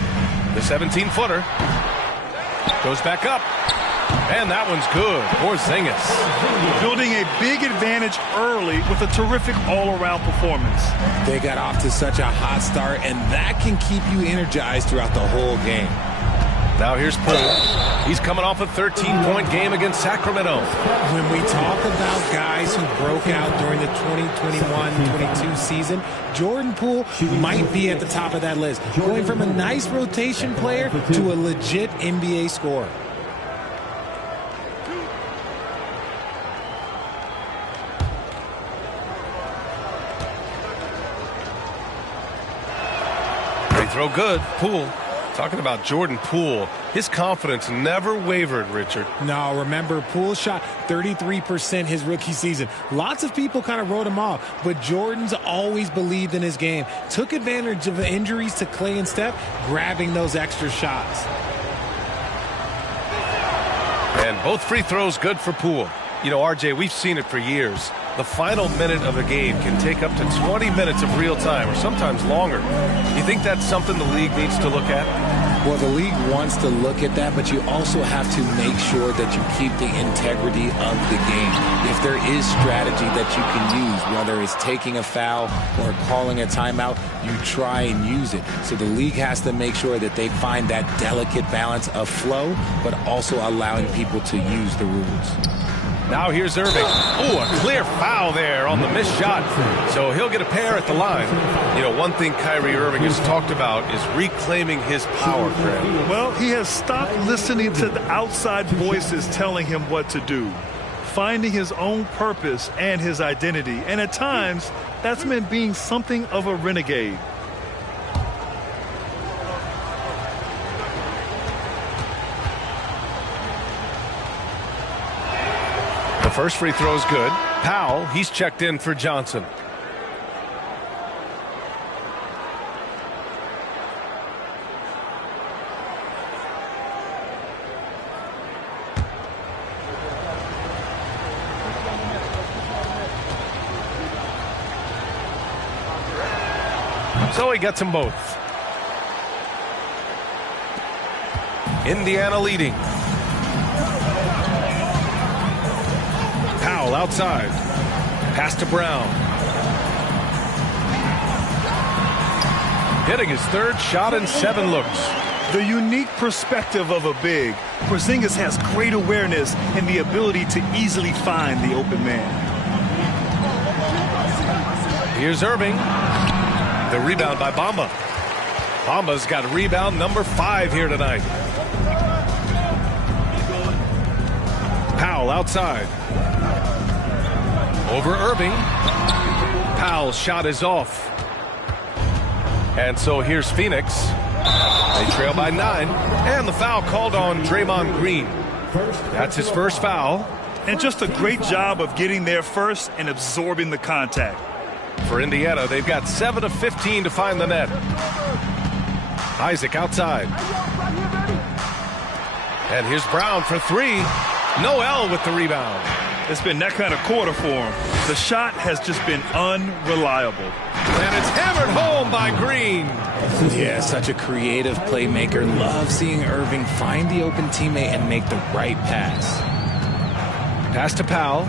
The 17-footer. Goes back up. And that one's good. Porzingis. Building a big advantage early with a terrific all-around performance. They got off to such a hot start, and that can keep you energized throughout the whole game. Now here's Poole. He's coming off a 13-point game against Sacramento. When we talk about guys who broke out during the 2021-22 season, Jordan Poole might be at the top of that list, going from a nice rotation player to a legit NBA scorer. Free throw good. Poole. Talking about Jordan Poole, his confidence never wavered, Richard. No, remember, Poole shot 33% his rookie season. Lots of people kind of wrote him off, but Jordan's always believed in his game. Took advantage of injuries to Clay and Steph, grabbing those extra shots. And both free throws good for Poole. You know, RJ, we've seen it for years. The final minute of a game can take up to 20 minutes of real time, or sometimes longer. You think that's something the league needs to look at? Well, the league wants to look at that, but you also have to make sure that you keep the integrity of the game. If there is strategy that you can use, whether it's taking a foul or calling a timeout, you try and use it. So the league has to make sure that they find that delicate balance of flow, but also allowing people to use the rules. Now here's Irving. Oh, a clear foul there on the missed shot. So he'll get a pair at the line. You know, one thing Kyrie Irving has talked about is reclaiming his power, Greg. Well, he has stopped listening to the outside voices telling him what to do, finding his own purpose and his identity. And at times, that's meant being something of a renegade. The first free throw is good. Powell, he's checked in for Johnson. So he gets them both. Indiana leading. Powell outside. Pass to Brown. Hitting his third shot in 7 looks. The unique perspective of a big. Porzingis has great awareness and the ability to easily find the open man. Here's Irving. The rebound by Bamba. Bamba's got rebound number 5 here tonight. Powell outside. Over Irving. Powell's shot is off. And so here's Phoenix. They trail by 9. And the foul called on Draymond Green. That's his first foul. And just a great job of getting there first and absorbing the contact. For Indiana, they've got 7 of 15 to find the net. Isaac outside. And here's Brown for 3. Noel with the rebound. It's been that kind of quarter for him. The shot has just been unreliable. And it's hammered home by Green. Yeah, such a creative playmaker. Love seeing Irving find the open teammate and make the right pass. Pass to Powell.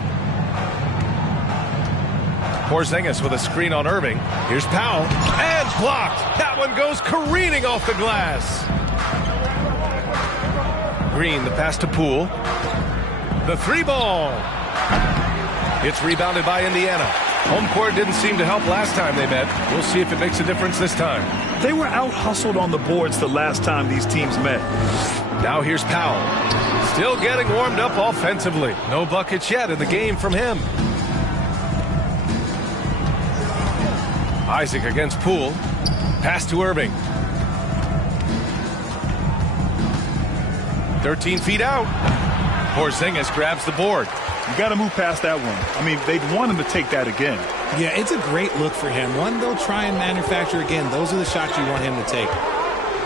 Porzingis with a screen on Irving. Here's Powell. And blocked. That one goes careening off the glass. Green, the pass to Poole. The 3 ball. It's rebounded by Indiana. Home court didn't seem to help last time they met. We'll see if it makes a difference this time. They were out-hustled on the boards the last time these teams met. Now here's Powell. Still getting warmed up offensively. No buckets yet in the game from him. Isaac against Poole. Pass to Irving. 13 feet out. Porzingis grabs the board. You got to move past that one. I mean, they'd want him to take that again. Yeah, it's a great look for him. One they'll try and manufacture again. Those are the shots you want him to take.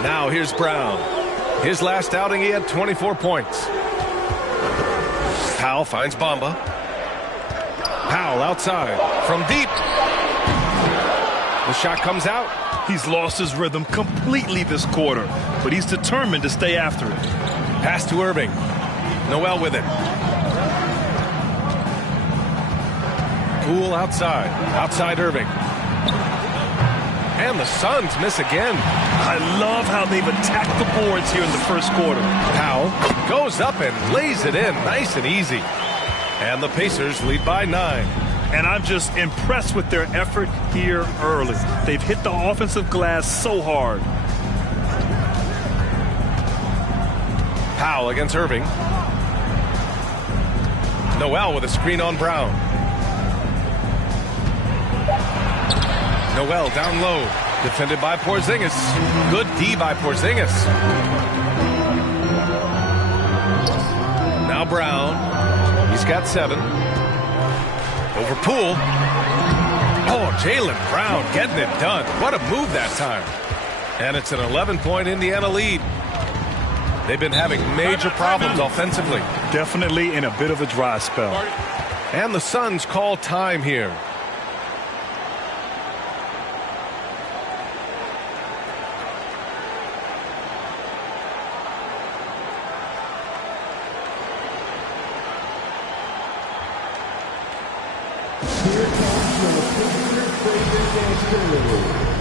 Now here's Brown. His last outing, he had 24 points. Powell finds Bamba. Powell outside from deep. The shot comes out. He's lost his rhythm completely this quarter, but he's determined to stay after it. Pass to Irving. Noel with it. Poole outside. Outside Irving. And the Suns miss again. I love how they've attacked the boards here in the first quarter. Powell goes up and lays it in nice and easy. And the Pacers lead by 9. And I'm just impressed with their effort here early. They've hit the offensive glass so hard. Powell against Irving. Noel with a screen on Brown. Noel down low. Defended by Porzingis. Good D by Porzingis. Now Brown. He's got 7. Over Poole. Oh, Jaylen Brown getting it done. What a move that time. And it's an 11-point Indiana lead. They've been having major problems offensively. Definitely in a bit of a dry spell. And the Suns call time here. Here comes your Pacers favorite dancer.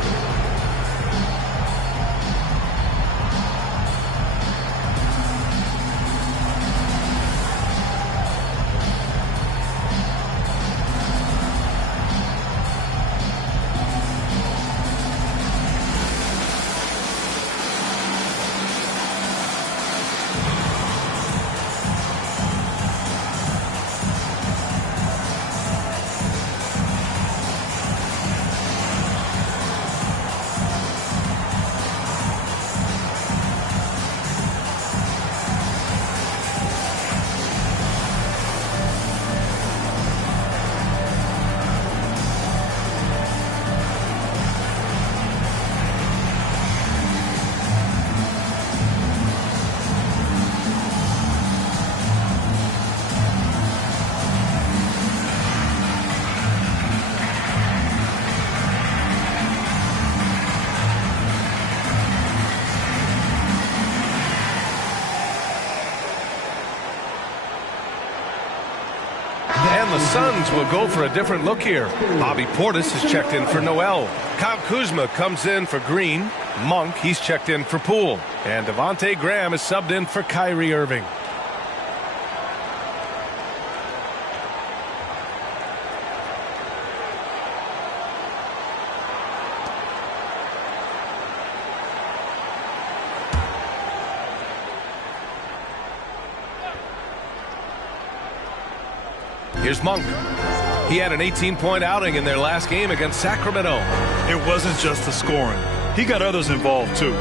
And the Suns will go for a different look here. Bobby Portis is checked in for Noel. Kyle Kuzma comes in for Green. Monk, he's checked in for Poole. And Devontae Graham is subbed in for Kyrie Irving. Here's Monk. He had an 18-point outing in their last game against Sacramento. It wasn't just the scoring. He got others involved, too.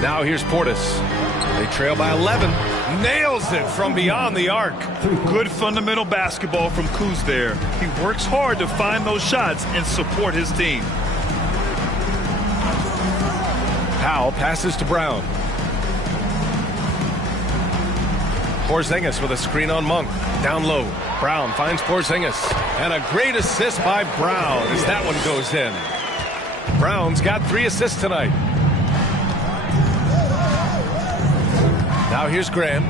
Now here's Portis. They trail by 11. Nails it from beyond the arc. Good fundamental basketball from Kuz there. He works hard to find those shots and support his team. Powell passes to Brown. Porzingis with a screen on Monk. Down low. Brown finds Porzingis. And a great assist by Brown as that one goes in. Brown's got 3 assists tonight. Now here's Graham.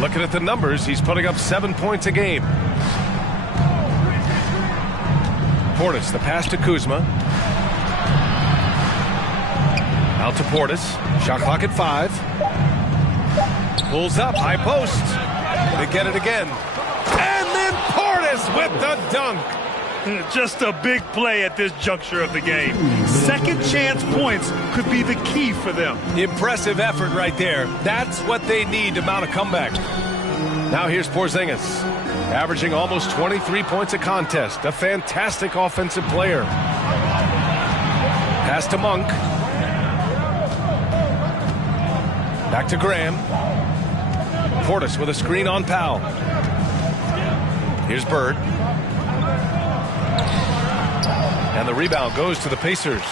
Looking at the numbers, he's putting up 7 points a game. Portis, the pass to Kuzma. Out to Portis. Shot clock at 5. Pulls up, high post. They get it again. And then Portis with the dunk. Just a big play at this juncture of the game. Second chance points could be the key for them. Impressive effort right there. That's what they need to mount a comeback. Now here's Porzingis, averaging almost 23 points a contest. A fantastic offensive player. Pass to Monk. Back to Graham. Portis with a screen on Powell. Here's Bird. And the rebound goes to the Pacers.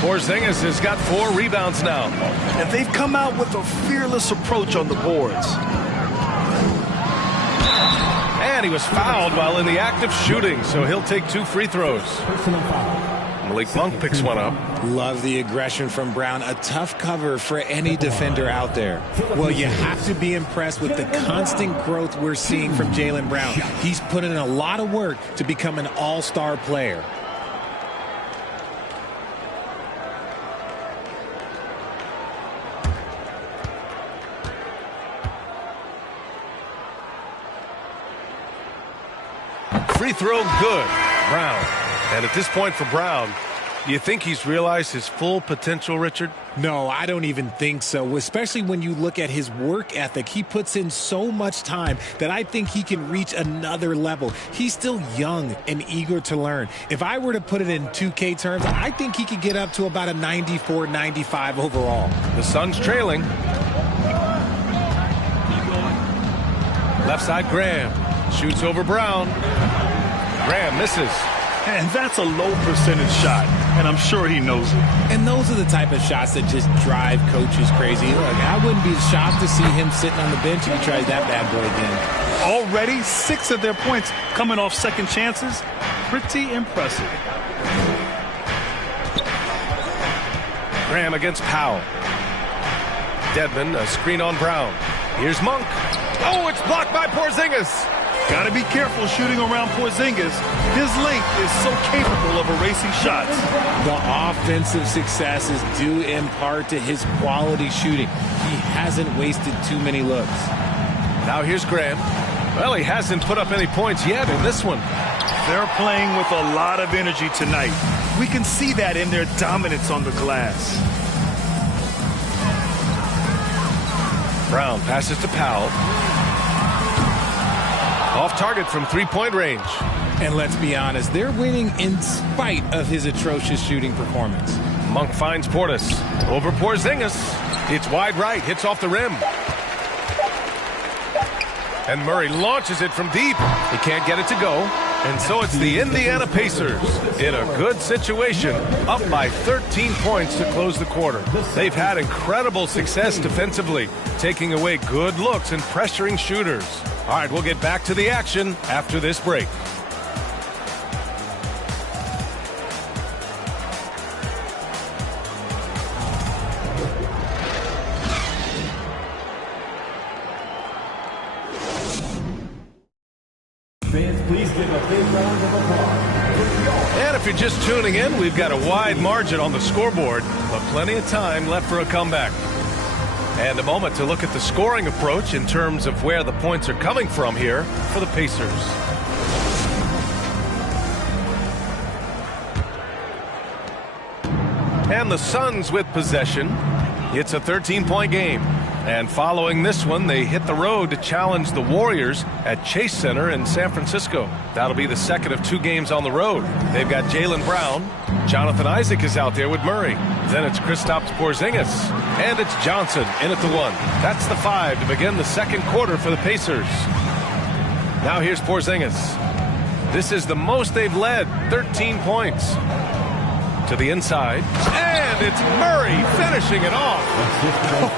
Porzingis has got 4 rebounds now. And they've come out with a fearless approach on the boards. And he was fouled while in the act of shooting, so he'll take 2 free throws. Malik Monk picks one up. Love the aggression from Brown. A tough cover for any defender out there. Well, you have to be impressed with the constant growth we're seeing from Jaylen Brown. He's put in a lot of work to become an all-star player. free throw, good. Brown. And at this point for Brown, do you think he's realized his full potential, Richard? No, I don't even think so, especially when you look at his work ethic. He puts in so much time that I think he can reach another level. He's still young and eager to learn. If I were to put it in 2K terms, I think he could get up to about a 94, 95 overall. The Suns trailing. Left side, Graham. Shoots over Brown. Graham misses. And that's a low percentage shot, and I'm sure he knows it. And those are the type of shots that just drive coaches crazy. Look, I wouldn't be shocked to see him sitting on the bench if he tries that bad boy again. Already 6 of their points coming off second chances. Pretty impressive. Graham against Powell. Dedmon, a screen on Brown. Here's Monk. Oh, it's blocked by Porzingis. Got to be careful shooting around Porzingis. His length is so capable of erasing shots. The offensive successes due in part to his quality shooting. He hasn't wasted too many looks. Now here's Graham. Well, he hasn't put up any points yet in this one. They're playing with a lot of energy tonight. We can see that in their dominance on the glass. Brown passes to Powell. Off target from three-point range. And let's be honest, they're winning in spite of his atrocious shooting performance. Monk finds Portis. Over Porzingis. It's wide right. Hits off the rim. And Murray launches it from deep. He can't get it to go. And so it's the Indiana Pacers in a good situation, up by 13 points to close the quarter. They've had incredible success defensively, taking away good looks and pressuring shooters. All right, we'll get back to the action after this break. Fans, please give a big round of applause. And if you're just tuning in, we've got a wide margin on the scoreboard, but plenty of time left for a comeback. And a moment to look at the scoring approach in terms of where the points are coming from here for the Pacers. And the Suns with possession. It's a 13-point game. And following this one, they hit the road to challenge the Warriors at Chase Center in San Francisco. That'll be the second of 2 games on the road. They've got Jaylen Brown. Jonathan Isaac is out there with Murray. Then it's Kristaps Porzingis. And it's Johnson in at the 1. That's the 5 to begin the second quarter for the Pacers. Now here's Porzingis. This is the most they've led, 13 points. To the inside, and it's Murray finishing it off.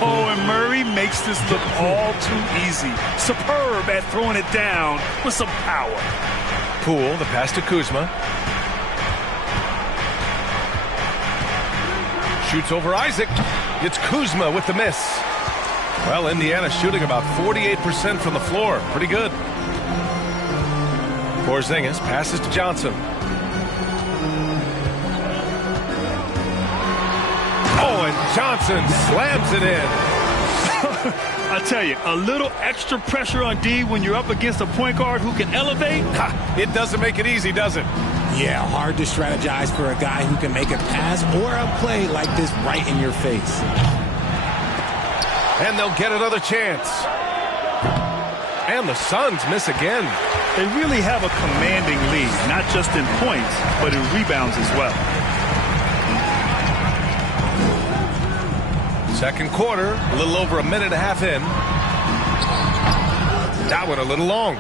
Oh, and Murray makes this look all too easy. Superb at throwing it down with some power. Poole, the pass to Kuzma. Shoots over Isaac. It's Kuzma with the miss. Well, Indiana shooting about 48% from the floor. Pretty good. Porzingis passes to Johnson. Oh, and Johnson slams it in. I tell you, a little extra pressure on D when you're up against a point guard who can elevate. It doesn't make it easy, does it? Yeah, hard to strategize for a guy who can make a pass or a play like this right in your face. And they'll get another chance. And the Suns miss again. They really have a commanding lead, not just in points, but in rebounds as well. Second quarter, a little over a minute and a half in. That one a little long.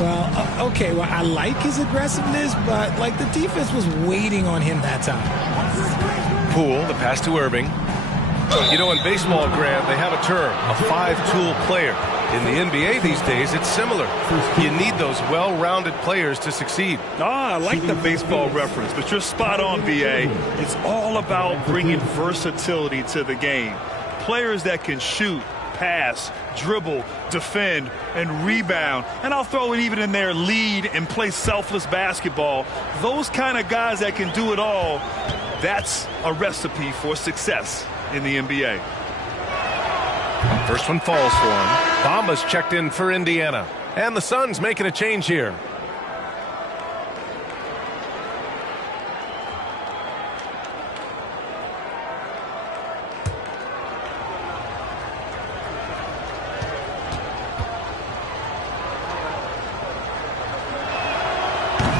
Well, okay, well, I like his aggressiveness, but, like, the defense was waiting on him that time. Poole, the pass to Irving. You know, in baseball, Grant, they have a term, a 5-tool player. In the NBA these days, it's similar. You need those well-rounded players to succeed. I like the baseball reference, but you're spot on, BA. It's all about bringing versatility to the game. Players that can shoot, pass, dribble, defend, and rebound. And I'll throw it even in there, lead and play selfless basketball. Those kind of guys that can do it all, that's a recipe for success in the NBA. First one falls for him. Bamba's checked in for Indiana. And the Suns making a change here.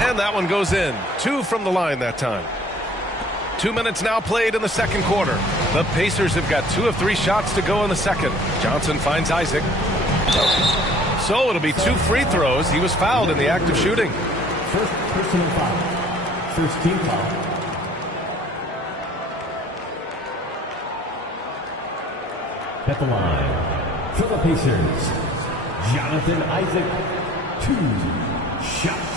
And that one goes in. 2 from the line that time. 2 minutes now played in the second quarter. The Pacers have got 2 of 3 shots to go in the second. Johnson finds Isaac. So it'll be 2 free throws. He was fouled in the act of shooting. First personal foul. First team foul. At the line, for the Pacers, Jonathan Isaac, 2 shots.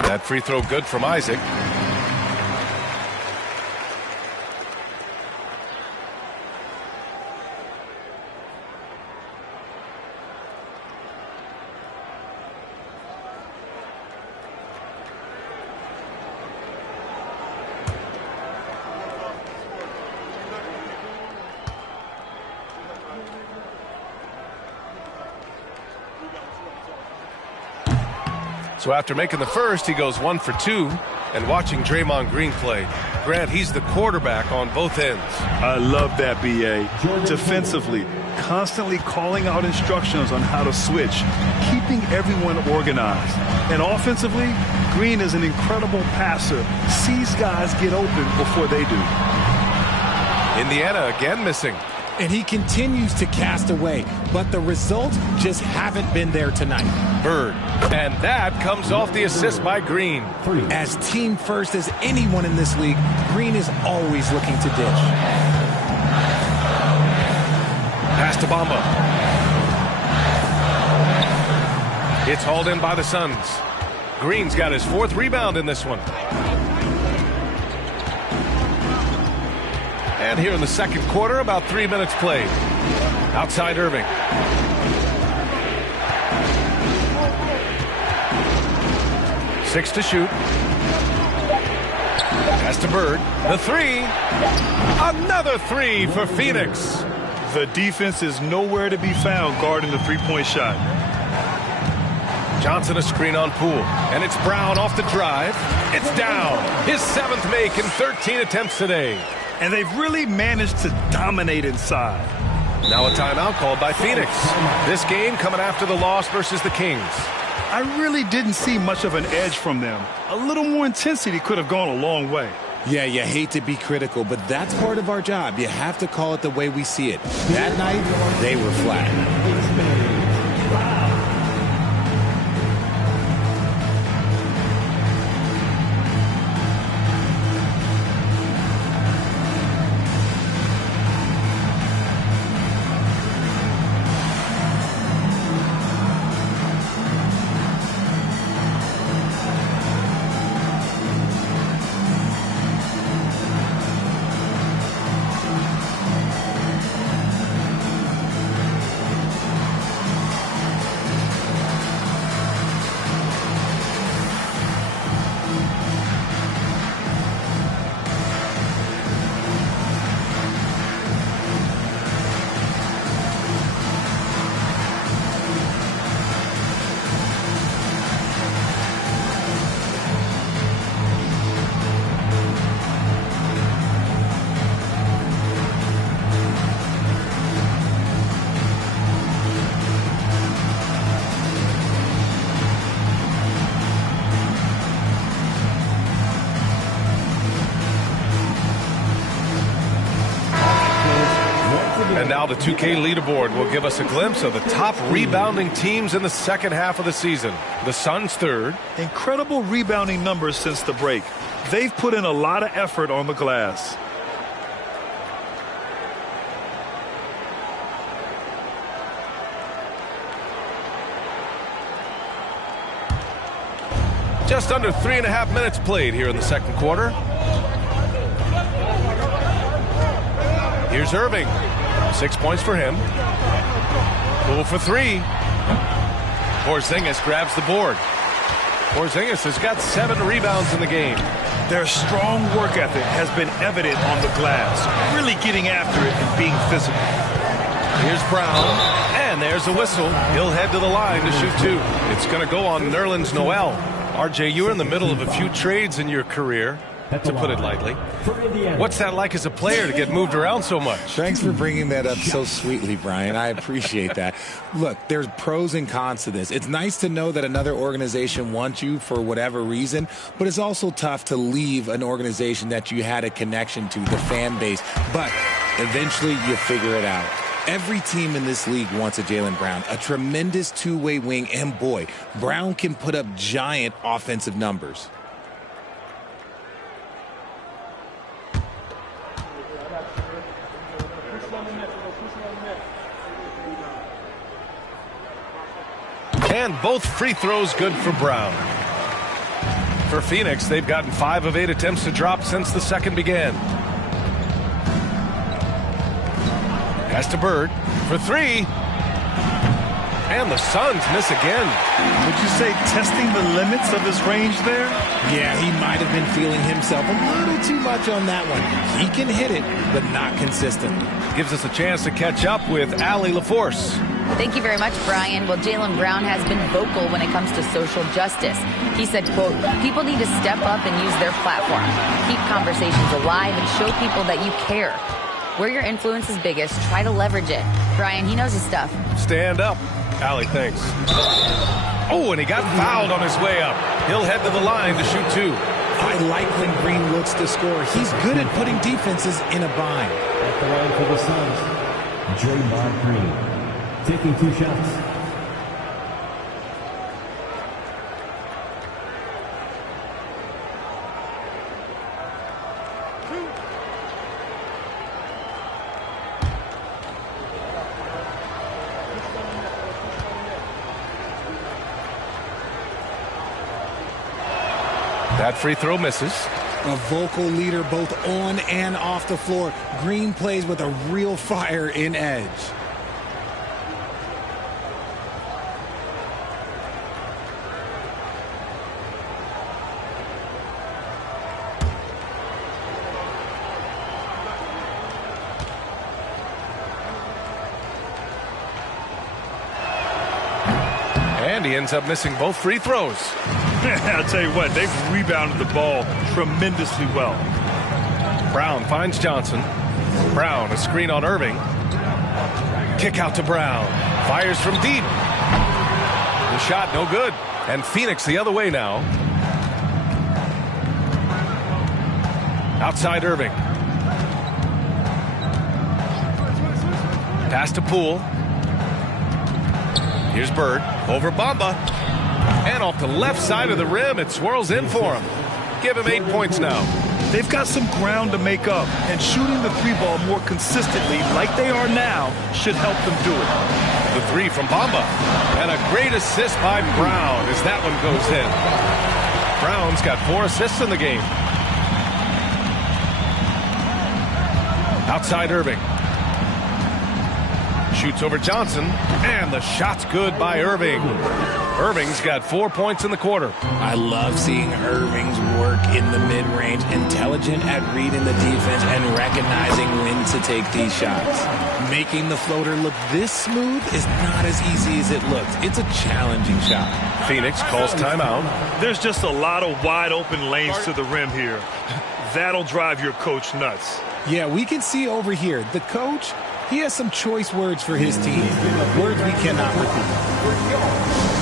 That free throw good from Isaac. So after making the first, he goes 1 for 2. And watching Draymond Green play, Grant, he's the quarterback on both ends. I love that, B.A. Defensively, constantly calling out instructions on how to switch, keeping everyone organized. And offensively, Green is an incredible passer, sees guys get open before they do. Indiana again missing. And he continues to cast away, but the results just haven't been there tonight. Bird. And that comes off the assist by Green. As team first as anyone in this league, Green is always looking to dish. Pass to Bamba. It's hauled in by the Suns. Green's got his 4th rebound in this one. And here in the second quarter, about 3 minutes played. Outside Irving. Six to shoot. Pass to Bird. The 3. Another 3 for Phoenix. The defense is nowhere to be found guarding the three-point shot. Johnson a screen on Poole. And it's Brown off the drive. It's down. His 7th make in 13 attempts today. And they've really managed to dominate inside. Now a timeout called by Phoenix. This game coming after the loss versus the Kings. I really didn't see much of an edge from them. A little more intensity could have gone a long way. Yeah, you hate to be critical, but that's part of our job. You have to call it the way we see it. That night, they were flat. And now the 2K leaderboard will give us a glimpse of the top rebounding teams in the second half of the season. The Suns 3rd. Incredible rebounding numbers since the break. They've put in a lot of effort on the glass. Just under 3.5 minutes played here in the second quarter. Here's Irving. 6 points for him. Poole for 3. Porzingis grabs the board. Porzingis has got 7 rebounds in the game. Their strong work ethic has been evident on the glass, really getting after it and being physical. Here's Brown, and there's a whistle. He'll head to the line to shoot 2. It's going to go on Nerlens Noel. RJ, you were in the middle of a few trades in your career, to put it lightly. What's that like as a player to get moved around so much? Thanks for bringing that up so sweetly, Brian. I appreciate that. Look, there's pros and cons to this. It's nice to know that another organization wants you for whatever reason, but it's also tough to leave an organization that you had a connection to, the fan base. But eventually you figure it out. Every team in this league wants a Jaylen Brown, a tremendous two-way wing, and boy, Brown can put up giant offensive numbers. And both free throws good for Brown. For Phoenix, they've gotten 5 of 8 attempts to drop since the second began. Pass to Bird for 3. And the Suns miss again. Would you say testing the limits of his range there? Yeah, he might have been feeling himself a little too much on that one. He can hit it, but not consistently. Gives us a chance to catch up with Allie LaForce. Thank you very much, Brian. Well, Jaylen Brown has been vocal when it comes to social justice. He said, quote, people need to step up and use their platform. Keep conversations alive and show people that you care. Where your influence is biggest, try to leverage it. Brian, he knows his stuff. Stand up. Allie, thanks. Oh, and he got fouled on his way up. He'll head to the line to shoot 2. I like when Green looks to score. He's good at putting defenses in a bind. At the line for the Suns, Draymond Green, taking 2 shots. That free throw misses. A vocal leader both on and off the floor. Green plays with a real fire in edge. And he ends up missing both free throws. I'll tell you what, they've rebounded the ball tremendously well. Brown finds Johnson. Brown, a screen on Irving. Kick out to Brown. Fires from deep. The shot no good. And Phoenix the other way now. Outside Irving. Pass to Poole. Here's Bird over Bamba. And off the left side of the rim, it swirls in for him. Give him 8 points now. They've got some ground to make up, and shooting the 3-ball more consistently like they are now should help them do it. The 3 from Bamba. And a great assist by Brown as that one goes in. Brown's got 4 assists in the game. Outside Irving. Shoots over Johnson, and the shot's good by Irving. Irving's got 4 points in the quarter. I love seeing Irving's work in the mid-range, intelligent at reading the defense and recognizing when to take these shots. Making the floater look this smooth is not as easy as it looks. It's a challenging shot. Phoenix calls timeout. There's just a lot of wide open lanes to the rim here. That'll drive your coach nuts. Yeah, we can see over here, the coach, he has some choice words for his team. Words we cannot repeat.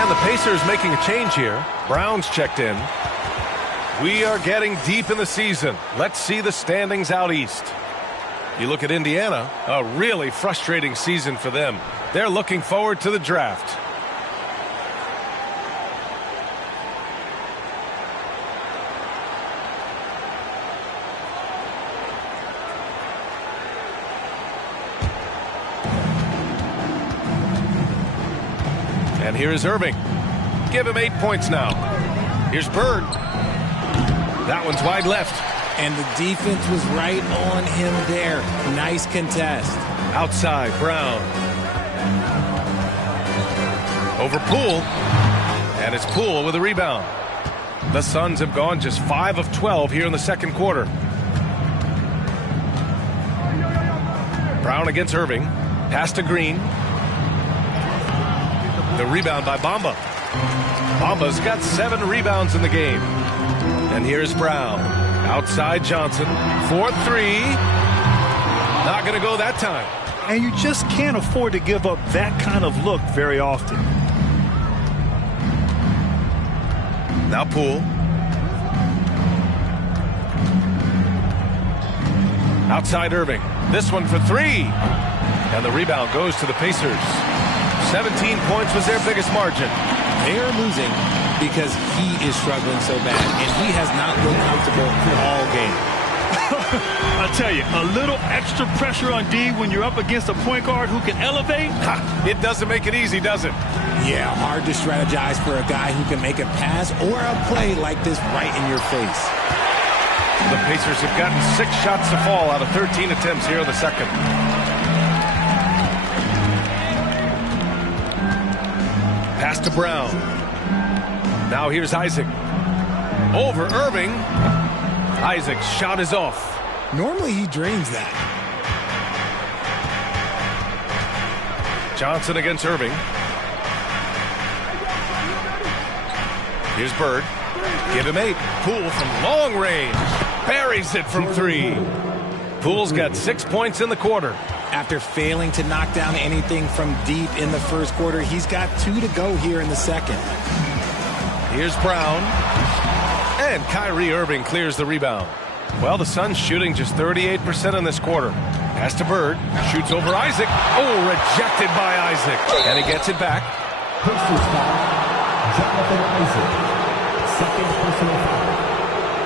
And the Pacers making a change here. Brown's checked in. We are getting deep in the season. Let's see the standings out east. You look at Indiana, a really frustrating season for them. They're looking forward to the draft. And here is Irving. Give him 8 points now. Here's Bird. That one's wide left. And the defense was right on him there. Nice contest. Outside, Brown. Over Poole. And it's Poole with a rebound. The Suns have gone just 5 of 12 here in the second quarter. Brown against Irving. Pass to Green. The rebound by Bamba. Bamba's got 7 rebounds in the game. And here's Brown. Outside Johnson. 4-3. Not going to go that time. And you just can't afford to give up that kind of look very often. Now Poole. Outside Irving. This one for 3. And the rebound goes to the Pacers. 17 points was their biggest margin. They are losing because he is struggling so bad, and he has not been comfortable all game. I tell you, a little extra pressure on D when you're up against a point guard who can elevate. It doesn't make it easy, does it? Yeah, hard to strategize for a guy who can make a pass or a play like this right in your face. The Pacers have gotten 6 shots to fall out of 13 attempts here in the second. Pass to Brown. Now here's Isaac. Over Irving. Isaac's shot is off. Normally he drains that. Johnson against Irving. Here's Bird. Give him 8. Poole from long range. Buries it from 3. Poole's got 6 points in the quarter. After failing to knock down anything from deep in the first quarter, he's got 2 to go here in the second. Here's Brown. And Kyrie Irving clears the rebound. Well, the Suns shooting just 38% in this quarter. Pass to Bird. Shoots over Isaac. Oh, rejected by Isaac. And he gets it back. Pacers foul. Jonathan Isaac. Second personal foul.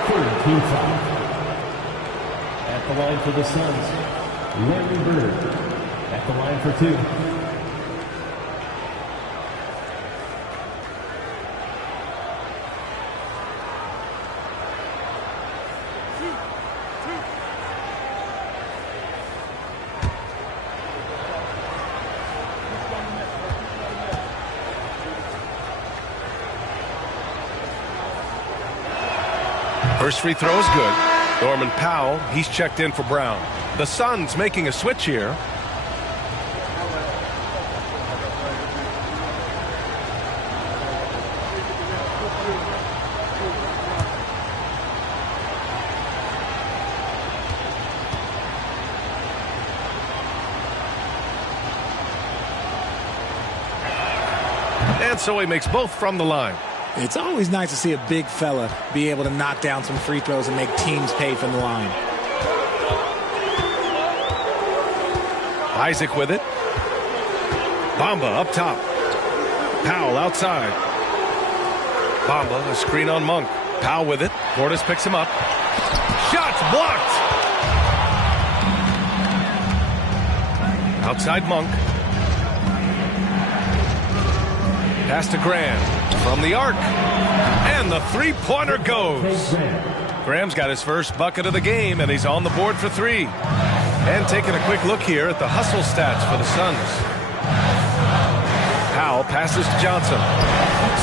Third team foul. At the line for the Suns, Larry Bird. At the line for 2. First free throw is good. Norman Powell, he's checked in for Brown. The Suns making a switch here. And so he makes both from the line. It's always nice to see a big fella be able to knock down some free throws and make teams pay from the line. Isaac with it. Bamba up top. Powell outside. Bamba, a screen on Monk. Powell with it. Portis picks him up. Shots blocked. Outside Monk. Pass to Graham. From the arc. And the three-pointer goes. Graham's got his first bucket of the game, and he's on the board for 3. And taking a quick look here at the hustle stats for the Suns. Powell passes to Johnson.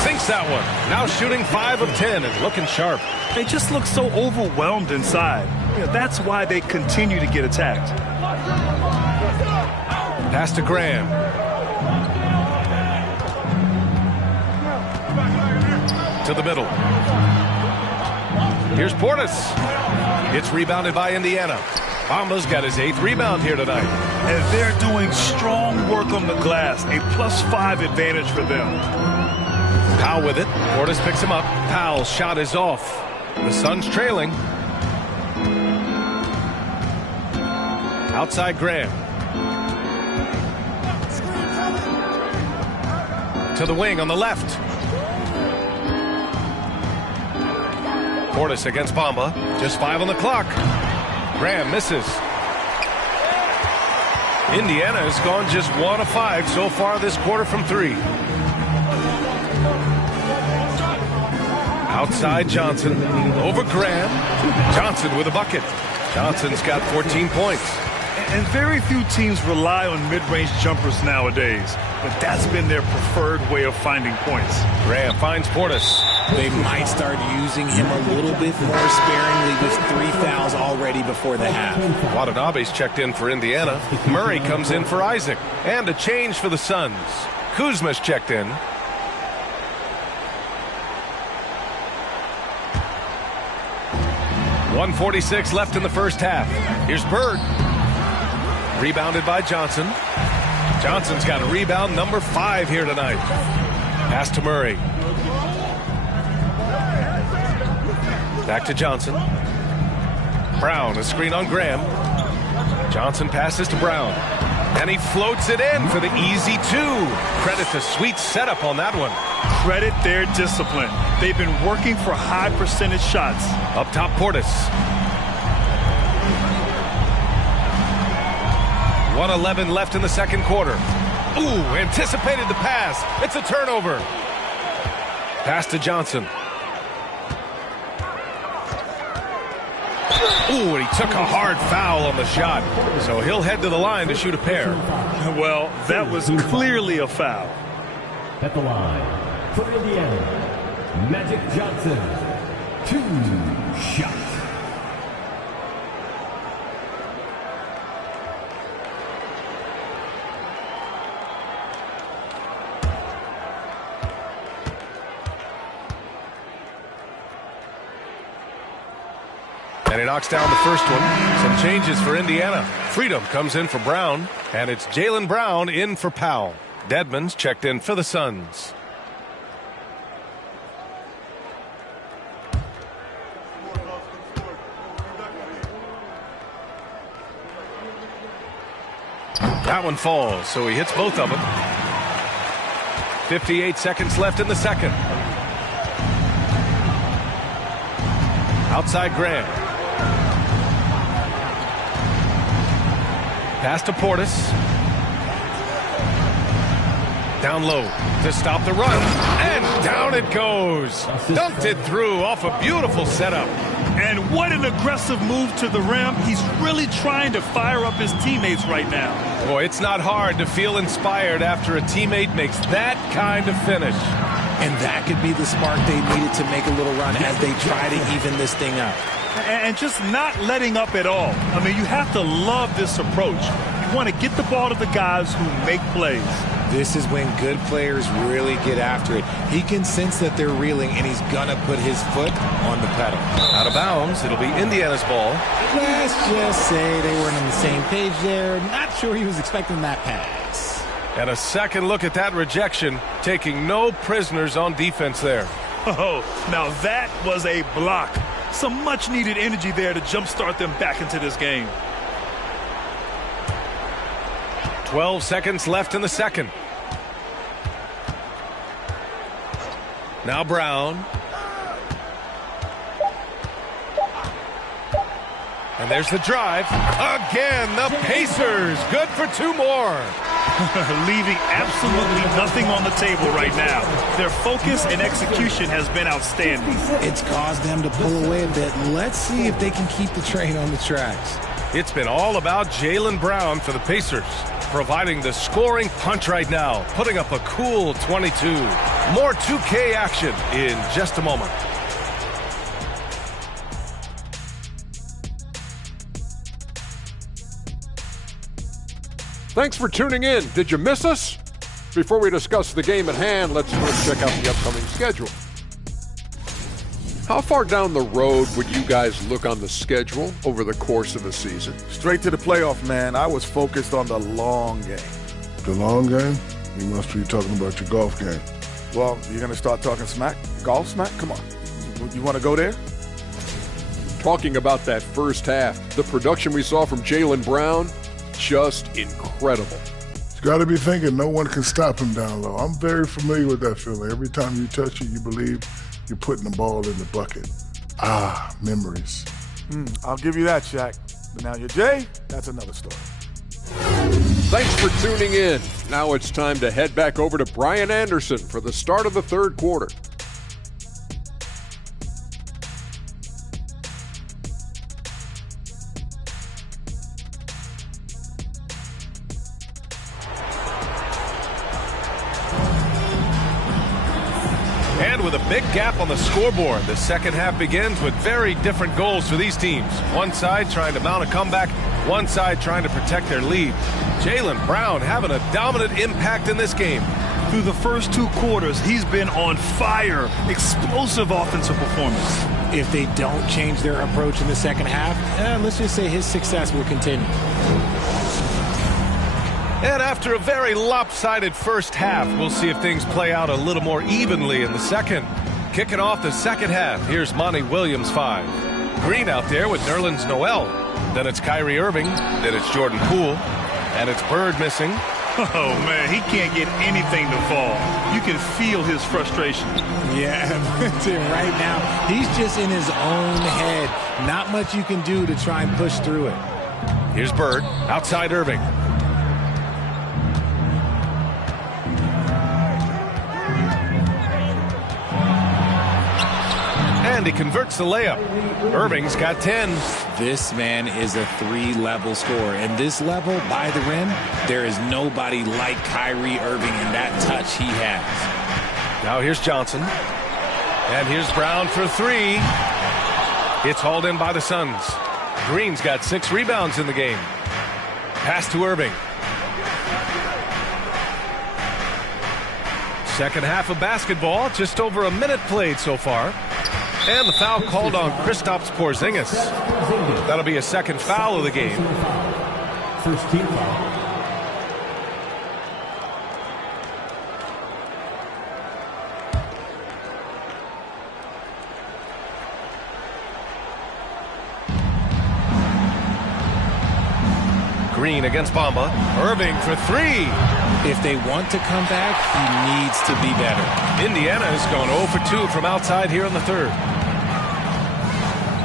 Sinks that one. Now shooting 5 of 10 and looking sharp. They just look so overwhelmed inside. You know, that's why they continue to get attacked. Pass to Graham. To the middle. Here's Portis. It's rebounded by Indiana. Bamba's got his 8th rebound here tonight. And they're doing strong work on the glass. A +5 advantage for them. Powell with it. Portis picks him up. Powell's shot is off. The Suns trailing. Outside Graham. To the wing on the left. Portis against Bamba. Just 5 on the clock. Graham misses. Indiana has gone just 1 of 5 so far this quarter from 3. Outside Johnson. Over Graham. Johnson with a bucket. Johnson's got 14 points. And very few teams rely on mid-range jumpers nowadays, but that's been their preferred way of finding points. Graham finds Portis. They might start using him a little bit more sparingly with 3 fouls already before the half. Watanabe's checked in for Indiana. Murray comes in for Isaac. And a change for the Suns. Kuzma's checked in. .146 left in the first half. Here's Bird. Rebounded by Johnson. Johnson's got a rebound number 5 here tonight. Pass to Murray. Back to Johnson. Brown, a screen on Graham. Johnson passes to Brown. And he floats it in for the easy 2. Credit to Sweet setup on that one. Credit their discipline. They've been working for high percentage shots. Up top, Portis. 1:11 left in the second quarter. Ooh, anticipated the pass. It's a turnover. Pass to Johnson. Ooh, and he took a hard foul on the shot. So he'll head to the line to shoot a pair. Well, that was clearly a foul. At the line, for Indiana, Magic Johnson, 2 shots. And he knocks down the first one. Some changes for Indiana. Freedom comes in for Brown, and it's Jaylen Brown in for Powell. Dedmon's checked in for the Suns. That one falls, so he hits both of them. 58 seconds left in the second. Outside Graham. Pass to Portis. Down low to stop the run. And down it goes. Dunked it through off a beautiful setup. And what an aggressive move to the rim. He's really trying to fire up his teammates right now. Boy, it's not hard to feel inspired after a teammate makes that kind of finish. And that could be the spark they needed to make a little run as they try to even this thing up. And just not letting up at all. I mean, you have to love this approach. You want to get the ball to the guys who make plays. This is when good players really get after it. He can sense that they're reeling, and he's going to put his foot on the pedal. Out of bounds, it'll be Indiana's ball. Let's just say they weren't on the same page there. Not sure he was expecting that pass. And a second look at that rejection, taking no prisoners on defense there. Oh, now that was a block. Some much-needed energy there to jumpstart them back into this game. 12 seconds left in the second. Now Brown. And there's the drive. Again, the Pacers. Good for 2 more. Leaving absolutely nothing on the table right now. Their focus and execution has been outstanding. It's caused them to pull away a bit. Let's see if they can keep the train on the tracks. It's been all about Jaylen Brown for the Pacers, providing the scoring punch right now, putting up a cool 22. More 2K action in just a moment. Thanks for tuning in. Did you miss us? Before we discuss the game at hand, let's first check out the upcoming schedule. How far down the road would you guys look on the schedule over the course of the season? Straight to the playoff, man. I was focused on the long game. The long game? You must be talking about your golf game. Well, you're going to start talking smack? Golf smack? Come on. You want to go there? Talking about that first half, the production we saw from Jaylen Brown, just incredible. You got to be thinking no one can stop him down low. I'm very familiar with that feeling. Every time you touch it, you believe you're putting the ball in the bucket. Ah, memories. I'll give you that, Shaq. But now you're Jay, that's another story. Thanks for tuning in. Now it's time to head back over to Brian Anderson for the start of the third quarter. And with a big gap on the scoreboard, the second half begins with very different goals for these teams. One side trying to mount a comeback, one side trying to protect their lead. Jaylen Brown having a dominant impact in this game. Through the first 2 quarters, he's been on fire. Explosive offensive performance. If they don't change their approach in the second half, let's just say his success will continue. And after a very lopsided first half, we'll see if things play out a little more evenly in the second. Kicking off the second half, here's Monty Williams 5. Green out there with Nerlens Noel. Then it's Kyrie Irving. Then it's Jordan Poole. And it's Bird missing. Oh, man, he can't get anything to fall. You can feel his frustration. Yeah, right now, he's just in his own head. Not much you can do to try and push through it. Here's Bird, outside Irving. And he converts the layup. Irving's got 10. This man is a 3-level scorer. And this level, by the rim, there is nobody like Kyrie Irving in that touch he has. Now here's Johnson. And here's Brown for 3. It's hauled in by the Suns. Green's got 6 rebounds in the game. Pass to Irving. Second half of basketball, just over a minute played so far. And the foul called on Kristaps Porzingis. That'll be a second foul of the game. First team foul. Green against Bamba. Irving for 3. If they want to come back, he needs to be better. Indiana has gone 0 for 2 from outside here in the third.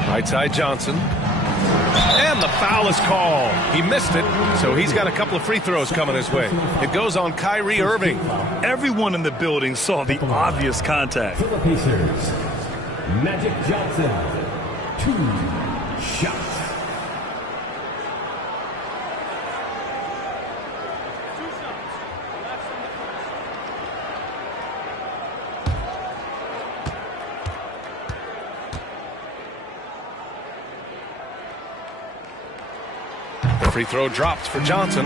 Right side Johnson. And the foul is called. He missed it, so he's got a couple of free throws coming his way. It goes on Kyrie Irving. Everyone in the building saw the obvious contact. For the Pacers, Magic Johnson, 2 shots. Free throw dropped for Johnson.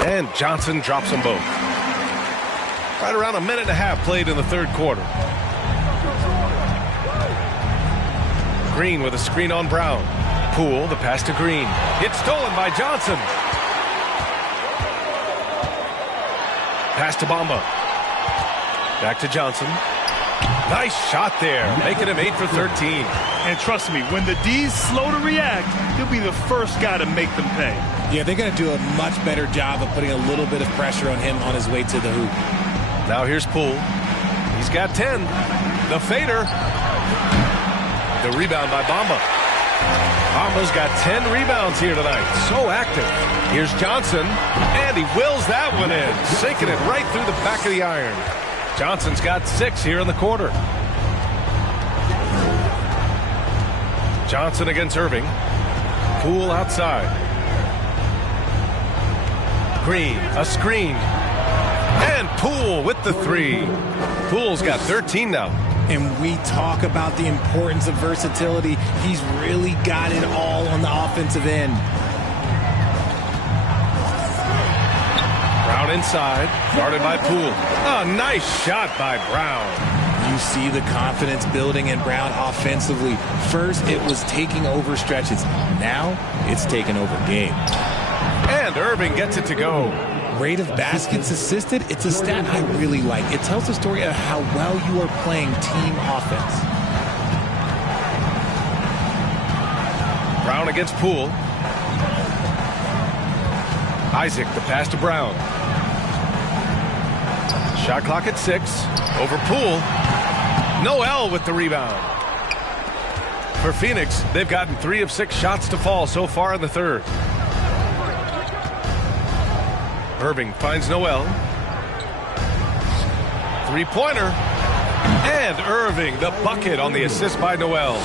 And Johnson drops them both. Right around a minute and a half played in the third quarter. Green with a screen on Brown. Poole, the pass to Green. It's stolen by Johnson. Pass to Bamba. Back to Johnson. Nice shot there, making him 8 for 13. And trust me, when the D's slow to react, he'll be the first guy to make them pay. Yeah, they're going to do a much better job of putting a little bit of pressure on him on his way to the hoop. Now here's Poole. He's got 10. The fader. The rebound by Bamba. Bamba's got 10 rebounds here tonight. So active. Here's Johnson, and he wills that one in, sinking it right through the back of the iron. Johnson's got 6 here in the quarter. Johnson against Irving. Poole outside. Green, a screen. And Poole with the 3. Poole's got 13 now. And we talk about the importance of versatility. He's really got it all on the offensive end. Brown inside, guarded by Poole. Oh, nice shot by Brown. You see the confidence building in Brown offensively. First, it was taking over stretches. Now, it's taking over games. And Irving gets it to go. Rate of baskets assisted, it's a stat I really like. It tells the story of how well you are playing team offense. Brown against Poole. Isaac, the pass to Brown. Shot clock at 6. Over Poole. Noel with the rebound. For Phoenix, they've gotten 3 of 6 shots to fall so far in the third. Irving finds Noel. Three-pointer. And Irving, the bucket on the assist by Noel.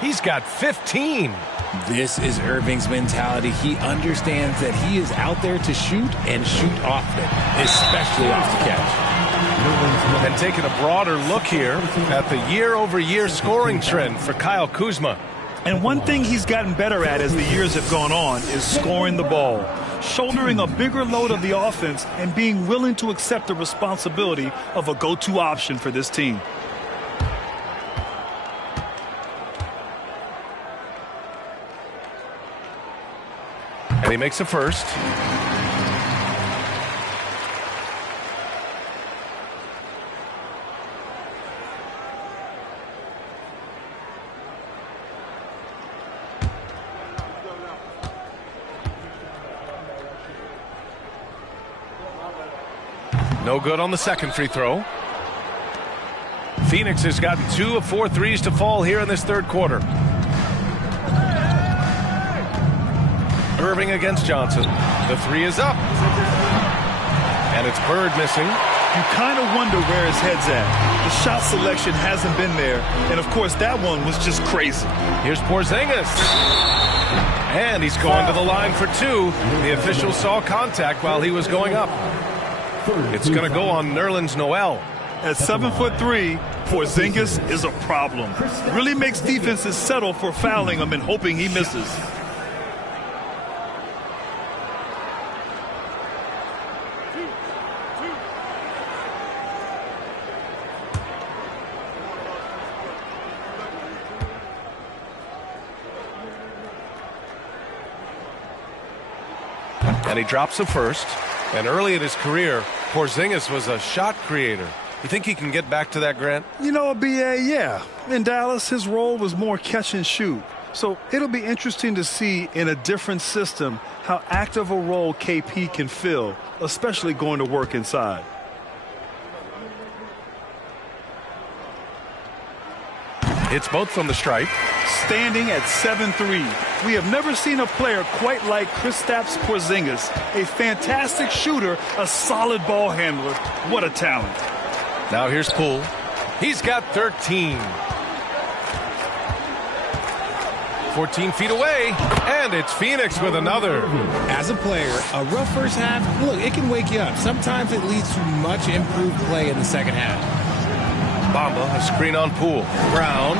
He's got 15. This is Irving's mentality. He understands that he is out there to shoot and shoot often, especially off the catch. And taking a broader look here at the year-over-year scoring trend for Kyle Kuzma. And one thing he's gotten better at as the years have gone on is scoring the ball, shouldering a bigger load of the offense and being willing to accept the responsibility of a go-to option for this team. And he makes a first. No good on the second free throw. Phoenix has gotten 2 of 4 threes to fall here in this third quarter. Irving against Johnson. The 3 is up. And it's Bird missing. You kind of wonder where his head's at. The shot selection hasn't been there. And, of course, that one was just crazy. Here's Porzingis. And he's going to the line for 2. The official saw contact while he was going up. It's going to go on Nerlens Noel. At 7'3", Porzingis is a problem. Really makes defenses settle for fouling him and hoping he misses. And he drops the first. And early in his career, Porzingis was a shot creator. You think he can get back to that, Grant? You know, BA, yeah. In Dallas, his role was more catch and shoot. So it'll be interesting to see in a different system how active a role KP can fill, especially going to work inside. It's both from the stripe. Standing at 7'3", we have never seen a player quite like Kristaps Porzingis. A fantastic shooter, a solid ball handler. What a talent. Now here's Poole. He's got 13. 14 feet away, and it's Phoenix with another. As a player, a rough first half, look, it can wake you up. Sometimes it leads to much improved play in the second half. Bamba, a screen on Poole. Brown,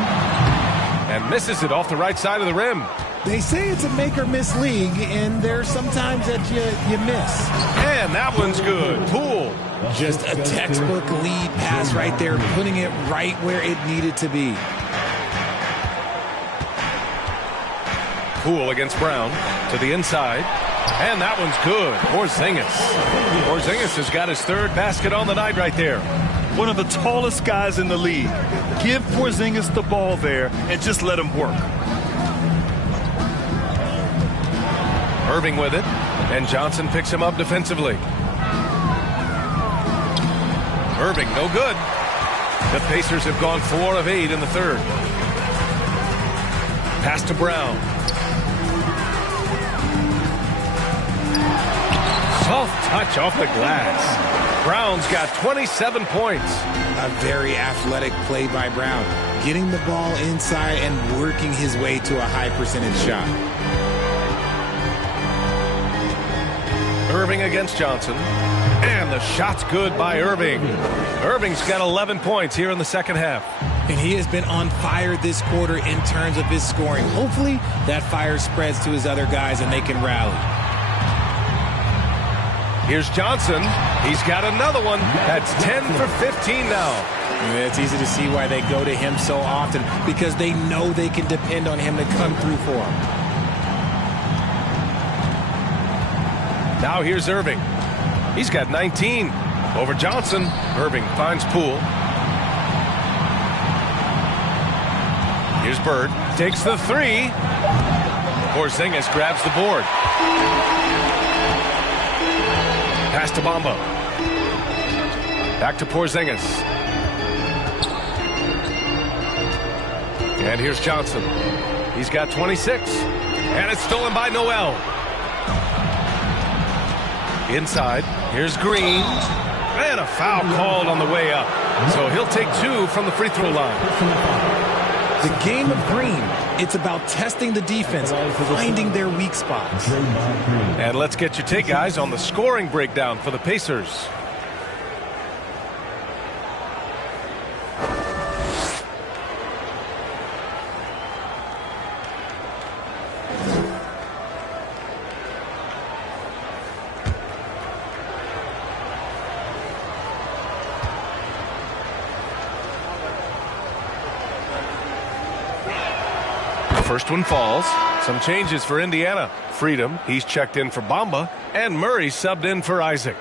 and misses it off the right side of the rim. They say it's a make-or-miss league, and there's sometimes that you miss. And that one's good. Poole. Just a textbook lead pass right there, putting it right where it needed to be. Poole against Brown to the inside. And that one's good. Porzingis has got his third basket on the night right there. One of the tallest guys in the league. Give Porzingis the ball there and just let him work. Irving with it, and Johnson picks him up defensively. Irving, no good. The Pacers have gone 4 of 8 in the third. Pass to Brown. Soft touch off the glass. Brown's got 27 points. A very athletic play by Brown. Getting the ball inside and working his way to a high percentage shot. Irving against Johnson. And the shot's good by Irving. Irving's got 11 points here in the second half. And he has been on fire this quarter in terms of his scoring. Hopefully, that fire spreads to his other guys and they can rally. Here's Johnson. He's got another one. That's 10 for 15 now. And it's easy to see why they go to him so often, because they know they can depend on him to come through for them. Now here's Irving. He's got 19 over Johnson. Irving finds Poole. Here's Bird. Takes the three. Porzingis grabs the board. Pass to Bamba. Back to Porzingis. And here's Johnson. He's got 26. And it's stolen by Noel. Inside. Here's Green. And a foul called on the way up. So he'll take 2 from the free throw line. The game of Green, it's about testing the defense, finding their weak spots. And let's get your take, guys, on the scoring breakdown for the Pacers. First one falls. Some changes for Indiana. Freedom, he's checked in for Bamba, and Murray subbed in for Isaac.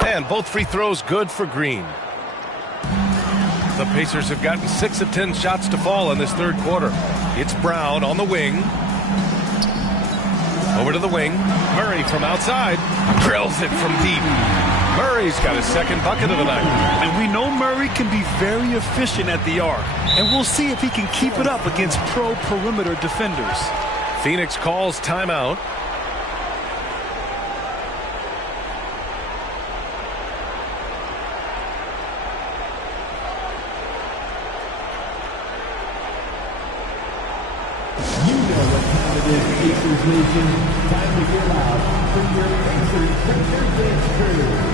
And both free throws good for Green. The Pacers have gotten 6 of 10 shots to fall in this third quarter. It's Brown on the wing. Over to the wing. Murray from outside. Drills it from deep. Murray's got his second bucket of the night. And we know Murray can be very efficient at the arc. And we'll see if he can keep it up against pro perimeter defenders. Phoenix calls timeout. Pacers Nation, time to get out for your Pacers Picture Dance Crew.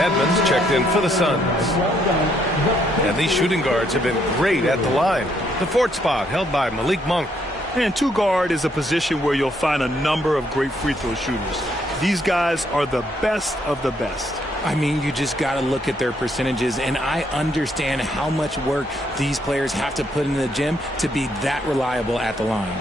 Edmonds checked in for the Suns. And these shooting guards have been great at the line. The fourth spot held by Malik Monk. And two guard is a position where you'll find a number of great free throw shooters. These guys are the best of the best. I mean, you just got to look at their percentages, and I understand how much work these players have to put in the gym to be that reliable at the line.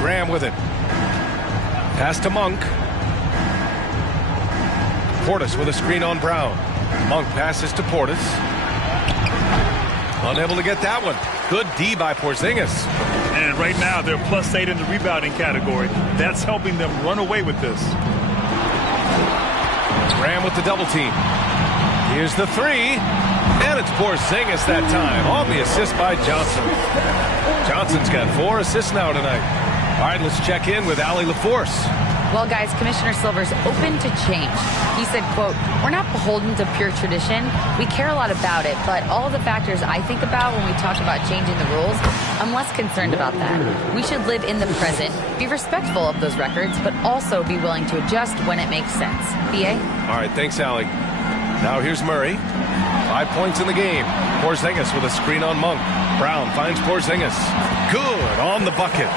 Graham with it. Pass to Monk. Portis with a screen on Brown. Monk passes to Portis. Unable to get that one. Good D by Porzingis. And right now they're +8 in the rebounding category. That's helping them run away with this. Graham with the double team. Here's the three. And it's Porzingis that time on the assist by Johnson. Johnson's got 4 assists now tonight. All right, let's check in with Allie LaForce. Well, guys, Commissioner Silver's open to change. He said, quote, "We're not beholden to pure tradition. We care a lot about it, but all of the factors I think about when we talk about changing the rules, I'm less concerned about that. We should live in the present, be respectful of those records, but also be willing to adjust when it makes sense." BA? All right, thanks, Allie. Now here's Murray. 5 points in the game. Porzingis with a screen on Monk. Brown finds Porzingis. Good on the bucket.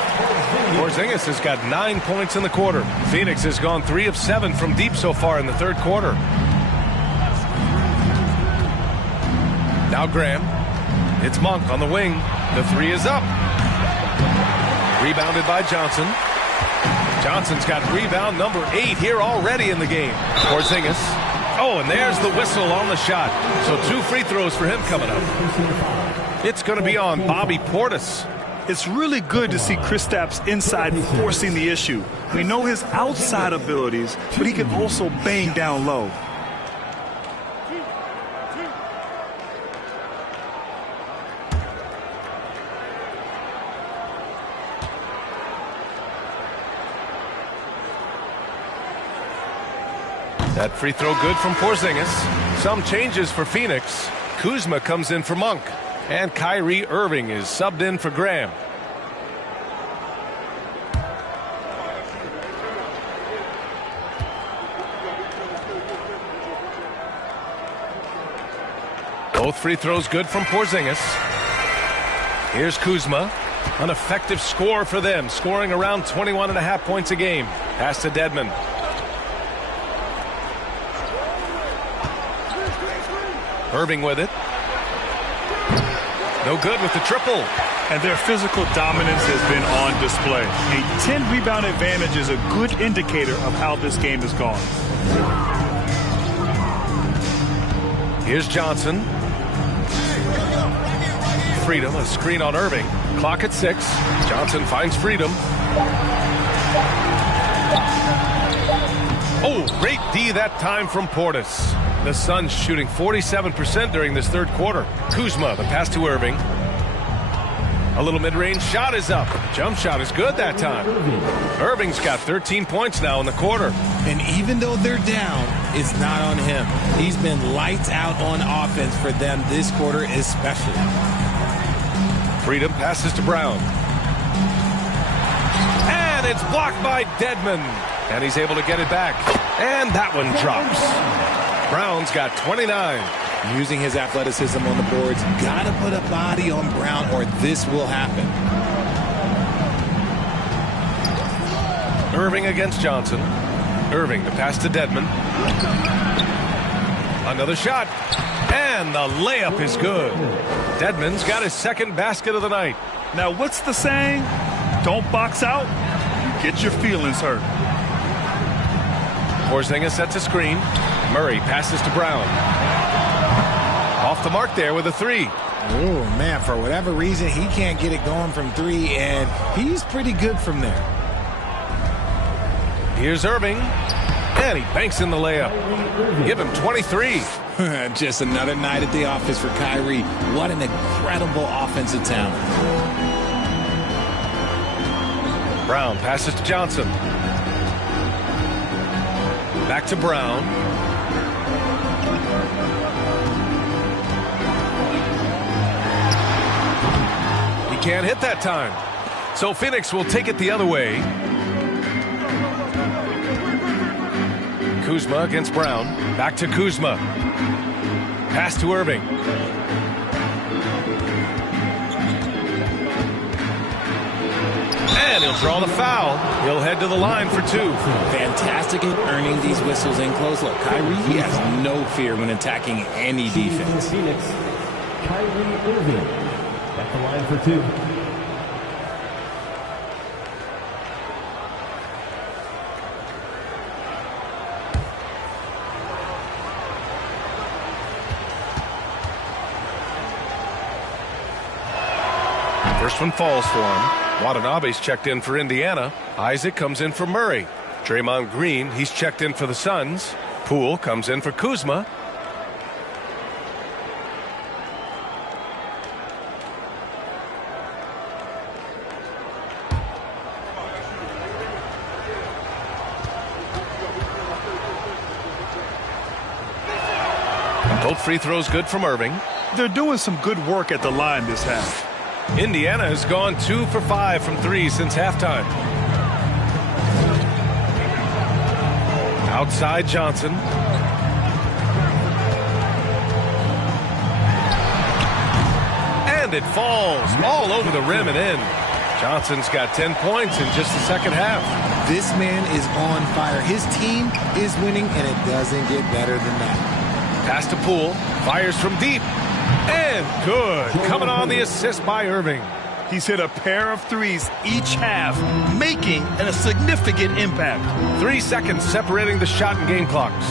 Porzingis has got 9 points in the quarter. Phoenix has gone 3 of 7 from deep so far in the third quarter. Now Graham. It's Monk on the wing. The 3 is up. Rebounded by Johnson. Johnson's got rebound number 8 here already in the game. Porzingis. Oh, and there's the whistle on the shot. So 2 free throws for him coming up. It's going to be on Bobby Portis. It's really good to see Kristaps inside forcing the issue. We know his outside abilities, but he can also bang down low. That free throw good from Porzingis. Some changes for Phoenix. Kuzma comes in for Monk. And Kyrie Irving is subbed in for Graham. Both free throws good from Porzingis. Here's Kuzma. An effective score for them, scoring around 21.5 points a game. Pass to Dedmon. Irving with it. No good with the triple. And their physical dominance has been on display. A 10-rebound advantage is a good indicator of how this game has gone. Here's Johnson. Freedom, a screen on Irving. Clock at 6. Johnson finds Freedom. Oh, great D that time from Portis. The Suns shooting 47% during this third quarter. Kuzma, the pass to Irving. A little mid-range shot is up. Jump shot is good that time. Irving's got 13 points now in the quarter. And even though they're down, it's not on him. He's been lights out on offense for them this quarter especially. Freedom passes to Brown. And it's blocked by Dedmon. And he's able to get it back. And that one drops. Brown's got 29. Using his athleticism on the boards. Gotta put a body on Brown or this will happen. Irving against Johnson. Irving the pass to Dedmon. Another shot. And the layup is good. Dedmon's got his second basket of the night. Now what's the saying? Don't box out. You get your feelings hurt. Porzingis sets a screen. Murray passes to Brown. Off the mark there with a 3. Oh, man, for whatever reason, he can't get it going from 3, and he's pretty good from there. Here's Irving, and he banks in the layup. Give him 23. Just another night at the office for Kyrie. What an incredible offensive talent. Brown passes to Johnson. Back to Brown. He can't hit that time. So Phoenix will take it the other way. Kuzma against Brown. Back to Kuzma. Pass to Irving. And he'll draw the foul. He'll head to the line for 2. Fantastic at earning these whistles in close. Look, Kyrie, he has no fear when attacking any defense. Phoenix, Kyrie Irving at the line for 2. First one falls for him. Watanabe's checked in for Indiana. Isaac comes in for Murray. Draymond Green, he's checked in for the Suns. Poole comes in for Kuzma. Both free throws good from Irving. They're doing some good work at the line this half. Indiana has gone 2 for 5 from 3 since halftime. Outside Johnson. And it falls all over the rim and in. Johnson's got 10 points in just the second half. This man is on fire. His team is winning, and it doesn't get better than that. Pass to Poole. Fires from deep. And good. Coming on the assist by Irving. He's hit a pair of threes each half, making a significant impact. 3 seconds separating the shot and game clocks.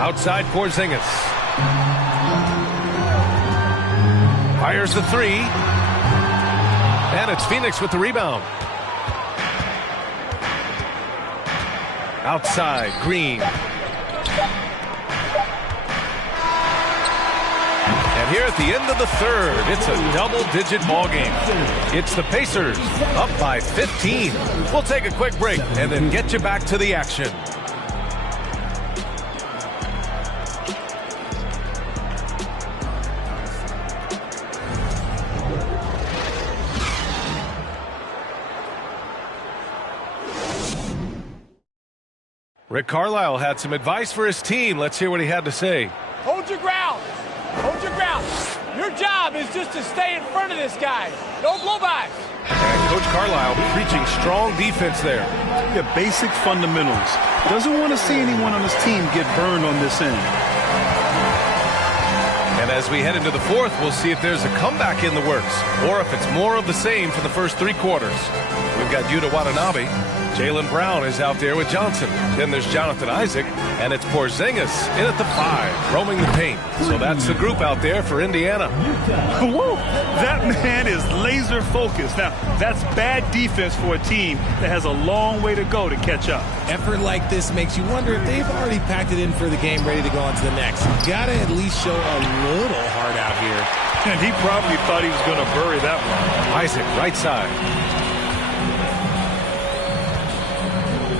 Outside Porzingis. Fires the three. And it's Phoenix with the rebound. Outside, Green. And here at the end of the third, it's a double-digit ball game. It's the Pacers up by 15. We'll take a quick break and then get you back to the action. Rick Carlisle had some advice for his team. Let's hear what he had to say. Hold your ground. Hold your ground. Your job is just to stay in front of this guy. No blow-bys. And Coach Carlisle preaching strong defense there. Yeah, basic fundamentals. Doesn't want to see anyone on his team get burned on this end. And as we head into the fourth, we'll see if there's a comeback in the works or if it's more of the same for the first 3 quarters. We've got Yuta Watanabe. Jaylen Brown is out there with Johnson. Then there's Jonathan Isaac, and it's Porzingis in at the 5, roaming the paint. So that's the group out there for Indiana. Whoa, that man is laser focused. Now, that's bad defense for a team that has a long way to go to catch up. Effort like this makes you wonder if they've already packed it in for the game, ready to go on to the next. You gotta at least show a little heart out here. And he probably thought he was going to bury that one. Isaac, right side.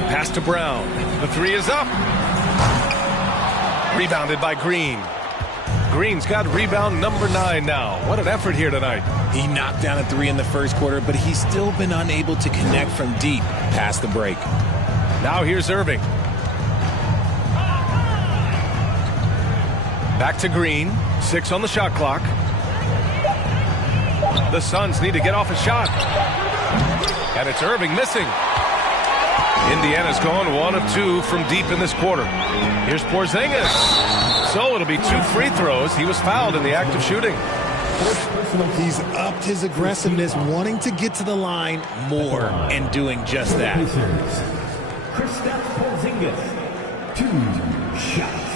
Pass to Brown. The 3 is up. Rebounded by Green. Green's got rebound number 9 now. What an effort here tonight. He knocked down a 3 in the first quarter, but he's still been unable to connect from deep past the break. Now here's Irving. Back to Green. 6 on the shot clock. The Suns need to get off a shot. And it's Irving missing. Indiana's gone 1 of 2 from deep in this quarter. Here's Porzingis. So it'll be 2 free throws. He was fouled in the act of shooting. He's upped his aggressiveness, wanting to get to the line more, and doing just that. Kristaps Porzingis, 2 shots.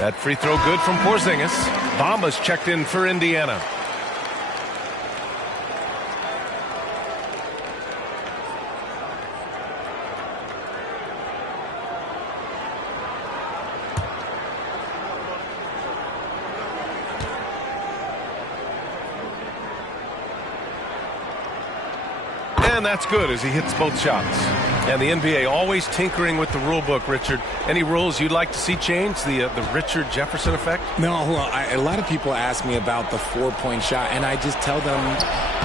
That free throw good from Porzingis. Bamba's checked in for Indiana. And that's good as he hits both shots. And the NBA always tinkering with the rule book, Richard. Any rules you'd like to see changed? The Richard Jefferson effect? No, well, a lot of people ask me about the 4-point shot, and I just tell them,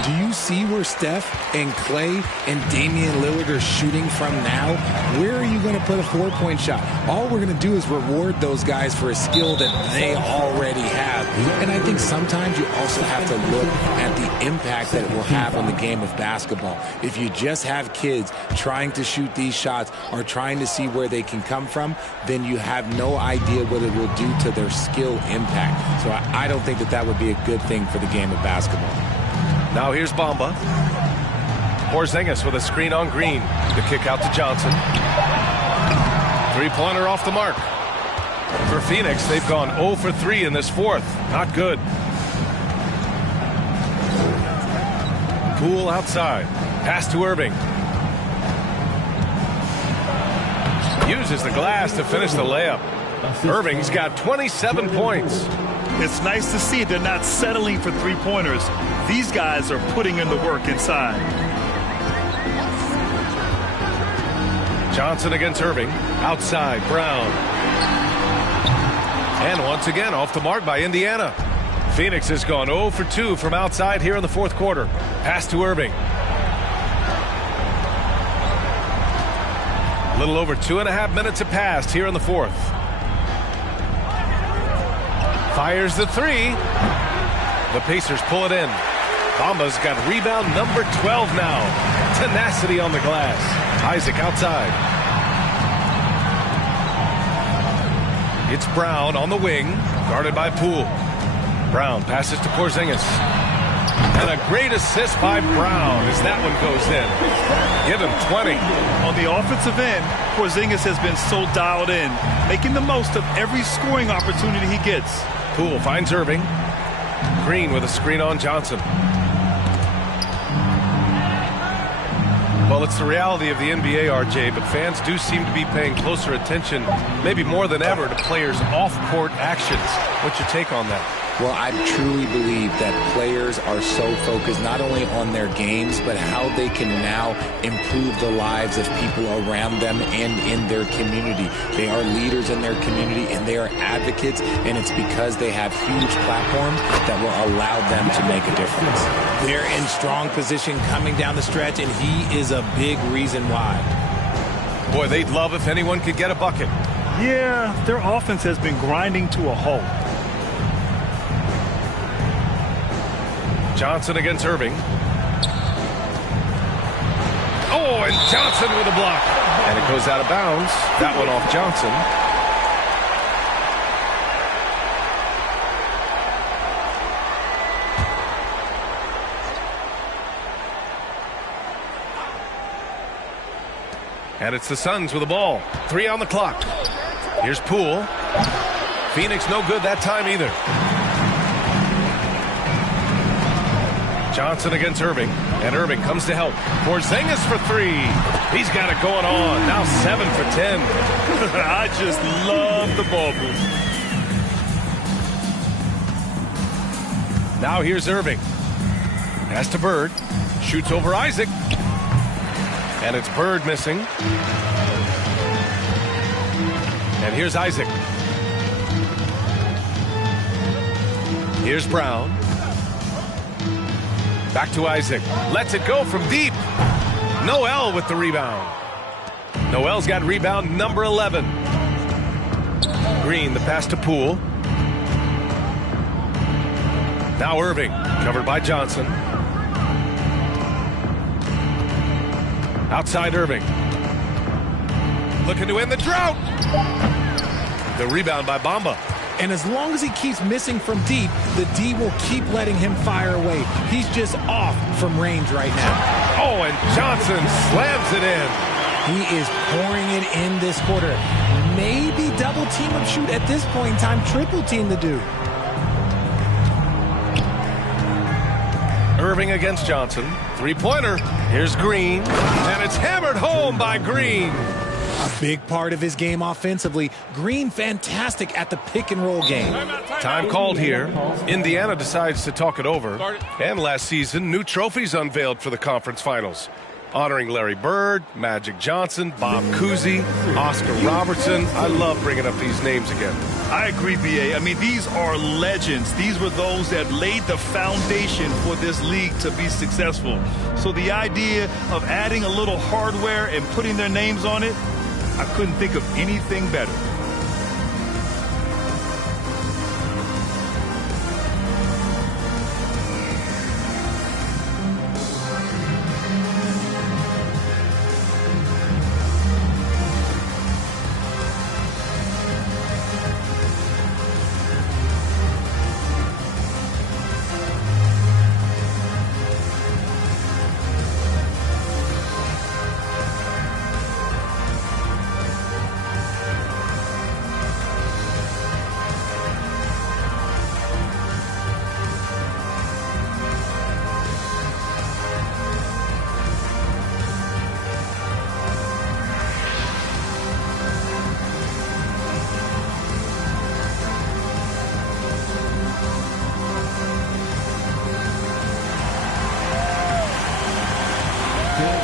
do you see where Steph and Clay and Damian Lillard are shooting from now? Where are you going to put a 4-point shot? All we're going to do is reward those guys for a skill that they already have. And I think sometimes you also have to look at the impact that it will have on the game of basketball. If you just have kids trying to shoot these shots or trying to see where they can come from, then you have no idea what it will do to their skill impact. So I don't think that would be a good thing for the game of basketball. Now here's Bamba. Porzingis with a screen on Green. The kick out to Johnson. 3-pointer off the mark. For Phoenix, they've gone 0 for 3 in this fourth. Not good. Poole outside. Pass to Irving. Uses the glass to finish the layup. Irving's got 27 points. It's nice to see they're not settling for three-pointers. These guys are putting in the work inside. Johnson against Irving. Outside, Brown. And once again, off the mark by Indiana. Phoenix has gone 0 for 2 from outside here in the fourth quarter. Pass to Irving. A little over 2.5 minutes have passed here in the fourth. Fires the three. The Pacers pull it in. Bamba's got rebound number 12 now. Tenacity on the glass. Isaac outside. It's Brown on the wing, guarded by Poole. Brown passes to Porzingis. And a great assist by Brown as that one goes in. Give him 20. On the offensive end, Porzingis has been so dialed in, making the most of every scoring opportunity he gets. Poole finds Irving. Green with a screen on Johnson. Well, it's the reality of the NBA, RJ, but fans do seem to be paying closer attention, maybe more than ever, to players' off-court actions. What's your take on that? Well, I truly believe that players are so focused not only on their games, but how they can now improve the lives of people around them and in their community. They are leaders in their community, and they are advocates, and it's because they have huge platforms that will allow them to make a difference. They're in strong position coming down the stretch, and he is a big reason why. Boy, they'd love if anyone could get a bucket. Yeah, their offense has been grinding to a halt. Johnson against Irving. Oh, and Johnson with a block. And it goes out of bounds. That one off Johnson. And it's the Suns with the ball. 3 on the clock. Here's Poole. Phoenix no good that time either. Johnson against Irving, and Irving comes to help. Porzingis for 3. He's got it going on. Now 7 for 10. I just love the ball move. Now here's Irving. Pass to Bird. Shoots over Isaac. And it's Bird missing. And here's Isaac. Here's Brown. Back to Isaac. Lets it go from deep. Noel with the rebound. Noel's got rebound number 11. Green, the pass to Poole. Now Irving, covered by Johnson. Outside Irving. Looking to end the drought. The rebound by Bamba. And as long as he keeps missing from deep, the D will keep letting him fire away. He's just off from range right now. Oh, and Johnson slams it in. He is pouring it in this quarter. Maybe double team him shoot at this point in time, triple team the dude. Irving against Johnson. 3-pointer. Here's Green. And it's hammered home by Green. A big part of his game offensively. Green fantastic at the pick and roll game. Time called here. Indiana decides to talk it over. And last season, new trophies unveiled for the conference finals, honoring Larry Bird, Magic Johnson, Bob Cousy, Oscar Robertson. I love bringing up these names again. I agree, B.A. I mean, these are legends. These were those that laid the foundation for this league to be successful. So the idea of adding a little hardware and putting their names on it, I couldn't think of anything better.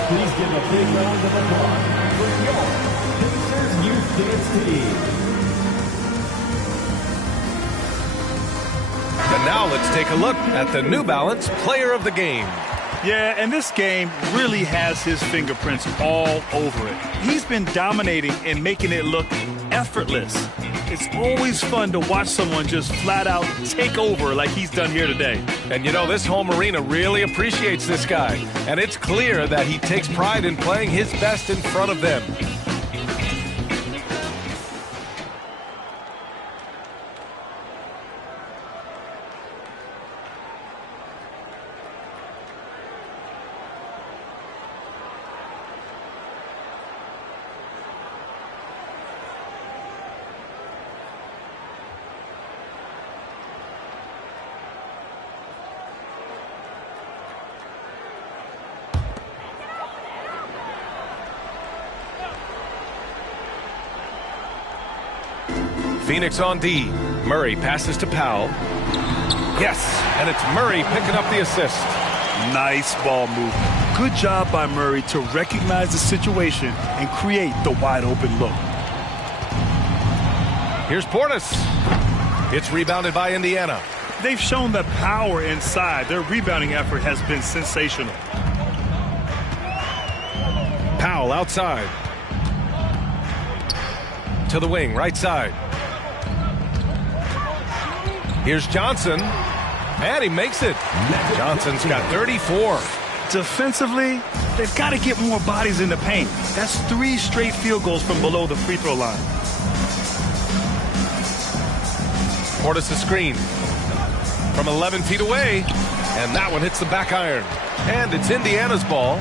please give a big round of applause for your Pacers Youth Dance Team. And now let's take a look at the New Balance Player of the Game. Yeah, and this game really has his fingerprints all over it. He's been dominating and making it look effortless. It's always fun to watch someone just flat out take over like he's done here today. And you know, this home arena really appreciates this guy. And it's clear that he takes pride in playing his best in front of them. Phoenix on D. Murray passes to Powell. Yes, and it's Murray picking up the assist. Nice ball movement. Good job by Murray to recognize the situation and create the wide open look. Here's Portis. It's rebounded by Indiana. They've shown the power inside. Their rebounding effort has been sensational. Powell outside. To the wing, right side. Here's Johnson, and he makes it. Johnson's got 34. Defensively, they've got to get more bodies in the paint. That's 3 straight field goals from below the free throw line. Portis a screen from 11 feet away, and that one hits the back iron. And it's Indiana's ball.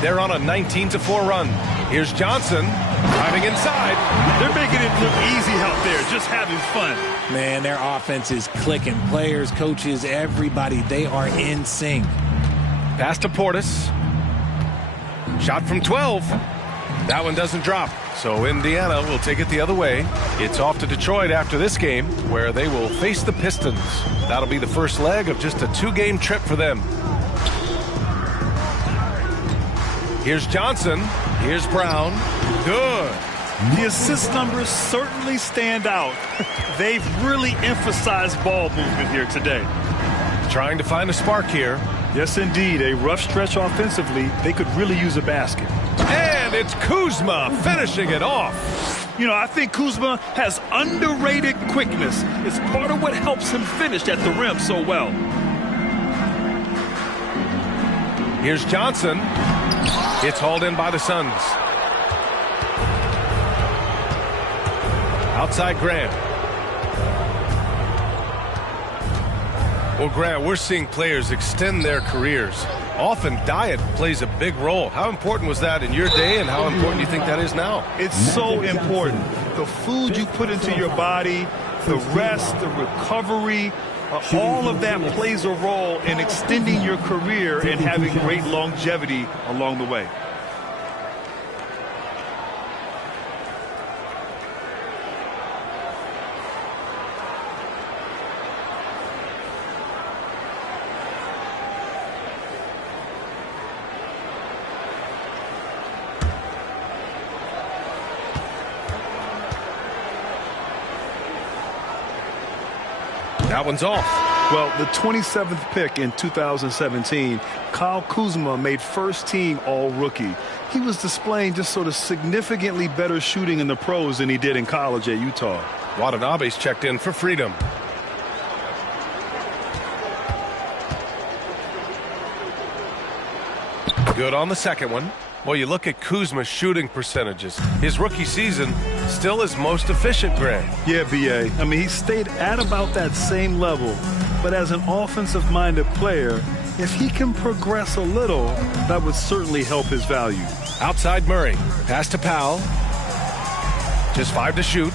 They're on a 19-4 run. Here's Johnson driving inside. They're making it look easy out there, just having fun. Man, their offense is clicking. Players, coaches, everybody, they are in sync. Pass to Portis. Shot from 12. That one doesn't drop. So Indiana will take it the other way. It's off to Detroit after this game, where they will face the Pistons. That'll be the first leg of just a 2-game trip for them. Here's Johnson. Here's Brown. Good. The assist numbers certainly stand out. They've really emphasized ball movement here today. Trying to find a spark here. Yes, indeed. A rough stretch offensively. They could really use a basket. And it's Kuzma finishing it off. You know, I think Kuzma has underrated quickness. It's part of what helps him finish at the rim so well. Here's Johnson. It's hauled in by the Suns. Outside Grant. Well, Grant, we're seeing players extend their careers. Often diet plays a big role. How important was that in your day, and how important do you think that is now? It's so important. The food you put into your body, the rest, the recovery, all of that plays a role in extending your career and having great longevity along the way. That one's off. Well, the 27th pick in 2017, Kyle Kuzma made first team all-rookie. He was displaying just sort of significantly better shooting in the pros than he did in college at Utah. Watanabe's checked in for Freedom. Good on the second one. Well, you look at Kuzma's shooting percentages. His rookie season still his most efficient, Grant. Yeah, B.A. I mean, he stayed at about that same level. But as an offensive-minded player, if he can progress a little, that would certainly help his value. Outside Murray. Pass to Powell. Just 5 to shoot.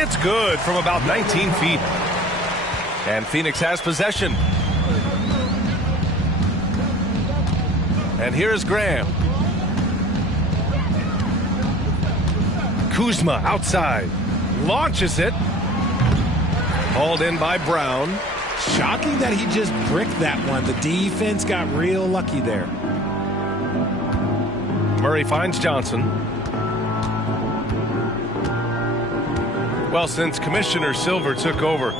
It's good from about 19 feet. And Phoenix has possession. And here's Graham. Kuzma outside. Launches it. Hauled in by Brown. Shocking that he just bricked that one. The defense got real lucky there. Murray finds Johnson. Well, since Commissioner Silver took over,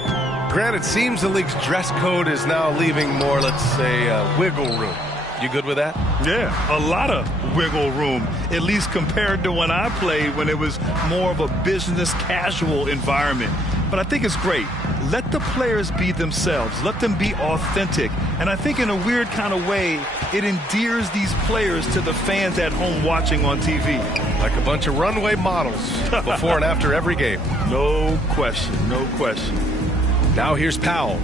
Grant, it seems the league's dress code is now leaving more, let's say, wiggle room. You good with that? Yeah, a lot of wiggle room, at least compared to when I played, when it was more of a business casual environment. But I think it's great. Let the players be themselves. Let them be authentic. And I think in a weird kind of way, it endears these players to the fans at home watching on TV. Like a bunch of runway models before and after every game. No question, no question. Now here's Powell.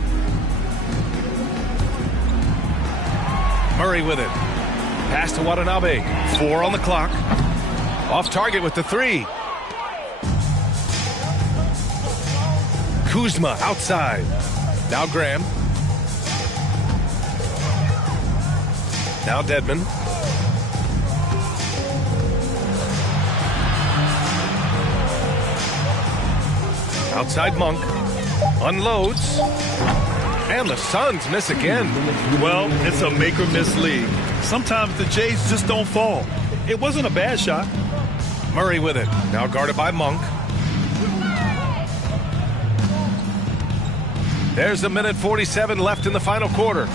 Murray with it. Pass to Watanabe. 4 on the clock. Off target with the 3. Kuzma outside. Now Graham. Now Dedmon. Outside Monk. Unloads. And the Suns miss again. Well, it's a make-or-miss league. Sometimes the Jays just don't fall. It wasn't a bad shot. Murray with it. Now guarded by Monk. There's a minute 47 left in the final quarter.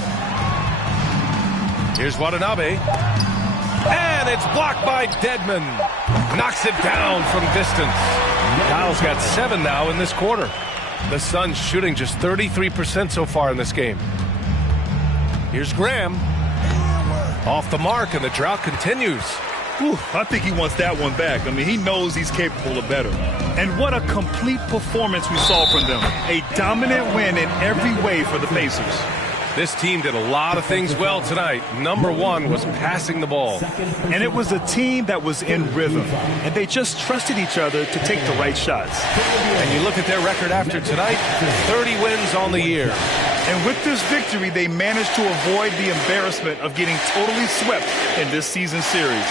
Here's Watanabe. And it's blocked by Dedmon. Knocks it down from distance. Kyle's got 7 now in this quarter. The Suns shooting just 33% so far in this game. Here's Graham. Off the mark, and the drought continues. Whew, I think he wants that one back. I mean, he knows he's capable of better. And what a complete performance we saw from them. A dominant win in every way for the Pacers. This team did a lot of things well tonight. Number one was passing the ball. And it was a team that was in rhythm. And they just trusted each other to take the right shots. And you look at their record after tonight, 30 wins on the year. And with this victory, they managed to avoid the embarrassment of getting totally swept in this season series.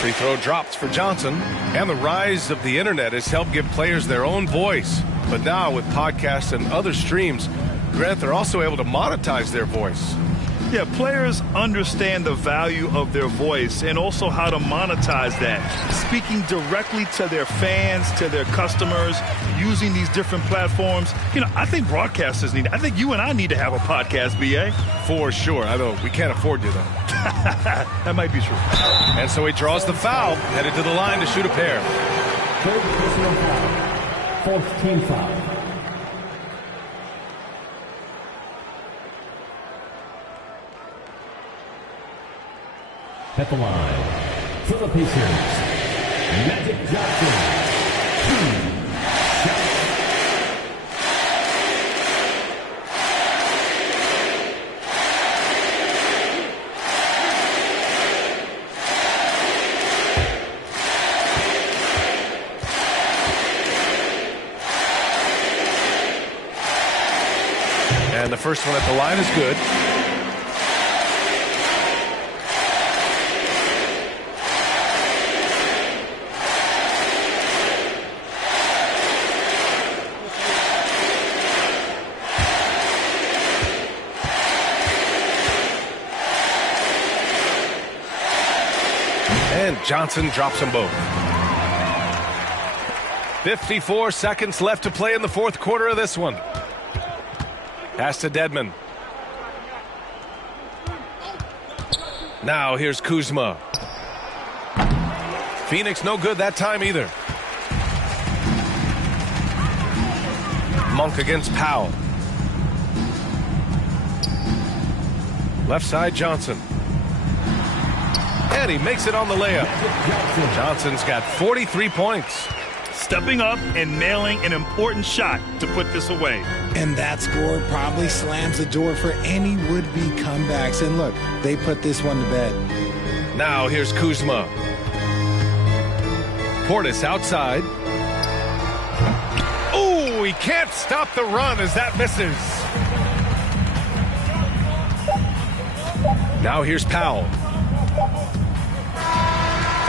Free throw drops for Johnson. And the rise of the internet has helped give players their own voice. But now with podcasts and other streams, Grant, they're also able to monetize their voice. Yeah, players understand the value of their voice and also how to monetize that. Speaking directly to their fans, to their customers, using these different platforms. You know, I think broadcasters need, I think you and I need to have a podcast, B.A. For sure. I know we can't afford you, though. That might be true. And so he draws the foul, headed to the line to shoot a pair. Third personal foul. Fourth team foul. At the line, for the Pacers, Magic Johnson. And the first one at the line is good. And Johnson drops them both. 54 seconds left to play in the fourth quarter of this one. Pass to Dedmon. Now here's Kuzma. Phoenix no good that time either. Monk against Powell. Left side Johnson. And he makes it on the layup. Johnson's got 43 points. Stepping up and nailing an important shot to put this away. And that score probably slams the door for any would-be comebacks. And look, they put this one to bed. Now here's Kuzma. Portis outside. Oh, he can't stop the run as that misses. Now here's Powell.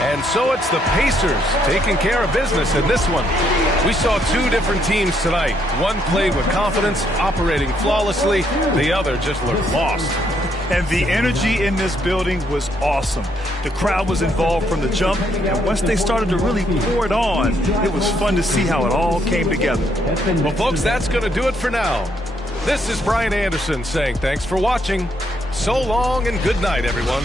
And so it's the Pacers taking care of business in this one. We saw two different teams tonight. One played with confidence, operating flawlessly. The other just looked lost. And the energy in this building was awesome. The crowd was involved from the jump, and once they started to really pour it on, it was fun to see how it all came together. Well, folks, that's going to do it for now. This is Brian Anderson saying thanks for watching. So long and good night, everyone.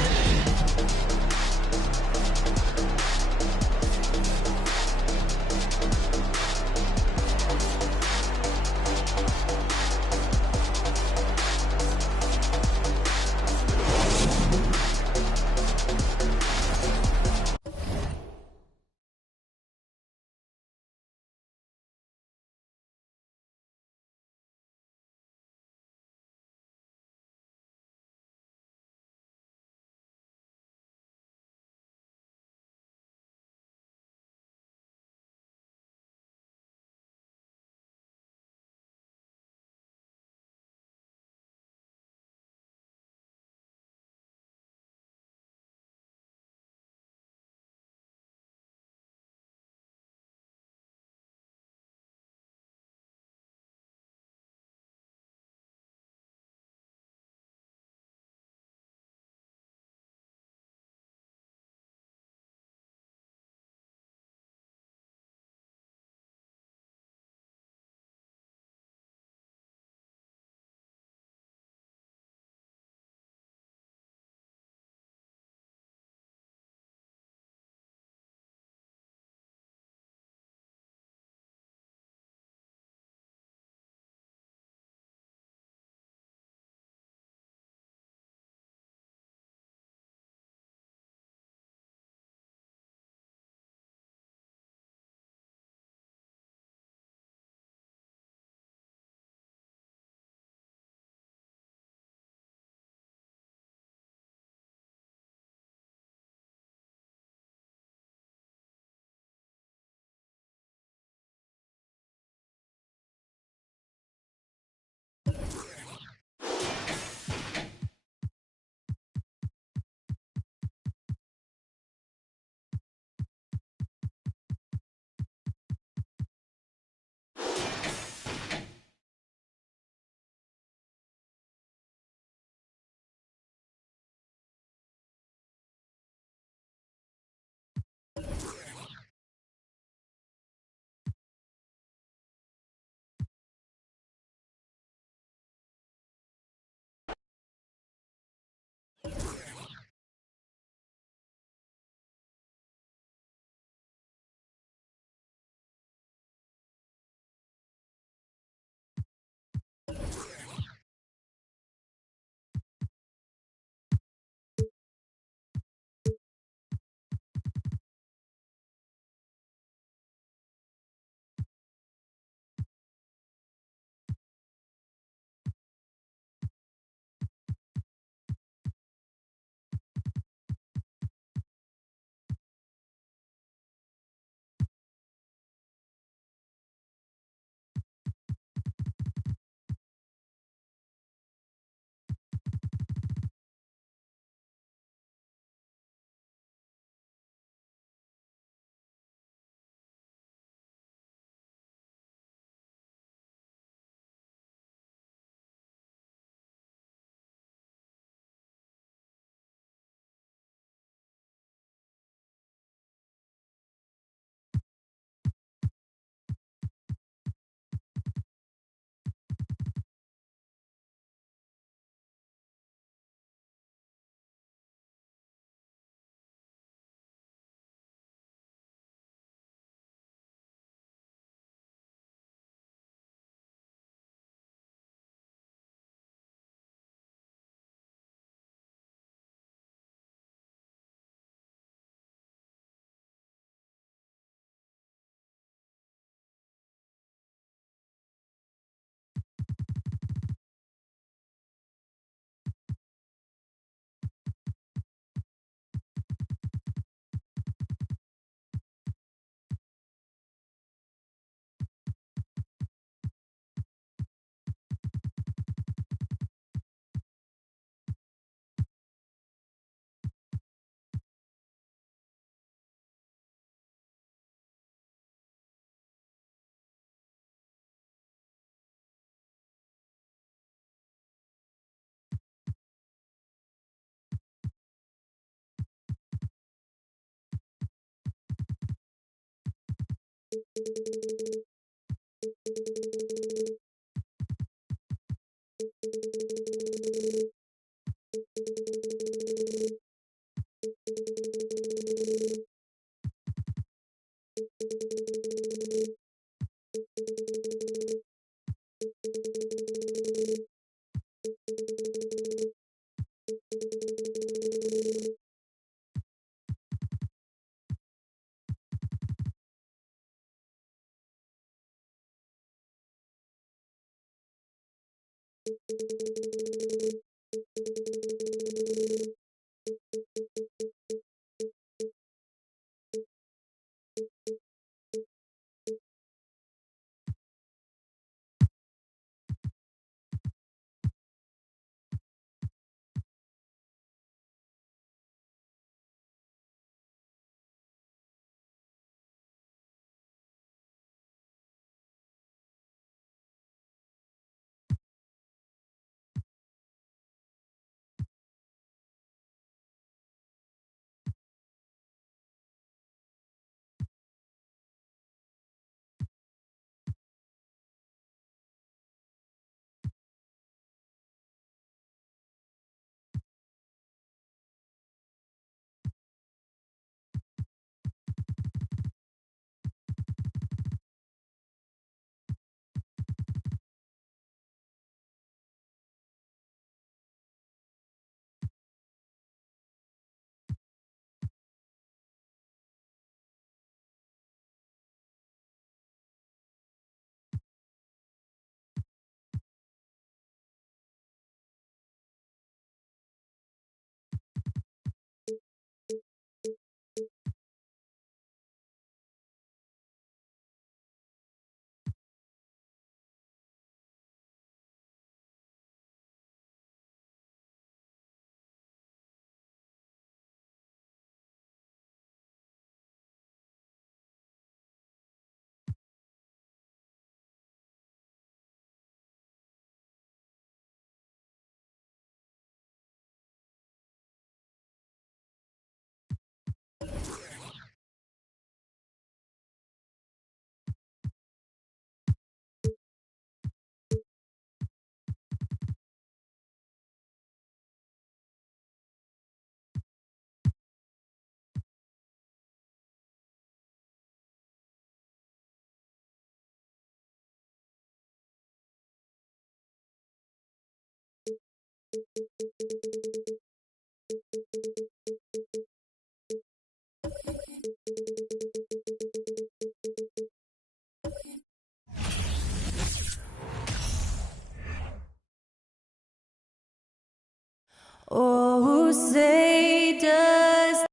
Oh, say does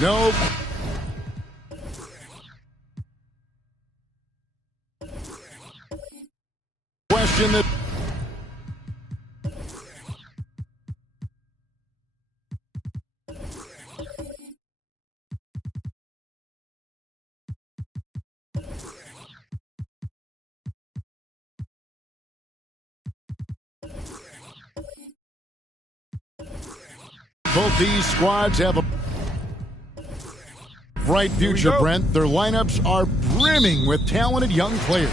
Nope. Question that both these squads have a bright future, Brent. Their lineups are brimming with talented young players.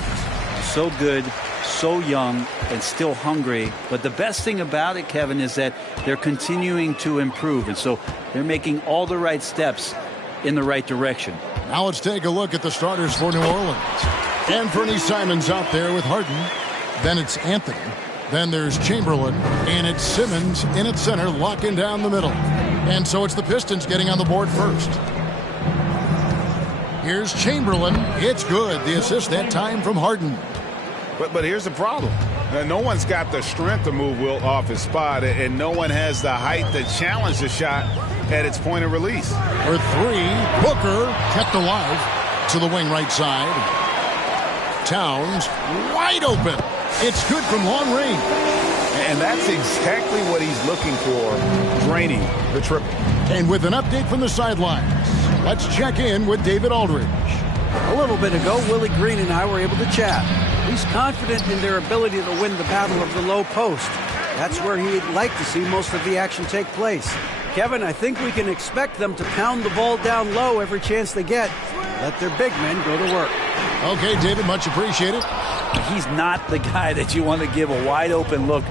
So good, so young, and still hungry. But the best thing about it, Kevin, is that they're continuing to improve. And so they're making all the right steps in the right direction. Now let's take a look at the starters for New Orleans. Anthony Simons out there with Harden. Then it's Anthony. Then there's Chamberlain, and it's Simmons in at center, locking down the middle. And so it's the Pistons getting on the board first. Here's Chamberlain. It's good. The assist that time from Harden. But here's the problem. No one's got the strength to move Wilt off his spot, and no one has the height to challenge the shot at its point of release. For three, Booker kept alive to the wing right side. Towns wide open. It's good from long range. And that's exactly what he's looking for, draining the triple. And with an update from the sidelines, let's check in with David Aldridge. A little bit ago, Willie Green and I were able to chat. He's confident in their ability to win the battle of the low post. That's where he'd like to see most of the action take place. Kevin, I think we can expect them to pound the ball down low every chance they get. Let their big men go to work. Okay, David, much appreciated. He's not the guy that you want to give a wide open look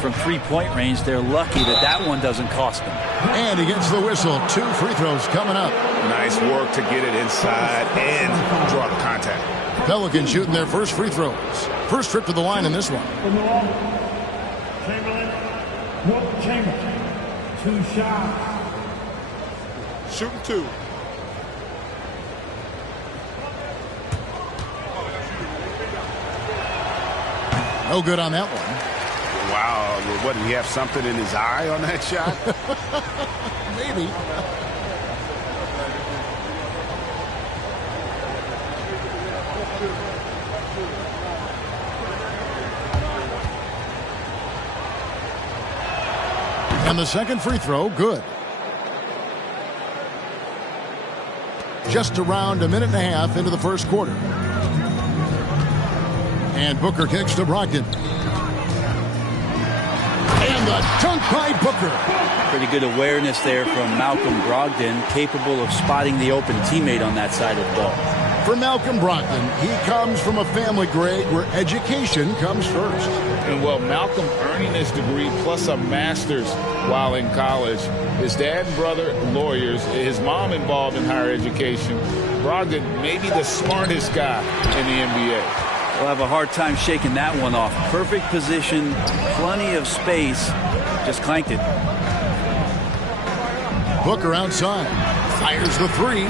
from three-point range. They're lucky that one doesn't cost them. And he gets the whistle. 2 free throws coming up. Nice work to get it inside and draw the contact. Pelicans shooting their first free throws. First trip to the line in this one. Chamberlain, 2 shots. Shooting 2. No good on that one. Wow, what, did he have something in his eye on that shot? Maybe. And the second free throw, good. Just around a minute and a half into the first quarter. And Booker kicks to Brogdon. And the dunk by Booker. Pretty good awareness there from Malcolm Brogdon, capable of spotting the open teammate on that side of the ball. For Malcolm Brogdon, he comes from a family, Greg, where education comes first. And well, Malcolm earning his degree plus a master's while in college. His dad and brother, lawyers. His mom involved in higher education. Brogdon, maybe the smartest guy in the NBA. We'll have a hard time shaking that one off. Perfect position, plenty of space. Just clanked it. Booker outside. Fires the 3.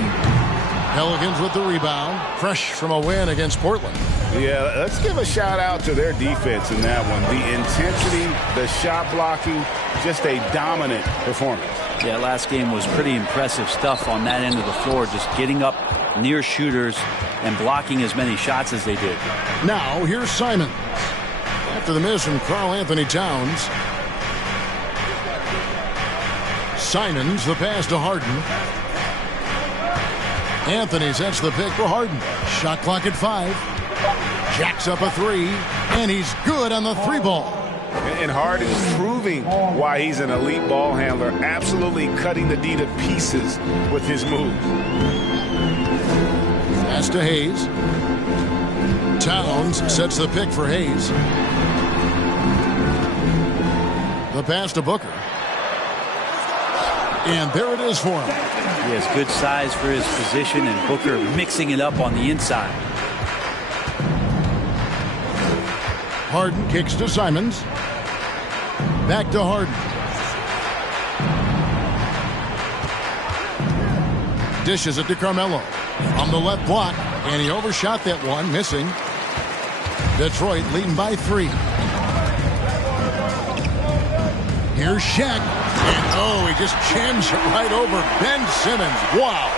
Pelicans with the rebound. Fresh from a win against Portland. Yeah, let's give a shout out to their defense in that one. The intensity, the shot blocking, just a dominant performance. Yeah, last game was pretty impressive stuff on that end of the floor. Just getting up near shooters and blocking as many shots as they did. Now, here's Simons. After the miss from Karl-Anthony Towns. Simons, the pass to Harden. Anthony sets the pick for Harden. Shot clock at 5. Jacks up a 3. And he's good on the 3 ball. And Harden's proving why he's an elite ball handler. Absolutely cutting the D to pieces with his move. Pass to Hayes. Towns sets the pick for Hayes. The pass to Booker. And there it is for him. He has good size for his position, and Booker mixing it up on the inside. Harden kicks to Simons. Back to Harden. Dishes it to Carmelo. On the left block, and he overshot that one, missing. Detroit leading by 3. Here's Shaq. And he just jams it right over Ben Simmons. Wow.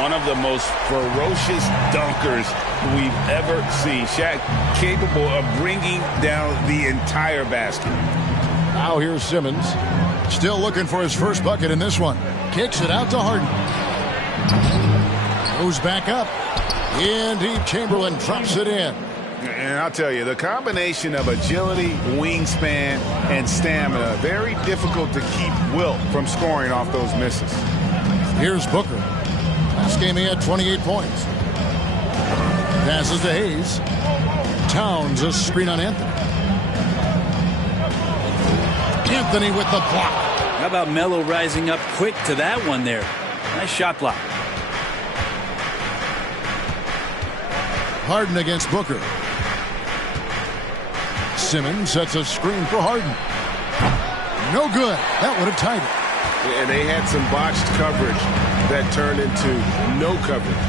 One of the most ferocious dunkers we've ever seen. Shaq capable of bringing down the entire basket. Now here's Simmons. Still looking for his first bucket in this one. Kicks it out to Harden. Goes back up. In deep, Chamberlain drops it in. And I'll tell you, the combination of agility, wingspan, and stamina, very difficult to keep Wilt from scoring off those misses. Here's Booker. Last game he had 28 points. Passes to Hayes. Towns, a screen on Anthony. Anthony with the block. How about Melo rising up quick to that one there? Nice shot block. Harden against Booker. Simmons sets a screen for Harden. No good. That would have tied it. And they had some botched coverage that turned into no coverage.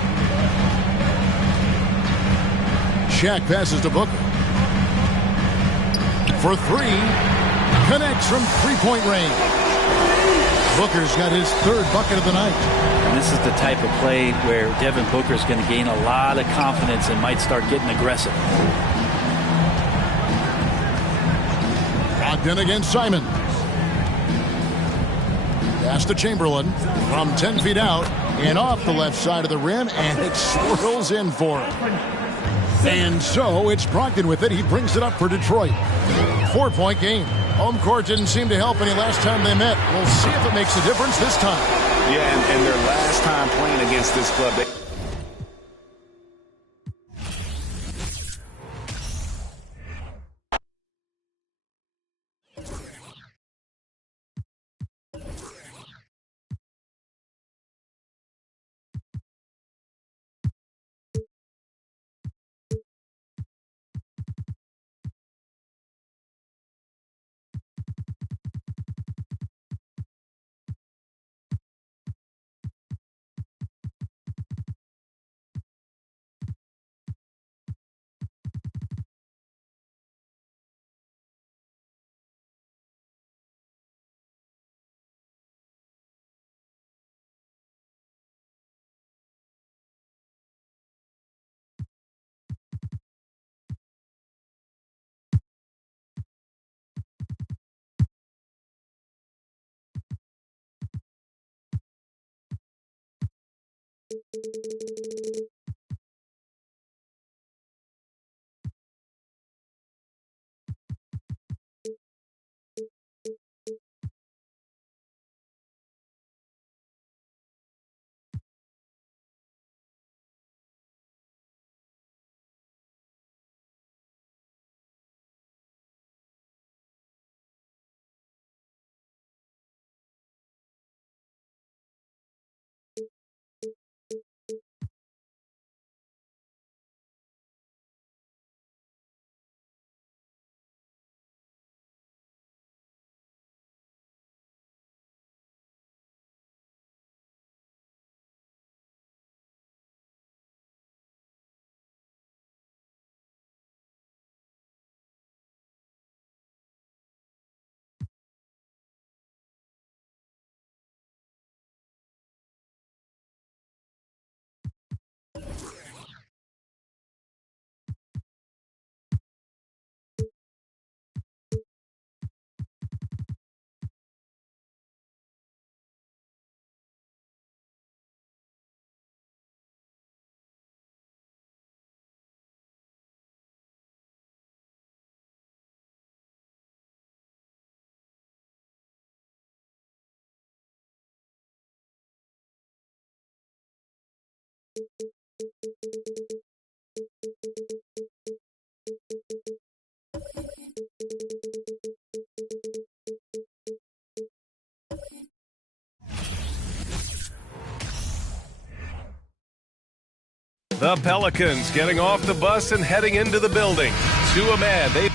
Shaq passes to Booker. For 3. Connects from 3-point range. Booker's got his 3rd bucket of the night. And this is the type of play where Devin Booker's going to gain a lot of confidence and might start getting aggressive. Brogdon against Simon. Pass to Chamberlain from 10 feet out and off the left side of the rim, and it swirls in for him. And so it's Brogdon with it. He brings it up for Detroit. 4-point game. Home court didn't seem to help any last time they met. We'll see if it makes a difference this time. Yeah, and their last time playing against this club, they The Pelicans getting off the bus and heading into the building. To a man, they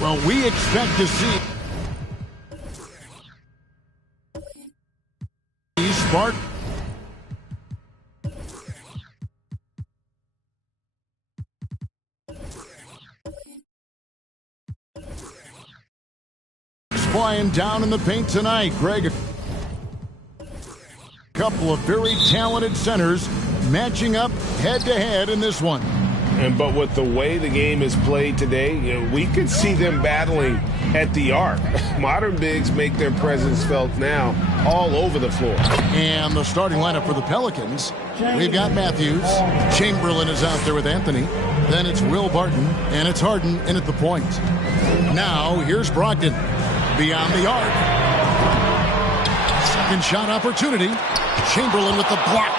Well, we expect to see Spark. Flying down in the paint tonight, Greg. A couple of very talented centers matching up head-to-head in this one. But with the way the game is played today, we could see them battling at the arc. Modern bigs make their presence felt now all over the floor. And the starting lineup for the Pelicans, we've got Matthews. Chamberlain is out there with Anthony. Then it's Will Barton, and it's Harden in at the point. Now, here's Brogdon. Beyond the arc. Second shot opportunity. Chamberlain with the block.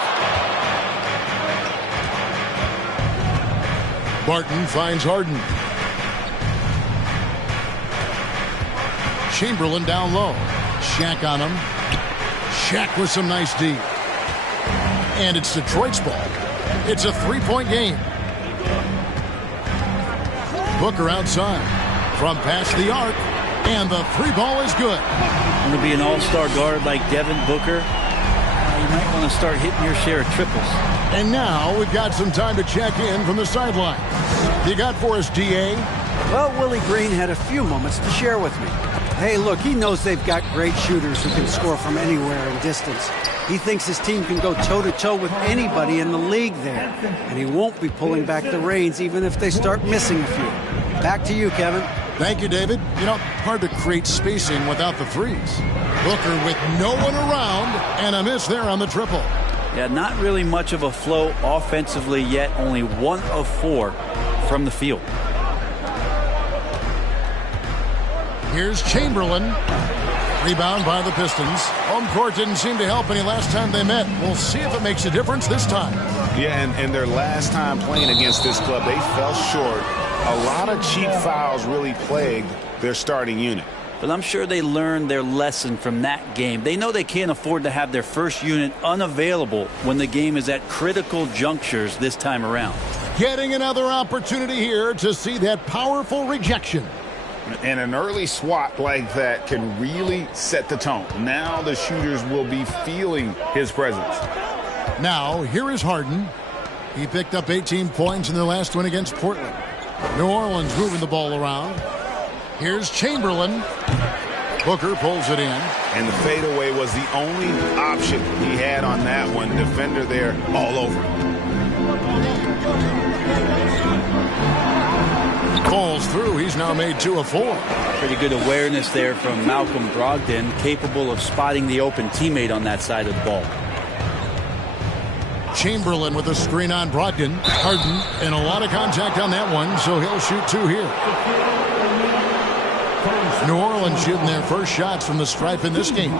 Barton finds Harden. Chamberlain down low. Shaq on him. Shaq with some nice D. And it's Detroit's ball. It's a three-point game. Booker outside. From past the arc. And the three ball is good. Want to be an all-star guard like Devin Booker? You might want to start hitting your share of triples. And now we've got some time to check in from the sideline. You got for us, D.A.? Well, Willie Green had a few moments to share with me. Hey, look, he knows they've got great shooters who can score from anywhere in distance. He thinks his team can go toe-to-toe with anybody in the league there. And he won't be pulling back the reins even if they start missing a few. Back to you, Kevin. Thank you, David. You know, hard to create spacing without the threes. Booker with no one around, and a miss there on the triple. Yeah, not really much of a flow offensively yet. Only 1 of 4 from the field. Here's Chamberlain. Rebound by the Pistons. Home court didn't seem to help any last time they met. We'll see if it makes a difference this time. Yeah, and their last time playing against this club, they fell short. A lot of cheap fouls really plagued their starting unit. But I'm sure they learned their lesson from that game. They know they can't afford to have their first unit unavailable when the game is at critical junctures this time around. Getting another opportunity here to see that powerful rejection. And an early swat like that can really set the tone. Now the shooters will be feeling his presence. Now, here is Harden. He picked up 18 points in their last win against Portland. New Orleans moving the ball around. Here's Chamberlain. Booker pulls it in. And the fadeaway was the only option he had on that one. Defender there all over. Falls through. He's now made 2 of 4. Pretty good awareness there from Malcolm Brogdon, capable of spotting the open teammate on that side of the ball. Chamberlain with a screen on Brogdon. Harden, and a lot of contact on that one, so he'll shoot 2 here. New Orleans shooting their first shots from the stripe in this game.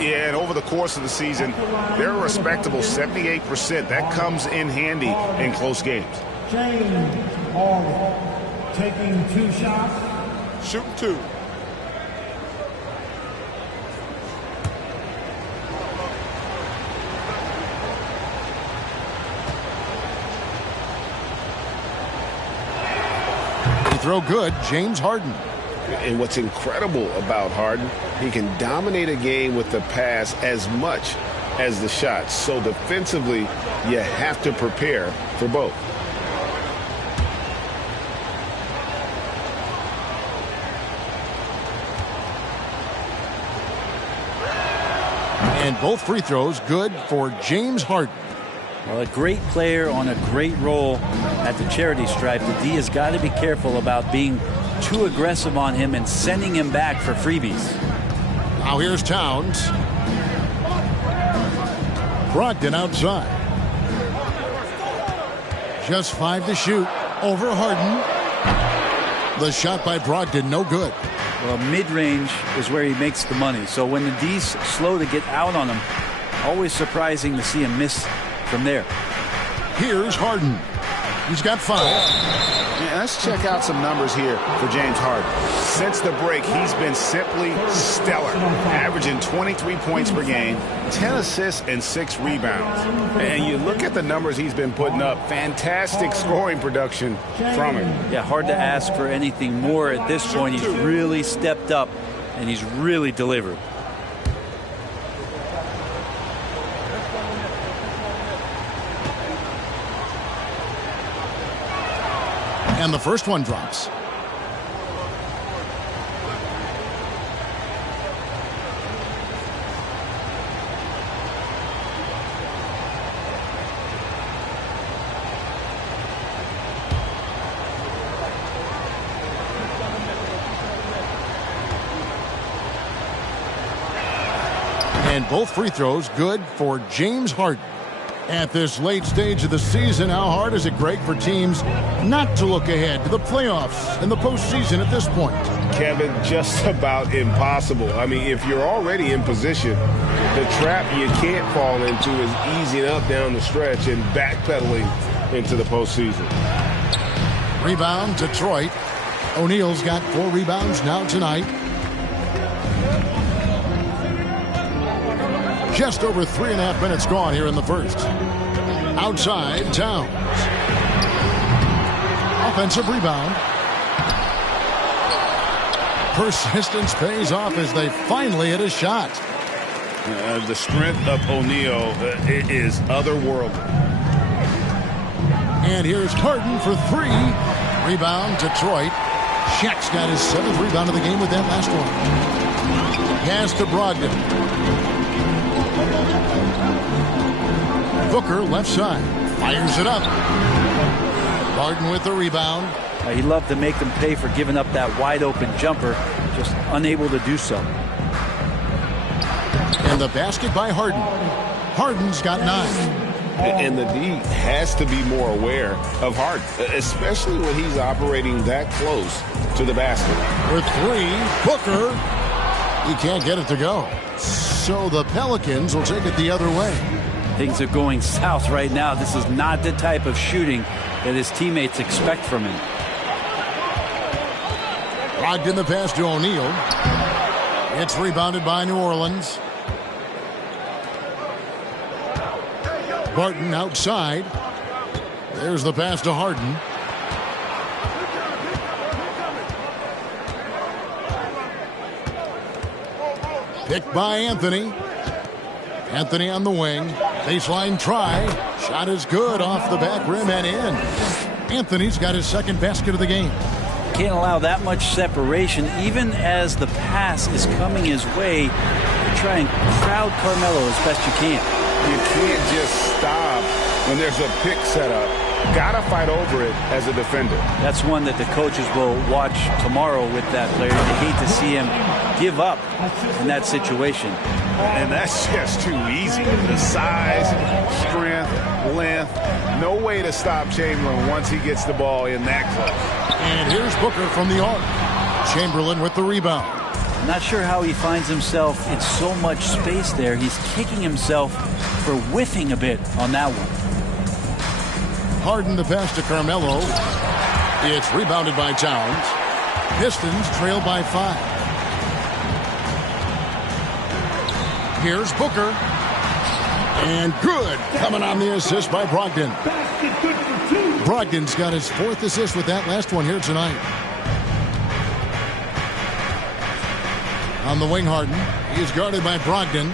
Yeah, and over the course of the season, they're a respectable 78%. That comes in handy in close games. James Harden taking 2 shots. Shooting 2. Throw good, James Harden. And what's incredible about Harden, he can dominate a game with the pass as much as the shots. So defensively, you have to prepare for both. And both free throws good for James Harden. Well, a great player on a great role at the charity stripe. The D has got to be careful about being too aggressive on him and sending him back for freebies. Now here's Towns. Brogdon outside. Just 5 to shoot. Over Harden. The shot by Brogdon, no good. Well, mid-range is where he makes the money. So when the D's slow to get out on him, always surprising to see him miss from there. Here's Harden. He's got 5. Yeah, let's check out some numbers here for James Harden. Since the break, he's been simply stellar, averaging 23 points per game, 10 assists, and 6 rebounds. And you look at the numbers he's been putting up, fantastic scoring production from him. Yeah, hard to ask for anything more at this point. He's really stepped up, and he's really delivered. And the first one drops. And both free throws good for James Harden. At this late stage of the season, how hard is it, Greg, for teams not to look ahead to the playoffs and the postseason at this point? Kevin, just about impossible. I mean, if you're already in position, the trap you can't fall into is easing up down the stretch and backpedaling into the postseason. Rebound, Detroit. O'Neal's got 4 rebounds now tonight. Just over 3.5 minutes gone here in the first. Outside, Towns. Offensive rebound. Persistence pays off as they finally hit a shot. The strength of O'Neal is otherworldly. And here's Harden for 3. Rebound, Detroit. Shaq's got his 7th rebound of the game with that last one. Pass to Brogdon. Booker left side. Fires it up. Harden with the rebound. He loved to make them pay for giving up that wide open jumper. Just unable to do so. And the basket by Harden. Harden's got 9. And the D has to be more aware of Harden, especially when he's operating that close to the basket. For 3, Booker. He can't get it to go. So the Pelicans will take it the other way. Things are going south right now. This is not the type of shooting that his teammates expect from him. Brogdon the pass to O'Neal. It's rebounded by New Orleans. Barton outside. There's the pass to Harden. Picked by Anthony. Anthony on the wing. Baseline try. Shot is good off the back rim and in. Anthony's got his 2nd basket of the game. Can't allow that much separation. Even as the pass is coming his way, try and crowd Carmelo as best you can. You can't just stop when there's a pick set up. Gotta fight over it as a defender. That's one that the coaches will watch tomorrow with that player. They hate to see him give up in that situation. And that's just too easy. The size, strength, length. No way to stop Chamberlain once he gets the ball in that close. And here's Booker from the arc. Chamberlain with the rebound. I'm not sure how he finds himself in so much space there. He's kicking himself for whiffing a bit on that one. Harden the pass to Carmelo. It's rebounded by Towns. Pistons trail by 5. Here's Booker. And good. Coming on the assist by Brogdon. Brogdon's got his 4th assist with that last one here tonight. On the wing, Harden. He's guarded by Brogdon.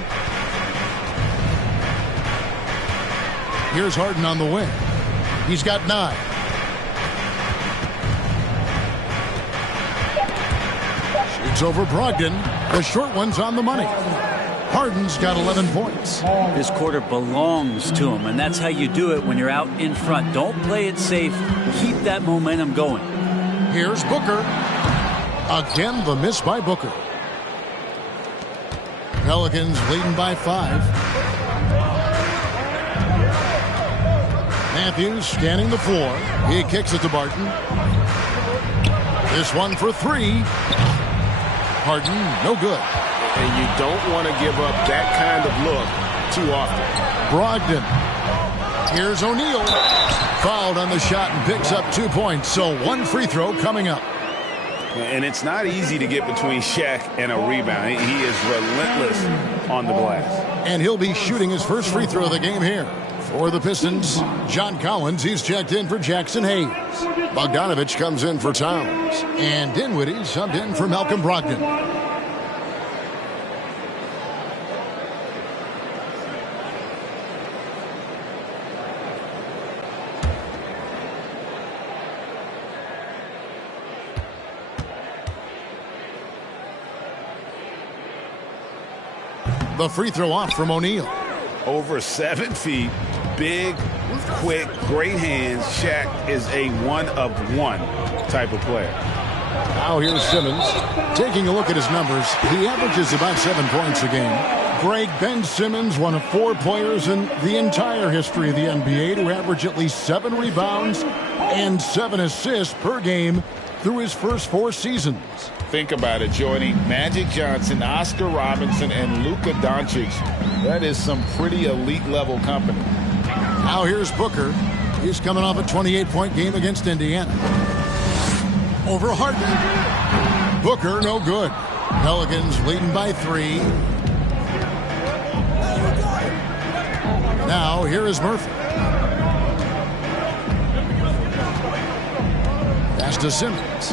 Here's Harden on the wing. He's got 9. Shoots over Brogdon. The short one's on the money. Harden's got 11 points. This quarter belongs to him, and that's how you do it when you're out in front. Don't play it safe. Keep that momentum going. Here's Booker. Again, the miss by Booker. Pelicans leading by 5. Matthews scanning the floor. He kicks it to Barton. This one for 3. Harden, no good. And you don't want to give up that kind of look too often. Brogdon. Here's O'Neal. Fouled on the shot and picks up 2 points. So 1 free throw coming up. And it's not easy to get between Shaq and a rebound. He is relentless on the glass. And he'll be shooting his first free throw of the game here. For the Pistons, John Collins, he's checked in for Jackson Hayes. Bogdanovich comes in for Towns. And Dinwiddie subbed in for Malcolm Brogdon. The free throw off from O'Neal. Over 7 feet, big, quick, great hands. Shaq is a one-of-one type of player. Now here's Simmons. Taking a look at his numbers, he averages about 7 points a game. Greg, Ben Simmons, one of 4 players in the entire history of the NBA to average at least 7 rebounds and 7 assists per game through his first 4 seasons. Think about it, joining Magic Johnson, Oscar Robinson, and Luka Doncic. That is some pretty elite level company. Now here's Booker. He's coming off a 28-point game against Indiana. Over Harden. Booker, no good. Pelicans leading by 3. Now here is Murphy. Pass to Simmons.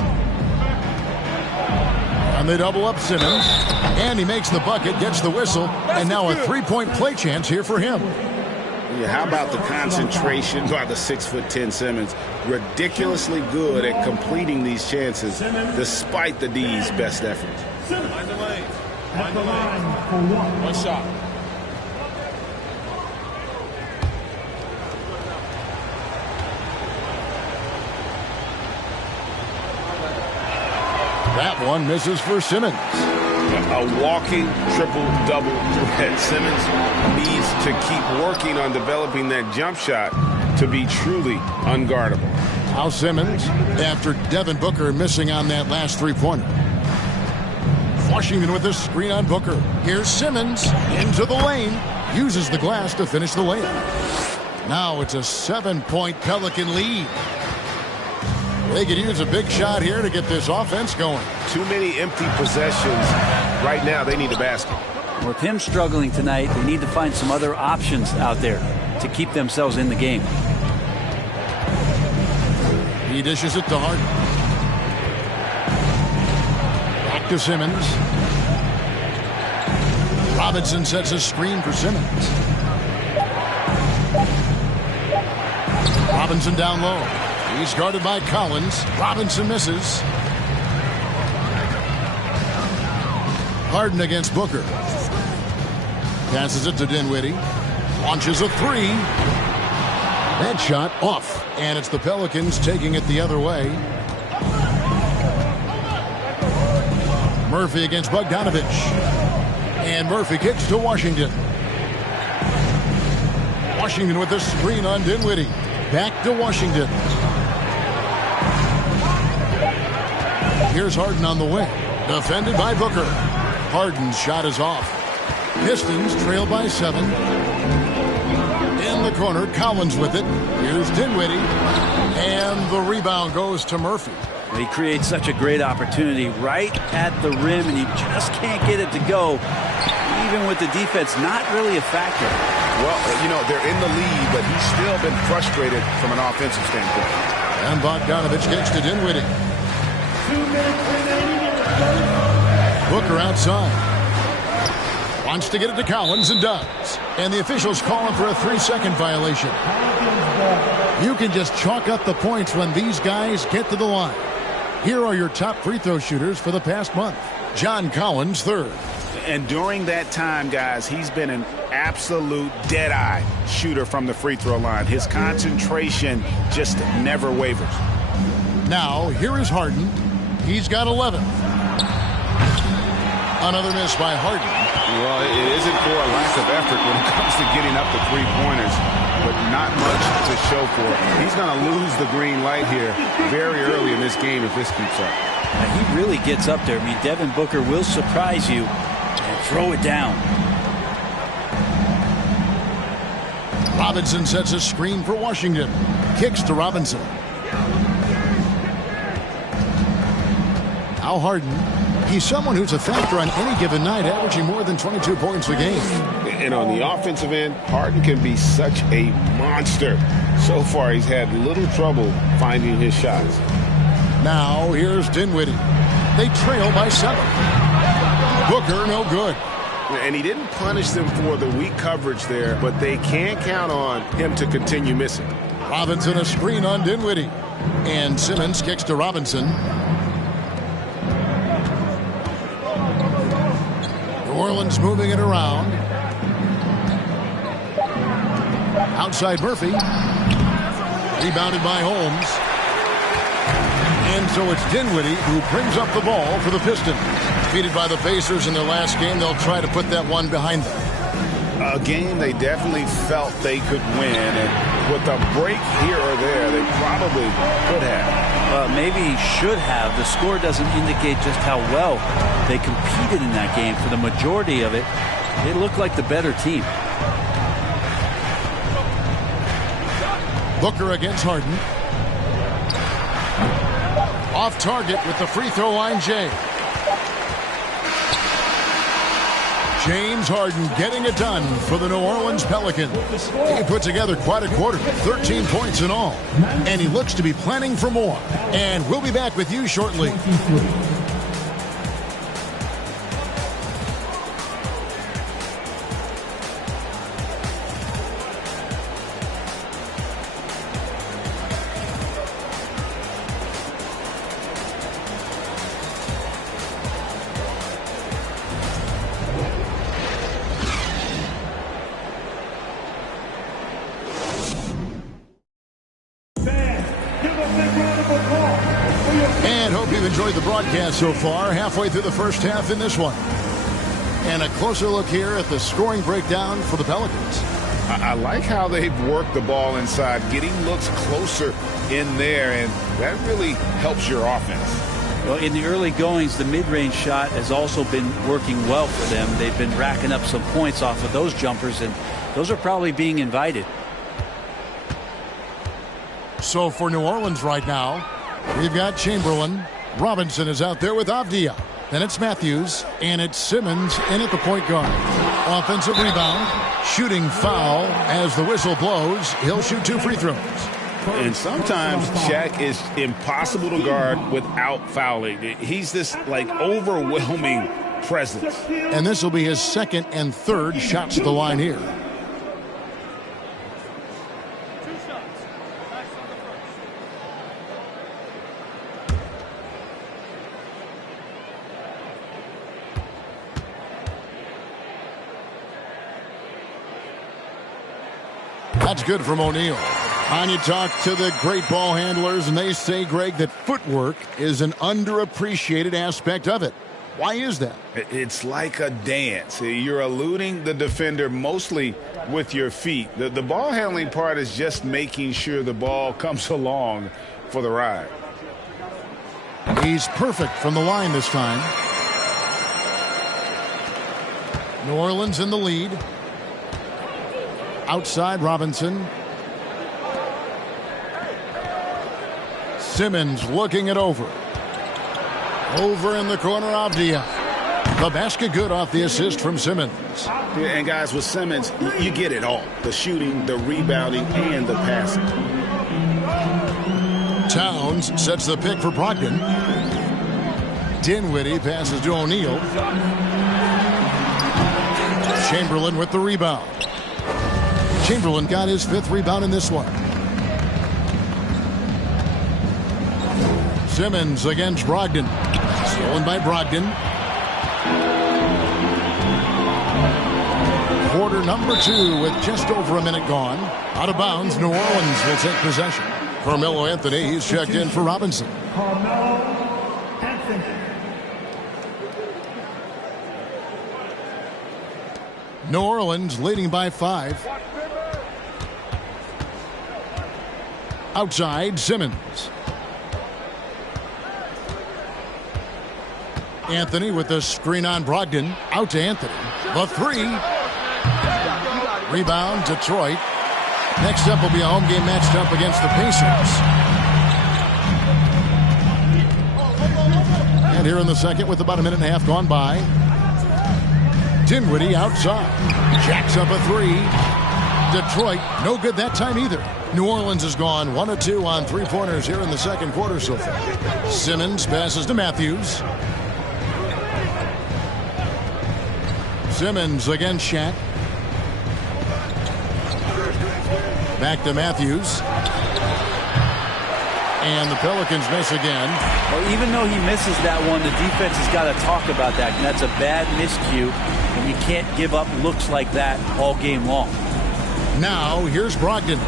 And they double up Simmons. And he makes the bucket, gets the whistle, and now a 3-point play chance here for him. Yeah, how about the concentration by the 6'10" Simmons? Ridiculously good at completing these chances despite the D's best efforts. Mind the lane. Mind the lane. One shot. That one misses for Simmons. A walking triple-double threat. Simmons needs to keep working on developing that jump shot to be truly unguardable. Now Simmons, after Devin Booker missing on that last 3-pointer. Washington with a screen on Booker. Here's Simmons into the lane. Uses the glass to finish the layup. Now it's a 7-point Pelican lead. They could use a big shot here to get this offense going. Too many empty possessions. Right now, they need a basket. With him struggling tonight, they need to find some other options out there to keep themselves in the game. He dishes it to Harden. Back to Simmons. Robinson sets a screen for Simmons. Robinson down low. He's guarded by Collins. Robinson misses. Harden against Booker. Passes it to Dinwiddie. Launches a 3. That shot off. And it's the Pelicans taking it the other way. Murphy against Bogdanovich. And Murphy kicks to Washington. Washington with the screen on Dinwiddie. Back to Washington. Here's Harden on the wing. Defended by Booker. Harden's shot is off. Pistons trail by 7. In the corner, Collins with it. Here's Dinwiddie. And the rebound goes to Murphy. He creates such a great opportunity right at the rim, and he just can't get it to go. Even with the defense not really a factor. Well, you know, they're in the lead, but he's still been frustrated from an offensive standpoint. And Bogdanovich gets to Dinwiddie. Booker outside. Wants to get it to Collins and does. And the officials call him for a 3-second violation. You can just chalk up the points when these guys get to the line. Here are your top free throw shooters for the past month. John Collins, 3rd. And during that time, guys, he's been an absolute dead-eye shooter from the free throw line. His concentration just never wavers. Now, here is Harden. He's got 11. Another miss by Harden. Well, it isn't for a lack of effort when it comes to getting up the three-pointers, but not much to show for it. He's going to lose the green light here very early in this game if this keeps up. He really gets up there. I mean, Devin Booker will surprise you and throw it down. Robinson sets a screen for Washington. Kicks to Robinson. Now Harden. He's someone who's a factor on any given night, averaging more than 22 points a game. And on the offensive end, Harden can be such a monster. So far, he's had little trouble finding his shots. Now, here's Dinwiddie. They trail by 7. Booker, no good. And he didn't punish them for the weak coverage there, but they can't count on him to continue missing. Robinson, a screen on Dinwiddie. And Simmons kicks to Robinson. New Orleans moving it around. Outside Murphy. Rebounded by Holmes. And so it's Dinwiddie who brings up the ball for the Pistons. Defeated by the Pacers in their last game, they'll try to put that one behind them. A game they definitely felt they could win, and with a break here or there, they probably could have. Maybe should have. The score doesn't indicate just how well they competed in that game. For the majority of it, they looked like the better team. Booker against Harden. Off target with the free throw line, Jay. James Harden getting it done for the New Orleans Pelicans. He put together quite a quarter, 13 points in all. And he looks to be planning for more. And we'll be back with you shortly. So far, halfway through the first half in this one. And a closer look here at the scoring breakdown for the Pelicans. I like how they've worked the ball inside, getting looks closer in there, and that really helps your offense. Well, in the early goings, the mid-range shot has also been working well for them. They've been racking up some points off of those jumpers, and those are probably being invited. So for New Orleans right now, we've got Chamberlain. Robinson is out there with Avdia. Then it's Matthews, and it's Simmons in at the point guard. Offensive rebound, shooting foul as the whistle blows. He'll shoot 2 free throws. And sometimes Shaq is impossible to guard without fouling. He's this, like, overwhelming presence. And this will be his 2nd and 3rd shots at the line here. That's good from O'Neal. And you talk to the great ball handlers, and they say, Greg, that footwork is an underappreciated aspect of it. Why is that? It's like a dance. You're eluding the defender mostly with your feet. The ball handling part is just making sure the ball comes along for the ride. He's perfect from the line this time. New Orleans in the lead. Outside Robinson. Simmons looking it over. Over in the corner, Avdia. The basket good off the assist from Simmons. And guys, with Simmons, you get it all. The shooting, the rebounding, and the passing. Towns sets the pick for Brogdon. Dinwiddie passes to O'Neal. Chamberlain with the rebound. Chamberlain got his 5th rebound in this one. Simmons against Brogdon. Stolen by Brogdon. Quarter number 2 with just over a minute gone. Out of bounds, New Orleans will take possession. Carmelo Anthony, he's checked in for Robinson. Carmelo Anthony. New Orleans leading by 5. Outside, Simmons. Anthony with the screen on Brogdon. Out to Anthony. The 3. Rebound, Detroit. Next up will be a home game matched up against the Pacers. And here in the second with about a minute and a half gone by. Dinwiddie outside. Jacks up a 3. Detroit, no good that time either. New Orleans has gone 1 of 2 on 3-pointers here in the second quarter so far. Simmons passes to Matthews. Simmons against Shaq. Back to Matthews. And the Pelicans miss again. Well, even though he misses that one, the defense has got to talk about that. And that's a bad miscue, and you can't give up looks like that all game long. Now, here's Brogdon.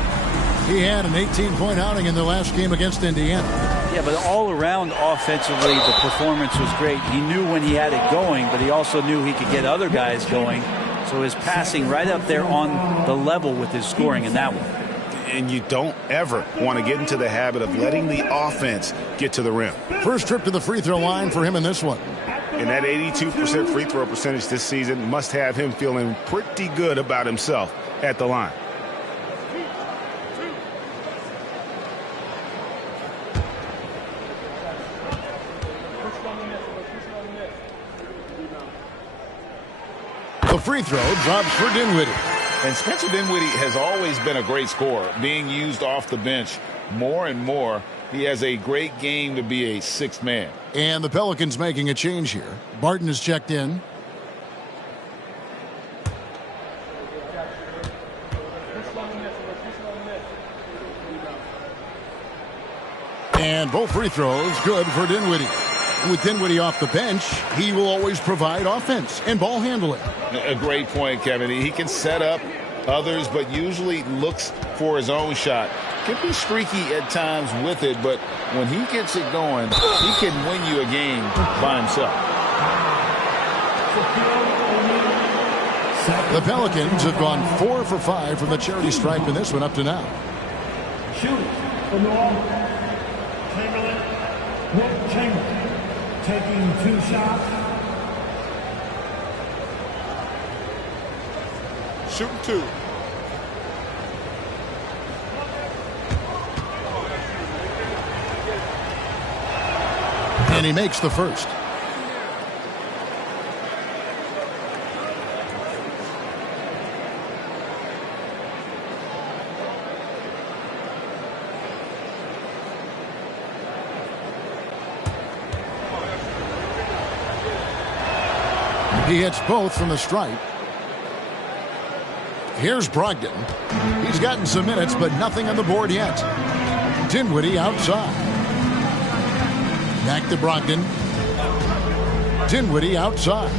He had an 18-point outing in their last game against Indiana. Yeah, but all around offensively, the performance was great. He knew when he had it going, but he also knew he could get other guys going. So his passing right up there on the level with his scoring in that one. And you don't ever want to get into the habit of letting the offense get to the rim. First trip to the free throw line for him in this one. And that 82% free throw percentage this season must have him feeling pretty good about himself at the line. The free throw drops for Dinwiddie. And Spencer Dinwiddie has always been a great scorer, being used off the bench more and more. He has a great game to be a 6th man. And the Pelicans making a change here. Barton is checked in. And both free throws good for Dinwiddie. With Dinwiddie off the bench, he will always provide offense and ball handling. A great point, Kevin. He can set up others, but usually looks for his own shot. Can be streaky at times with it, but when he gets it going, he can win you a game by himself. The Pelicans have gone 4 for 5 from the charity stripe in this one up to now. Shoot for New Orleans. Chamberlain taking 2 shots. Shooting 2. And he makes the first. He hits both from the stripe. Here's Brogdon. He's gotten some minutes, but nothing on the board yet. Dinwiddie outside. Back to Brogdon. Dinwiddie outside.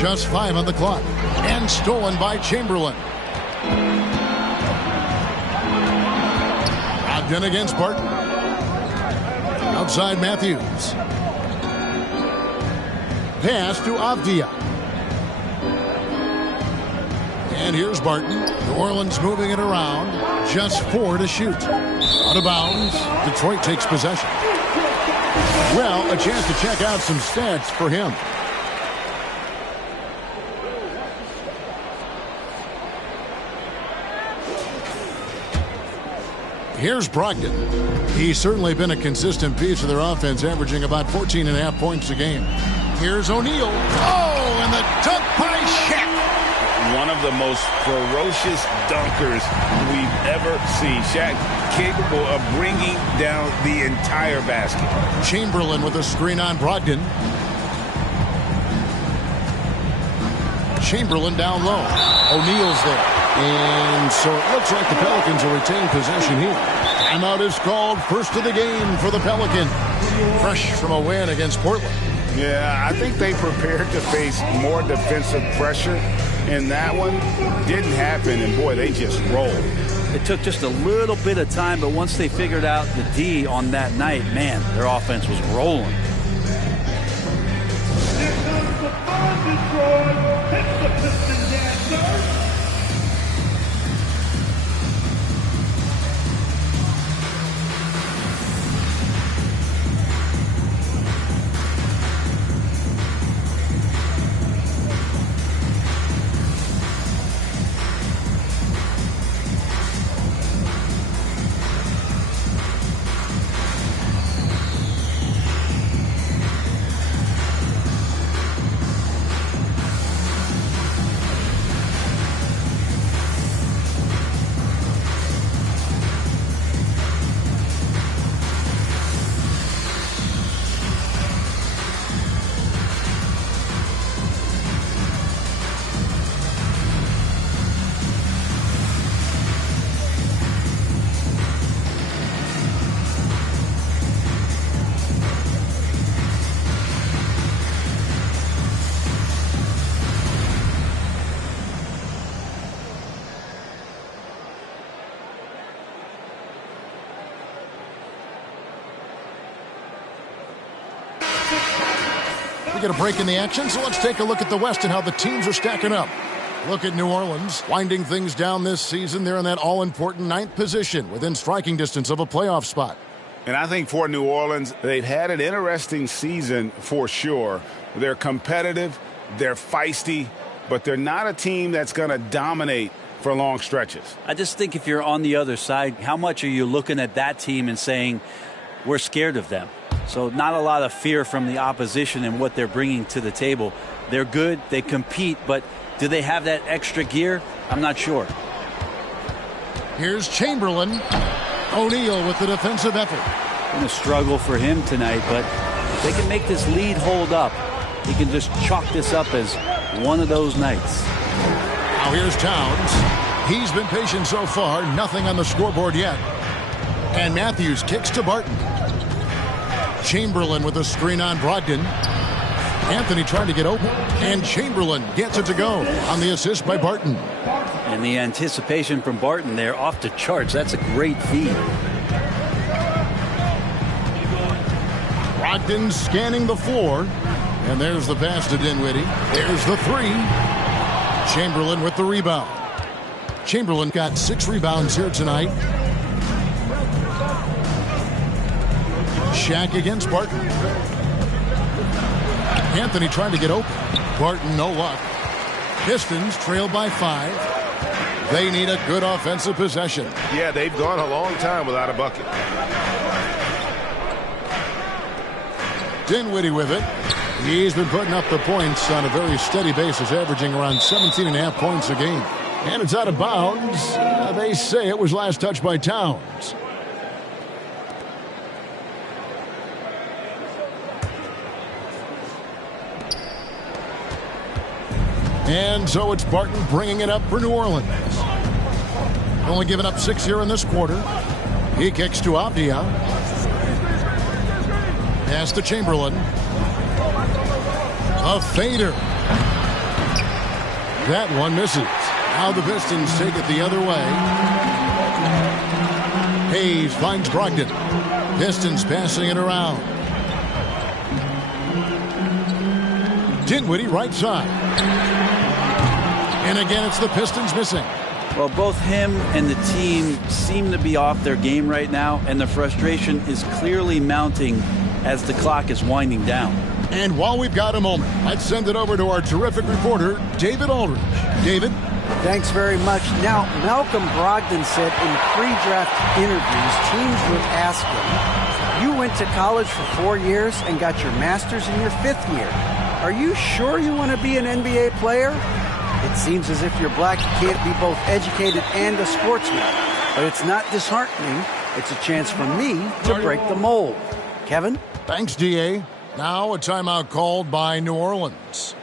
Just 5 on the clock. And stolen by Chamberlain. Brogdon against Barton. Outside Matthews. Pass to Avdia. And here's Barton. New Orleans moving it around. Just 4 to shoot. Out of bounds. Detroit takes possession. Well, a chance to check out some stats for him. Here's Brogdon. He's certainly been a consistent piece of their offense, averaging about 14.5 points a game. Here's O'Neal. Oh, and the dunk by Shaq. One of the most ferocious dunkers we've ever seen. Shaq capable of bringing down the entire basket. Chamberlain with a screen on Brogdon. Chamberlain down low. O'Neal's there. And so it looks like the Pelicans will retain possession here. Timeout is called, first of the game for the Pelicans. Fresh from a win against Portland. Yeah, I think they prepared to face more defensive pressure, and that one didn't happen, and boy, they just rolled. It took just a little bit of time, but once they figured out the D on that night, man, their offense was rolling. We get a break in the action, so let's take a look at the West and how the teams are stacking up. Look at New Orleans, winding things down this season. They're in that all-important 9th position within striking distance of a playoff spot. And I think for New Orleans, they've had an interesting season for sure. They're competitive, they're feisty, but they're not a team that's going to dominate for long stretches. I just think if you're on the other side, how much are you looking at that team and saying, we're scared of them? So not a lot of fear from the opposition and what they're bringing to the table. They're good, they compete, but do they have that extra gear? I'm not sure. Here's Chamberlain. O'Neal with the defensive effort. Going to struggle for him tonight, but if they can make this lead hold up, he can just chalk this up as one of those nights. Now here's Towns. He's been patient so far, nothing on the scoreboard yet. And Matthews kicks to Barton. Chamberlain with a screen on Brogdon. Anthony trying to get open, and Chamberlain gets it to go on the assist by Barton. And the anticipation from Barton there off the charts. That's a great feed. Brogdon scanning the floor, and there's the pass to Dinwiddie. There's the 3. Chamberlain with the rebound. Chamberlain got 6 rebounds here tonight. Shaq against Barton. Anthony trying to get open. Barton, no luck. Pistons trail by 5. They need a good offensive possession. Yeah, they've gone a long time without a bucket. Dinwiddie with it. He's been putting up the points on a very steady basis, averaging around 17.5 points a game. And it's out of bounds. They say it was last touched by Towns. And so it's Barton bringing it up for New Orleans. Only giving up 6 here in this quarter. He kicks to Avdia. Pass to Chamberlain. A fader. That one misses. Now the Pistons take it the other way. Hayes finds Brogdon. Pistons passing it around. Dinwiddie right side. And again, it's the Pistons missing. Well, both him and the team seem to be off their game right now, and the frustration is clearly mounting as the clock is winding down. And while we've got a moment, let's send it over to our terrific reporter, David Aldridge. David? Thanks very much. Now, Malcolm Brogdon said in pre-draft interviews, teams would ask him, you went to college for 4 years and got your master's in your 5th year. Are you sure you want to be an NBA player? It seems as if you're black, you can't be both educated and a sportsman. But it's not disheartening. It's a chance for me to break the mold. Kevin? Thanks, D.A. Now a timeout called by New Orleans.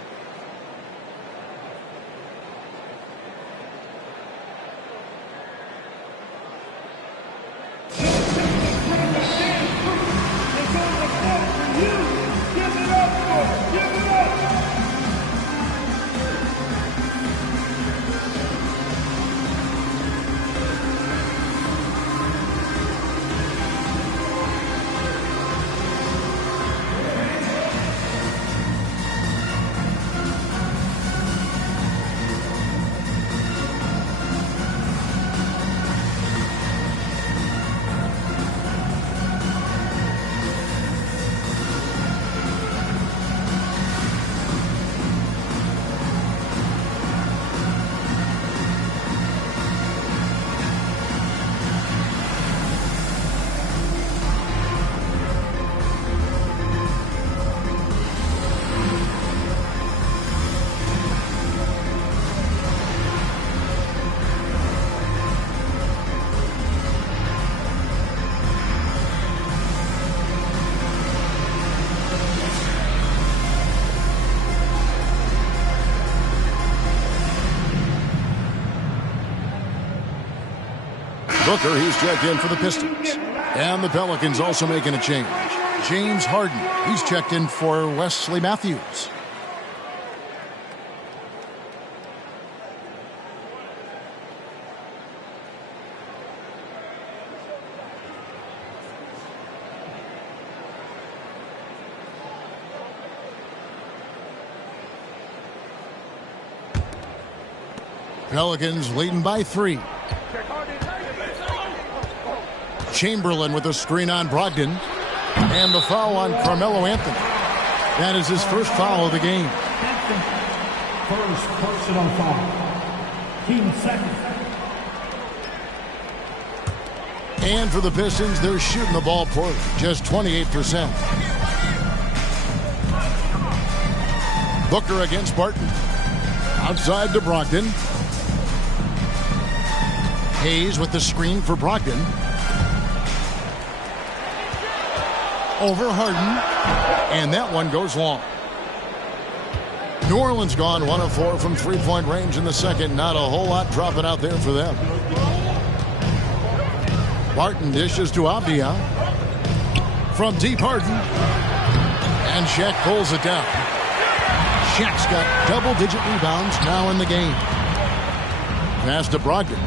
Booker, he's checked in for the Pistons. And the Pelicans also making a change. James Harden, he's checked in for Wesley Matthews. Pelicans leading by 3. Chamberlain with a screen on Brogdon. And the foul on Carmelo Anthony. That is his first foul of the game. First personal foul. Team second. And for the Pistons, they're shooting the ball poorly. Just 28%. Booker against Barton. Outside to Brogdon. Hayes with the screen for Brogdon. Over Harden, and that one goes long. New Orleans gone 1 of 4 from three-point range in the second. Not a whole lot dropping out there for them. Barton dishes to Avdia. From deep, Harden. And Shaq pulls it down. Shaq's got double-digit rebounds now in the game. Pass to Brogdon.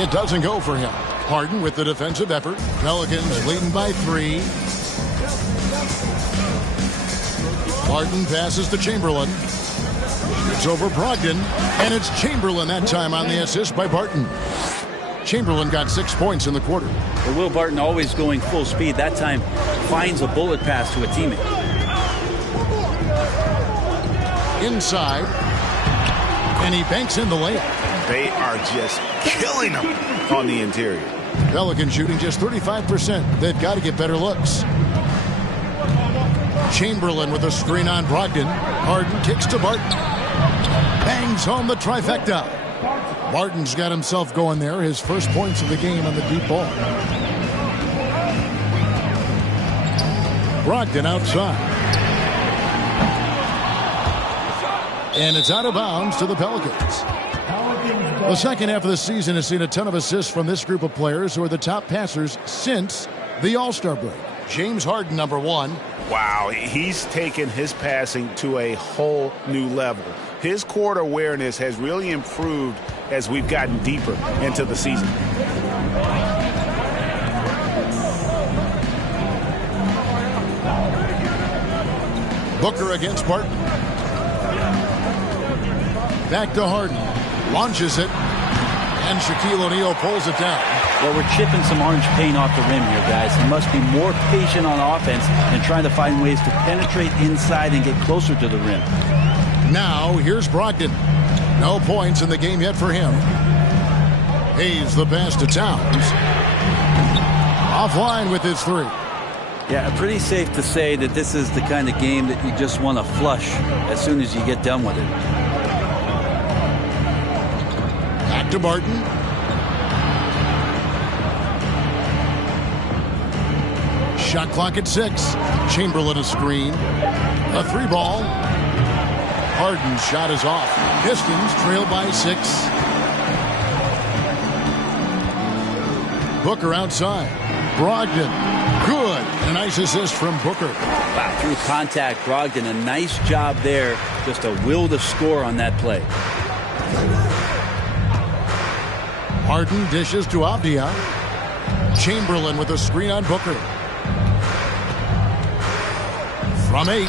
It doesn't go for him. Harden with the defensive effort. Pelicans leading by 3. Harden passes to Chamberlain. It's over Brogdon, and it's Chamberlain that time on the assist by Barton. Chamberlain got 6 points in the quarter. But Will Barton, always going full speed, that time finds a bullet pass to a teammate. Inside, and he banks in the layup. They are just killing him on the interior. Pelicans shooting just 35%. They've got to get better looks. Chamberlain with a screen on Brogdon. Harden kicks to Barton. Bangs home the trifecta. Barton's got himself going there. His first points of the game on the deep ball. Brogdon outside. And it's out of bounds to the Pelicans. The second half of the season has seen a ton of assists from this group of players who are the top passers since the All-Star break. James Harden, number 1. Wow, he's taken his passing to a whole new level. His court awareness has really improved as we've gotten deeper into the season. Booker against Barton. Back to Harden. Launches it. And Shaquille O'Neal pulls it down. Well, we're chipping some orange paint off the rim here, guys. He must be more patient on offense and trying to find ways to penetrate inside and get closer to the rim. Now, here's Brogdon. No points in the game yet for him. Hayes the pass to Towns. Offline with his three. Yeah, pretty safe to say that this is the kind of game that you just want to flush as soon as you get done with it. Back to Barton. Shot clock at 6. Chamberlain a screen. A 3-ball. Harden's shot is off. Pistons trail by 6. Booker outside. Brogdon. Good. A nice assist from Booker. Wow, through contact, Brogdon. A nice job there. Just a will to score on that play. Harden dishes to Avdia. Chamberlain with a screen on Booker. From 8.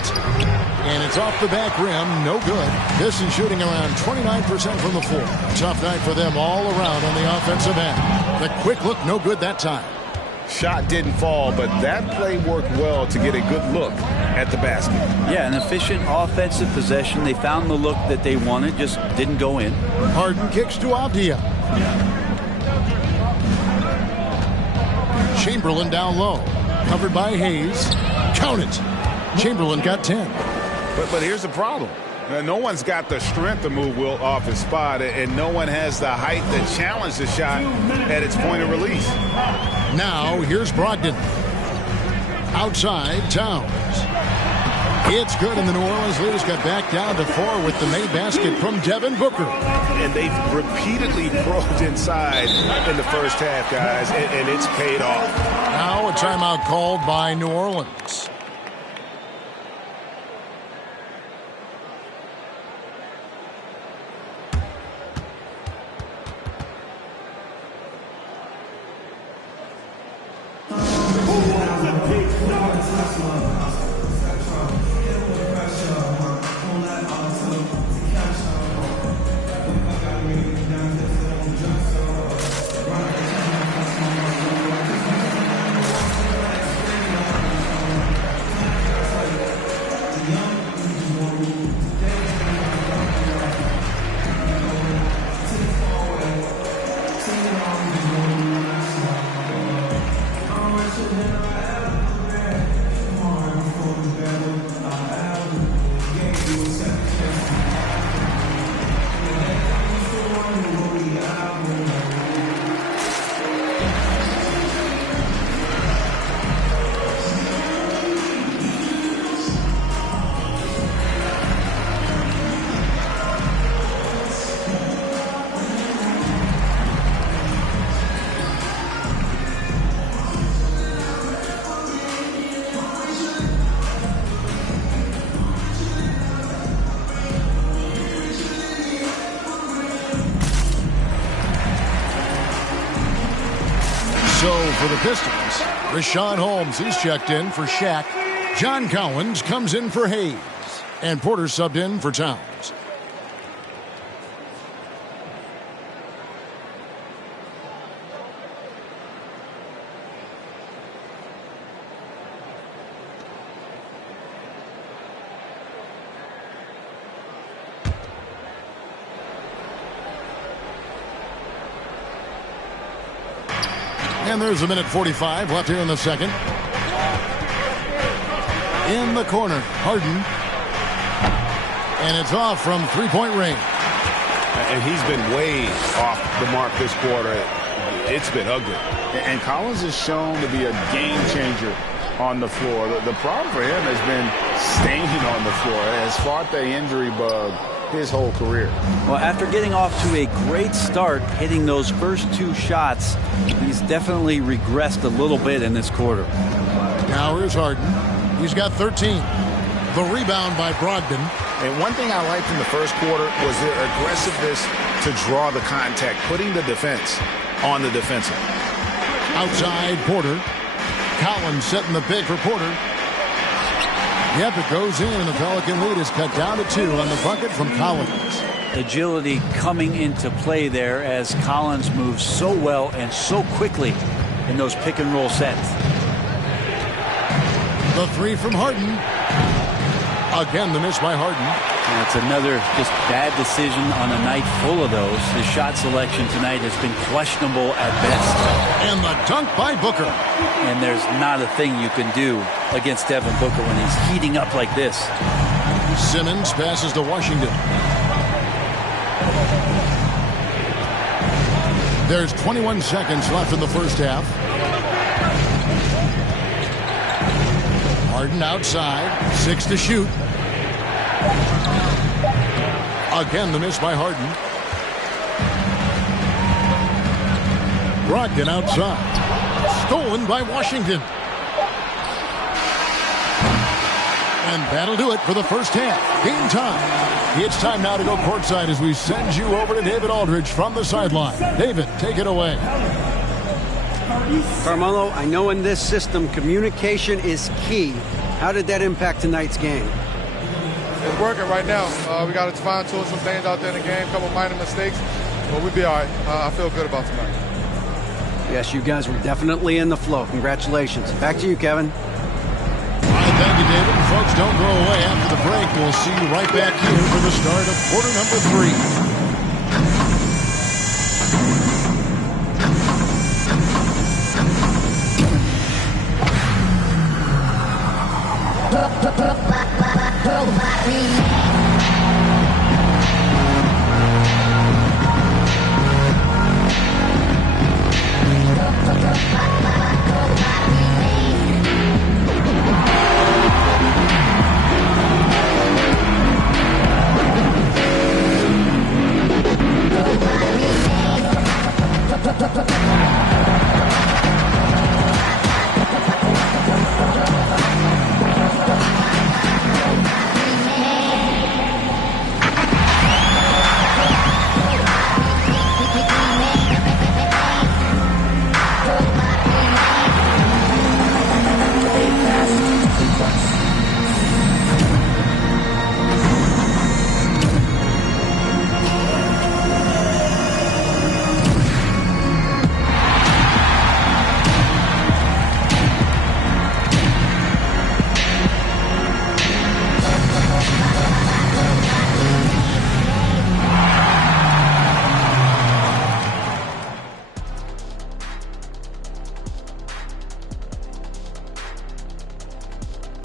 And it's off the back rim. No good. Pistons shooting around 29% from the floor. Tough night for them all around on the offensive end. The quick look, no good that time. Shot didn't fall, but that play worked well to get a good look at the basket. Yeah, an efficient offensive possession. They found the look that they wanted, just didn't go in. Harden kicks to Avdia. Chamberlain down low. Covered by Hayes. Count it. Chamberlain got 10. But here's the problem. No one's got the strength to move Wilt off his spot, and no one has the height to challenge the shot at its point of release. Now, here's Brogdon. Outside, Towns. It's good, and the New Orleans leaders got back down to 4 with the made basket from Devin Booker. And they've repeatedly probed inside in the first half, guys, and it's paid off. Now a timeout called by New Orleans. For the Pistons, Richaun Holmes, he's checked in for Shaq. John Collins comes in for Hayes. And Porter subbed in for Towns. And there's a minute 45 left here in the second. In the corner, Harden. And it's off from three-point range. And he's been way off the mark this quarter. It's been ugly. And Collins is shown to be a game changer on the floor. The problem for him has been staying on the floor. Has fought the injury bug his whole career. Well, after getting off to a great start, hitting those first 2 shots, he's definitely regressed a little bit in this quarter. Now here's Harden. He's got 13. The rebound by Brogdon. And one thing I liked in the first quarter was their aggressiveness to draw the contact, putting the defense on the defensive. Outside, Porter. Collins setting the pick for Porter. Yep, it goes in, and the Pelican lead is cut down to 2 on the bucket from Collins. Agility coming into play there as Collins moves so well and so quickly in those pick and roll sets. The 3 from Harden. Again, the miss by Harden. That's another just bad decision on a night full of those. His shot selection tonight has been questionable at best. And the dunk by Booker. And there's not a thing you can do against Devin Booker when he's heating up like this. Simmons passes to Washington. There's 21 seconds left in the first half. Harden outside, 6 to shoot. Again, the miss by Harden. Brogdon outside. Stolen by Washington. And that'll do it for the first half. Game time. It's time now to go courtside as we send you over to David Aldridge from the sideline. David, take it away. Carmelo, I know in this system communication is key. How did that impact tonight's game? It's working right now. We got to fine-tune some things out there in the game, a couple minor mistakes, but we'll be all right. I feel good about tonight. Yes, you guys were definitely in the flow. Congratulations. Back to you, Kevin. All right, thank you, David. And folks, don't go away after the break. We'll see you right back here for the start of quarter number 3.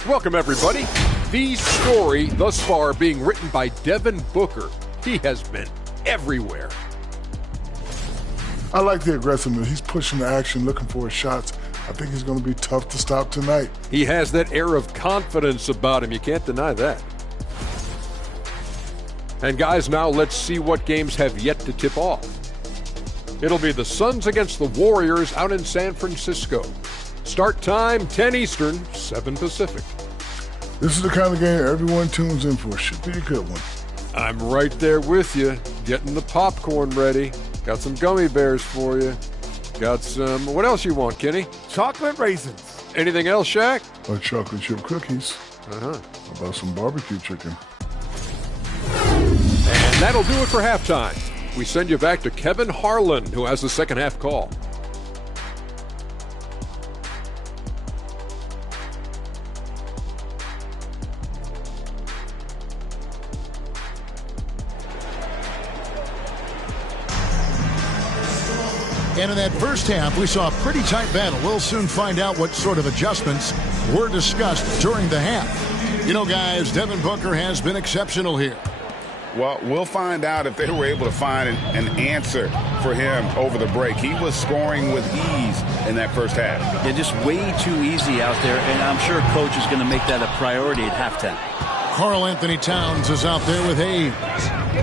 Welcome, everybody. The story thus far being written by Devin Booker. He has been everywhere. I like the aggressiveness. He's pushing the action, looking for his shots. I think he's going to be tough to stop tonight. He has that air of confidence about him. You can't deny that. And guys, now let's see what games have yet to tip off. It'll be the Suns against the Warriors out in San Francisco. Start time, 10 Eastern, 7 Pacific. This is the kind of game everyone tunes in for. Should be a good one. I'm right there with you, getting the popcorn ready. Got some gummy bears for you. Got some, what else you want, Kenny? Chocolate raisins. Anything else, Shaq? Like chocolate chip cookies. Uh-huh. How about some barbecue chicken? And that'll do it for halftime. We send you back to Kevin Harlan, who has the second half call. And in that first half, we saw a pretty tight battle. We'll soon find out what sort of adjustments were discussed during the half. You know, guys, Devin Booker has been exceptional here. Well, we'll find out if they were able to find an answer for him over the break. He was scoring with ease in that first half. Yeah, just way too easy out there, and I'm sure coach is going to make that a priority at halftime. Karl Anthony Towns is out there with Hayes.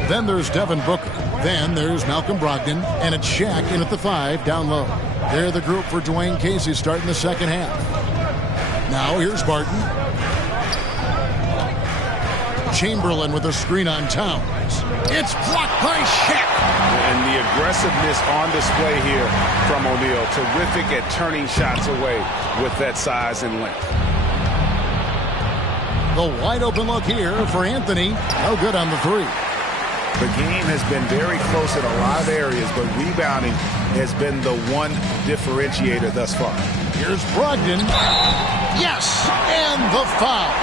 Then there's Devin Booker. Then there's Malcolm Brogdon, and it's Shaq in at the 5 down low. They're the group for Dwayne Casey starting the second half. Now here's Barton. Chamberlain with a screen on Towns. It's blocked by Shaq. And the aggressiveness on display here from O'Neal. Terrific at turning shots away with that size and length. The wide open look here for Anthony. No good on the three. The game has been very close in a lot of areas, but rebounding has been the one differentiator thus far. Here's Brogdon. Yes, and the foul.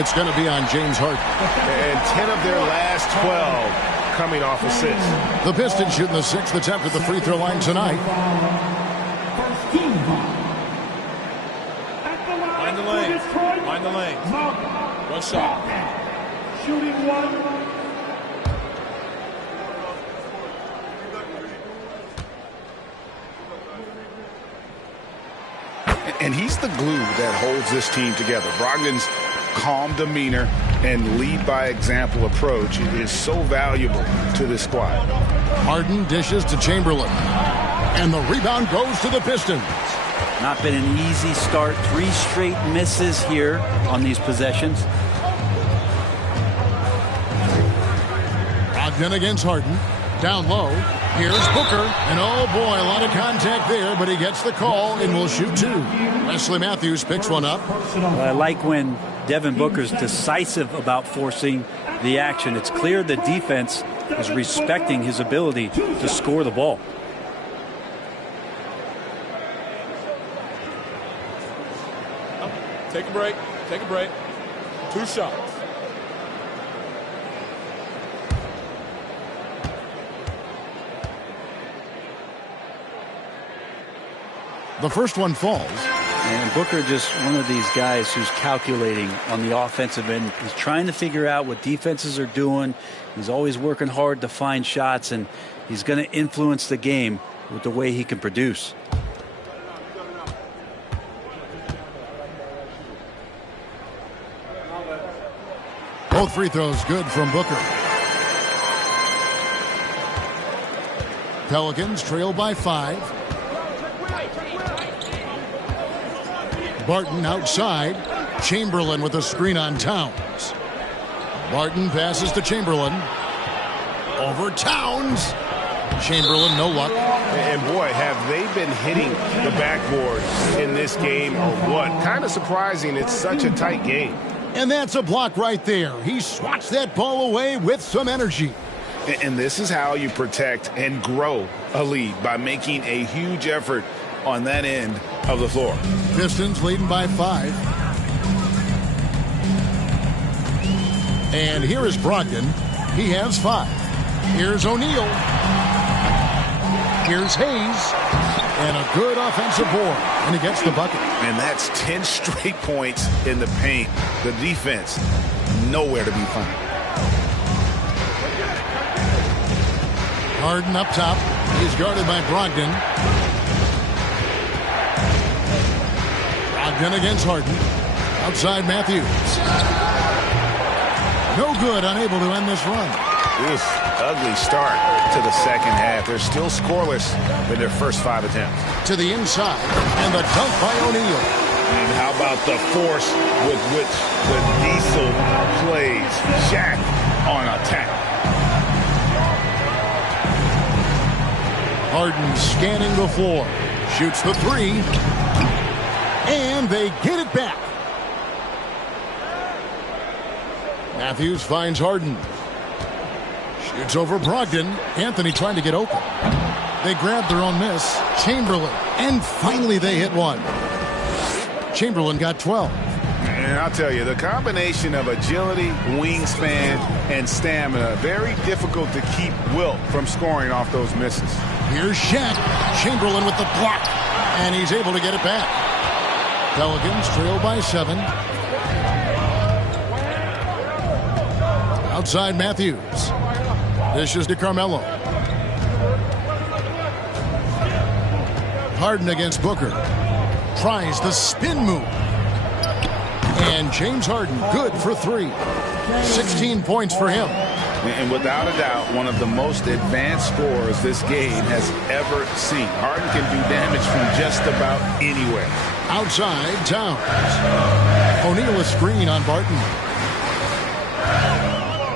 It's going to be on James Harden. And 10 of their last 12 coming off assists. The Pistons shooting the 6th attempt at the free throw line tonight. Mind the lane. Mind the lane. One shot. Shooting one. And he's the glue that holds this team together. Brogdon's calm demeanor and lead by example approach is so valuable to this squad. Harden dishes to Chamberlain. And the rebound goes to the Pistons. Not been an easy start. 3 straight misses here on these possessions. Brogdon against Harden. Down low. Here's Booker. And oh boy, a lot of contact there, but he gets the call and will shoot 2. Wesley Matthews picks one up. Well, I like when Devin Booker's decisive about forcing the action. It's clear the defense is respecting his ability to score the ball. Take a break. Take a break. 2 shots. The first one falls. And Booker just one of these guys who's calculating on the offensive end. He's trying to figure out what defenses are doing. He's always working hard to find shots, and he's going to influence the game with the way he can produce. Both free throws good from Booker. Pelicans trail by 5. Barton outside. Chamberlain with a screen on Towns. Barton passes to Chamberlain. Over Towns. Chamberlain, no luck. And boy, have they been hitting the backboard in this game or what? Kind of surprising. It's such a tight game. And that's a block right there. He swats that ball away with some energy. And this is how you protect and grow a lead, by making a huge effort on that end of the floor. Pistons leading by 5. And here is Brogdon. He has 5. Here's O'Neal. Here's Hayes. And a good offensive board. And he gets the bucket. And that's 10 straight points in the paint. The defense, nowhere to be found. Harden up top. He's guarded by Brogdon. Brogdon against Harden. Outside Matthews. No good, unable to end this run. This ugly start to the second half. They're still scoreless in their first 5 attempts. To the inside, and the dunk by O'Neal. And how about the force with which the Diesel plays? Shaq on attack. Harden scanning the floor. Shoots the 3. And they get it back. Matthews finds Harden. Shoots over Brogdon. Anthony trying to get open. They grab their own miss. Chamberlain. And finally they hit one. Chamberlain got 12. And I'll tell you, the combination of agility, wingspan, and stamina, very difficult to keep Wilt from scoring off those misses. Here's Shaq. Chamberlain with the block. And he's able to get it back. Pelicans trail by 7. Outside Matthews. Dishes to Carmelo. Harden against Booker. Tries the spin move. And James Harden good for 3. 16 points for him. And without a doubt, one of the most advanced scorers this game has ever seen. Harden can do damage from just about anywhere. Outside Towns. O'Neal a screen on Barton.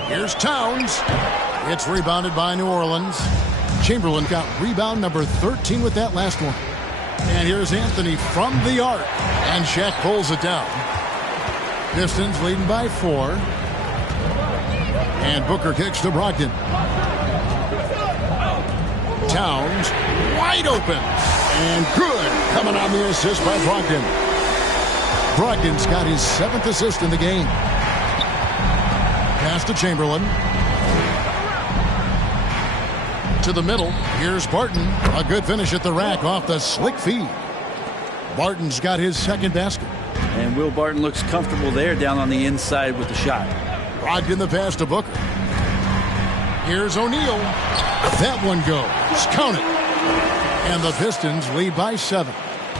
Here's Towns. It's rebounded by New Orleans. Chamberlain got rebound number 13 with that last one. And here's Anthony from the arc. And Shaq pulls it down. Pistons leading by 4. And Booker kicks to Brogdon. Towns wide open. And good. Coming on the assist by Brogdon. Brogdon's got his 7th assist in the game. Pass to Chamberlain. To the middle. Here's Barton. A good finish at the rack off the slick feed. Barton's got his 2nd basket. And Will Barton looks comfortable there down on the inside with the shot. Brogdon the pass to Booker. Here's O'Neal. That one goes. Count it. And the Pistons lead by 7.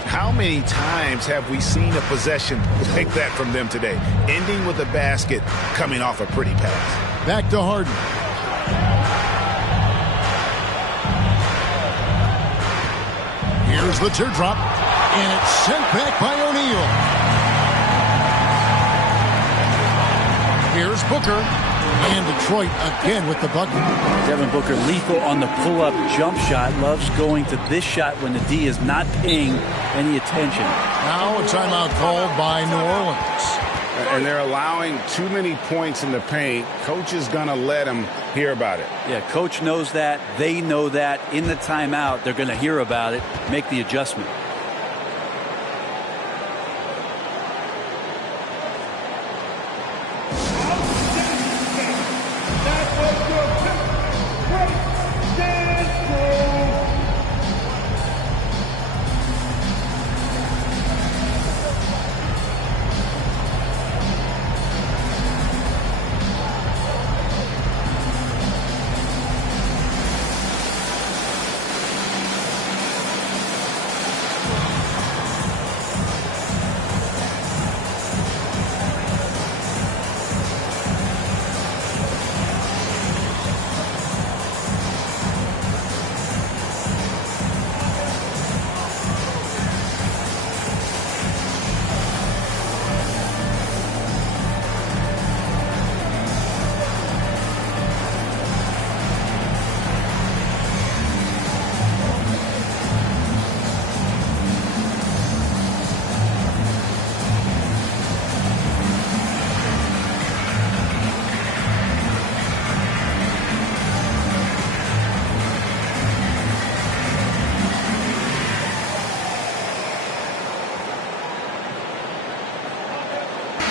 How many times have we seen a possession like that from them today? Ending with a basket, coming off a pretty pass. Back to Harden. Here's the teardrop. And it's sent back by O'Neal. Here's Booker. And Detroit again with the bucket. Devin Booker lethal on the pull-up jump shot. Loves going to this shot when the D is not paying any attention. Now a timeout called by New Orleans. And they're allowing too many points in the paint. Coach is going to let them hear about it. Yeah, coach knows that. They know that. In the timeout, they're going to hear about it, make the adjustment.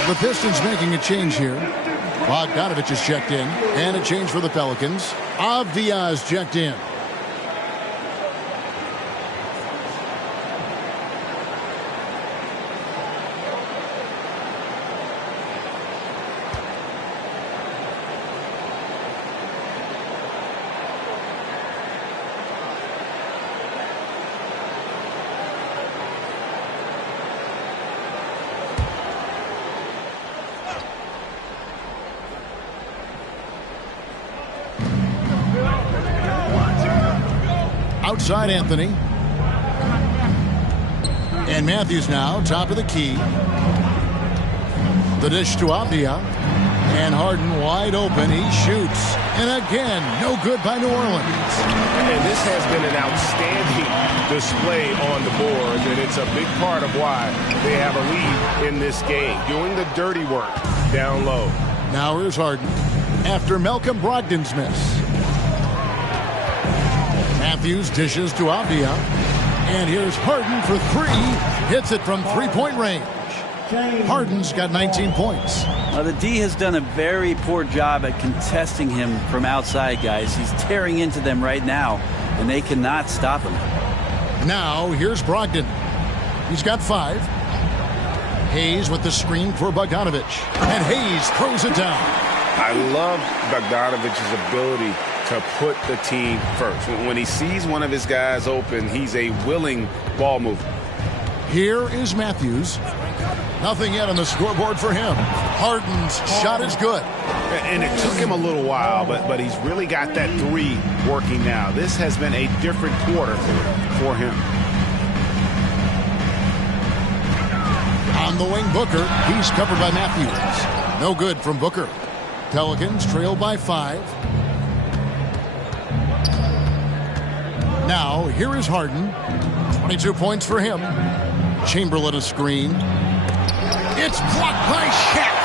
The Pistons making a change here. Bogdanovich is checked in. And a change for the Pelicans. Avdija is checked in. Outside Anthony. And Matthews now, top of the key. The dish to Avdija. And Harden wide open. He shoots. And again, no good by New Orleans. And this has been an outstanding display on the boards, and it's a big part of why they have a lead in this game. Doing the dirty work down low. Now here's Harden. After Malcolm Brogdon's miss. Matthews dishes to Avdija. And here's Harden for 3. Hits it from three-point range. Harden's got 19 points. The D has done a very poor job at contesting him from outside, guys. He's tearing into them right now, and they cannot stop him. Now here's Brogdon. He's got 5. Hayes with the screen for Bogdanovich. And Hayes throws it down. I love Bogdanovich's ability to put the team first. When he sees one of his guys open, he's a willing ball mover. Here is Matthews. Nothing yet on the scoreboard for him. Harden's shot is good. And it took him a little while, but he's really got that 3 working now. This has been a different quarter for him. On the wing, Booker. He's covered by Matthews. No good from Booker. Pelicans trail by 5. Now, here is Harden. 22 points for him. Chamberlain a screen. It's blocked by Shaq.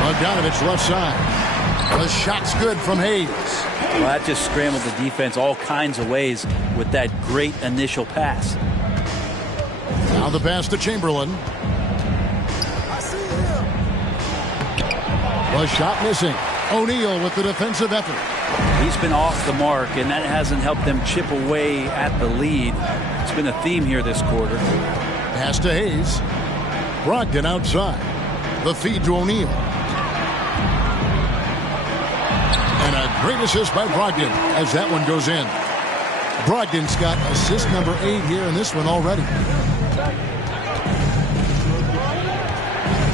Bogdanovich left side. The shot's good from Hayes. Well, that just scrambled the defense all kinds of ways with that great initial pass. Now the pass to Chamberlain. The shot missing. O'Neal with the defensive effort. He's been off the mark, and that hasn't helped them chip away at the lead. It's been a theme here this quarter. Pass to Hayes. Brogdon outside. The feed to O'Neal. And a great assist by Brogdon as that one goes in. Brogdon's got assist number 8 here in this one already.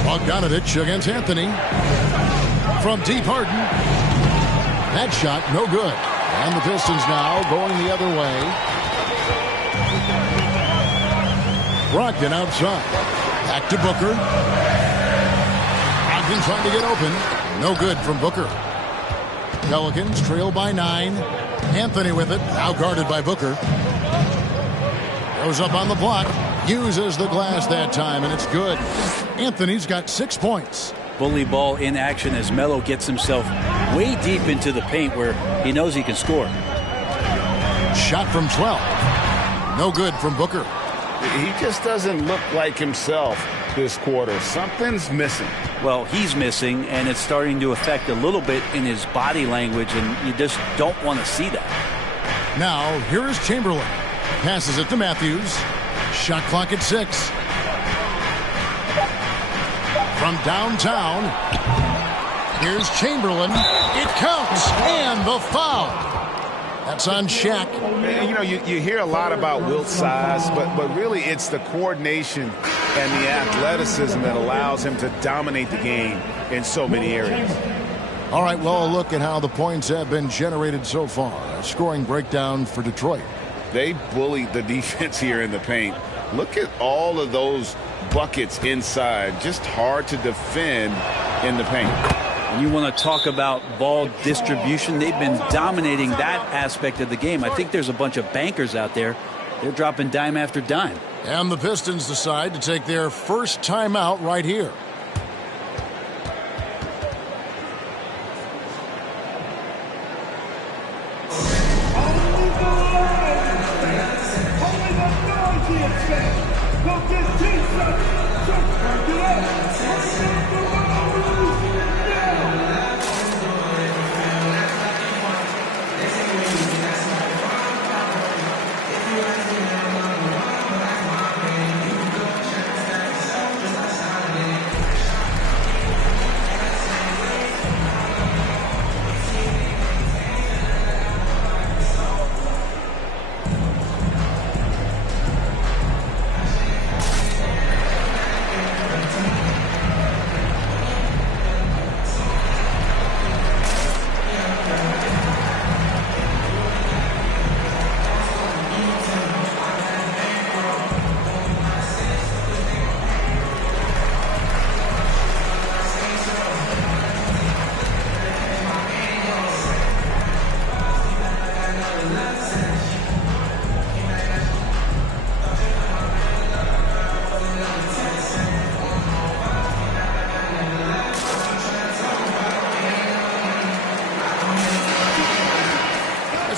Bogdanovich against Anthony. From deep, Harden. That shot, no good. And the Pistons now going the other way. Brogdon outside. Back to Booker. Brogdon trying to get open. No good from Booker. Pelicans trail by 9. Anthony with it. Now guarded by Booker. Goes up on the block. Uses the glass that time, and it's good. Anthony's got 6 points. Bully ball in action as Melo gets himself way deep into the paint where he knows he can score. Shot from 12. No good from Booker. He just doesn't look like himself this quarter. Something's missing. Well, he's missing, and it's starting to affect a little bit in his body language, and you just don't want to see that. Now, here is Chamberlain. Passes it to Matthews. Shot clock at 6. From downtown, here's Chamberlain. It counts, and the foul. That's on Shaq. You know, you hear a lot about Wilt's size, but really it's the coordination and the athleticism that allows him to dominate the game in so many areas. All right, well, look at how the points have been generated so far. A scoring breakdown for Detroit. They bullied the defense here in the paint. Look at all of those buckets inside. Just hard to defend in the paint. And you want to talk about ball distribution. They've been dominating that aspect of the game. I think there's a bunch of bankers out there. They're dropping dime after dime. And the Pistons decide to take their first timeout right here.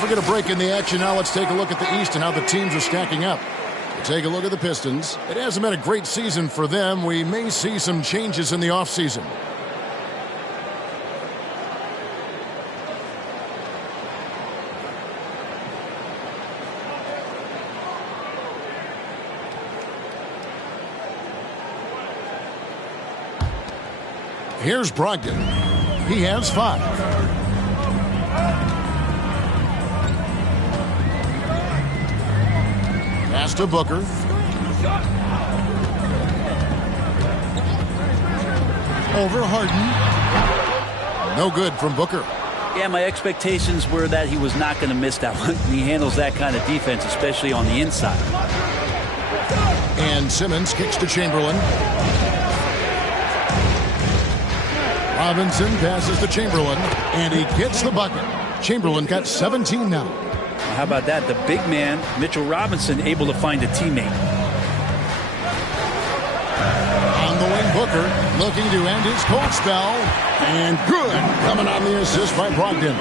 Get a break in the action now. Let's take a look at the East and how the teams are stacking up. We'll take a look at the Pistons. It hasn't been a great season for them. We may see some changes in the offseason. Here's Brogdon. He has 5. Pass to Booker. Over Harden. No good from Booker. Yeah, my expectations were that he was not going to miss that one. He handles that kind of defense, especially on the inside. And Simmons kicks to Chamberlain. Robinson passes to Chamberlain, and he gets the bucket. Chamberlain got 17 now. How about that? The big man, Mitchell Robinson, able to find a teammate. Booker looking to end his cold spell. And good. Coming on the assist by Brogdon.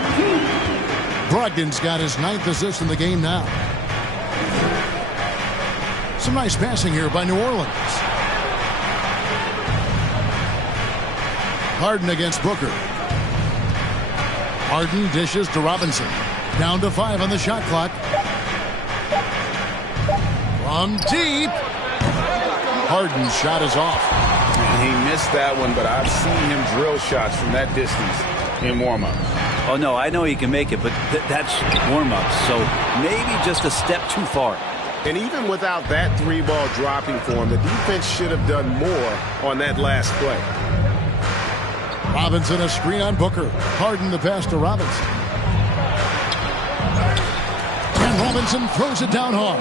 Brogdon's got his 9th assist in the game now. Some nice passing here by New Orleans. Harden against Booker. Harden dishes to Robinson. Down to 5 on the shot clock. From deep. Harden's shot is off. He missed that one, but I've seen him drill shots from that distance in warm-up. Oh, no, I know he can make it, but that's warm-up. So maybe just a step too far. And even without that 3-ball dropping for him, the defense should have done more on that last play. Robinson a screen on Booker. Harden the pass to Robinson. And Robinson throws it down hard.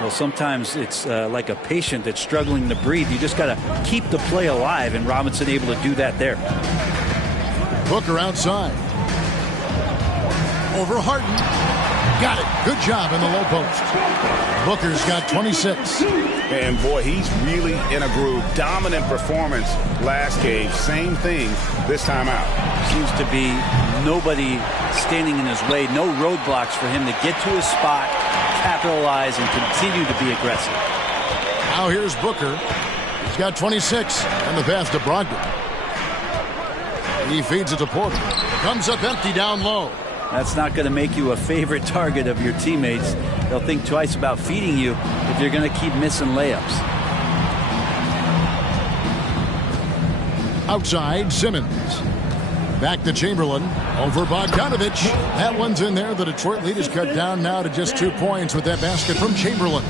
Well, sometimes it's like a patient that's struggling to breathe. You just got to keep the play alive, and Robinson able to do that there. Booker outside. Over Harden. Got it. Good job in the low post. Booker's got 26. And boy, he's really in a groove. Dominant performance last game. Same thing this time out. Seems to be nobody standing in his way. No roadblocks for him to get to his spot, capitalize, and continue to be aggressive. Now here's Booker. He's got 26. And the pass to Brogdon. He feeds it to Porter. Comes up empty down low. That's not going to make you a favorite target of your teammates. They'll think twice about feeding you if you're going to keep missing layups. Outside, Simmons. Back to Chamberlain. Over Bogdanovich. That one's in there. The Detroit lead is cut down now to just 2 points with that basket from Chamberlain.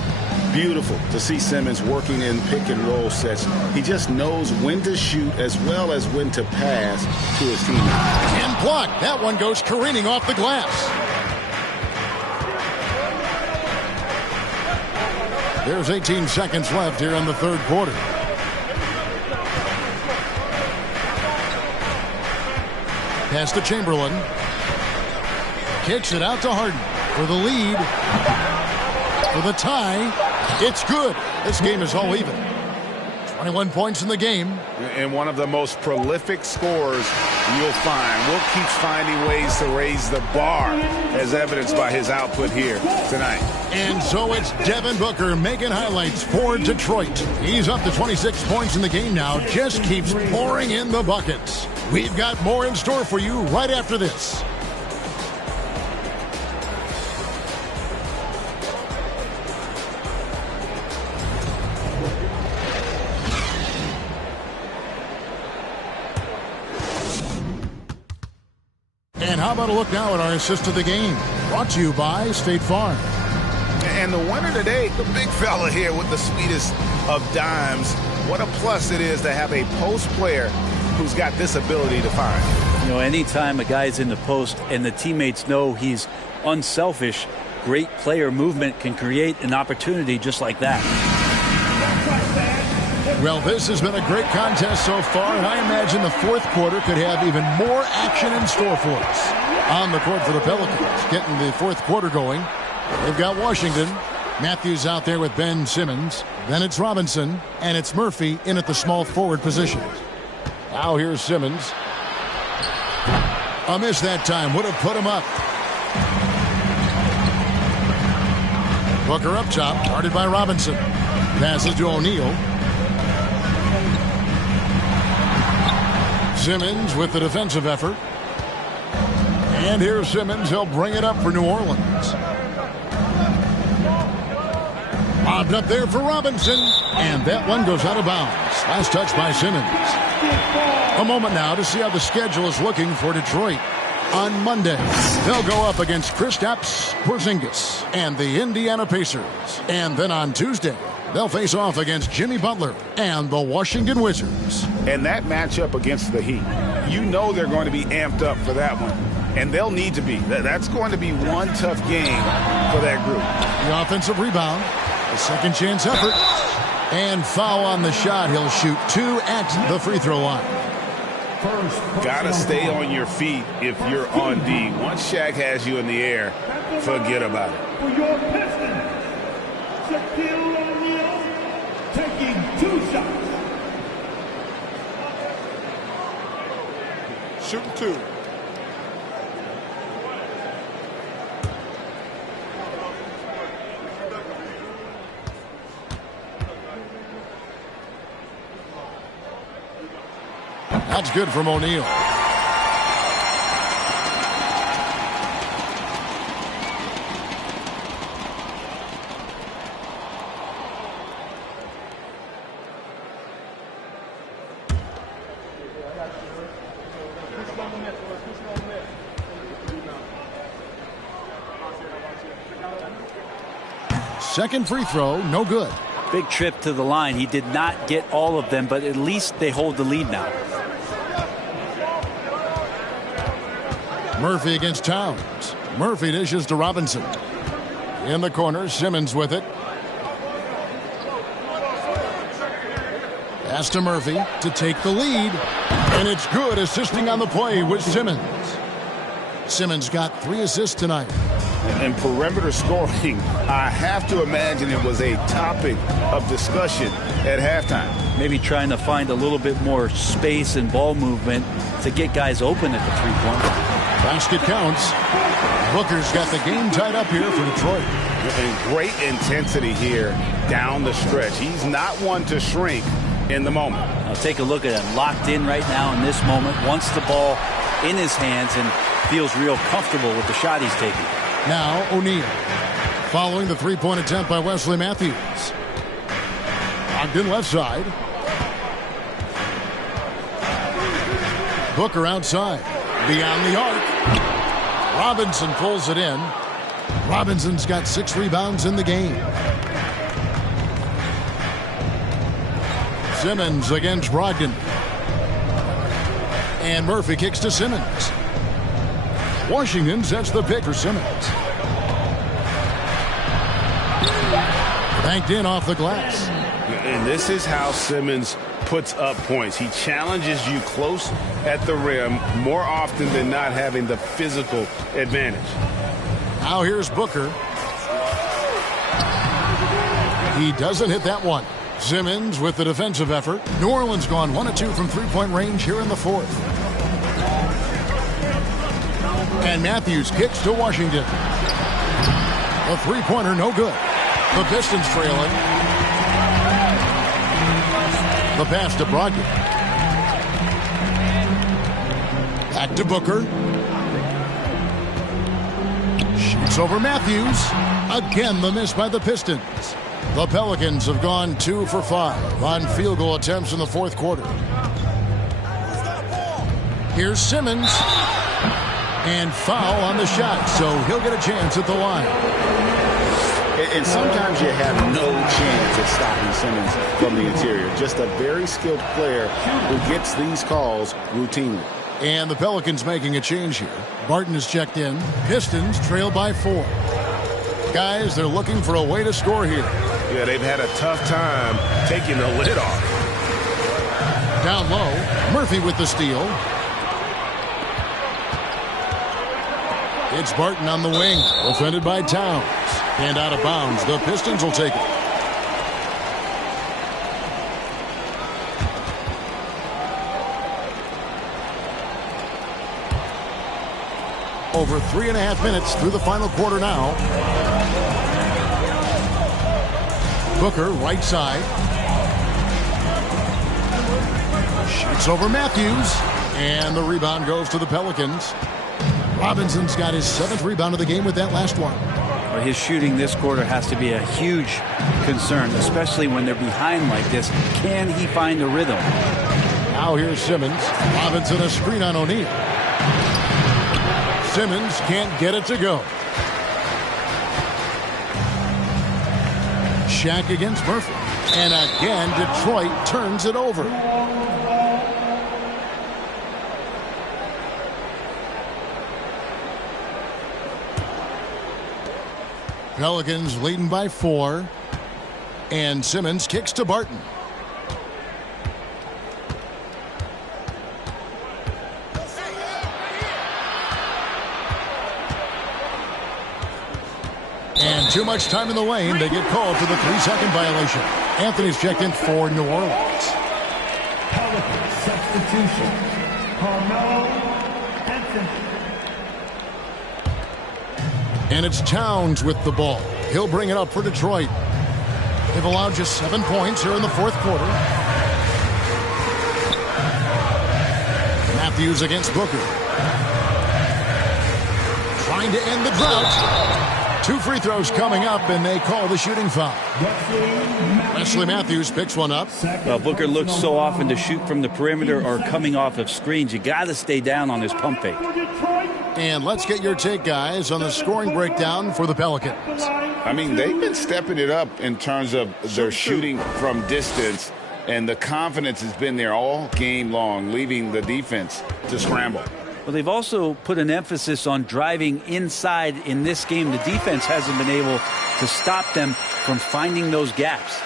Beautiful to see Simmons working in pick-and-roll sets. He just knows when to shoot as well as when to pass to his teammates. And blocked. That one goes careening off the glass. There's 18 seconds left here in the third quarter. Pass to Chamberlain. Kicks it out to Harden for the lead. For the tie. It's good. This game is all even. 21 points in the game. And one of the most prolific scorers you'll find. Will keeps finding ways to raise the bar, as evidenced by his output here tonight. And so it's Devin Booker making highlights for Detroit. He's up to 26 points in the game now. Just keeps pouring in the buckets. We've got more in store for you right after this. And how about a look now at our assist of the game? Brought to you by State Farm. And the winner today, the big fella here with the sweetest of dimes. What a plus it is to have a post player who's got this ability to find. You know, anytime a guy's in the post and the teammates know he's unselfish, great player movement can create an opportunity just like that. Well, this has been a great contest so far, and I imagine the fourth quarter could have even more action in store for us. On the court for the Pelicans, getting the fourth quarter going. They've got Washington. Matthews out there with Ben Simmons. Then it's Robinson, and it's Murphy in at the small forward position. Now here's Simmons. A miss that time. Would have put him up. Booker up top, guarded by Robinson. Passes to O'Neal. Simmons with the defensive effort. And here's Simmons. He'll bring it up for New Orleans. Lobbed up there for Robinson. And that one goes out of bounds. Last touch by Simmons. A moment now to see how the schedule is looking for Detroit. On Monday, they'll go up against Kristaps Porzingis and the Indiana Pacers. And then on Tuesday, they'll face off against Jimmy Butler and the Washington Wizards. And that matchup against the Heat, you know they're going to be amped up for that one. And they'll need to be. That's going to be one tough game for that group. The offensive rebound, a second chance effort, and foul on the shot. He'll shoot 2 at the free throw line. Gotta stay on your feet if you're on D. Once Shaq has you in the air, forget about it. For your Pistons, Shaquille O'Neal taking 2 shots. shooting 2. That's good from O'Neal. Second free throw, no good. Big trip to the line. He did not get all of them, but at least they hold the lead now. Murphy against Towns. Murphy dishes to Robinson. In the corner, Simmons with it. Pass to Murphy to take the lead. And it's good, assisting on the play with Simmons. Simmons got 3 assists tonight. And perimeter scoring, I have to imagine it was a topic of discussion at halftime. Maybe trying to find a little bit more space and ball movement to get guys open at the three-point line. Basket counts. Booker's got the game tied up here for Detroit. And great intensity here down the stretch. He's not one to shrink in the moment. Now take a look at him. Locked in right now in this moment. Wants the ball in his hands and feels real comfortable with the shot he's taking. Now O'Neal. Following the three-point attempt by Wesley Matthews. Ogden left side. Booker outside. Beyond the arc. Robinson pulls it in. Robinson's got 6 rebounds in the game. Simmons against Brogdon. And Murphy kicks to Simmons. Washington sets the pick for Simmons. Banked in off the glass. And this is how Simmons puts up points. He challenges you close at the rim more often than not, having the physical advantage. Now here's Booker. He doesn't hit that one. Simmons with the defensive effort. New Orleans gone 1 of 2 from three-point range here in the fourth. And Matthews kicks to Washington. A three-pointer, no good. The Pistons trailing. The pass to Brogdon. Back to Booker. Shoots over Matthews. Again, the miss by the Pistons. The Pelicans have gone 2 for 5 on field goal attempts in the fourth quarter. Here's Simmons. And foul on the shot, so he'll get a chance at the line. And sometimes you have no chance at stopping Simmons from the interior. Just a very skilled player who gets these calls routinely. And the Pelicans making a change here. Barton is checked in. Pistons trail by 4. Guys, they're looking for a way to score here. Yeah, they've had a tough time taking the lid off. Down low, Murphy with the steal. It's Barton on the wing, defended by Towns. And out of bounds, the Pistons will take it. Over 3.5 minutes through the final quarter now. Booker, right side. Shoots over Matthews. And the rebound goes to the Pelicans. Robinson's got his 7th rebound of the game with that last one. His shooting this quarter has to be a huge concern, especially when they're behind like this. Can he find a rhythm? Now here's Simmons. Robinson a screen on O'Neal. Simmons can't get it to go. Shaq against Murphy. And again, Detroit turns it over. Pelicans leading by 4. And Simmons kicks to Barton. And too much time in the lane. They get called for the 3-second violation. Anthony's checked in for New Orleans. Pelicans substitution. Carmelo And it's Towns with the ball. He'll bring it up for Detroit. They've allowed just 7 points here in the fourth quarter. Matthews against Booker. Trying to end the drought. 2 free throws coming up, and they call the shooting foul. Wesley Matthews picks one up. Well, Booker looks so often to shoot from the perimeter or coming off of screens. You got to stay down on his pump fake. And let's get your take, guys, on the scoring breakdown for the Pelicans. I mean, they've been stepping it up in terms of their shooting from distance, and the confidence has been there all game long, leaving the defense to scramble. Well, they've also put an emphasis on driving inside in this game. The defense hasn't been able to stop them from finding those gaps.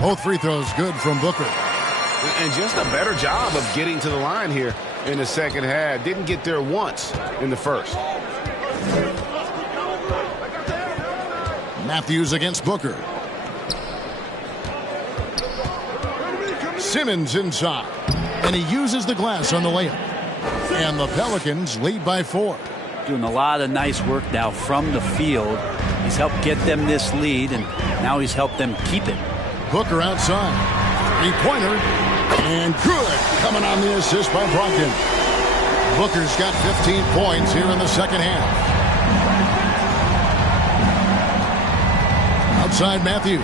Both free throws good from Booker. And just a better job of getting to the line here in the second half. Didn't get there once in the first. Matthews against Booker. Simmons inside. And he uses the glass on the layup. And the Pelicans lead by 4. Doing a lot of nice work now from the field. He's helped get them this lead, and now he's helped them keep it. Booker outside. 3-pointer. And good. Coming on the assist by Brogdon. Booker's got 15 points here in the second half. Outside Matthews.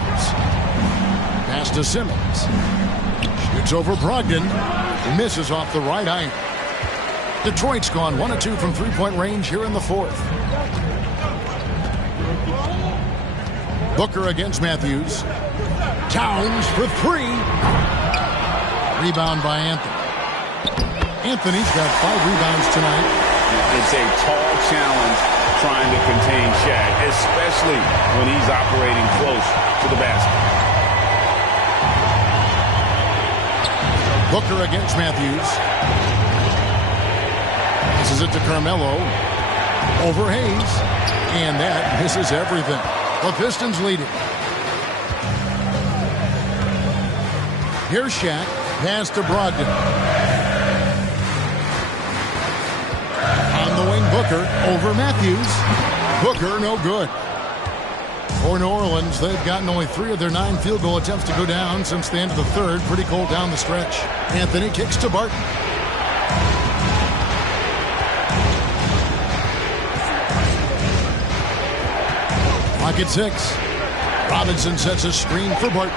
Pass to Simmons. Shoots over Brogdon. Misses off the right iron. Detroit's gone 1 of 2 from 3-point range here in the fourth. Booker against Matthews. Towns for 3. Rebound by Anthony. Anthony's got 5 rebounds tonight. It's a tall challenge trying to contain Shaq, especially when he's operating close to the basket. Booker against Matthews. Passes it to Carmelo. Over Hayes. And that misses everything. The Pistons lead it. Here's Shaq. Pass to Brogdon. On the wing, Booker over Matthews. Booker, no good. For New Orleans, they've gotten only 3 of their 9 field goal attempts to go down since the end of the third. Pretty cold down the stretch. Anthony kicks to Barton. Clock at 6. Robinson sets a screen for Barton.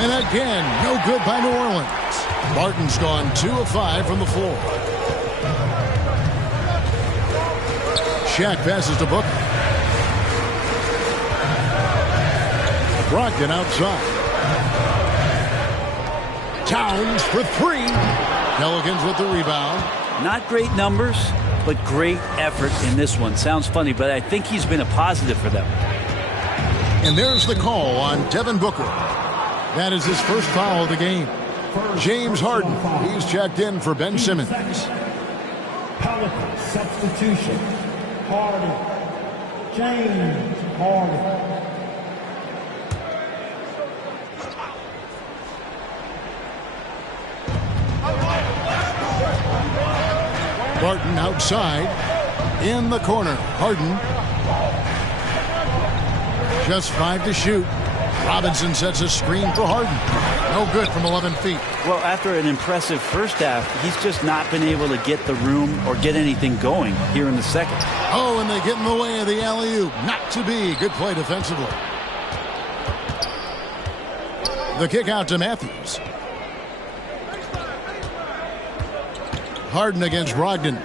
And again, no good by New Orleans. Barton's gone 2 of 5 from the floor. Shaq passes to Booker. Brogdon outside. Towns for 3. Pelicans with the rebound. Not great numbers, but great effort in this one. Sounds funny, but I think he's been a positive for them. And there's the call on Devin Booker. That is his first foul of the game. James Harden, he's checked in for Ben Simmons. Pelicans substitution. Harden. James Harden. Barton outside. In the corner. Harden. Just 5 to shoot. Robinson sets a screen for Harden. No good from 11 feet. Well, after an impressive first half, he's just not been able to get the room or get anything going here in the second. Oh, and they get in the way of the alley-oop. Not to be. Good play defensively. The kick out to Matthews. Harden against Brogdon.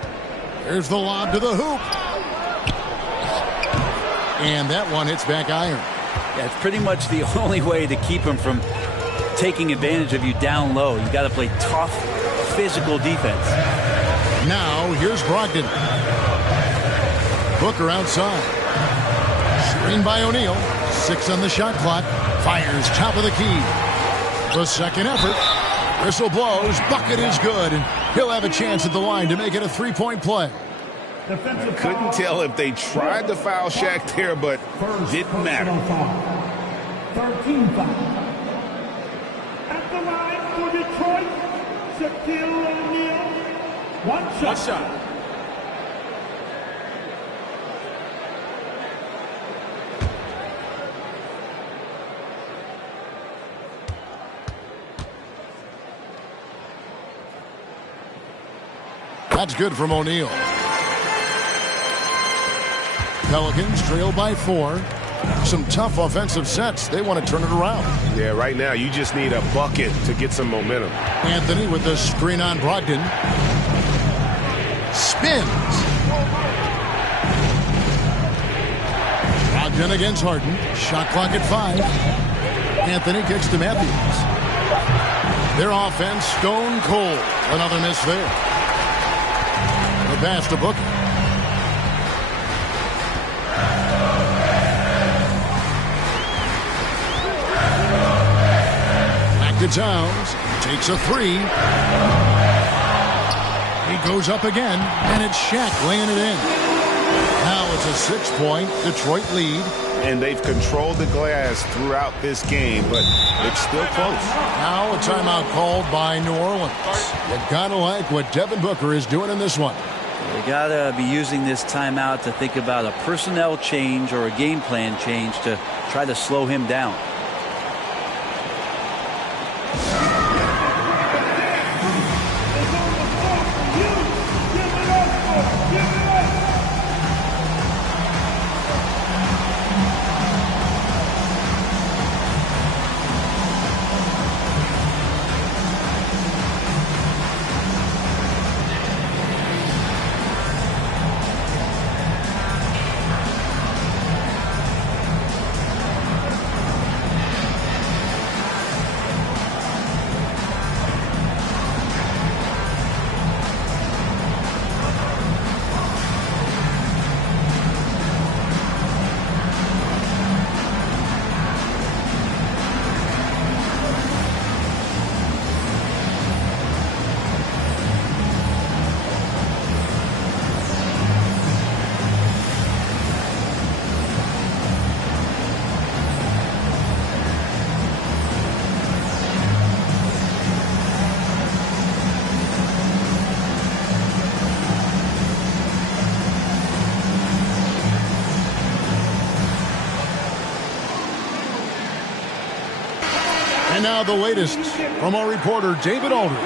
Here's the lob to the hoop. And that one hits back iron. Yeah, it's pretty much the only way to keep him from taking advantage of you down low. You got to play tough, physical defense. Now, here's Brogdon. Booker outside. Screen by O'Neal. 6 on the shot clock. Fires top of the key. The second effort. Whistle blows. Bucket is good. He'll have a chance at the line to make it a three-point play. Couldn't tell if they tried to foul Shaq there, but didn't matter. 13 foul. At the line for Detroit, Shaquille O'Neal. One shot. That's good from O'Neal. Pelicans trail by 4. Some tough offensive sets. They want to turn it around. Yeah, right now you just need a bucket to get some momentum. Anthony with the screen on Brogdon. Spins. Brogdon against Harden. Shot clock at 5. Anthony kicks to Matthews. Their offense stone cold. Another miss there. The pass to Booker. Back to Towns. Takes a 3. He goes up again, and it's Shaq laying it in. Now it's a 6-point Detroit lead. And they've controlled the glass throughout this game, but it's still close. Now a timeout called by New Orleans. You gotta like what Devin Booker is doing in this one. They got to be using this timeout to think about a personnel change or a game plan change to try to slow him down. And now the latest from our reporter, David Aldridge.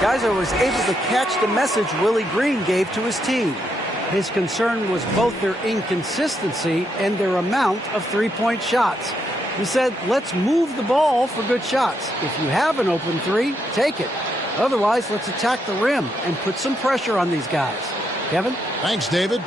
Geyser was able to catch the message Willie Green gave to his team. His concern was both their inconsistency and their amount of three-point shots. He said, let's move the ball for good shots. If you have an open 3, take it. Otherwise, let's attack the rim and put some pressure on these guys. Kevin? Thanks, David.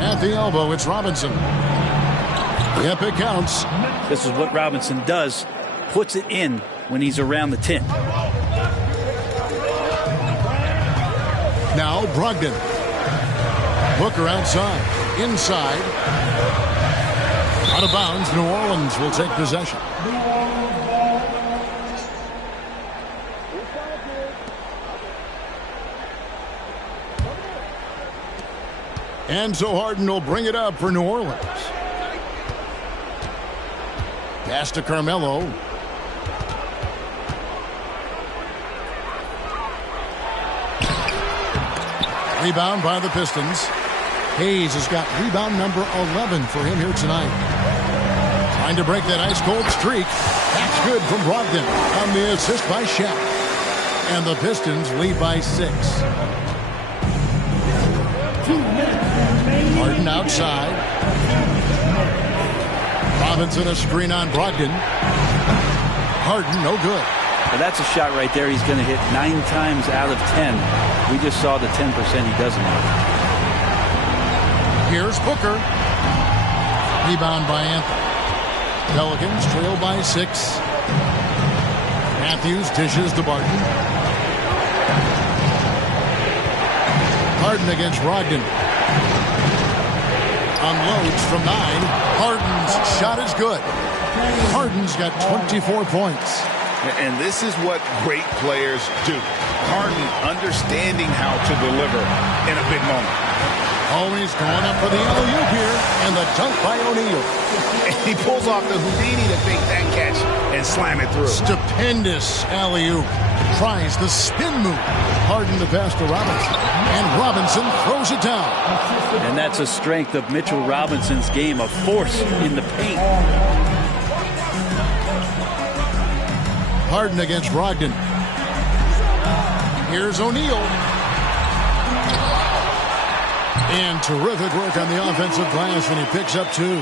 At the elbow, it's Robinson. Yep, it counts. This is what Robinson does. Puts it in when he's around the 10. Now Brogdon. Booker outside. Inside. Out of bounds. New Orleans will take possession. And so Harden will bring it up for New Orleans. Pass to Carmelo. Rebound by the Pistons. Hayes has got rebound number 11 for him here tonight. Trying to break that ice-cold streak. That's good from Brogdon on the assist by Shaq. And the Pistons lead by 6. Harden outside. Robinson a screen on Brogdon. Harden no good. Now that's a shot right there he's going to hit 9 times out of 10. We just saw the 10% he doesn't have. Here's Booker. Rebound by Anthony. Pelicans trail by 6. Matthews dishes to Barton. Harden against Brogdon. Unloads from 9. Harden's shot is good. Harden's got 24 points. And this is what great players do. Harden understanding how to deliver in a big moment. Oh, he's going up for the alley-oop here, and the dunk by O'Neal. And he pulls off the Houdini to fake that catch and slam it through. Stupendous alley-oop. Tries the spin move. Harden to pass to Robinson. And Robinson throws it down. And that's a strength of Mitchell Robinson's game, a force in the paint. Harden against Brogdon. Here's O'Neal. And terrific work on the offensive glass, and he picks up 2.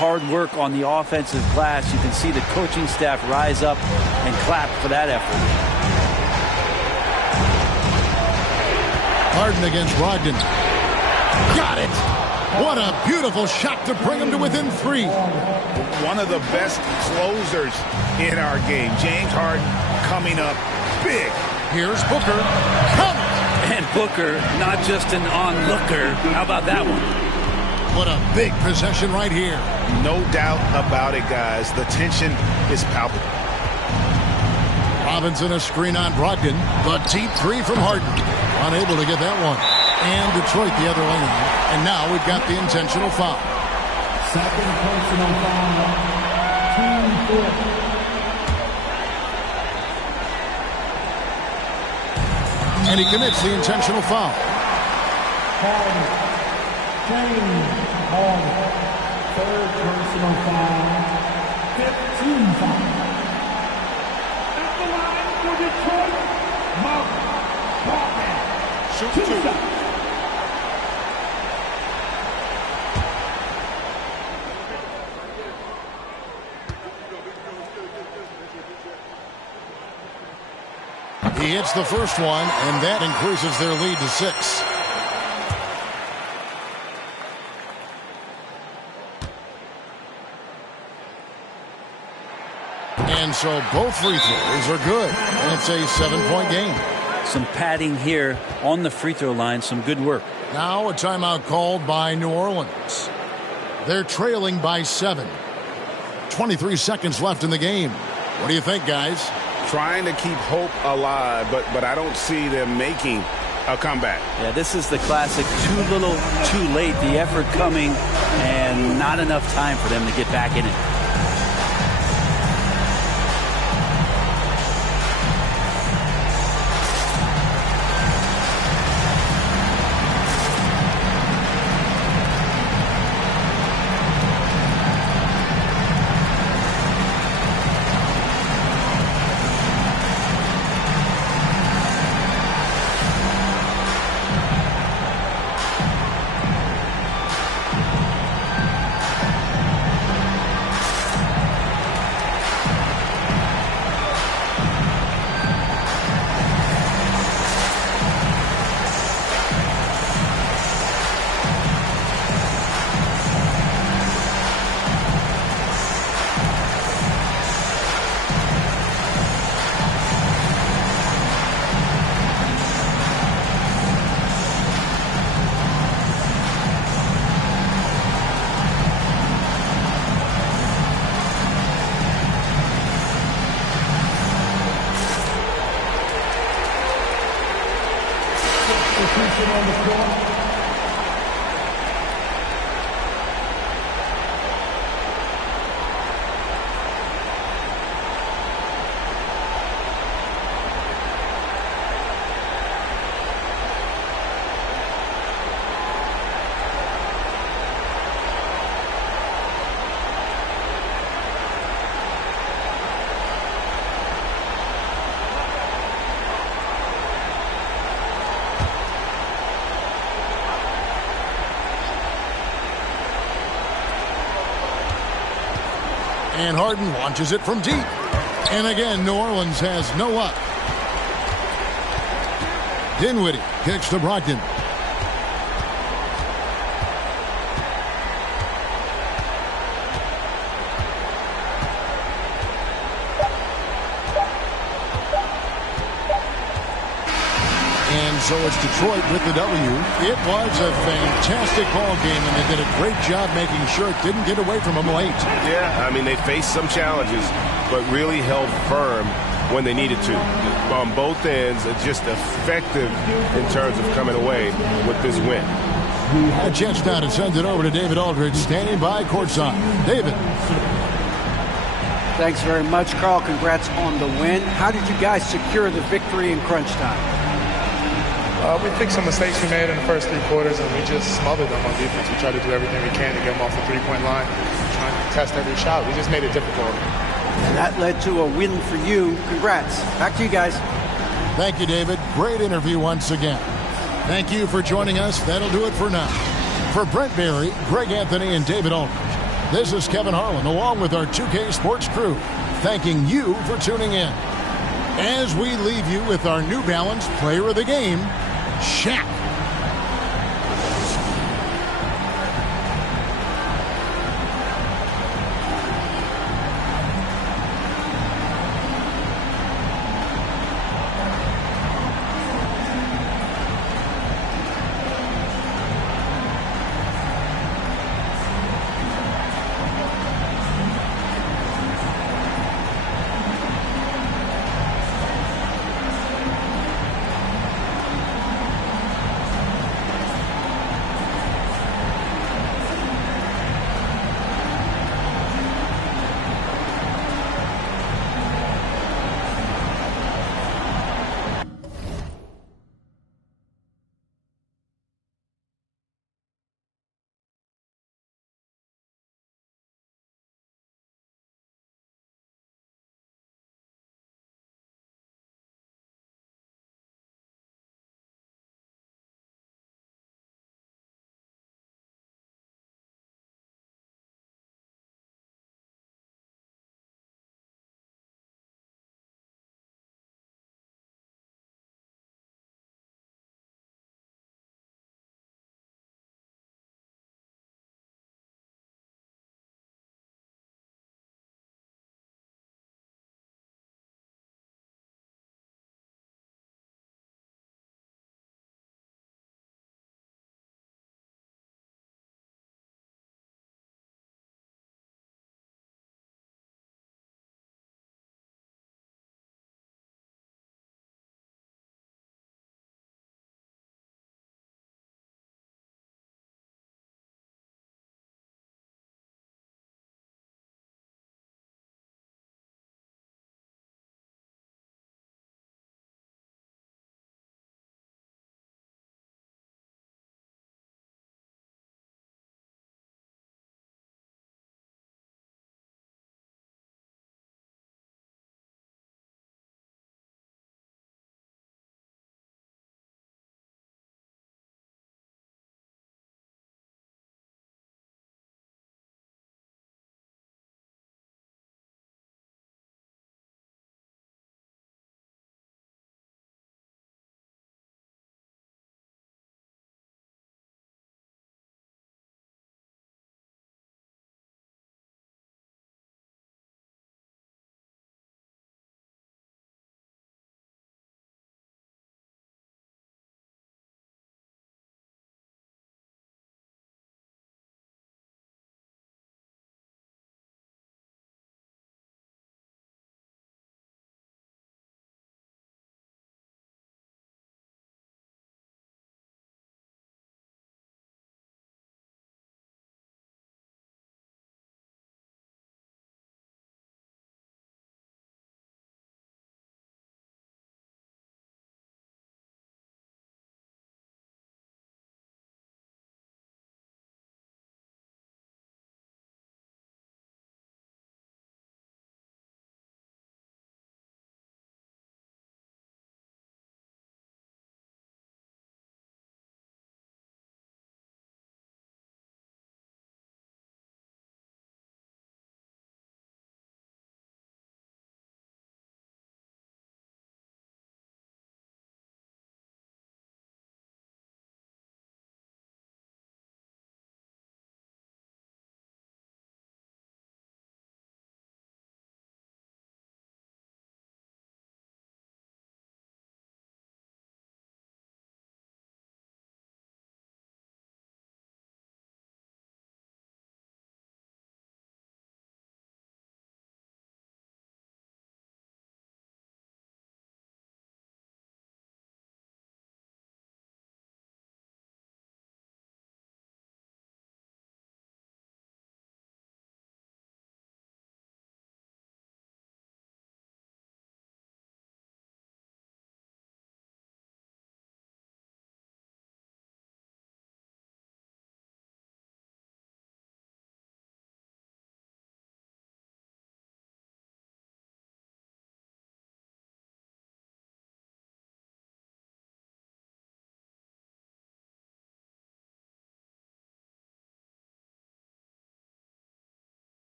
Hard work on the offensive glass. You can see the coaching staff rise up and clap for that effort. Harden against Brogdon. Got it! What a beautiful shot to bring him to within 3. One of the best closers in our game. James Harden coming up big. Here's Booker. Come! And Booker, not just an onlooker. How about that one? What a big possession right here. No doubt about it, guys. The tension is palpable. Robinson a screen on Brogdon. The deep 3 from Harden. Unable to get that one. And Detroit the other way now. And now we've got the intentional foul. Second personal foul. Team 4. And he commits the intentional foul. Harden. James Harden. Third personal foul. 15 foul. At the line for Detroit, Mark Brogdon. Shoot 2. He hits the first one, and that increases their lead to 6. And so both free throws are good, and it's a 7-point game. Some padding here on the free throw line, some good work. Now a timeout called by New Orleans. They're trailing by 7. 23 seconds left in the game. What do you think, guys? Trying to keep hope alive, but I don't see them making a comeback. Yeah, this is the classic too little, too late. The effort coming and not enough time for them to get back in it. On the floor. And Harden launches it from deep. And again, New Orleans has no luck. Dinwiddie kicks to Brogdon. And So it's Detroit with the W. It was a fantastic ball game, and they did a great job making sure it didn't get away from them late. Yeah, I mean, they faced some challenges, but really held firm when they needed to. On both ends, just effective in terms of coming away with this win. A chance now to send it over to David Aldridge, standing by courtside. David. Thanks very much, Carl. Congrats on the win. How did you guys secure the victory in crunch time? We fixed some mistakes we made in the first 3 quarters, and we just smothered them on defense. We tried to do everything we can to get them off the three-point line, trying to test every shot. We just made it difficult. And that led to a win for you. Congrats. Back to you guys. Thank you, David. Great interview once again. Thank you for joining us. That'll do it for now. For Brent Barry, Greg Anthony, and David Aldridge, this is Kevin Harlan, along with our 2K Sports crew, thanking you for tuning in. As we leave you with our New Balance Player of the Game, Shaq.